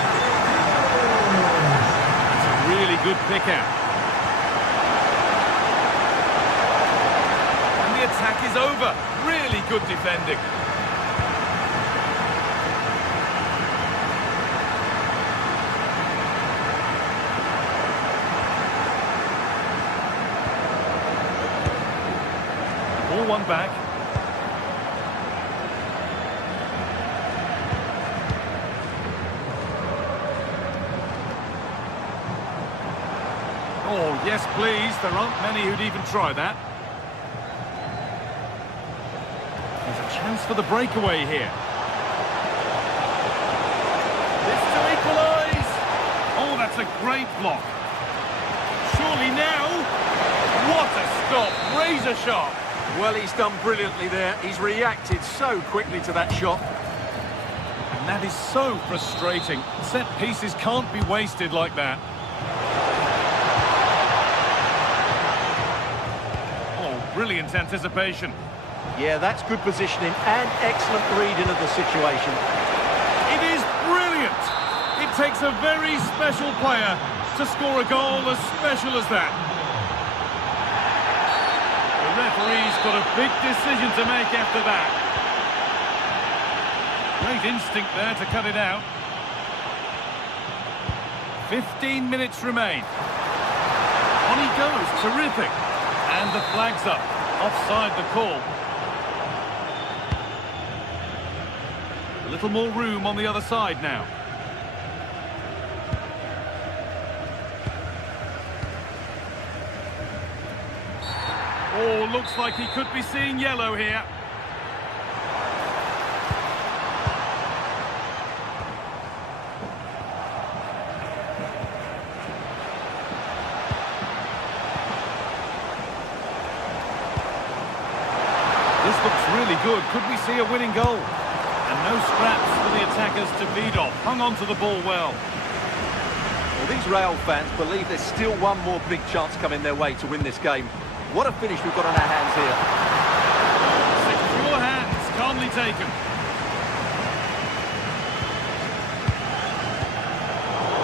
That's a really good pick out. And the attack is over. Really good defending. Ball one back. Oh, yes, please. There aren't many who'd even try that. There's a chance for the breakaway here. This to equalise. Oh, that's a great block. Surely now. What a stop. Razor sharp. Well, he's done brilliantly there. He's reacted so quickly to that shot. And that is so frustrating. Set pieces can't be wasted like that. Oh, brilliant anticipation. Yeah, that's good positioning and excellent reading of the situation. It is brilliant. It takes a very special player to score a goal as special as that. The referee's got a big decision to make after that. Great instinct there to cut it out. 15 minutes remain. On he goes, terrific. And the flag's up. Offside the call. A little more room on the other side now. Oh, looks like he could be seeing yellow here. This looks really good. Could we see a winning goal? And no scraps for the attackers to feed off. Hung on to the ball well. Well, these Real fans believe there's still one more big chance coming their way to win this game. What a finish we've got on our hands here. Secure hands, calmly taken.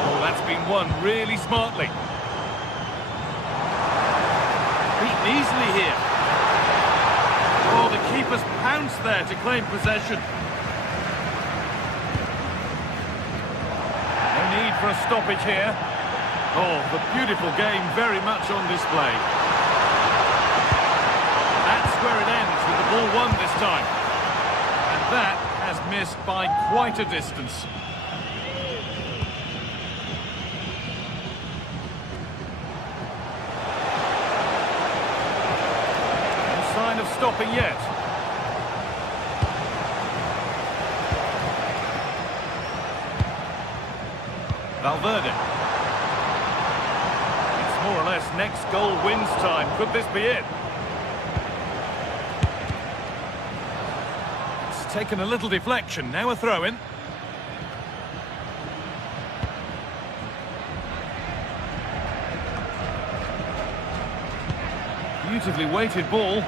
Oh, that's been won really smartly. Beaten easily here. Oh, the keeper's pounced there to claim possession. No need for a stoppage here. Oh, the beautiful game very much on display. That's where it ends with the ball won this time. And that has missed by quite a distance. No sign of stopping yet. Valverde. It's more or less next goal wins time. Could this be it? Taken a little deflection, now a throw-in. Beautifully weighted ball.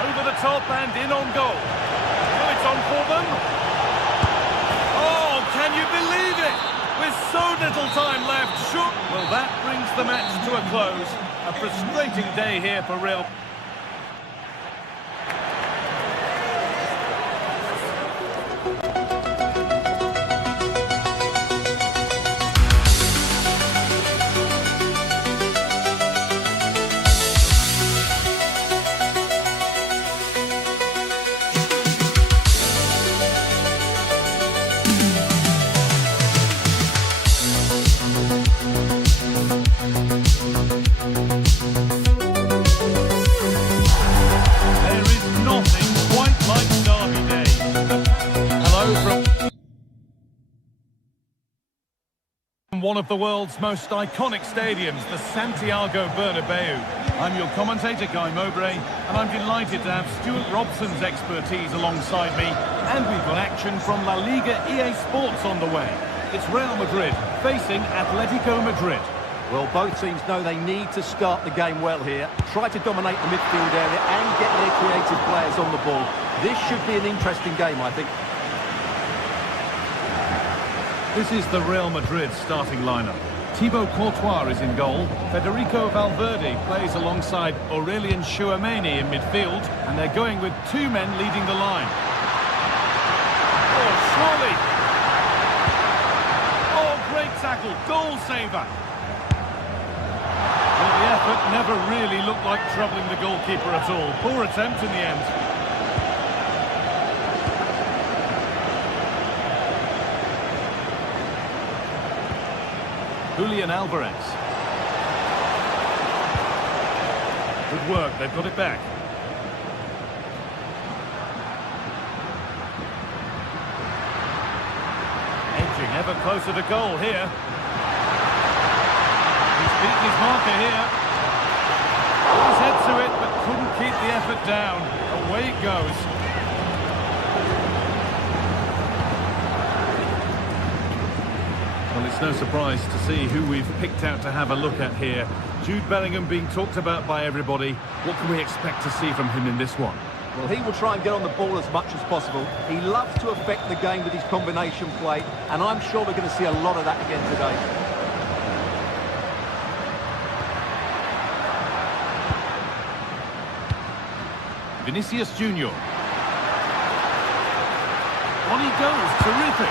Over the top and in on goal. Oh, it's on for them. Oh, can you believe it? With so little time left, sure. Well, that brings the match to a close. A frustrating day here for Real. one of the world's most iconic stadiums, the Santiago Bernabeu. I'm your commentator, Guy Mowbray, and I'm delighted to have Stuart Robson's expertise alongside me. And we've got action from La Liga EA Sports on the way. It's Real Madrid facing Atletico Madrid. Well, both teams know they need to start the game well here. Try to dominate the midfield area and get their creative players on the ball. This should be an interesting game, I think. This is the Real Madrid starting lineup. Thibaut Courtois is in goal. Federico Valverde plays alongside Aurelien Tchouameni in midfield. And they're going with two men leading the line. Oh, surely! Oh, great tackle. Goal saver. Well, the effort never really looked like troubling the goalkeeper at all. Poor attempt in the end. Julian Alvarez. Good work, they've got it back. Edging ever closer to goal here. He's beaten his marker here. Put his head to it, but couldn't keep the effort down. Away it goes. Well, it's no surprise to see who we've picked out to have a look at here. Jude Bellingham being talked about by everybody. What can we expect to see from him in this one? Well, he will try and get on the ball as much as possible. He loves to affect the game with his combination play, and I'm sure we're going to see a lot of that again today. Vinicius Junior. On he goes, terrific.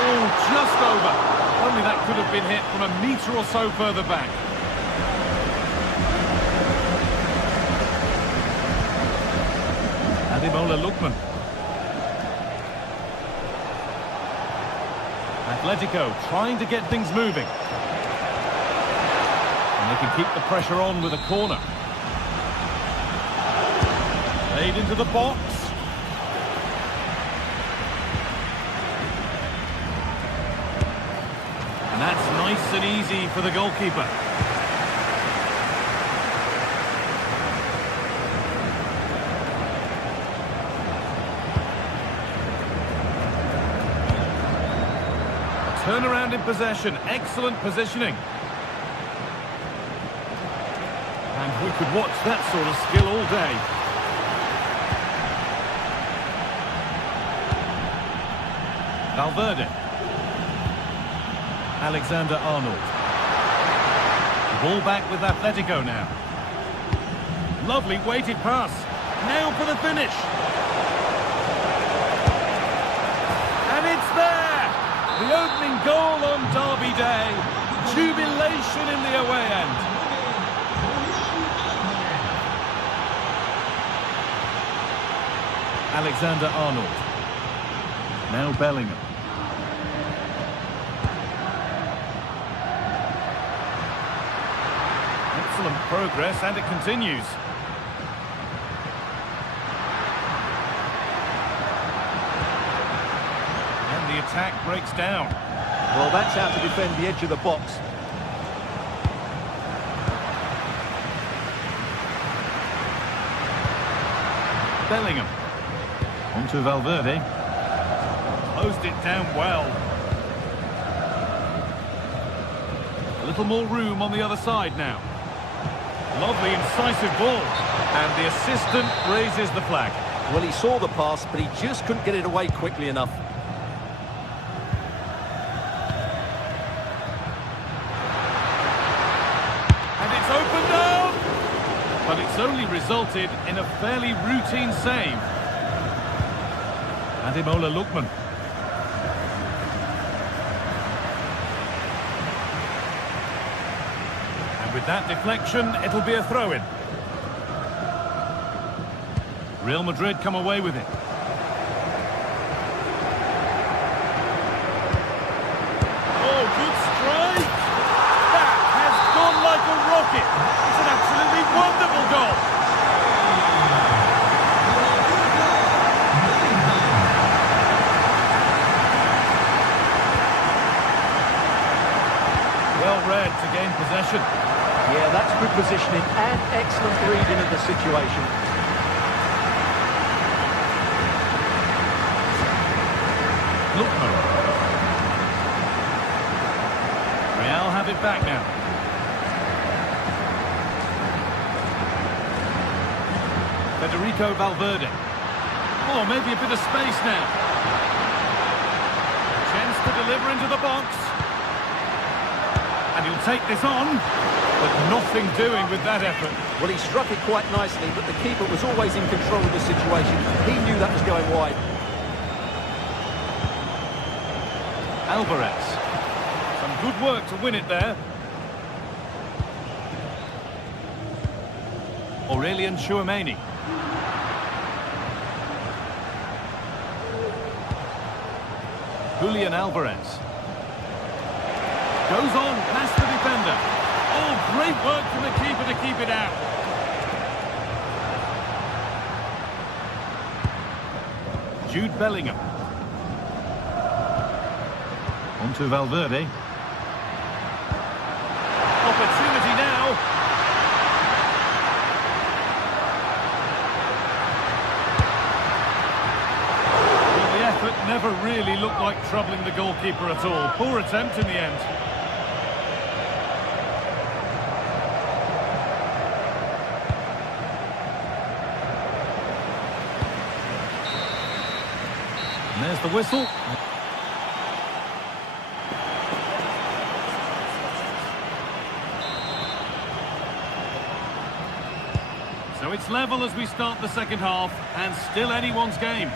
Oh, just over. Only that could have been hit from a metre or so further back. Ademola Lookman. Atletico trying to get things moving. And they can keep the pressure on with a corner. Played into the box. And that's nice and easy for the goalkeeper. A turnaround in possession. Excellent positioning. And we could watch that sort of skill all day. Valverde. Alexander-Arnold. Ball back with Atletico now. Lovely weighted pass. Now for the finish. And it's there! The opening goal on Derby Day. Jubilation in the away end. Alexander-Arnold. Now Bellingham. Excellent progress, and it continues. And the attack breaks down. Well, that's how to defend the edge of the box. Bellingham. On to Valverde. Closed it down well. A little more room on the other side now. Lovely incisive ball. And the assistant raises the flag. Well, he saw the pass, but he just couldn't get it away quickly enough. And it's opened up! But it's only resulted in a fairly routine save. Ademola Lookman. With that deflection, it'll be a throw-in. Real Madrid come away with it. Oh, good strike! That has gone like a rocket. It's an absolutely wonderful goal. possession. Yeah, that's good positioning and excellent reading of the situation. Lookman. Real have it back now. Federico Valverde. Oh, maybe a bit of space now. Chance to deliver into the box. And he'll take this on, but nothing doing with that effort. Well, he struck it quite nicely, but the keeper was always in control of the situation. He knew that was going wide. Alvarez. Some good work to win it there. Aurelian Tchouameni. Julian Alvarez. Goes on past the defender. Oh, great work from the keeper to keep it out. Jude Bellingham. On to Valverde. Opportunity now. Well, the effort never really looked like troubling the goalkeeper at all. Poor attempt in the end. And there's the whistle. So it's level as we start the second half, and still anyone's game.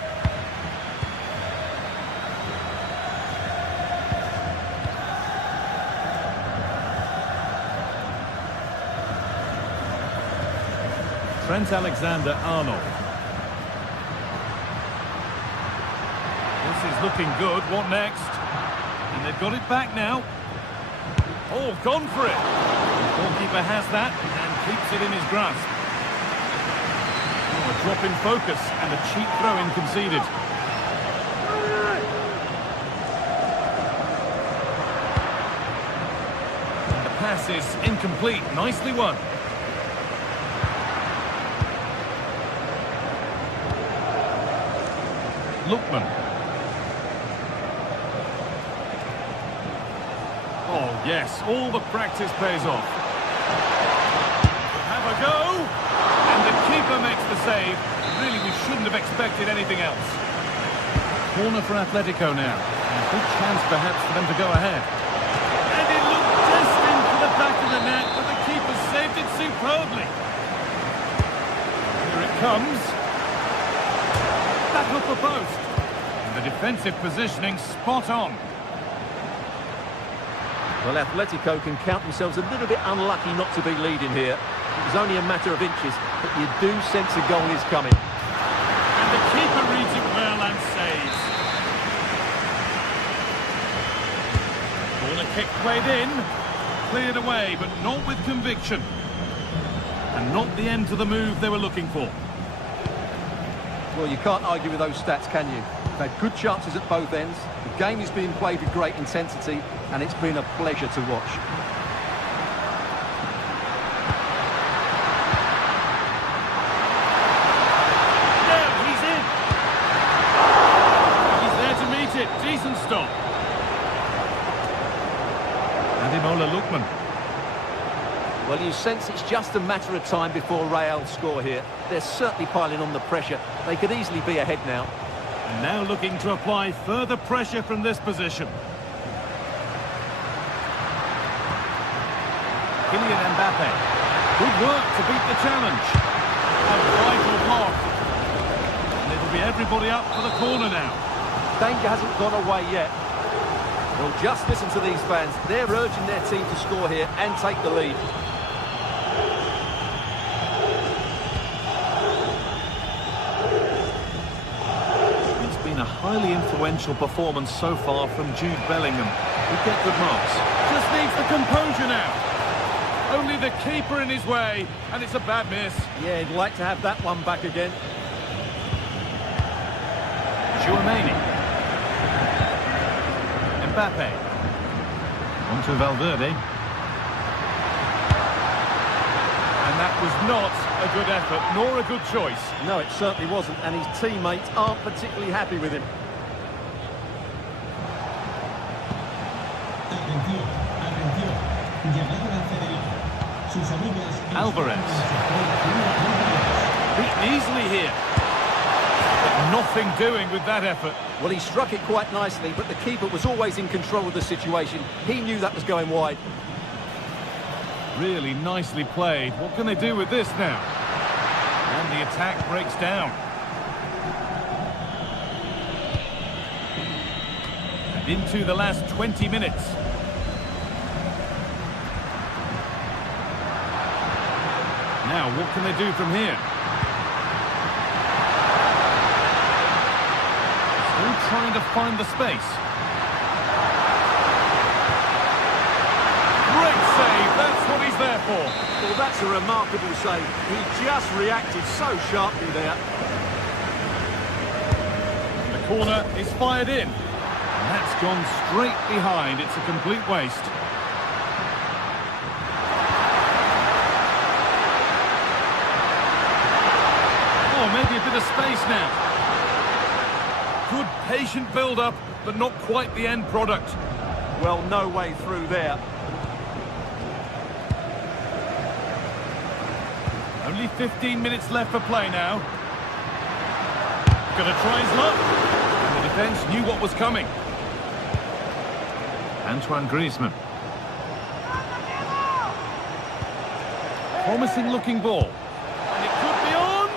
Trent Alexander-Arnold. This is looking good. What next? And they've got it back now. Oh, gone for it. The goalkeeper has that and keeps it in his grasp. Oh, a drop in focus and a cheap throw-in conceded. And the pass is incomplete. Nicely won. Lookman. Oh, yes, all the practice pays off. Have a go! And the keeper makes the save. Really, we shouldn't have expected anything else. Corner for Atletico now. And a good chance, perhaps, for them to go ahead. And it looked destined for the back of the net, but the keeper saved it superbly. Here it comes. Back up the post. And the defensive positioning spot on. Well, Atletico can count themselves a little bit unlucky not to be leading here. It was only a matter of inches, but you do sense a goal is coming. And the keeper reads it well and saves. Corner kick played in. Cleared away, but not with conviction. And not the end to the move they were looking for. Well, you can't argue with those stats, can you? They've had good chances at both ends. The game is being played with great intensity, and it's been a pleasure to watch. Now he's in. He's there to meet it. Decent stop. Ademola Lookman. Well, you sense it's just a matter of time before Real score here. They're certainly piling on the pressure. They could easily be ahead now. And now looking to apply further pressure from this position. Kylian Mbappe. Good work to beat the challenge. A vital block. And it'll be everybody up for the corner now. Danger hasn't gone away yet. Well, just listen to these fans. They're urging their team to score here and take the lead. A highly influential performance so far from Jude Bellingham. We get good marks. Just needs the composure now. Only the keeper in his way, and it's a bad miss. Yeah, he'd like to have that one back again. Tchouameni. Mbappe. On to Valverde. was not a good effort, nor a good choice. No, it certainly wasn't, and his teammates aren't particularly happy with him. Alvarez. Beaten easily here. But nothing doing with that effort. Well, he struck it quite nicely, but the keeper was always in control of the situation. He knew that was going wide. Really nicely played. What can they do with this now? And the attack breaks down. And into the last 20 minutes. Now, what can they do from here? Still trying to find the space. Great save, that's what he's there for. Well, that's a remarkable save. He just reacted so sharply there. The corner is fired in. And that's gone straight behind. It's a complete waste. Oh, maybe a bit of space now. Good patient build-up, but not quite the end product. Well, no way through there. Only 15 minutes left for play now. Gonna try his luck. And the defence knew what was coming. Antoine Griezmann. Promising looking ball. And it could be on!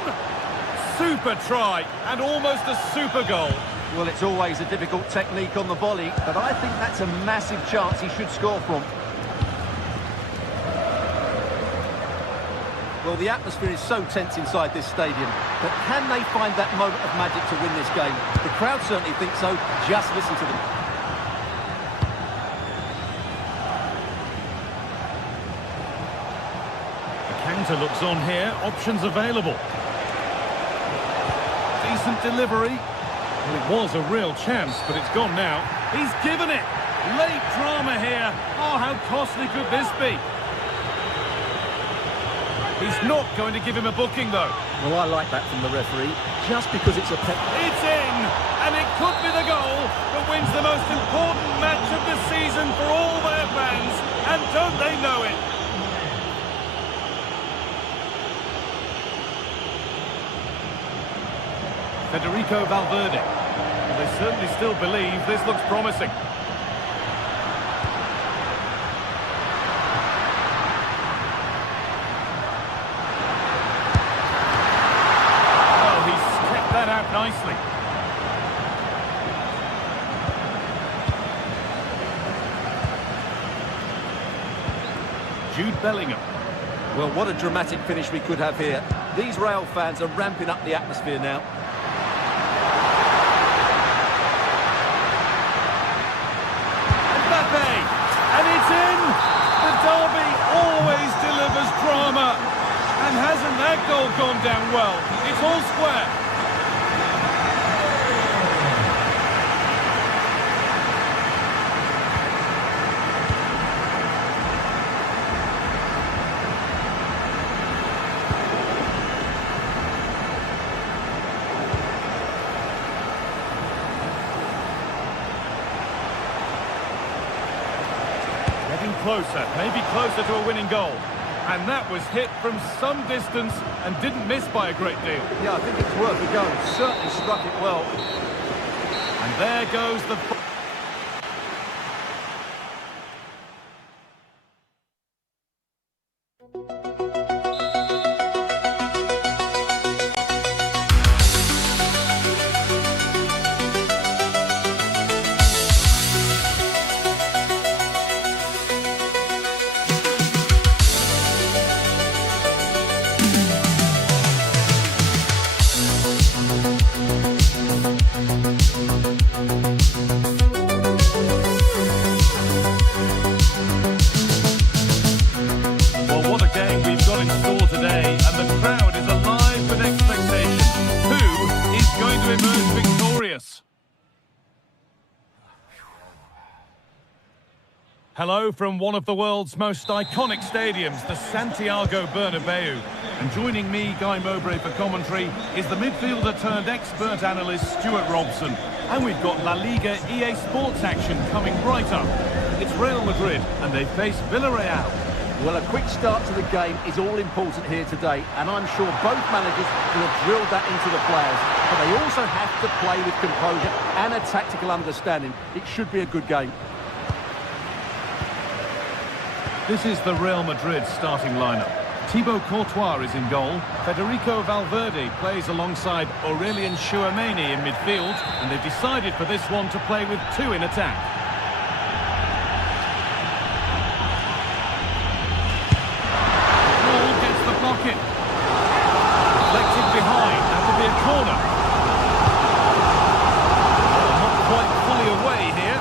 Super try, and almost a super goal. Well, it's always a difficult technique on the volley, but I think that's a massive chance he should score from. Well, the atmosphere is so tense inside this stadium, but can they find that moment of magic to win this game? The crowd certainly think so. Just listen to them. The counter looks on here, options available. Decent delivery. Well, it was a real chance, but it's gone now. He's given it. Late drama here. Oh, how costly could this be? He's not going to give him a booking, though. Well, I like that from the referee, just because it's a pen. It's in, and it could be the goal that wins the most important match of the season for all their fans, and don't they know it? Federico Valverde. Well, they certainly still believe this looks promising. Out nicely. Jude Bellingham. Well, what a dramatic finish we could have here. These Real fans are ramping up the atmosphere now. Mbappe! And it's in! The derby always delivers drama. And hasn't that goal gone down well? It's all square. Closer, maybe closer to a winning goal. And that was hit from some distance and didn't miss by a great deal. Yeah, I think it's worth a go. Certainly struck it well. And there goes the... Hello from one of the world's most iconic stadiums, the Santiago Bernabeu. And joining me, Guy Mowbray, for commentary is the midfielder-turned-expert analyst Stuart Robson. And we've got La Liga EA Sports action coming right up. It's Real Madrid, and they face Villarreal. Well, a quick start to the game is all important here today, and I'm sure both managers will have drilled that into the players. But they also have to play with composure and a tactical understanding. It should be a good game. This is the Real Madrid starting lineup. Thibaut Courtois is in goal. Federico Valverde plays alongside Aurelien Tchouameni in midfield, and they've decided for this one to play with two in attack. Ball gets the pocket. Deflected behind. That will be a corner. Not quite fully away here.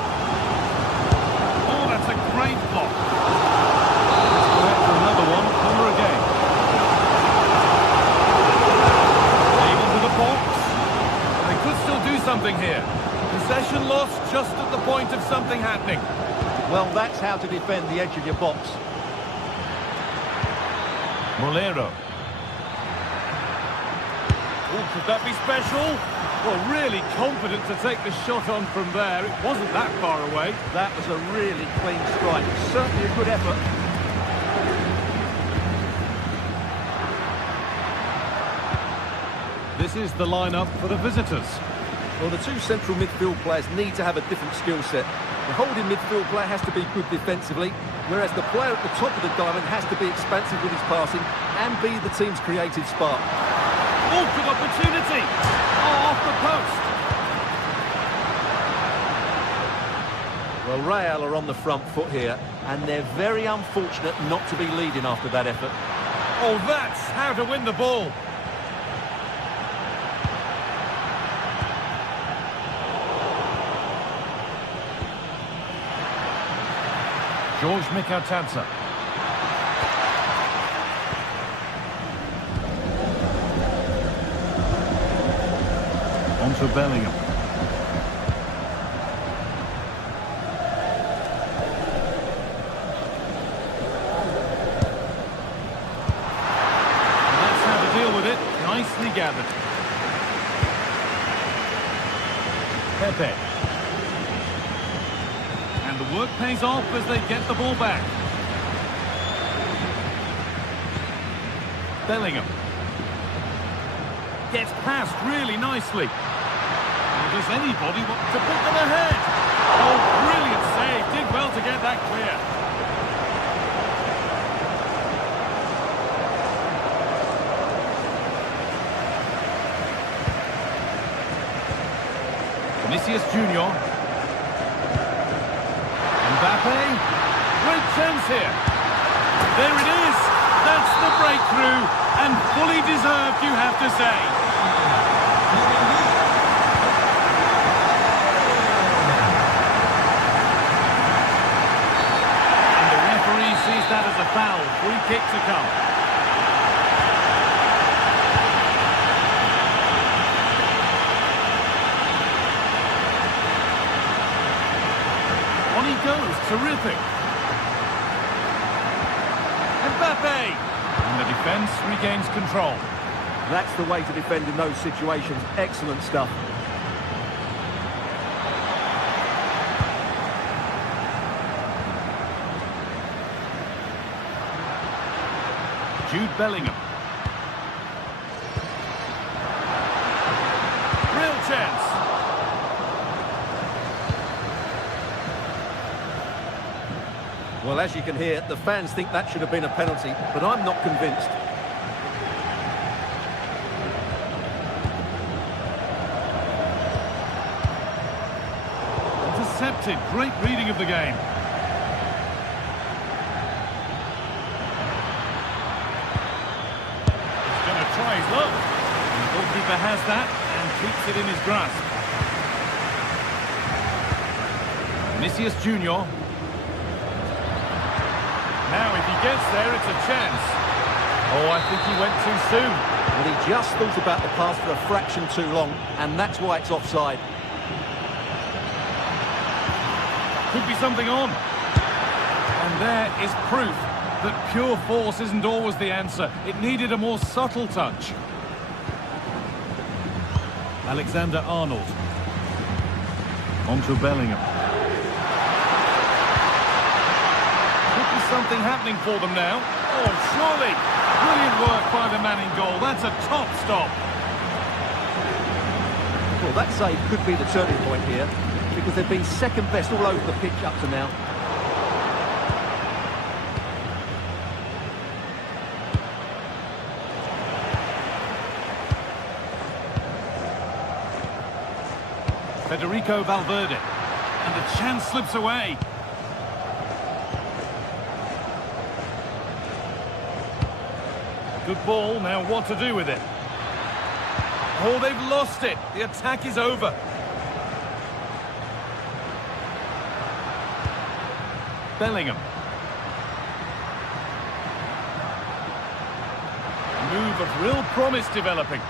Oh, that's a great block. Another one, corner again. Able to the box. They could still do something here. Possession lost just at the point of something happening. Well, that's how to defend the edge of your box. Molero. Oh, could that be special? Well, really confident to take the shot on from there. It wasn't that far away. That was a really clean strike. Certainly a good effort. This is the lineup for the visitors. Well, the two central midfield players need to have a different skill set. The holding midfield player has to be good defensively, whereas the player at the top of the diamond has to be expansive with his passing and be the team's creative spark. Oh, good opportunity! Oh, off the post! Well, Real are on the front foot here, and they're very unfortunate not to be leading after that effort. Oh, that's how to win the ball. George Mikatadze. On to Bellingham. And that's how to deal with it. Nicely gathered. Pepe. And the work pays off as they get the ball back. Bellingham. Gets past really nicely. Or does anybody want to put them ahead? Oh, brilliant save. Did well to get that clear. Vinicius Junior. Mbappe, great chance here. There it is. That's the breakthrough, and fully deserved, you have to say. And the referee sees that as a foul. Free kick to come. On he goes, terrific. Mbappe! And the defence regains control. That's the way to defend in those situations. Excellent stuff. Jude Bellingham. Real chance. Well, as you can hear, the fans think that should have been a penalty, but I'm not convinced. Intercepted. Great reading of the game. He's going to try his luck. And the goalkeeper has that and keeps it in his grasp. Vinicius Junior. Now, if he gets there, it's a chance. Oh, I think he went too soon. Well, he just thought about the pass for a fraction too long, and that's why it's offside. Could be something on. And there is proof that pure force isn't always the answer. It needed a more subtle touch. Alexander-Arnold. On to Bellingham. Could be something happening for them now. Oh, surely. Brilliant work by the man in goal. That's a top stop. Well, that save could be the turning point here, because they've been second best all over the pitch up to now. Federico Valverde. And the chance slips away. Good ball, now what to do with it? Oh, they've lost it. The attack is over. Bellingham. A move of real promise developing.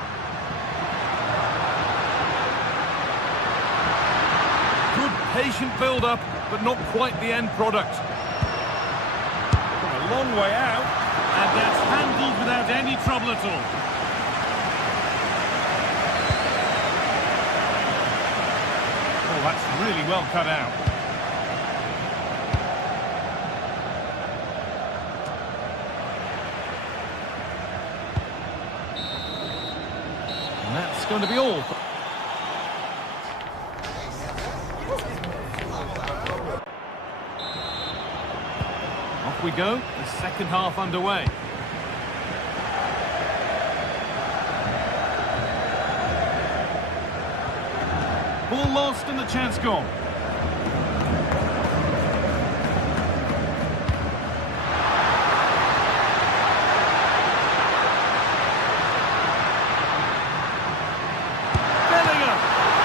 Good patient build-up, but not quite the end product. From a long way out, and that's handled without any trouble at all. Oh, that's really well cut out. And that's going to be all. Off we go, the second half underway. Ball lost and the chance gone. Bellingham!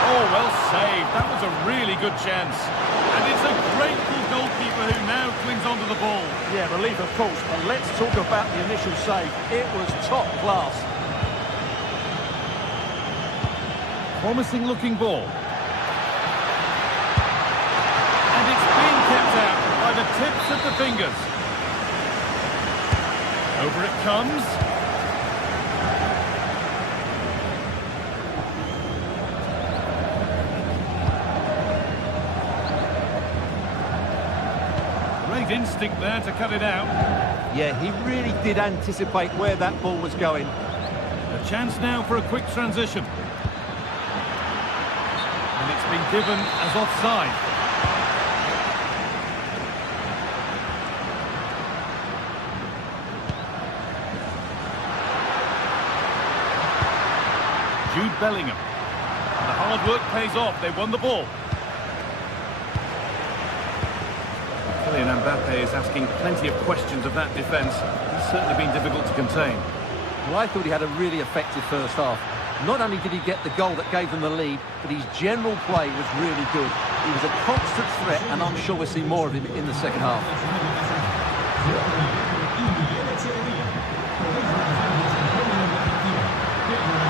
Oh, well saved. That was a really good chance. And it's a grateful goalkeeper who now clings onto the ball. Yeah, relief of course, but let's talk about the initial save. It was top class. Promising looking ball. And it's being kept out by the tips of the fingers. Over it comes. Great instinct there to cut it out. Yeah, he really did anticipate where that ball was going. A chance now for a quick transition. And it's been given as offside. Jude Bellingham. And the hard work pays off. They won the ball. Kylian Mbappe is asking plenty of questions of that defence. He's certainly been difficult to contain. Well, I thought he had a really effective first half. Not only did he get the goal that gave them the lead, but his general play was really good. He was a constant threat, and I'm sure we'll see more of him in the second half.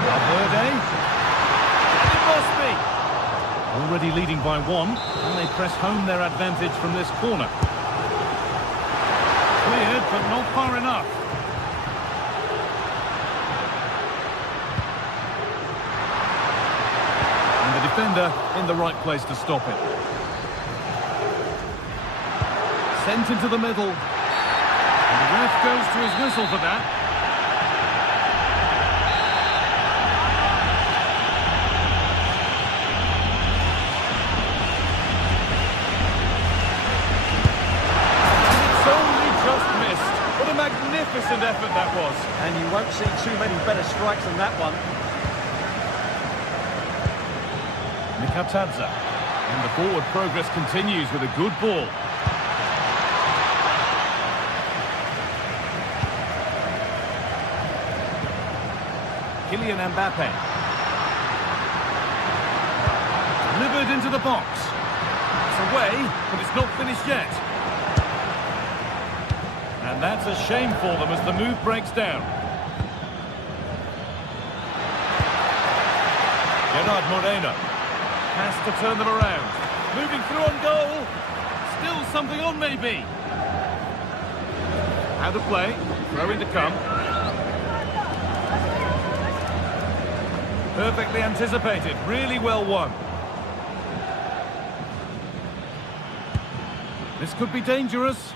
Valverde. And it must be. Already leading by one, and they press home their advantage from this corner. Cleared, but not far enough. Defender in the right place to stop it. Sent into the middle. And the ref goes to his whistle for that. And it's only just missed. What a magnificent effort that was. And you won't see too many better strikes than that one. Mikatadze. And the forward progress continues with a good ball. Kylian Mbappe. Delivered into the box. It's away, but it's not finished yet. And that's a shame for them as the move breaks down. Gerard Moreno. Has to turn them around. Moving through on goal. Still something on, maybe. How to play. Throw in to come. Perfectly anticipated. Really well won. This could be dangerous.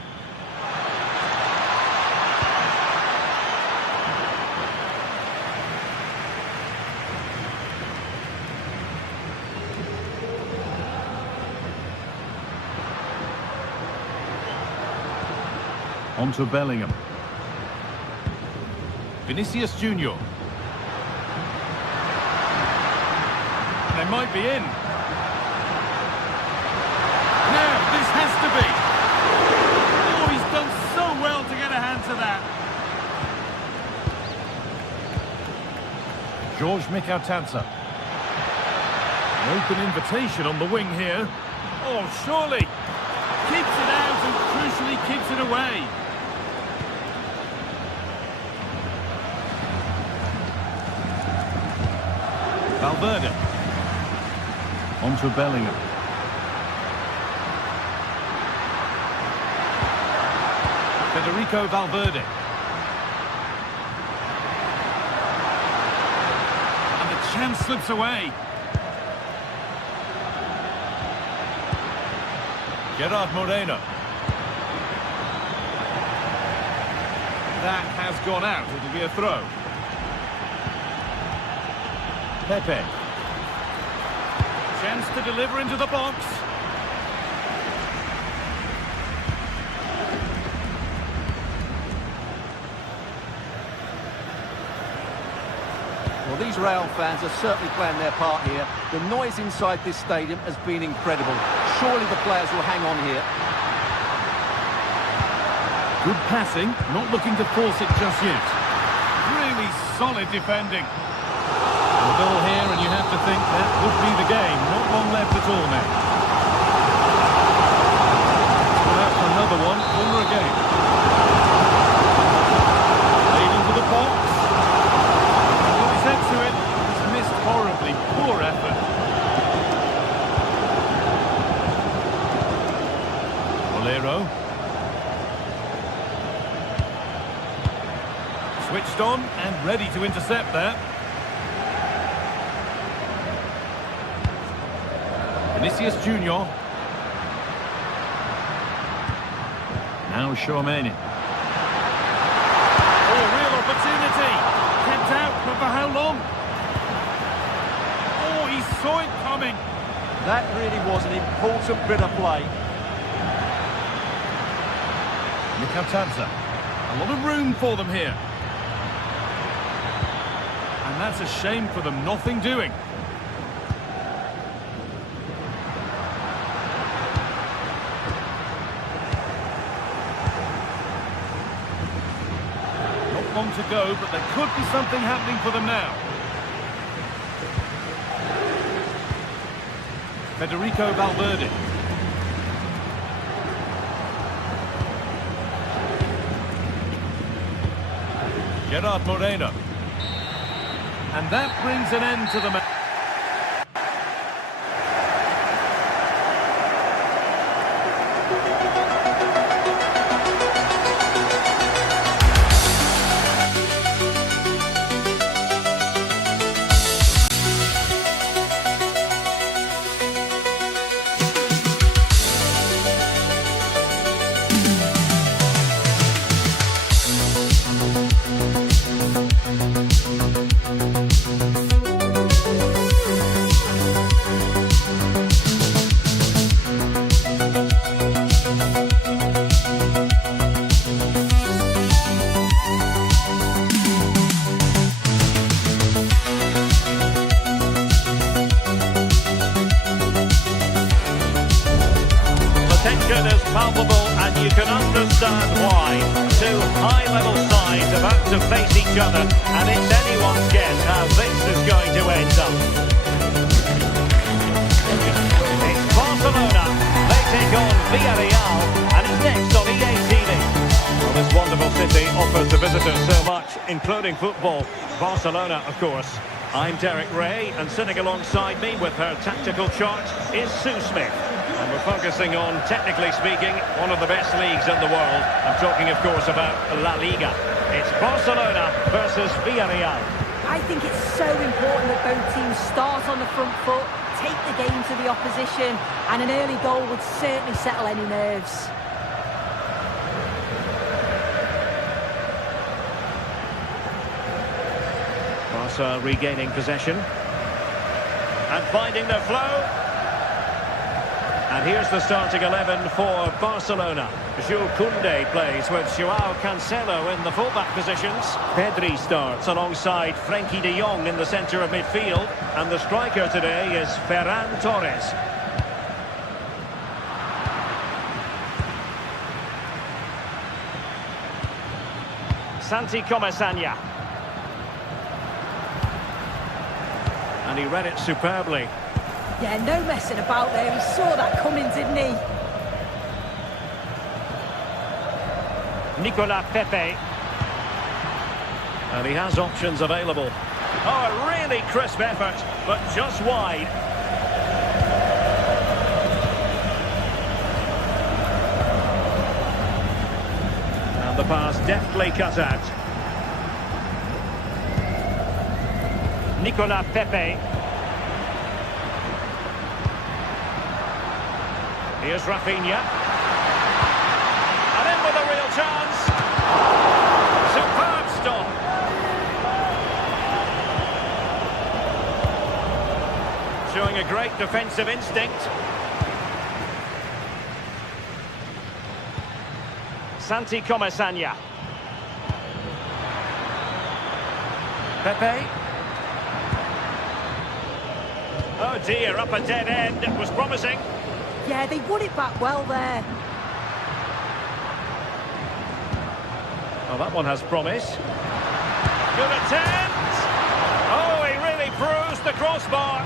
On to Bellingham. Vinicius Junior. They might be in. Now, this has to be. Oh, he's done so well to get a hand to that. George Mikautanza. An open invitation on the wing here. Oh, surely. Keeps it out and crucially keeps it away. Valverde. On to Bellingham. Federico Valverde. And the chance slips away. Gerard Moreno. That has gone out. It'll be a throw. Pepe. Chance to deliver into the box. Well, these Real fans are certainly playing their part here. The noise inside this stadium has been incredible. Surely the players will hang on here. Good passing, not looking to force it just yet. Really solid defending. A goal here, and you have to think that would be the game. Not long left at all now. Well, out for another one. Corner again. Lead into the box. Well, he's head to it. He's missed horribly. Poor effort. Bolero. Switched on and ready to intercept there. Vinicius Junior. Now Tchouaméni. Oh, real opportunity. Kept out, but for how long? Oh, he saw it coming. That really was an important bit of play. Mikautanza. A lot of room for them here. And that's a shame for them. Nothing doing. Long to go, but there could be something happening for them now. Federico Valverde. Gerard Moreno. And that brings an end to the match. Tension is palpable, and you can understand why. Two high-level sides about to face each other, and it's anyone's guess how this is going to end up. It's Barcelona. They take on Villarreal, and it's next on EA TV. Well, this wonderful city offers the visitors so much, including football. Barcelona, of course. I'm Derek Ray, and sitting alongside me with her tactical chart is Sue Smith. And we're focusing on, technically speaking, one of the best leagues in the world. I'm talking, of course, about La Liga. It's Barcelona versus Villarreal. I think it's so important that both teams start on the front foot, take the game to the opposition, and an early goal would certainly settle any nerves. Barca regaining possession. And finding the flow. And here's the starting 11 for Barcelona. Jules Koundé plays with Joao Cancelo in the fullback positions. Pedri starts alongside Frenkie de Jong in the centre of midfield. And the striker today is Ferran Torres. Santi Comesaña. And he read it superbly. Yeah, no messing about there. He saw that coming, didn't he? Nicolas Pepe. And he has options available. Oh, a really crisp effort, but just wide. And the pass deftly cut out. Nicolas Pepe. Here's Rafinha. And in with a real chance. Superb stop. Showing a great defensive instinct. Santi Comesaña. Pepe. Oh dear, up a dead end. It was promising. Yeah, they won it back well there. Oh, that one has promise. Good attempt. Oh, he really bruised the crossbar.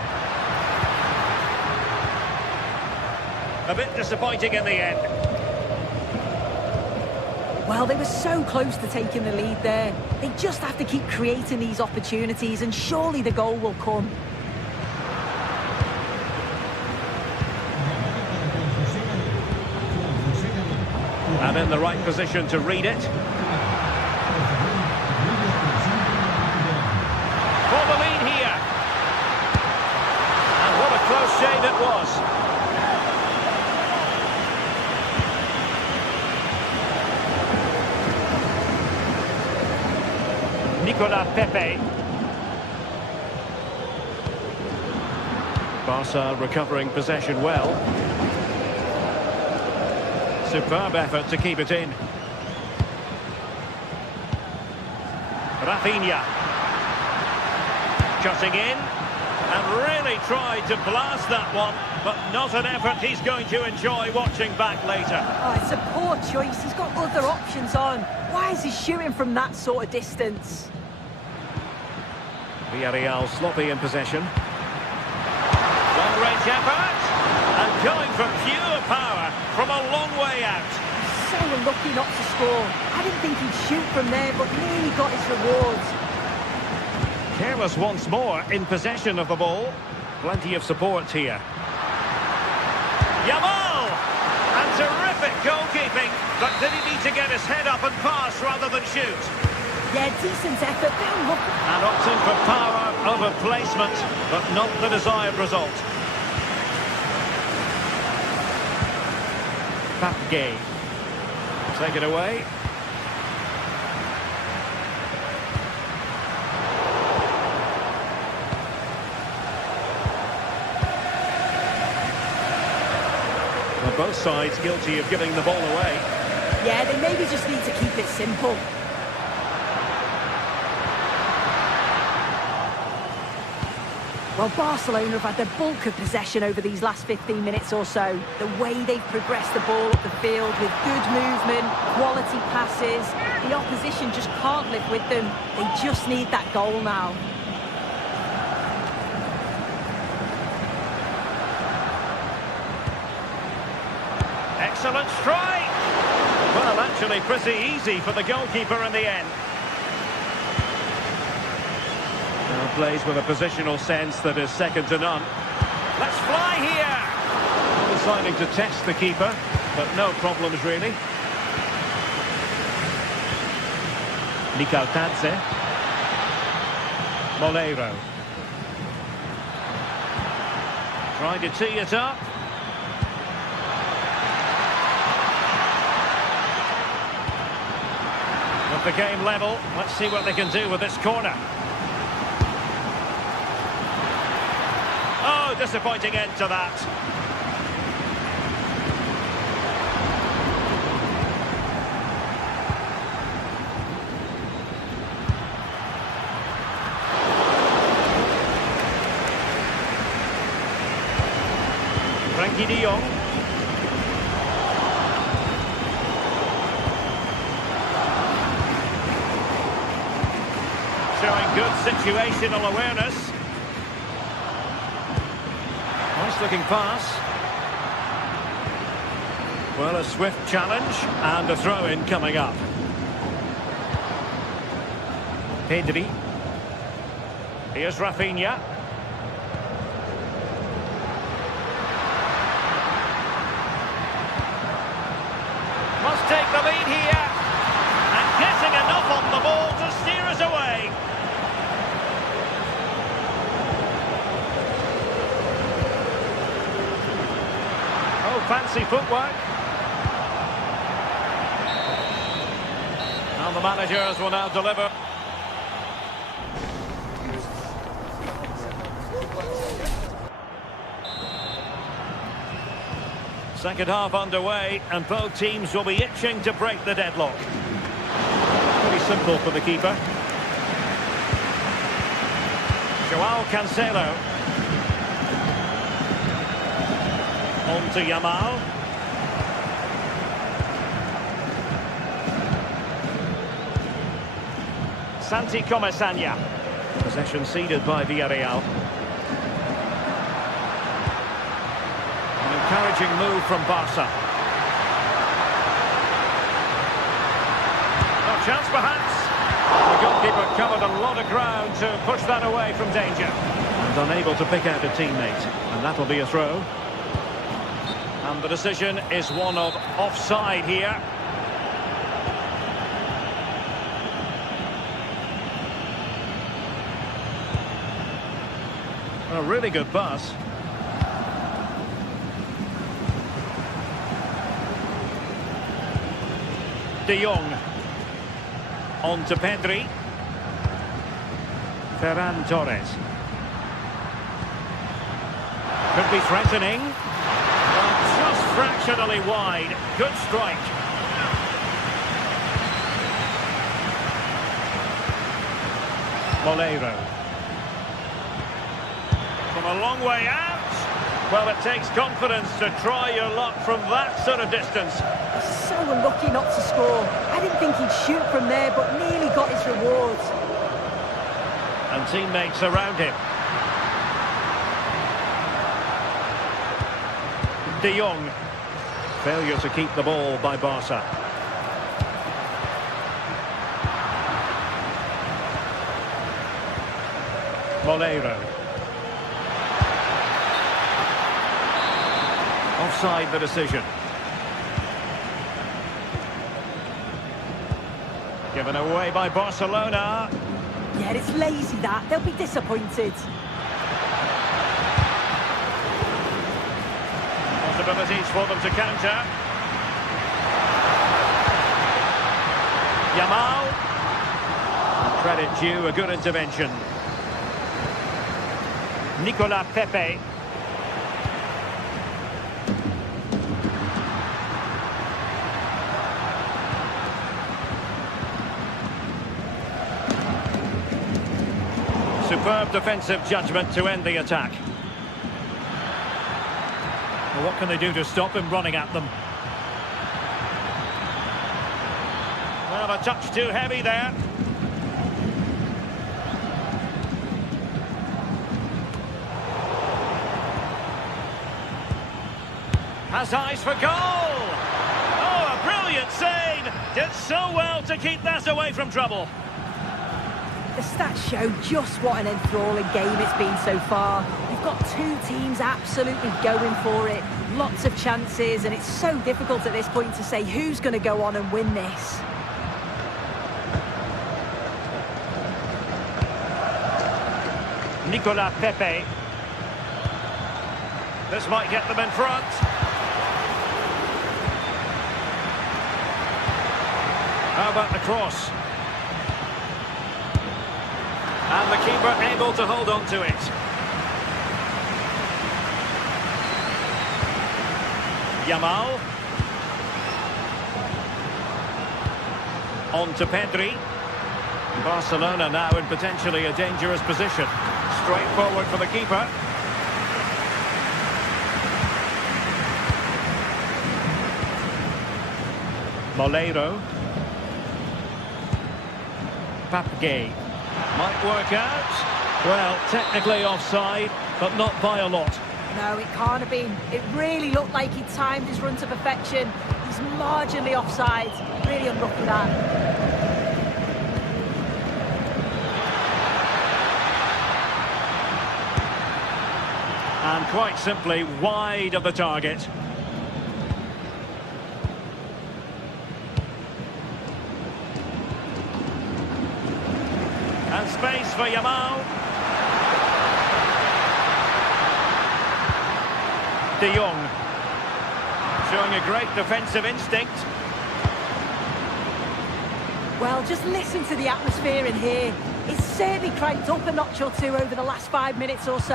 A bit disappointing in the end. Well, they were so close to taking the lead there. They just have to keep creating these opportunities and surely the goal will come. And in the right position to read it. For the lead here. And what a close shave it was. Nicolas Pepe. Barca recovering possession well. Superb effort to keep it in. Rafinha. Cutting in. And really tried to blast that one. But not an effort he's going to enjoy watching back later. Oh, it's a poor choice. He's got other options on. Why is he shooting from that sort of distance? Villarreal sloppy in possession. Long-range effort. And going for pure power from a long way out. So unlucky not to score. I didn't think he'd shoot from there, but nearly got his rewards. Careless once more in possession of the ball. Plenty of support here. Yamal! And terrific goalkeeping. But did he need to get his head up and pass rather than shoot? Yeah, decent effort, bit unlucky. And opting for power over placement, but not the desired result. Papgay. Take it away. Well, both sides guilty of giving the ball away. Yeah, they maybe just need to keep it simple. Well, Barcelona have had the bulk of possession over these last 15 minutes or so. The way they've progressed the ball up the field with good movement, quality passes. The opposition just can't live with them. They just need that goal now. Excellent strike! Well, actually pretty easy for the goalkeeper in the end. Now plays with a positional sense that is second to none. Let's fly here! Deciding to test the keeper, but no problems really. Nicaltadze. Moleiro. Trying to tee it up. With the game level, let's see what they can do with this corner. Oh, disappointing end to that. Frankie de Jong. Showing good situational awareness. Nice looking pass. Well, a swift challenge and a throw-in coming up. Pedri. Here's Rafinha. Must take the lead here. And getting enough on the ball to steer us away. Oh, fancy footwork. And the managers will now deliver. Second half underway, and both teams will be itching to break the deadlock. Pretty simple for the keeper. Joao Cancelo. On to Yamal. Santi Comesaña. Possession ceded by Villarreal. Encouraging move from Barca. No chance perhaps. The goalkeeper covered a lot of ground to push that away from danger. And unable to pick out a teammate. And that'll be a throw. And the decision is one of offside here. A really good pass. De Jong. On to Pedri. Ferran Torres. Could be threatening. Just fractionally wide. Good strike. Moleiro. From a long way out. Well, it takes confidence to try your luck from that sort of distance. So unlucky not to score. I didn't think he'd shoot from there, but nearly got his rewards. And teammates around him. De Jong. Failure to keep the ball by Barca. Moleiro. Offside the decision. Given away by Barcelona. Yeah, it's lazy that. They'll be disappointed. Possibilities for them to counter. Yamal. Credit due, a good intervention. Nicolas Pepe. Superb defensive judgment to end the attack. Well, what can they do to stop him running at them? Well, a touch too heavy there. Has eyes for goal! Oh, a brilliant save! Did so well to keep that away from trouble. the stats show just what an enthralling game it's been so far. You've got two teams absolutely going for it, lots of chances, and it's so difficult at this point to say who's going to go on and win this. Nicolas Pepe. This might get them in front. How about the cross? And the keeper able to hold on to it. Yamal. On to Pedri. Barcelona now in potentially a dangerous position. Straight forward for the keeper. Moleiro. Papgay. Might work out. Well, technically offside, but not by a lot. No, it can't have been. It really looked like he timed his run to perfection. He's marginally offside. Really unlucky that. And quite simply wide of the target. And space for Yamal. De Jong. Showing a great defensive instinct. Well, just listen to the atmosphere in here. It's certainly cranked up a notch or two over the last 5 minutes or so.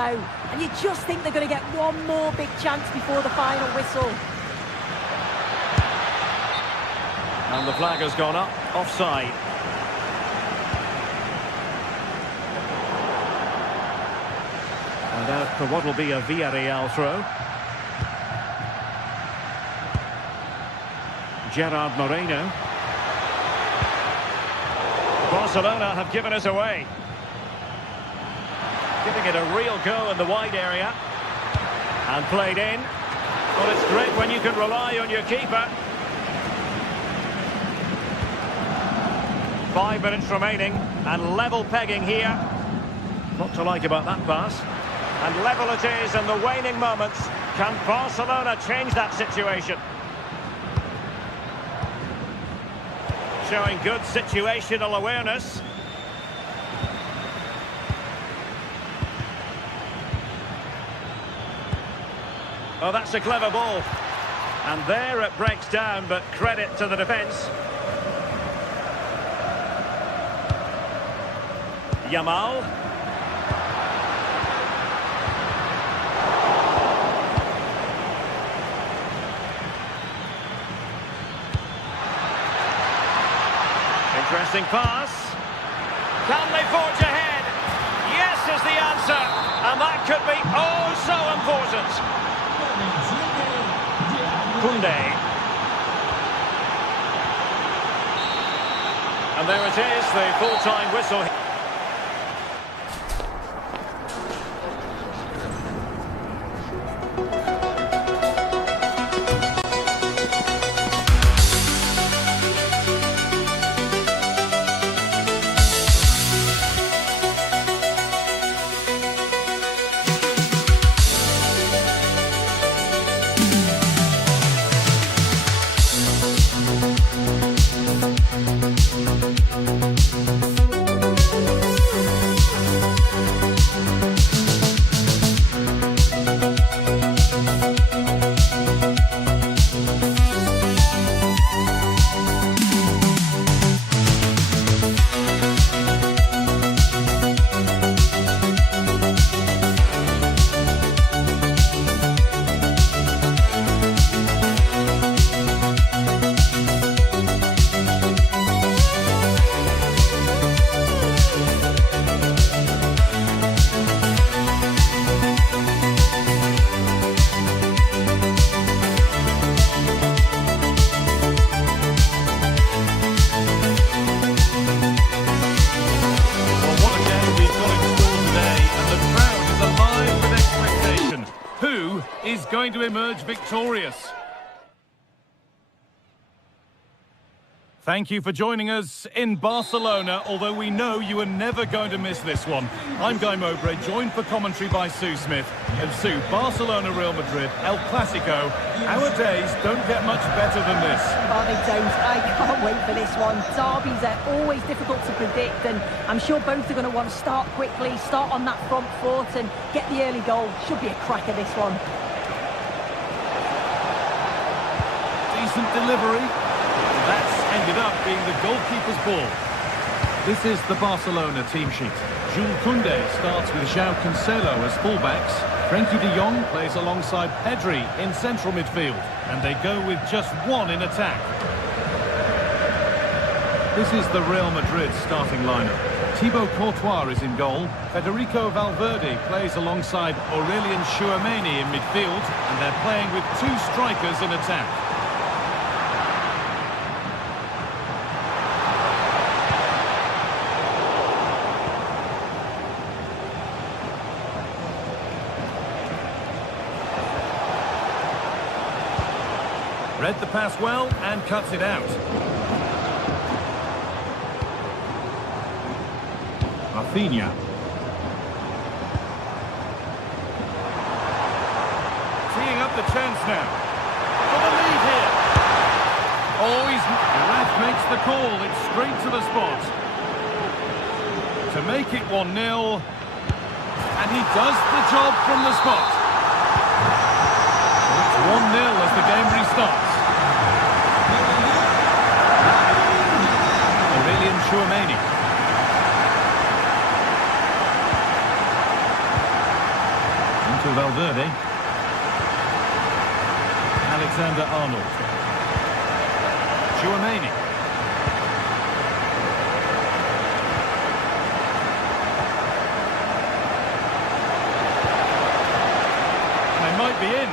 And you just think they're going to get one more big chance before the final whistle. And the flag has gone up, offside. And out for what will be a Villarreal throw. Gerard Moreno. Barcelona have given us away. Giving it a real go in the wide area. And played in. Well, it's great when you can rely on your keeper. 5 minutes remaining. And level pegging here. What to like about that pass. And level it is in the waning moments. Can Barcelona change that situation? Showing good situational awareness. Oh, that's a clever ball. And there it breaks down, but credit to the defence. Yamal. Interesting pass. Can they forge ahead? Yes is the answer. And that could be oh so important. Koundé. And there it is, the full-time whistle. Going to emerge victorious. Thank you for joining us in Barcelona, although we know you are never going to miss this one. I'm Guy Mowbray, joined for commentary by Sue Smith. And Sue, Barcelona, Real Madrid, El Clasico. Our days don't get much better than this. Oh, they don't. I can't wait for this one. Derbies are always difficult to predict, and I'm sure both are going to want to start quickly, start on that front foot and get the early goal. Should be a cracker, this one. Decent delivery. That's ended up being the goalkeeper's ball. This is the Barcelona team sheet. Jules Koundé starts with João Cancelo as fullbacks. Frenkie de Jong plays alongside Pedri in central midfield. And they go with just one in attack. This is the Real Madrid starting lineup. Thibaut Courtois is in goal. Federico Valverde plays alongside Aurélien Tchouameni in midfield. And they're playing with two strikers in attack. Read the pass well and cuts it out. Rafinha. Teeing up the chance now. For the lead here. Oh, the ref makes the call. It's straight to the spot. To make it 1-0. And he does the job from the spot. It's 1-0 as the game restarts. Aurélien Tchouameni. Into Valverde. Alexander-Arnold. Tchouameni. They might be in.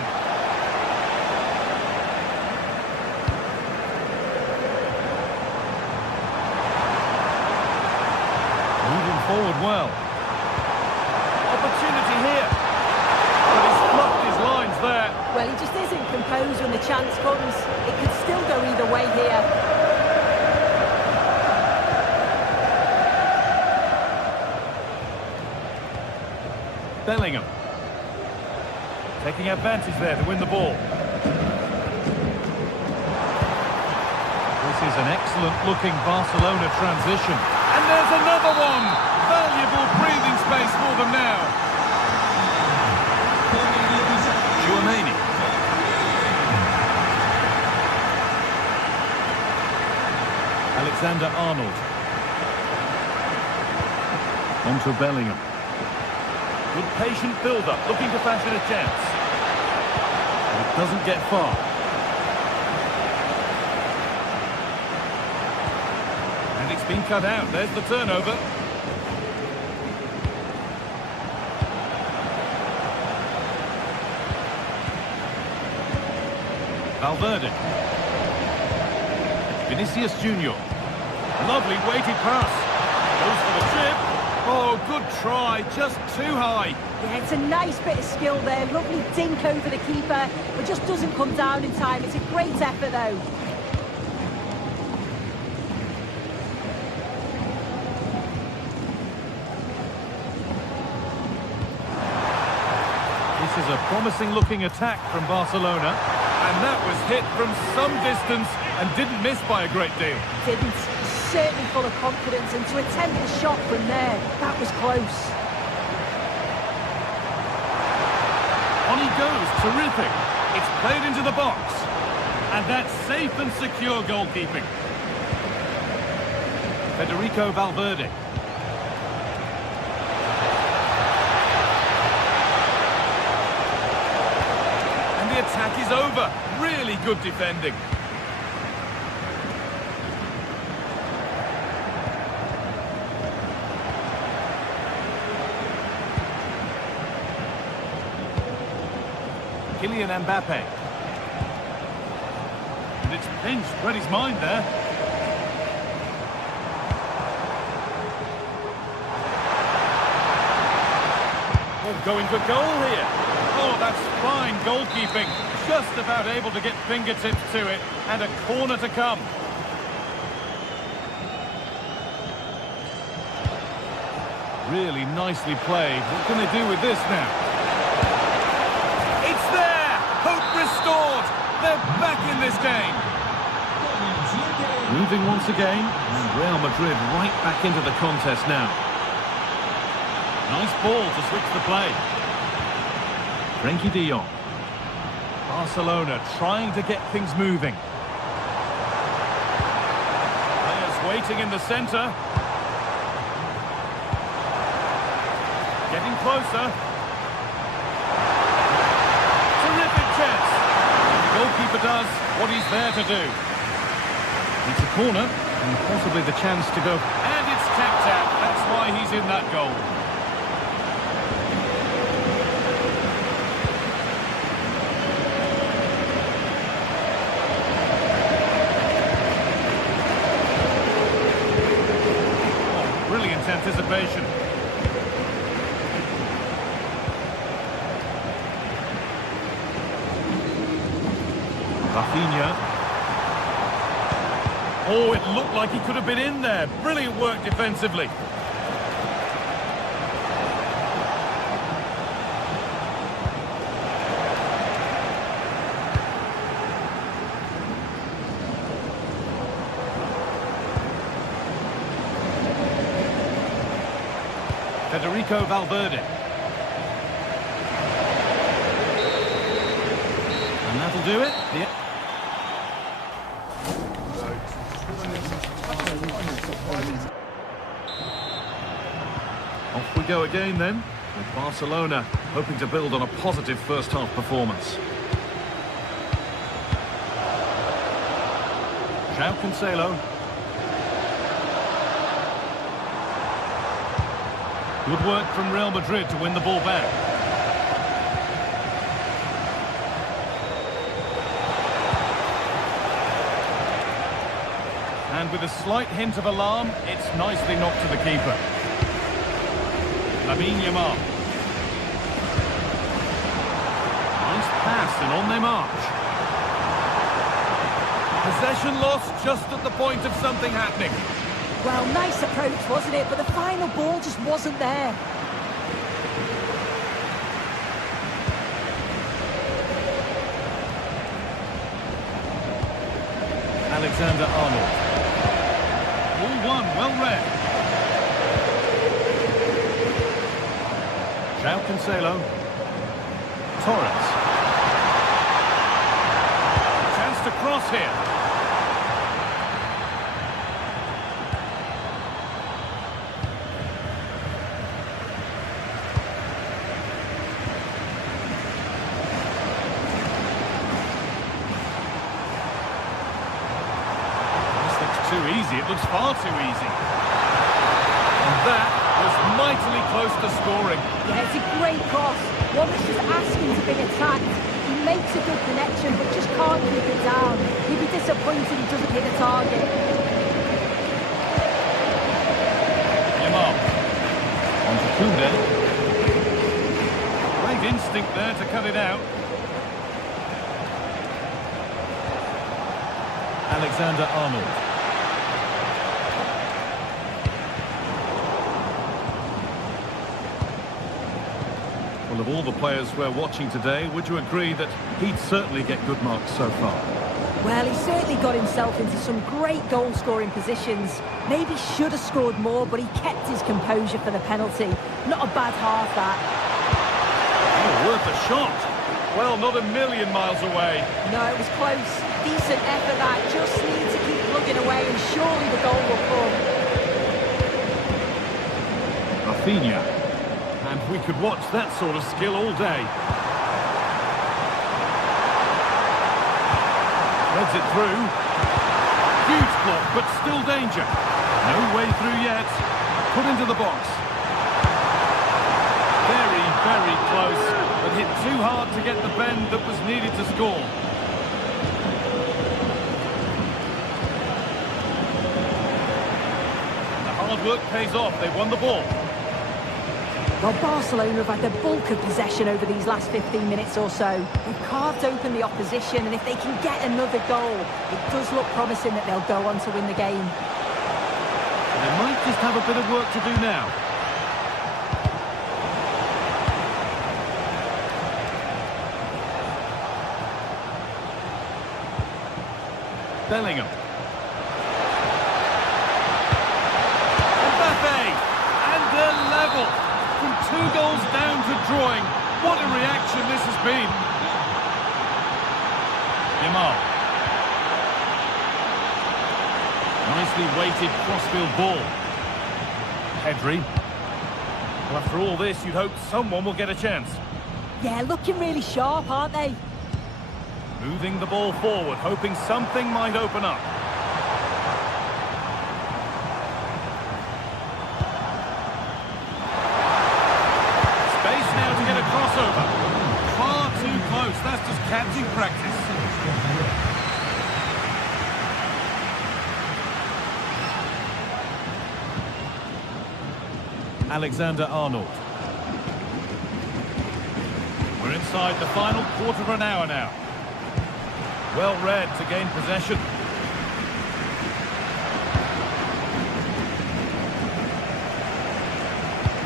Forward well. Opportunity here. But he's fluffed his lines there. Well, he just isn't composed when the chance comes. It could still go either way here. Bellingham. Taking advantage there to win the ball. This is an excellent-looking Barcelona transition. And there's another one! Valuable breathing space for them now. Tchouameni. Alexander-Arnold. On to Bellingham. Good patient build-up, looking to fashion a chance. But it doesn't get far. And it's been cut out. There's the turnover. Valverde. Vinicius Junior. Lovely weighted pass. Goes for the chip. Oh, good try. Just too high. Yeah, it's a nice bit of skill there. Lovely dink over the keeper, but just doesn't come down in time. It's a great effort, though. This is a promising-looking attack from Barcelona. And that was hit from some distance and didn't miss by a great deal. Didn't. Certainly full of confidence, and to attempt the shot from there, that was close. On he goes, terrific. It's played into the box. And that's safe and secure goalkeeping. Federico Valverde. And the attack is over. Really good defending. Kylian Mbappe. And it's pinched. Read his mind there. Oh, going for goal here. Oh, that's fine goalkeeping. Just about able to get fingertips to it. And a corner to come. Really nicely played. What can they do with this now? It's there! Hope restored! They're back in this game. Moving once again, and Real Madrid right back into the contest now. Nice ball to switch the play. Frenkie de Jong. Barcelona trying to get things moving. Players waiting in the centre. Getting closer. Terrific chance. And the goalkeeper does what he's there to do. It's a corner, and possibly the chance to go. And it's tapped out. That's why he's in that goal. Oh, brilliant anticipation. Rafinha. Oh, it looked like he could have been in there. Brilliant work defensively. Federico Valverde. And that'll do it. Yeah. Off we go again then, with Barcelona hoping to build on a positive first-half performance. João Cancelo. Good work from Real Madrid to win the ball back. And with a slight hint of alarm, it's nicely knocked to the keeper. Yamal. Nice pass and on they march. Possession lost just at the point of something happening. Well, nice approach, wasn't it? But the final ball just wasn't there. Alexander-Arnold. All one, well read. João Cancelo. Torres. Chance to cross here. This looks too easy. It looks far too easy. And that was mightily close to scoring. Yeah, it's a great cross. One that's just asking to be attacked. He makes a good connection, but just can't keep it down. He'd be disappointed he doesn't hit the target. Yamal. On to Koundé. Great instinct there to cut it out. Alexander-Arnold. Well, of all the players we're watching today, would you agree that he'd certainly get good marks so far? Well, he certainly got himself into some great goal-scoring positions. Maybe should have scored more, but he kept his composure for the penalty. Not a bad half, that. Oh, worth a shot. Well, not a million miles away. No, it was close. Decent effort, that. Just need to keep plugging away, and surely the goal will come. Rafinha. And we could watch that sort of skill all day. Threads it through. Huge block, but still danger. No way through yet. Put into the box. Very, very close, but hit too hard to get the bend that was needed to score. The hard work pays off. They won the ball. Well, Barcelona have had the bulk of possession over these last 15 minutes or so. They've carved open the opposition, and if they can get another goal, it does look promising that they'll go on to win the game. They might just have a bit of work to do now. Bellingham. Mbappe! And they're level. From 2 goals down to drawing. What a reaction this has been. Yamal. Nicely weighted crossfield ball. Pedri. Well, after all this, you'd hope someone will get a chance. Yeah, looking really sharp, aren't they? Moving the ball forward, hoping something might open up. Space now to get a crossover. Far too close, that's just catching practice. Alexander-Arnold. We're inside the final quarter of an hour now. Well read to gain possession.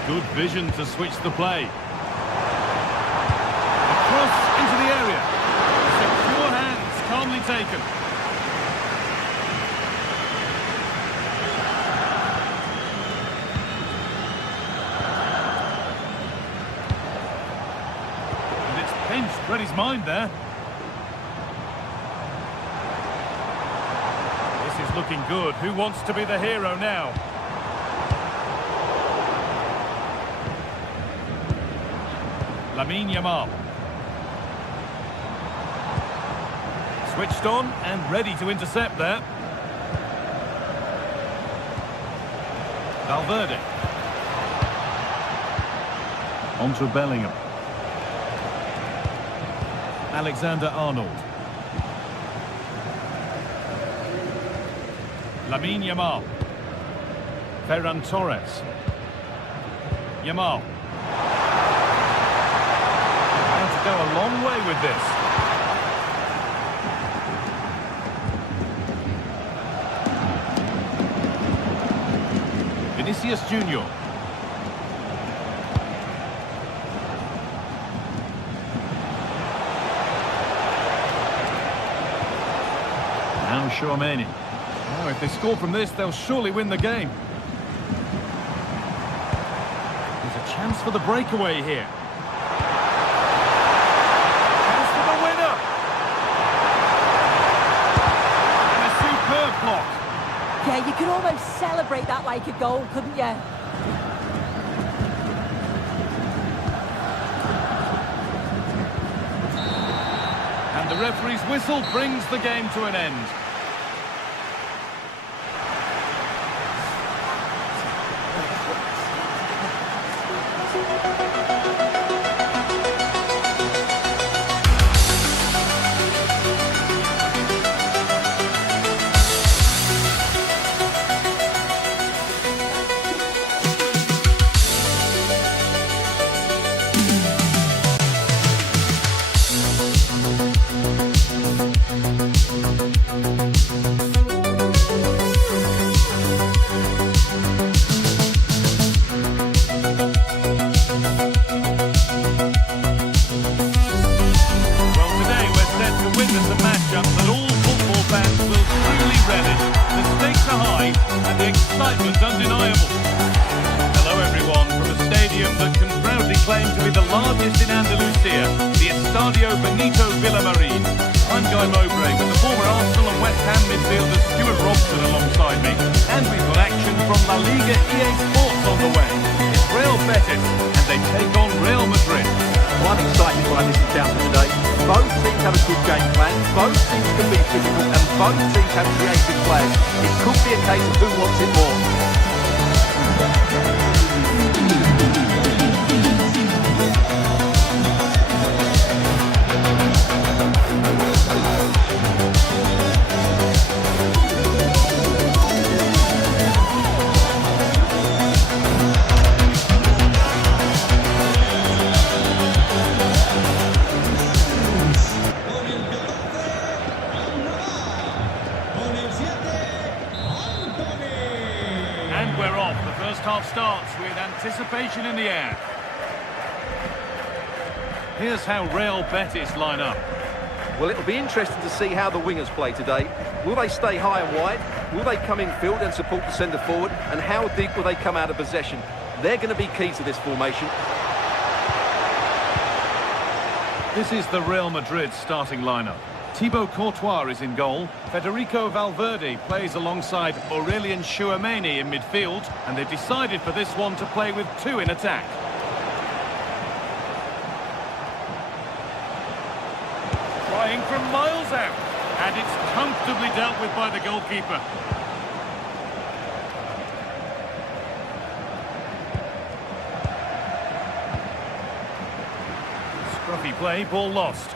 Good vision to switch the play. A cross into the area. Secure hands, calmly taken. And it's pinched, read his mind there. Looking good. Who wants to be the hero now? Lamine Yamal. Switched on and ready to intercept there. Valverde. On to Bellingham. Alexander-Arnold. Lamine Yamal. Ferran Torres. Yamal. Going to go a long way with this. Vinicius Junior. Now Tchouaméni. Oh, if they score from this, they'll surely win the game. There's a chance for the breakaway here. Chance for the winner! And a superb block. Yeah, you could almost celebrate that like a goal, couldn't you? And the referee's whistle brings the game to an end. GTSports on the way. It's Real Betis, and they take on Real Madrid. Well, I'm excited by this encounter today. Both teams have a good game plan, both teams can be physical, and both teams have creative players. It could be a case of who wants it more. And we're off. The first half starts with anticipation in the air. Here's how Real Betis line up. Well, it'll be interesting to see how the wingers play today. Will they stay high and wide? Will they come in field and support the centre forward? And how deep will they come out of possession? They're going to be key to this formation. This is the Real Madrid starting lineup. Thibaut Courtois is in goal. Federico Valverde plays alongside Aurelien Tchouameni in midfield. And they've decided for this one to play with two in attack. Trying from miles out. And it's comfortably dealt with by the goalkeeper. Scruffy play, ball lost.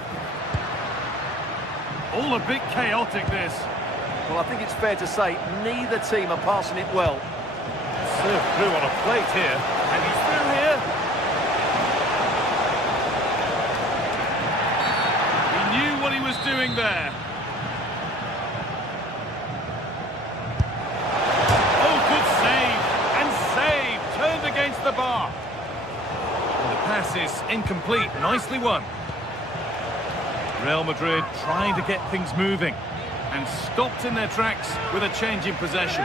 All a bit chaotic, this. Well, I think it's fair to say neither team are passing it well. Served through on a plate here. And he's through here. He knew what he was doing there. Oh, good save. And save. Turned against the bar. And the pass is incomplete. Nicely won. Real Madrid trying to get things moving and stopped in their tracks with a change in possession.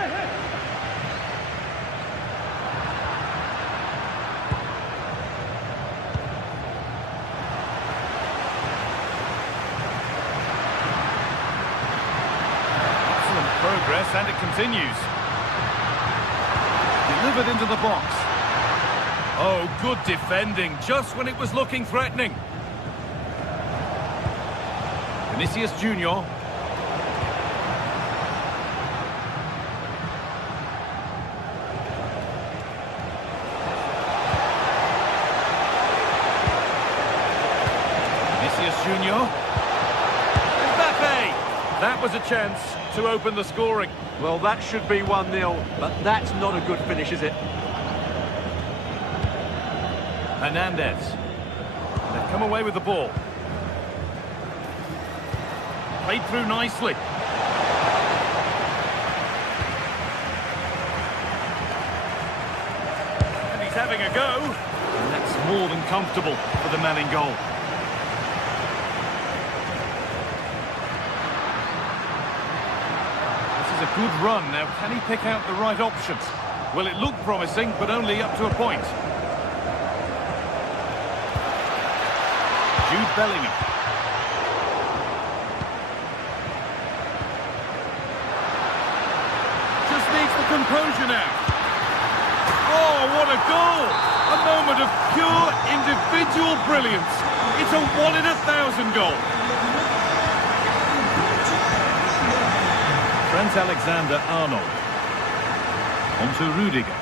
Excellent progress, and it continues. Delivered into the box. Oh, good defending, just when it was looking threatening. Vinicius Junior. Vinicius Junior. Mbappe! That was a chance to open the scoring. Well, that should be 1-0, but that's not a good finish, is it? Hernandez. They've come away with the ball. Played through nicely. And he's having a go. And that's more than comfortable for the man in goal. This is a good run. Now, can he pick out the right options? Well, it looked promising, but only up to a point. Jude Bellingham. Composure now. Oh, what a goal! A moment of pure individual brilliance. It's a 1 in 1,000 goal. Trent Alexander-Arnold. On to Rudiger.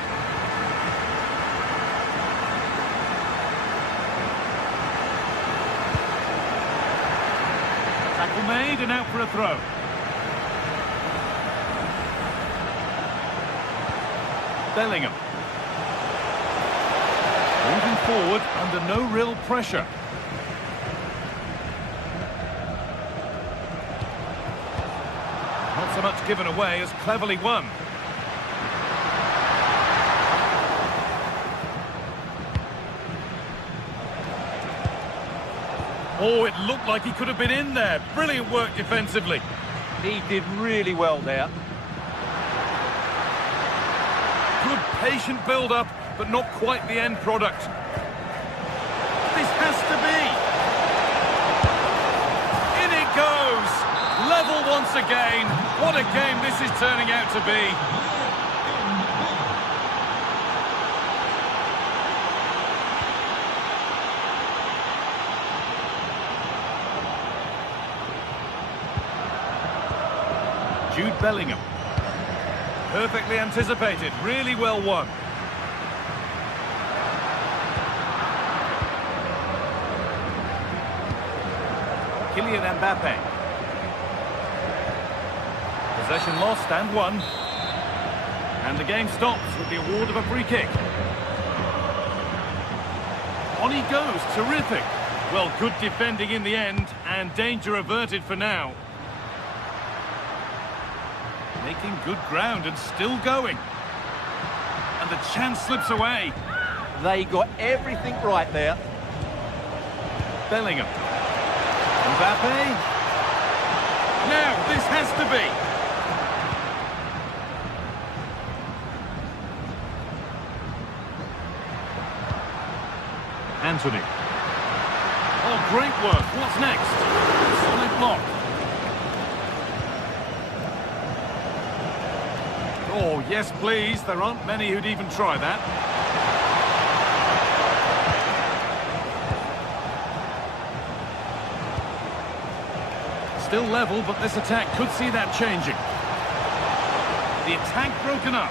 Tackle made and out for a throw. Bellingham. Moving forward under no real pressure. Not so much given away as cleverly won. Oh, it looked like he could have been in there. Brilliant work defensively. He did really well there. Good patient build-up, but not quite the end product. This has to be. In it goes. Level once again. What a game this is turning out to be. Jude Bellingham. Perfectly anticipated, really well won. Kylian Mbappe. Possession lost and won. And the game stops with the award of a free kick. On he goes, terrific. Well, good defending in the end, and danger averted for now. Making good ground and still going. And the chance slips away. They got everything right there. Bellingham. Mbappe Now, this has to be. Anthony. Oh, great work. What's next? Solid block. Oh, yes, please. There aren't many who'd even try that. Still level, but this attack could see that changing. The attack broken up.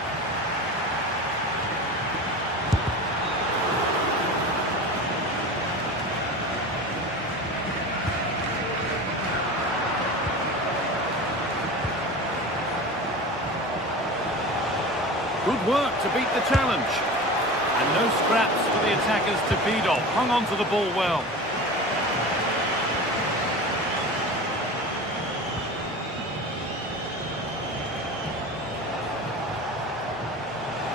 Good work to beat the challenge. And no scraps for the attackers to feed off. Hung on to the ball well.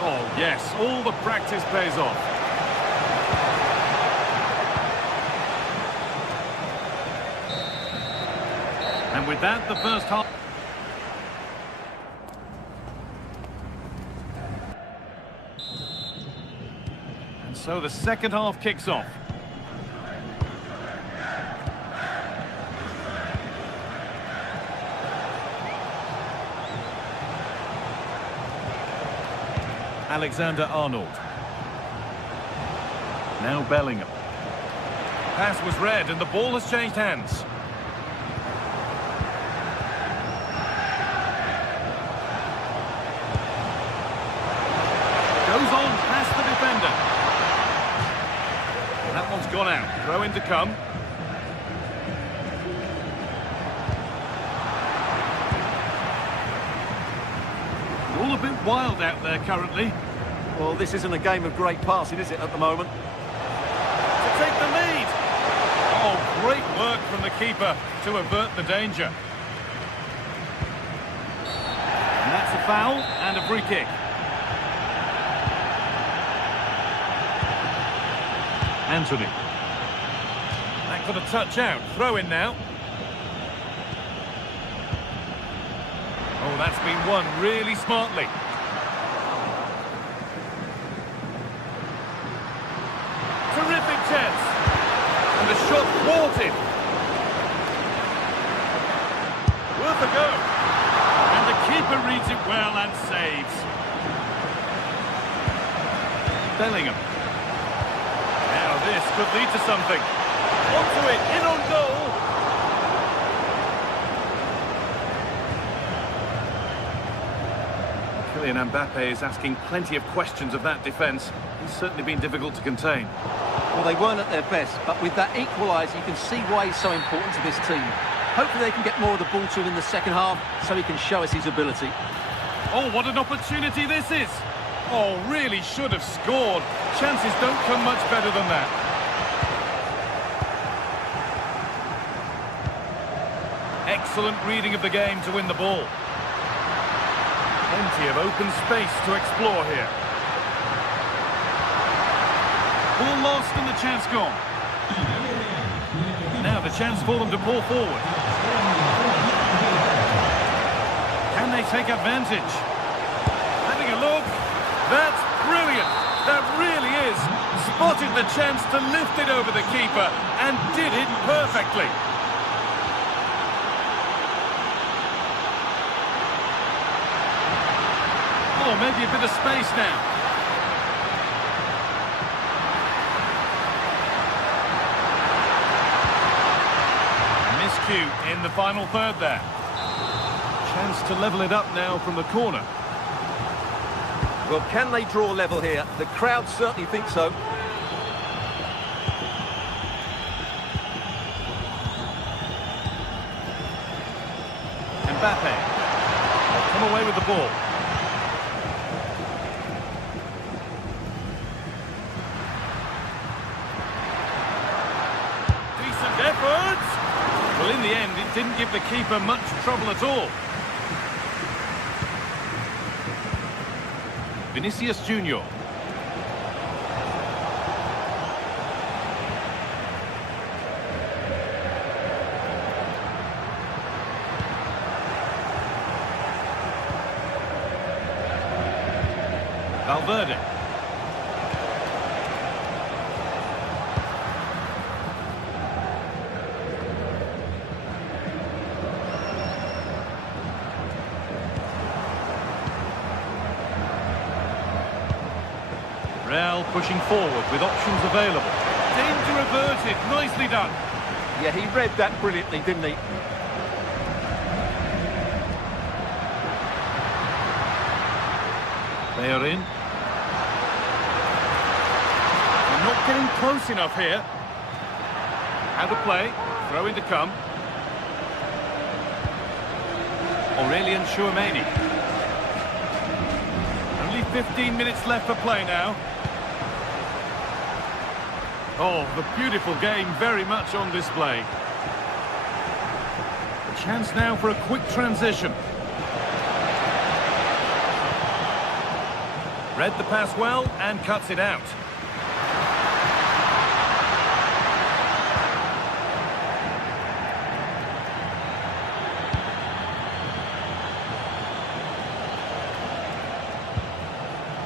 Oh, yes, all the practice pays off. And with that, the first half... And so the second half kicks off. Alexander-Arnold. Now Bellingham. Pass was read and the ball has changed hands. Goes on past the defender. That one's gone out. Throw in to come. All a bit wild out there currently. Well, this isn't a game of great passing, is it, at the moment? To take the lead. Oh, great work from the keeper to avert the danger. And that's a foul and a free kick. Anthony. That got a touch out. Throw in now. Oh, that's been won really smartly. Terrific chance. And the shot thwarted. Worth a go. And the keeper reads it well and saves. Bellingham. Now this could lead to something. Onto it, in on goal. Kylian Mbappe is asking plenty of questions of that defence. He's certainly been difficult to contain. Well, they weren't at their best, but with that equaliser, you can see why he's so important to this team. Hopefully they can get more of the ball to him in the second half, so he can show us his ability. Oh, what an opportunity this is! Oh, really should have scored. Chances don't come much better than that. Excellent reading of the game to win the ball. Plenty of open space to explore here. Ball lost and the chance gone. Now the chance for them to pull forward. Can they take advantage? Having a look. That's brilliant. That really is. Spotted the chance to lift it over the keeper and did it perfectly. Oh, maybe a bit of space now. Miscue in the final third there. Chance to level it up now from the corner. Well, can they draw level here? The crowd certainly think so. Mbappe. Come away with the ball. Decent effort. Well, in the end, it didn't give the keeper much trouble at all. Vinicius Junior. Valverde. Real pushing forward with options available. Danger averted. Nicely done. Yeah, he read that brilliantly, didn't he? They are in. They're not getting close enough here. Out of play. Throw in to come. Aurelian Chouameni. Only 15 minutes left for play now. Oh, the beautiful game very much on display. A chance now for a quick transition. Read the pass well and cuts it out.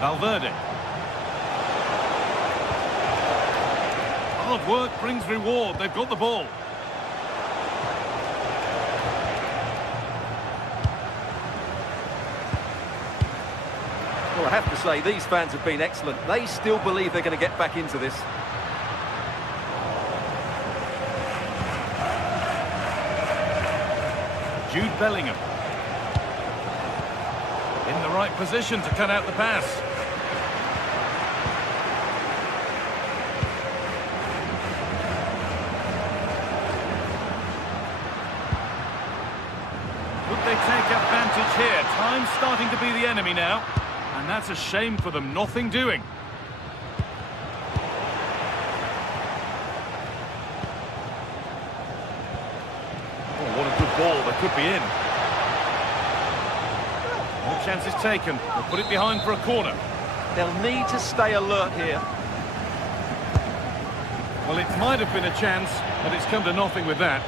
Valverde. Hard work brings reward. They've got the ball. Well, I have to say, these fans have been excellent. They still believe they're going to get back into this. Jude Bellingham. In the right position to cut out the pass. Would they take advantage here? Time's starting to be the enemy now. And that's a shame for them. Nothing doing. Oh, what a good ball. They could be in. More chances taken. They'll put it behind for a corner. They'll need to stay alert here. Well, it might have been a chance, but it's come to nothing with that.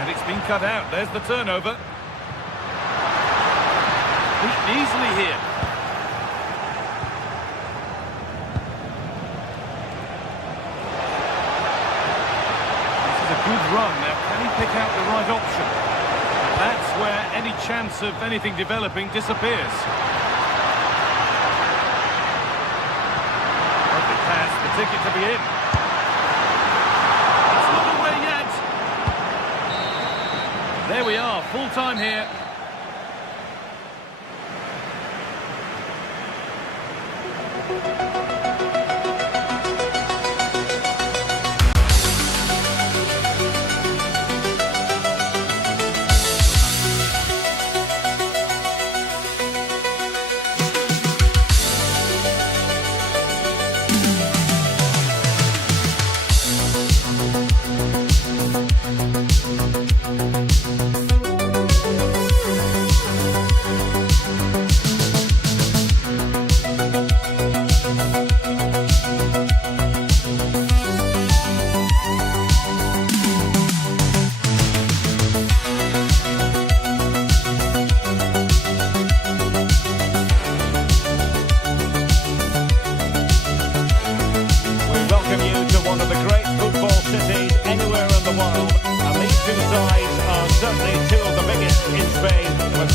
And it's been cut out. There's the turnover. Beaten easily here. Good run. Now, can he pick out the right option? That's where any chance of anything developing disappears. Perfect pass, the ticket to be in. It's not away yet. There we are, full time here.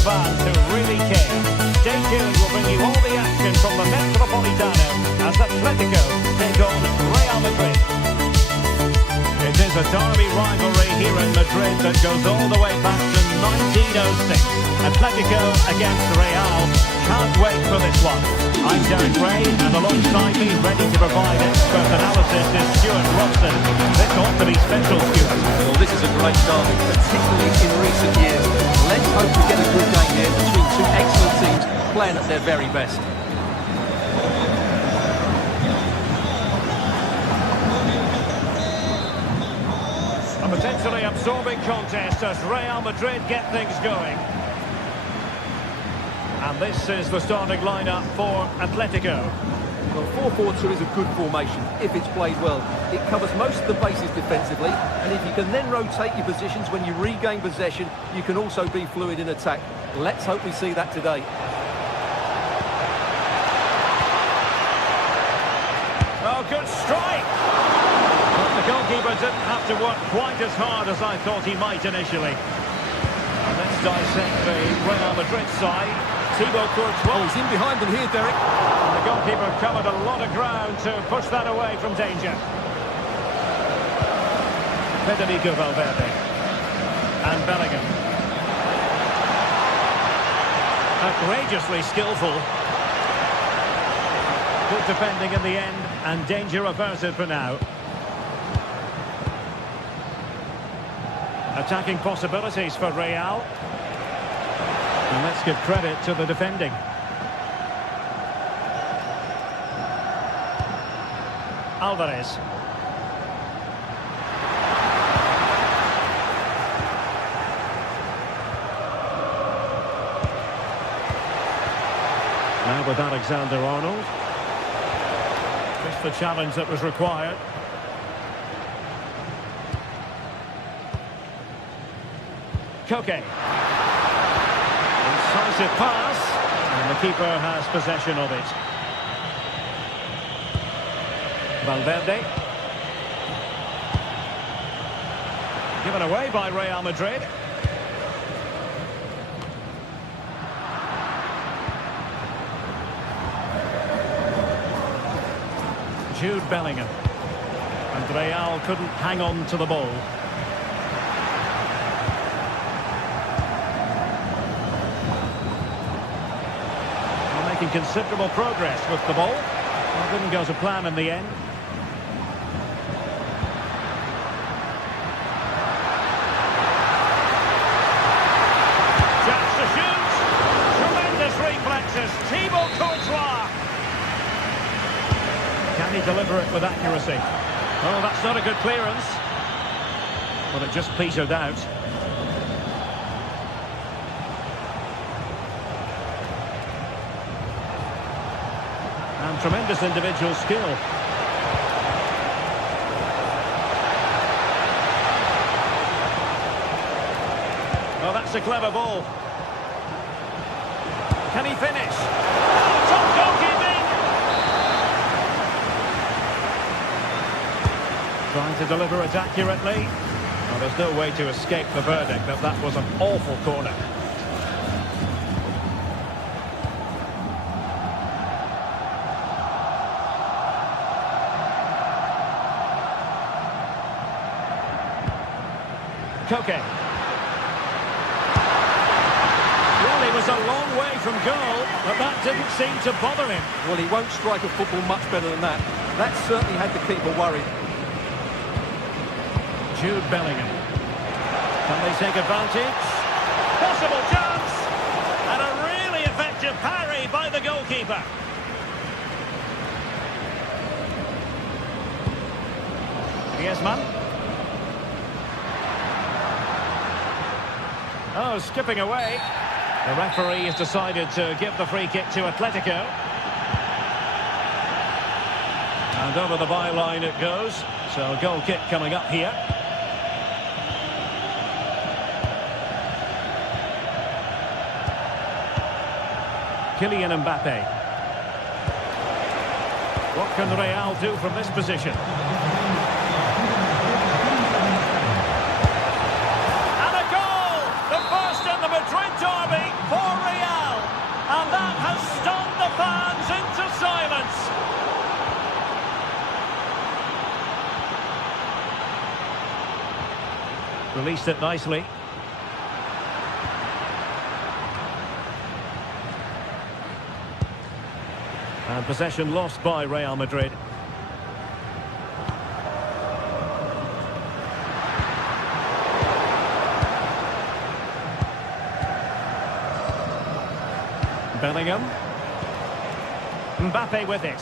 Fans who really care. Stay tuned, we'll bring you all the action from the Metropolitano as Atletico take on Real Madrid. It is a derby rivalry here in Madrid that goes all the way back to 1906. Atletico against Real. Can't wait for this one. I'm Derek Ray, and alongside me, ready to provide expert analysis, is Stuart Robson. This ought to be special, Stuart. Well, this is a great derby, particularly in recent years. Let's hope we get a good game here between two excellent teams playing at their very best. A potentially absorbing contest as Real Madrid get things going. And this is the starting lineup for Atletico. Well, 4-4-2 is a good formation if it's played well. It covers most of the bases defensively, and if you can then rotate your positions when you regain possession, you can also be fluid in attack. Let's hope we see that today. Oh, good strike! But the goalkeeper didn't have to work quite as hard as I thought he might initially. Let's dissect the Real Madrid side. Thibaut Courtois. Oh, he's in behind them here, Derek. And the goalkeeper covered a lot of ground to push that away from danger. Federico Valverde. And Bellingham. Outrageously skillful. Good defending in the end, and danger averted for now. Attacking possibilities for Real. And let's give credit to the defending. Alvarez. Now with Alexander-Arnold. Just the challenge that was required. Koke. Incisive pass, and the keeper has possession of it. Valverde. Given away by Real Madrid. Jude Bellingham. And Real couldn't hang on to the ball. Making considerable progress with the ball. Well, didn't go to plan in the end. Chance to shoot. Tremendous reflexes. Thibaut Courtois. Can he deliver it with accuracy? Oh, that's not a good clearance. Well, it just petered out. And tremendous individual skill. Oh, that's a clever ball. Can he finish? Oh, top goalkeeping! Trying to deliver it accurately. Oh, there's no way to escape the verdict that that was an awful corner. Koke. Well, he was a long way from goal, but that didn't seem to bother him. Well, he won't strike a football much better than that. That certainly had the keeper worried. Jude Bellingham. Can they take advantage? Possible chance! And a really effective parry by the goalkeeper. Griezmann. Oh, skipping away. The referee has decided to give the free kick to Atletico. And over the byline it goes. So a goal kick coming up here. Kylian Mbappe. What can Real do from this position? Released it nicely. And possession lost by Real Madrid. Bellingham. Mbappe with it.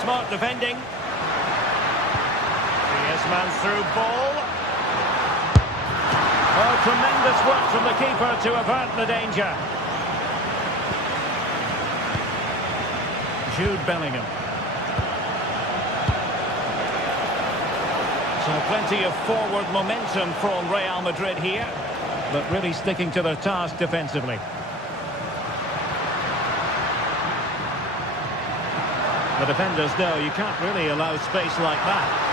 Smart defending. Griezmann's through ball. Oh, tremendous work from the keeper to avert the danger. Jude Bellingham. So plenty of forward momentum from Real Madrid here, but really sticking to their task defensively. The defenders know you can't really allow space like that.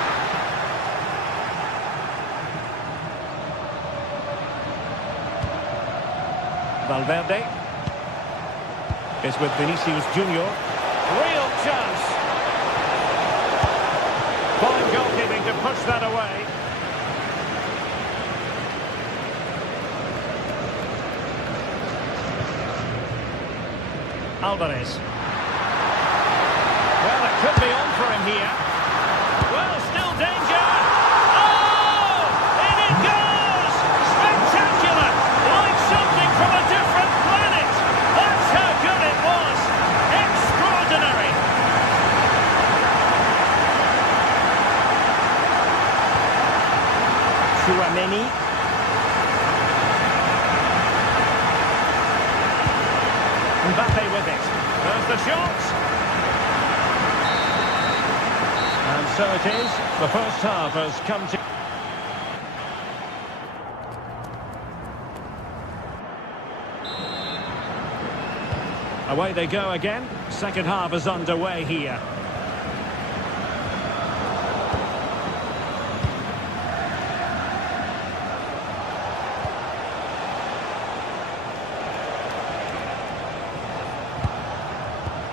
Valverde is with Vinicius Junior. Real chance. Fine goalkeeping to push that away. Alvarez. Well, it could be on for him here. Well, still danger. Oh! In it goes! Spectacular! Like something from a different planet. That's how good it was. Extraordinary. Tchouaméni. Mbappe with it. There's the shot. And so it is. The first half has come to... Away they go again. Second half is underway here.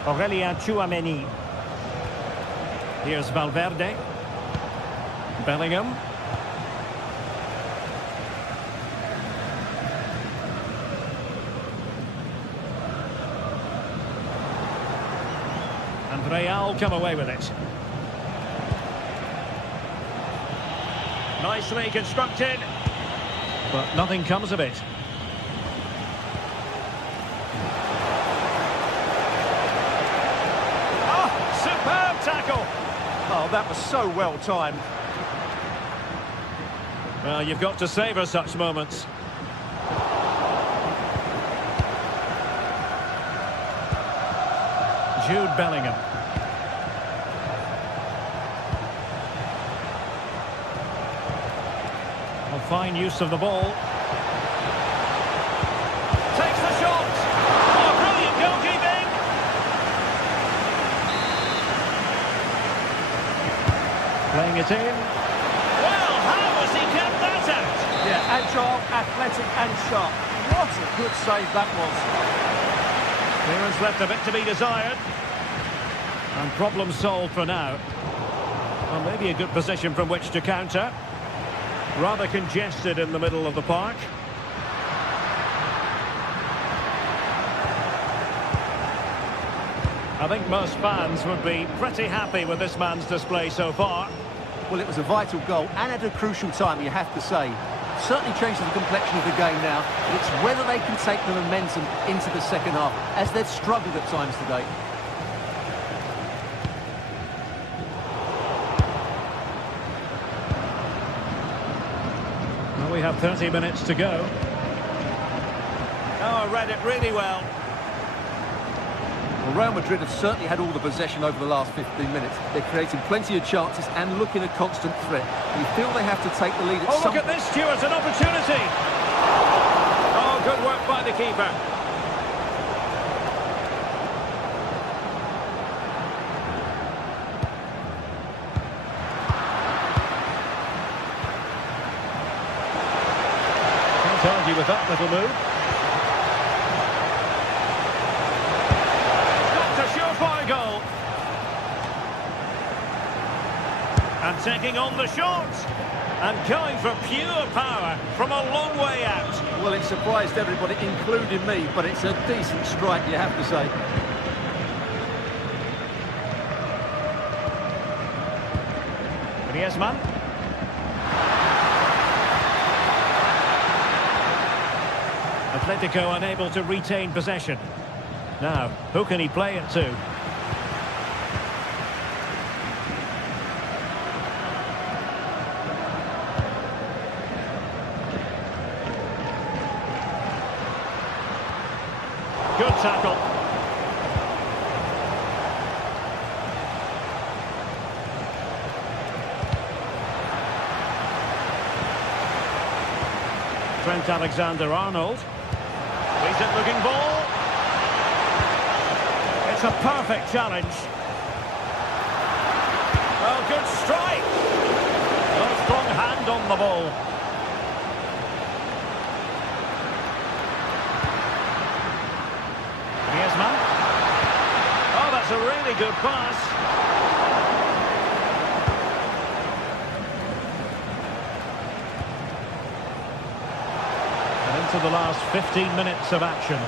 Aurelien Tchouaméni. Here's Valverde. Bellingham. And Real come away with it. Nicely constructed, but nothing comes of it. Superb tackle. Oh, that was so well timed. Well, you've got to savour such moments. Jude Bellingham. A fine use of the ball. Takes the shot. Oh, brilliant goalkeeping. Playing it in. Well, how has he kept that out? Yeah, agile, athletic and sharp. What a good save that was. Clearance left a bit to be desired. And problem solved for now. Well, maybe a good position from which to counter. Rather congested in the middle of the park. I think most fans would be pretty happy with this man's display so far. Well, it was a vital goal and at a crucial time, you have to say. Certainly changes the complexion of the game now. But it's whether they can take the momentum into the second half, as they've struggled at times today. Well, we have 30 minutes to go. Oh, I read it really well. Well, Real Madrid have certainly had all the possession over the last 15 minutes. They're creating plenty of chances and looking a constant threat. You feel they have to take the lead at Oh, some... look at this, Stuart, an opportunity! Oh, good work by the keeper. Can't argue with that little move. Surefire goal. And taking on the shot. And going for pure power from a long way out. Well, it surprised everybody, including me, but it's a decent strike, you have to say. Griezmann. Atletico unable to retain possession. Now, who can he play it to? Good tackle. Trent Alexander-Arnold. Decent-looking ball. It's a perfect challenge. Well, good strike. A strong hand on the ball. Griezmann. Oh, that's a really good pass. And into the last 15 minutes of action.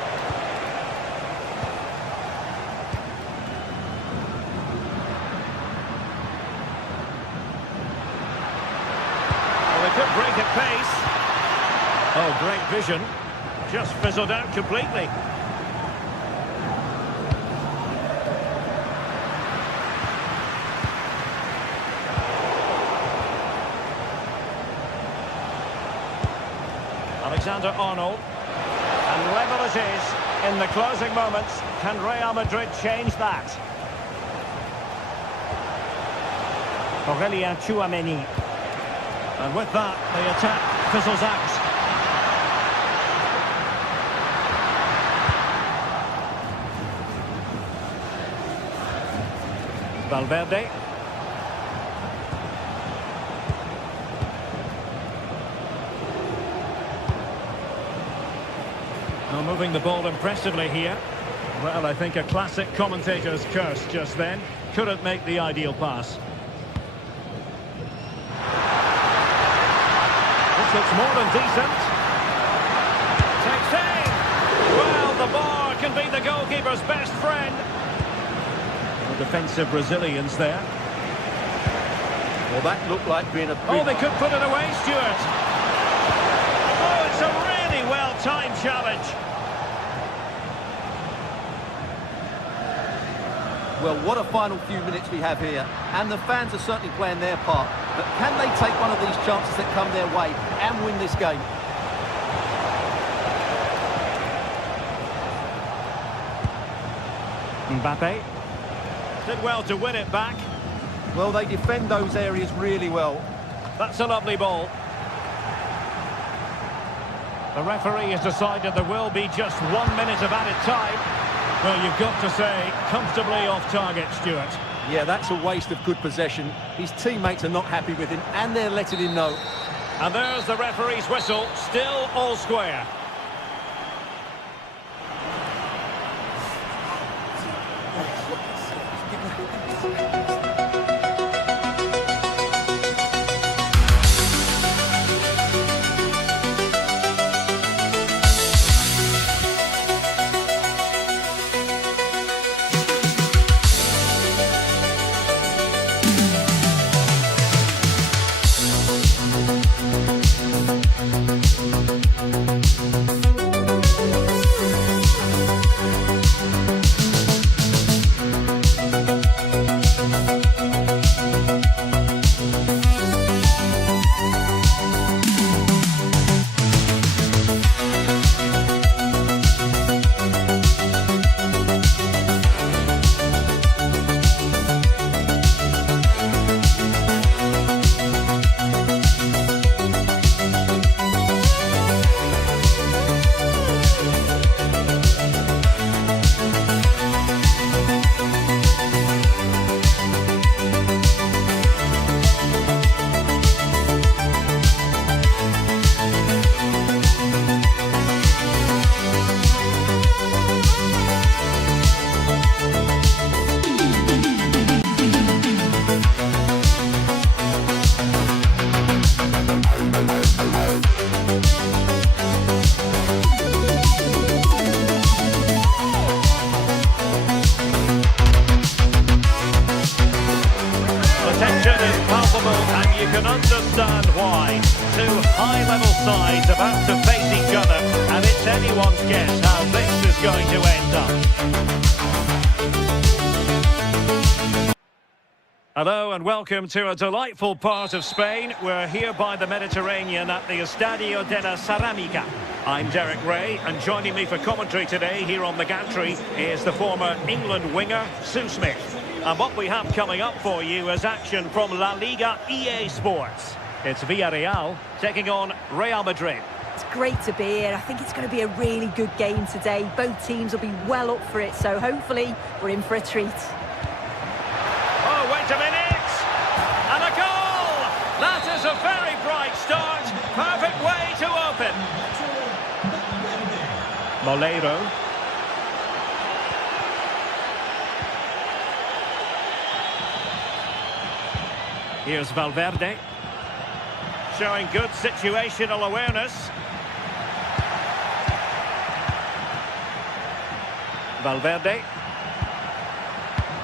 Well, they could break at pace. Oh, great vision. Just fizzled out completely. Alexander-Arnold, and level it is in the closing moments. Can Real Madrid change that? Aurelien Tchouameni, and with that the attack fizzles out. Valverde. Now moving the ball impressively here. Well, I think a classic commentator's curse just then. Couldn't make the ideal pass. This looks more than decent. Takes aim! Well, the bar can be the goalkeeper's best friend. No defensive Brazilians there. Well, that looked like being a big... Oh, they could put it away, Stuart. Oh, it's a really well-timed challenge. Well, what a final few minutes we have here. And the fans are certainly playing their part. But can they take one of these chances that come their way and win this game? Mbappe did well to win it back. Well, they defend those areas really well. That's a lovely ball. The referee has decided there will be just 1 minute of added time. Well, you've got to say, comfortably off target, Stuart. Yeah, that's a waste of good possession. His teammates are not happy with him, and they're letting him know. And there's the referee's whistle, still all square. And you can understand why. Two high-level sides about to face each other, and it's anyone's guess how this is going to end up. Hello and welcome to a delightful part of Spain. We're here by the Mediterranean at the Estadio de la Ceramica. I'm Derek Ray, and joining me for commentary today here on the gantry is the former England winger, Sue Smith. And what we have coming up for you is action from La Liga EA Sports. It's Villarreal taking on Real Madrid. It's great to be here. I think it's going to be a really good game today. Both teams will be well up for it, so hopefully we're in for a treat. Oh, wait a minute! And a goal! That is a very bright start. Perfect way to open. Moleiro. Here's Valverde. Showing good situational awareness. Valverde.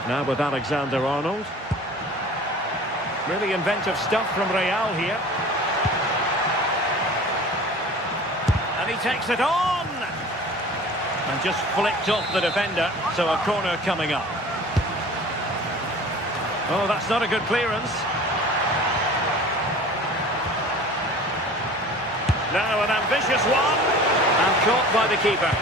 Now with Alexander-Arnold. Really inventive stuff from Real here. And he takes it on! And just flicked off the defender, so a corner coming up. Oh, that's not a good clearance. Now an ambitious one, and caught by the keeper.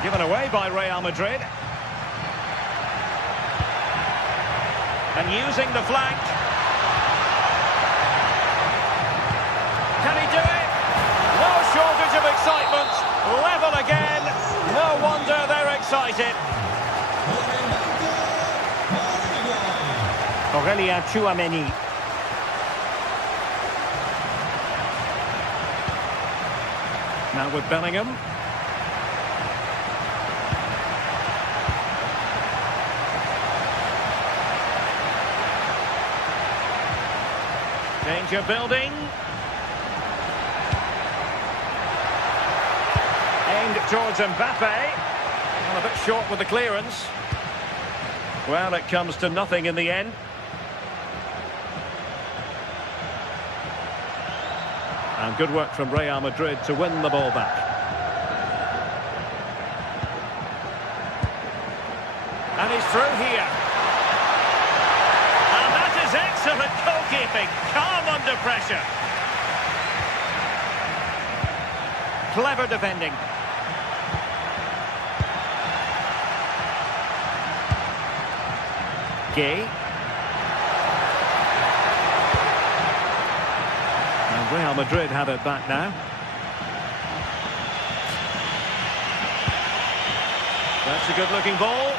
Given away by Real Madrid. And using the flank. Can he do it? No shortage of excitement. Level again. No wonder they're excited. Aurélien Tchouaméni. Now with Bellingham. Danger building. Aimed towards Mbappe. Well, a bit short with the clearance. Well, it comes to nothing in the end. And good work from Real Madrid to win the ball back. And he's through here. And that is excellent goalkeeping. Calm under pressure. Clever defending. Gay. And Real Madrid have it back now. That's a good-looking ball.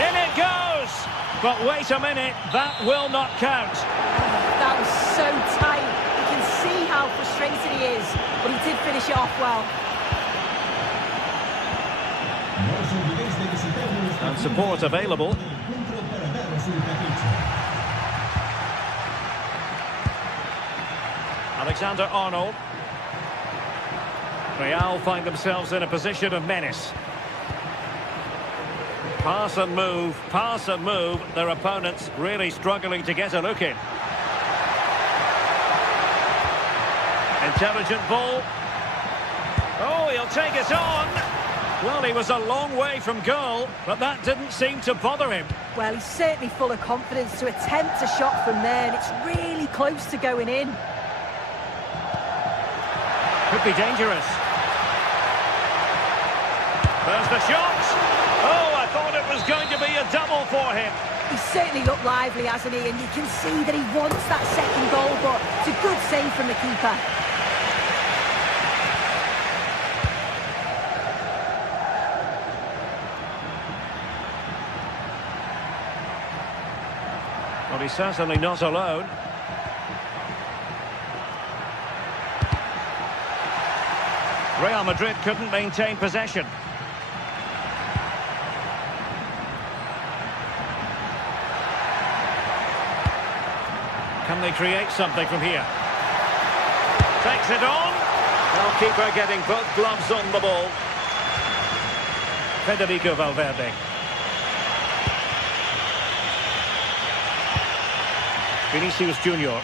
In it goes! But wait a minute, that will not count. That was so tight. You can see how frustrated he is, but he did finish it off well. And support available. Alexander-Arnold. Real find themselves in a position of menace. Pass and move, their opponents really struggling to get a look in. Intelligent ball. Oh, he'll take it on. Well, he was a long way from goal, but that didn't seem to bother him. Well, he's certainly full of confidence to attempt a shot from there, and it's really close to going in. Could be dangerous. There's the shot. Oh, I thought it was going to be a double for him. He's certainly looked lively, hasn't he? And you can see that he wants that second goal, but it's a good save from the keeper. Well, he's certainly not alone. Real Madrid couldn't maintain possession. Can they create something from here? Takes it on. Goalkeeper getting both gloves on the ball. Federico Valverde. Vinicius Junior.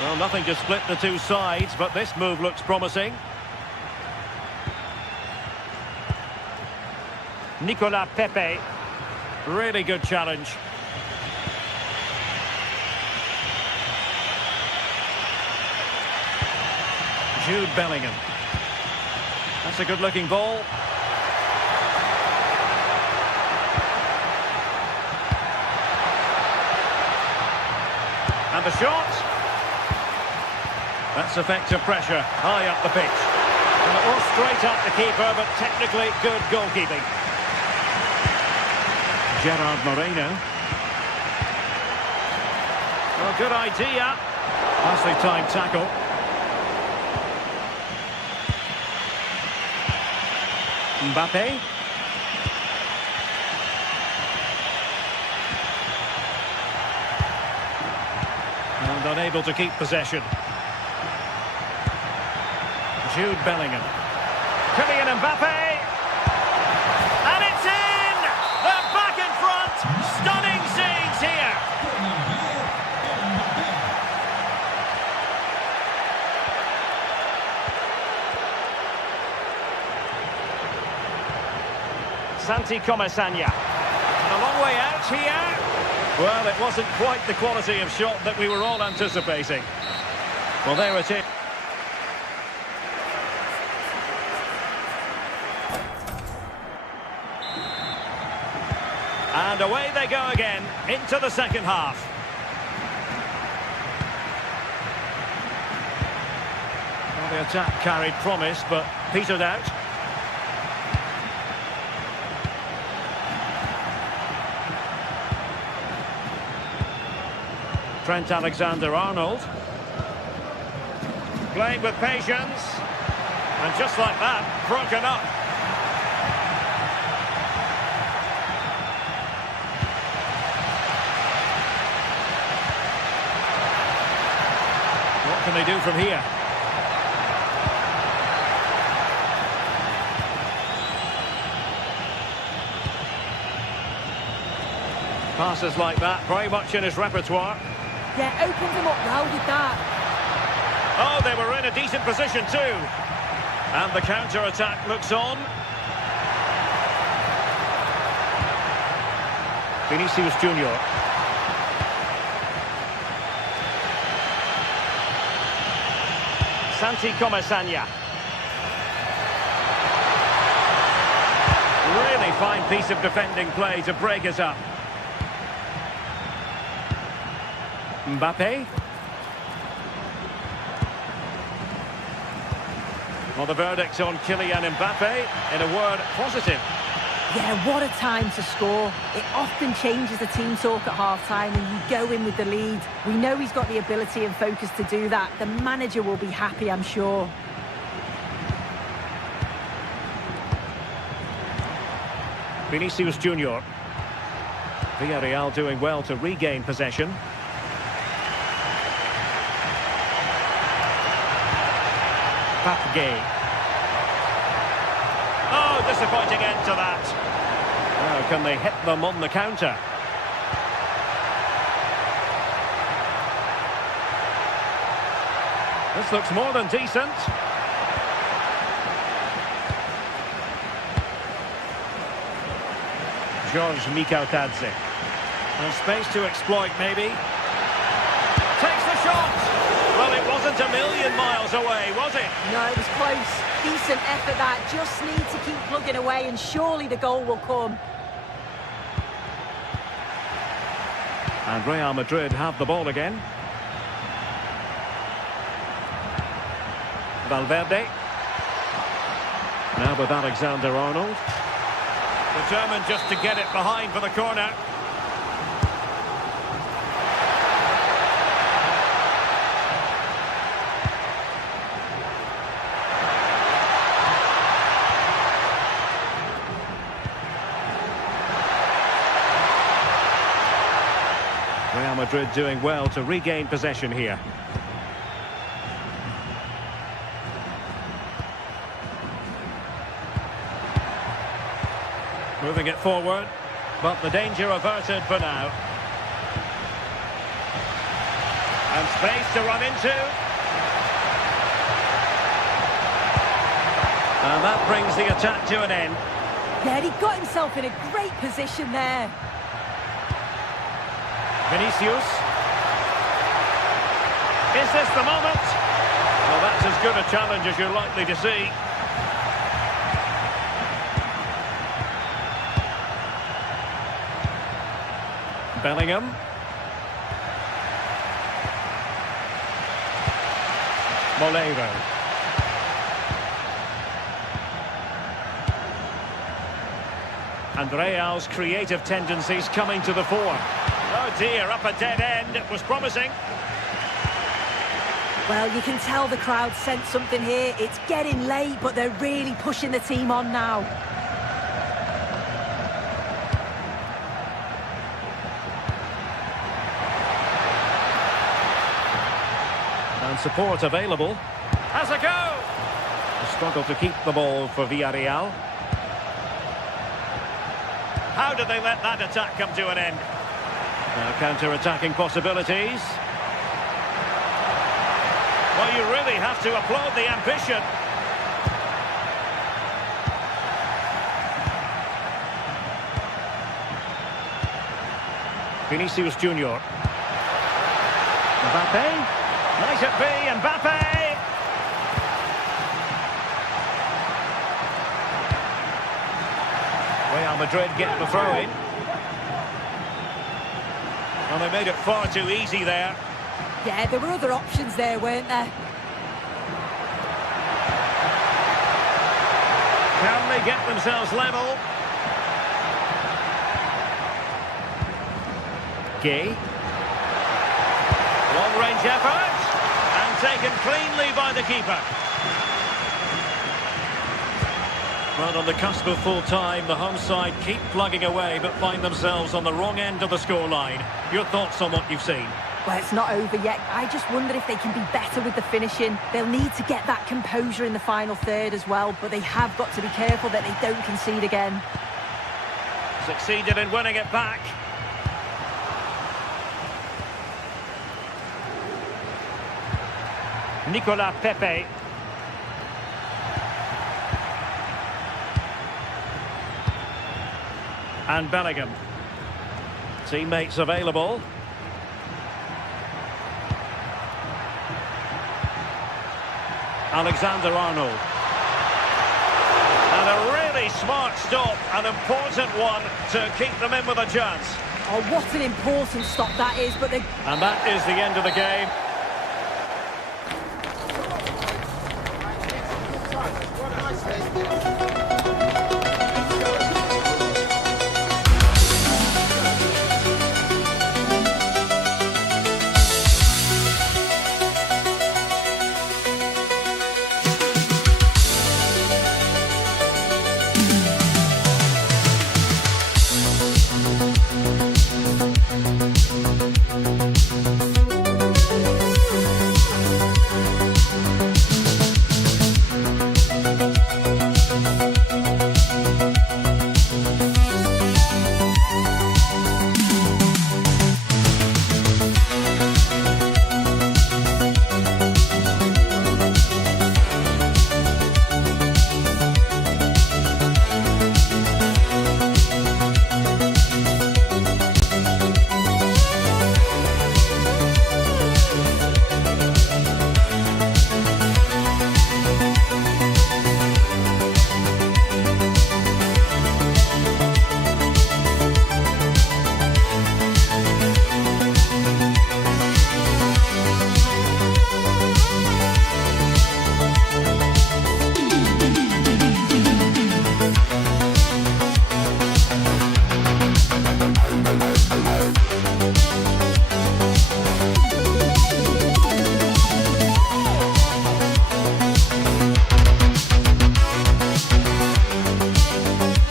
Well, nothing to split the two sides, but this move looks promising. Nicolas Pepe. Really good challenge. Jude Bellingham. That's a good-looking ball. And the shot. That's effective pressure, high up the pitch. And it was straight at the keeper, but technically good goalkeeping. Gerard Moreno. Well, good idea. Nicely timed tackle. Mbappe. And unable to keep possession. Jude Bellingham. Kylian Mbappe. And it's in! They're back in front! Stunning scenes here! Santi Comasagna. And a long way out here. Well, it wasn't quite the quality of shot that we were all anticipating. Well, there it is. And away they go again, into the second half. Well, the attack carried promise, but petered out. Trent Alexander-Arnold. Playing with patience. And just like that, broken up. What can they do from here? Passes like that, very much in his repertoire. Yeah, opened him up well with that. Oh, they were in a decent position too. And the counter-attack looks on. Vinicius Junior. Santi Comasagna. Really fine piece of defending play to break us up. Mbappe. Well, the verdict on Kylian Mbappe, in a word, positive. Yeah, what a time to score. It often changes the team talk at half-time and you go in with the lead. We know he's got the ability and focus to do that. The manager will be happy, I'm sure. Vinicius Junior. Villarreal doing well to regain possession. Pape. Oh, disappointing end to that. Now, can they hit them on the counter? This looks more than decent. George Mikautadze. And space to exploit, maybe. Takes the shot! Well, it wasn't a million miles away, was it? No, it was close. Decent effort that. Just need to keep plugging away and surely the goal will come. And Real Madrid have the ball again. Valverde. Now with Alexander-Arnold. Determined just to get it behind for the corner. Real Madrid doing well to regain possession here. Moving it forward, but the danger averted for now. And space to run into. And that brings the attack to an end. Yeah, he got himself in a great position there. Vinicius. Is this the moment? Well, that's as good a challenge as you're likely to see. Bellingham. Moleiro. And Real's creative tendencies coming to the fore. Oh dear, up a dead end. It was promising. Well, you can tell the crowd sense something here. It's getting late, but they're really pushing the team on now. And support available. Has a go! A struggle to keep the ball for Villarreal. How did they let that attack come to an end? Now counter-attacking possibilities. Well, you really have to applaud the ambition. Vinicius Junior. Mbappe. Might it be Mbappe? Real Madrid get the throw in. Well, they made it far too easy there. Yeah, there were other options there, weren't there? Can they get themselves level? Gay. Long-range effort. And taken cleanly by the keeper. Well, on the cusp of full time, the home side keep plugging away but find themselves on the wrong end of the scoreline. Your thoughts on what you've seen? Well, it's not over yet. I just wonder if they can be better with the finishing. They'll need to get that composure in the final third as well, but they have got to be careful that they don't concede again. Succeeded in winning it back. Nicolas Pepe. And Bellingham. Teammates available. Alexander-Arnold. And a really smart stop, an important one to keep them in with a chance. Oh, what an important stop that is, but they... And that is the end of the game. What can I say?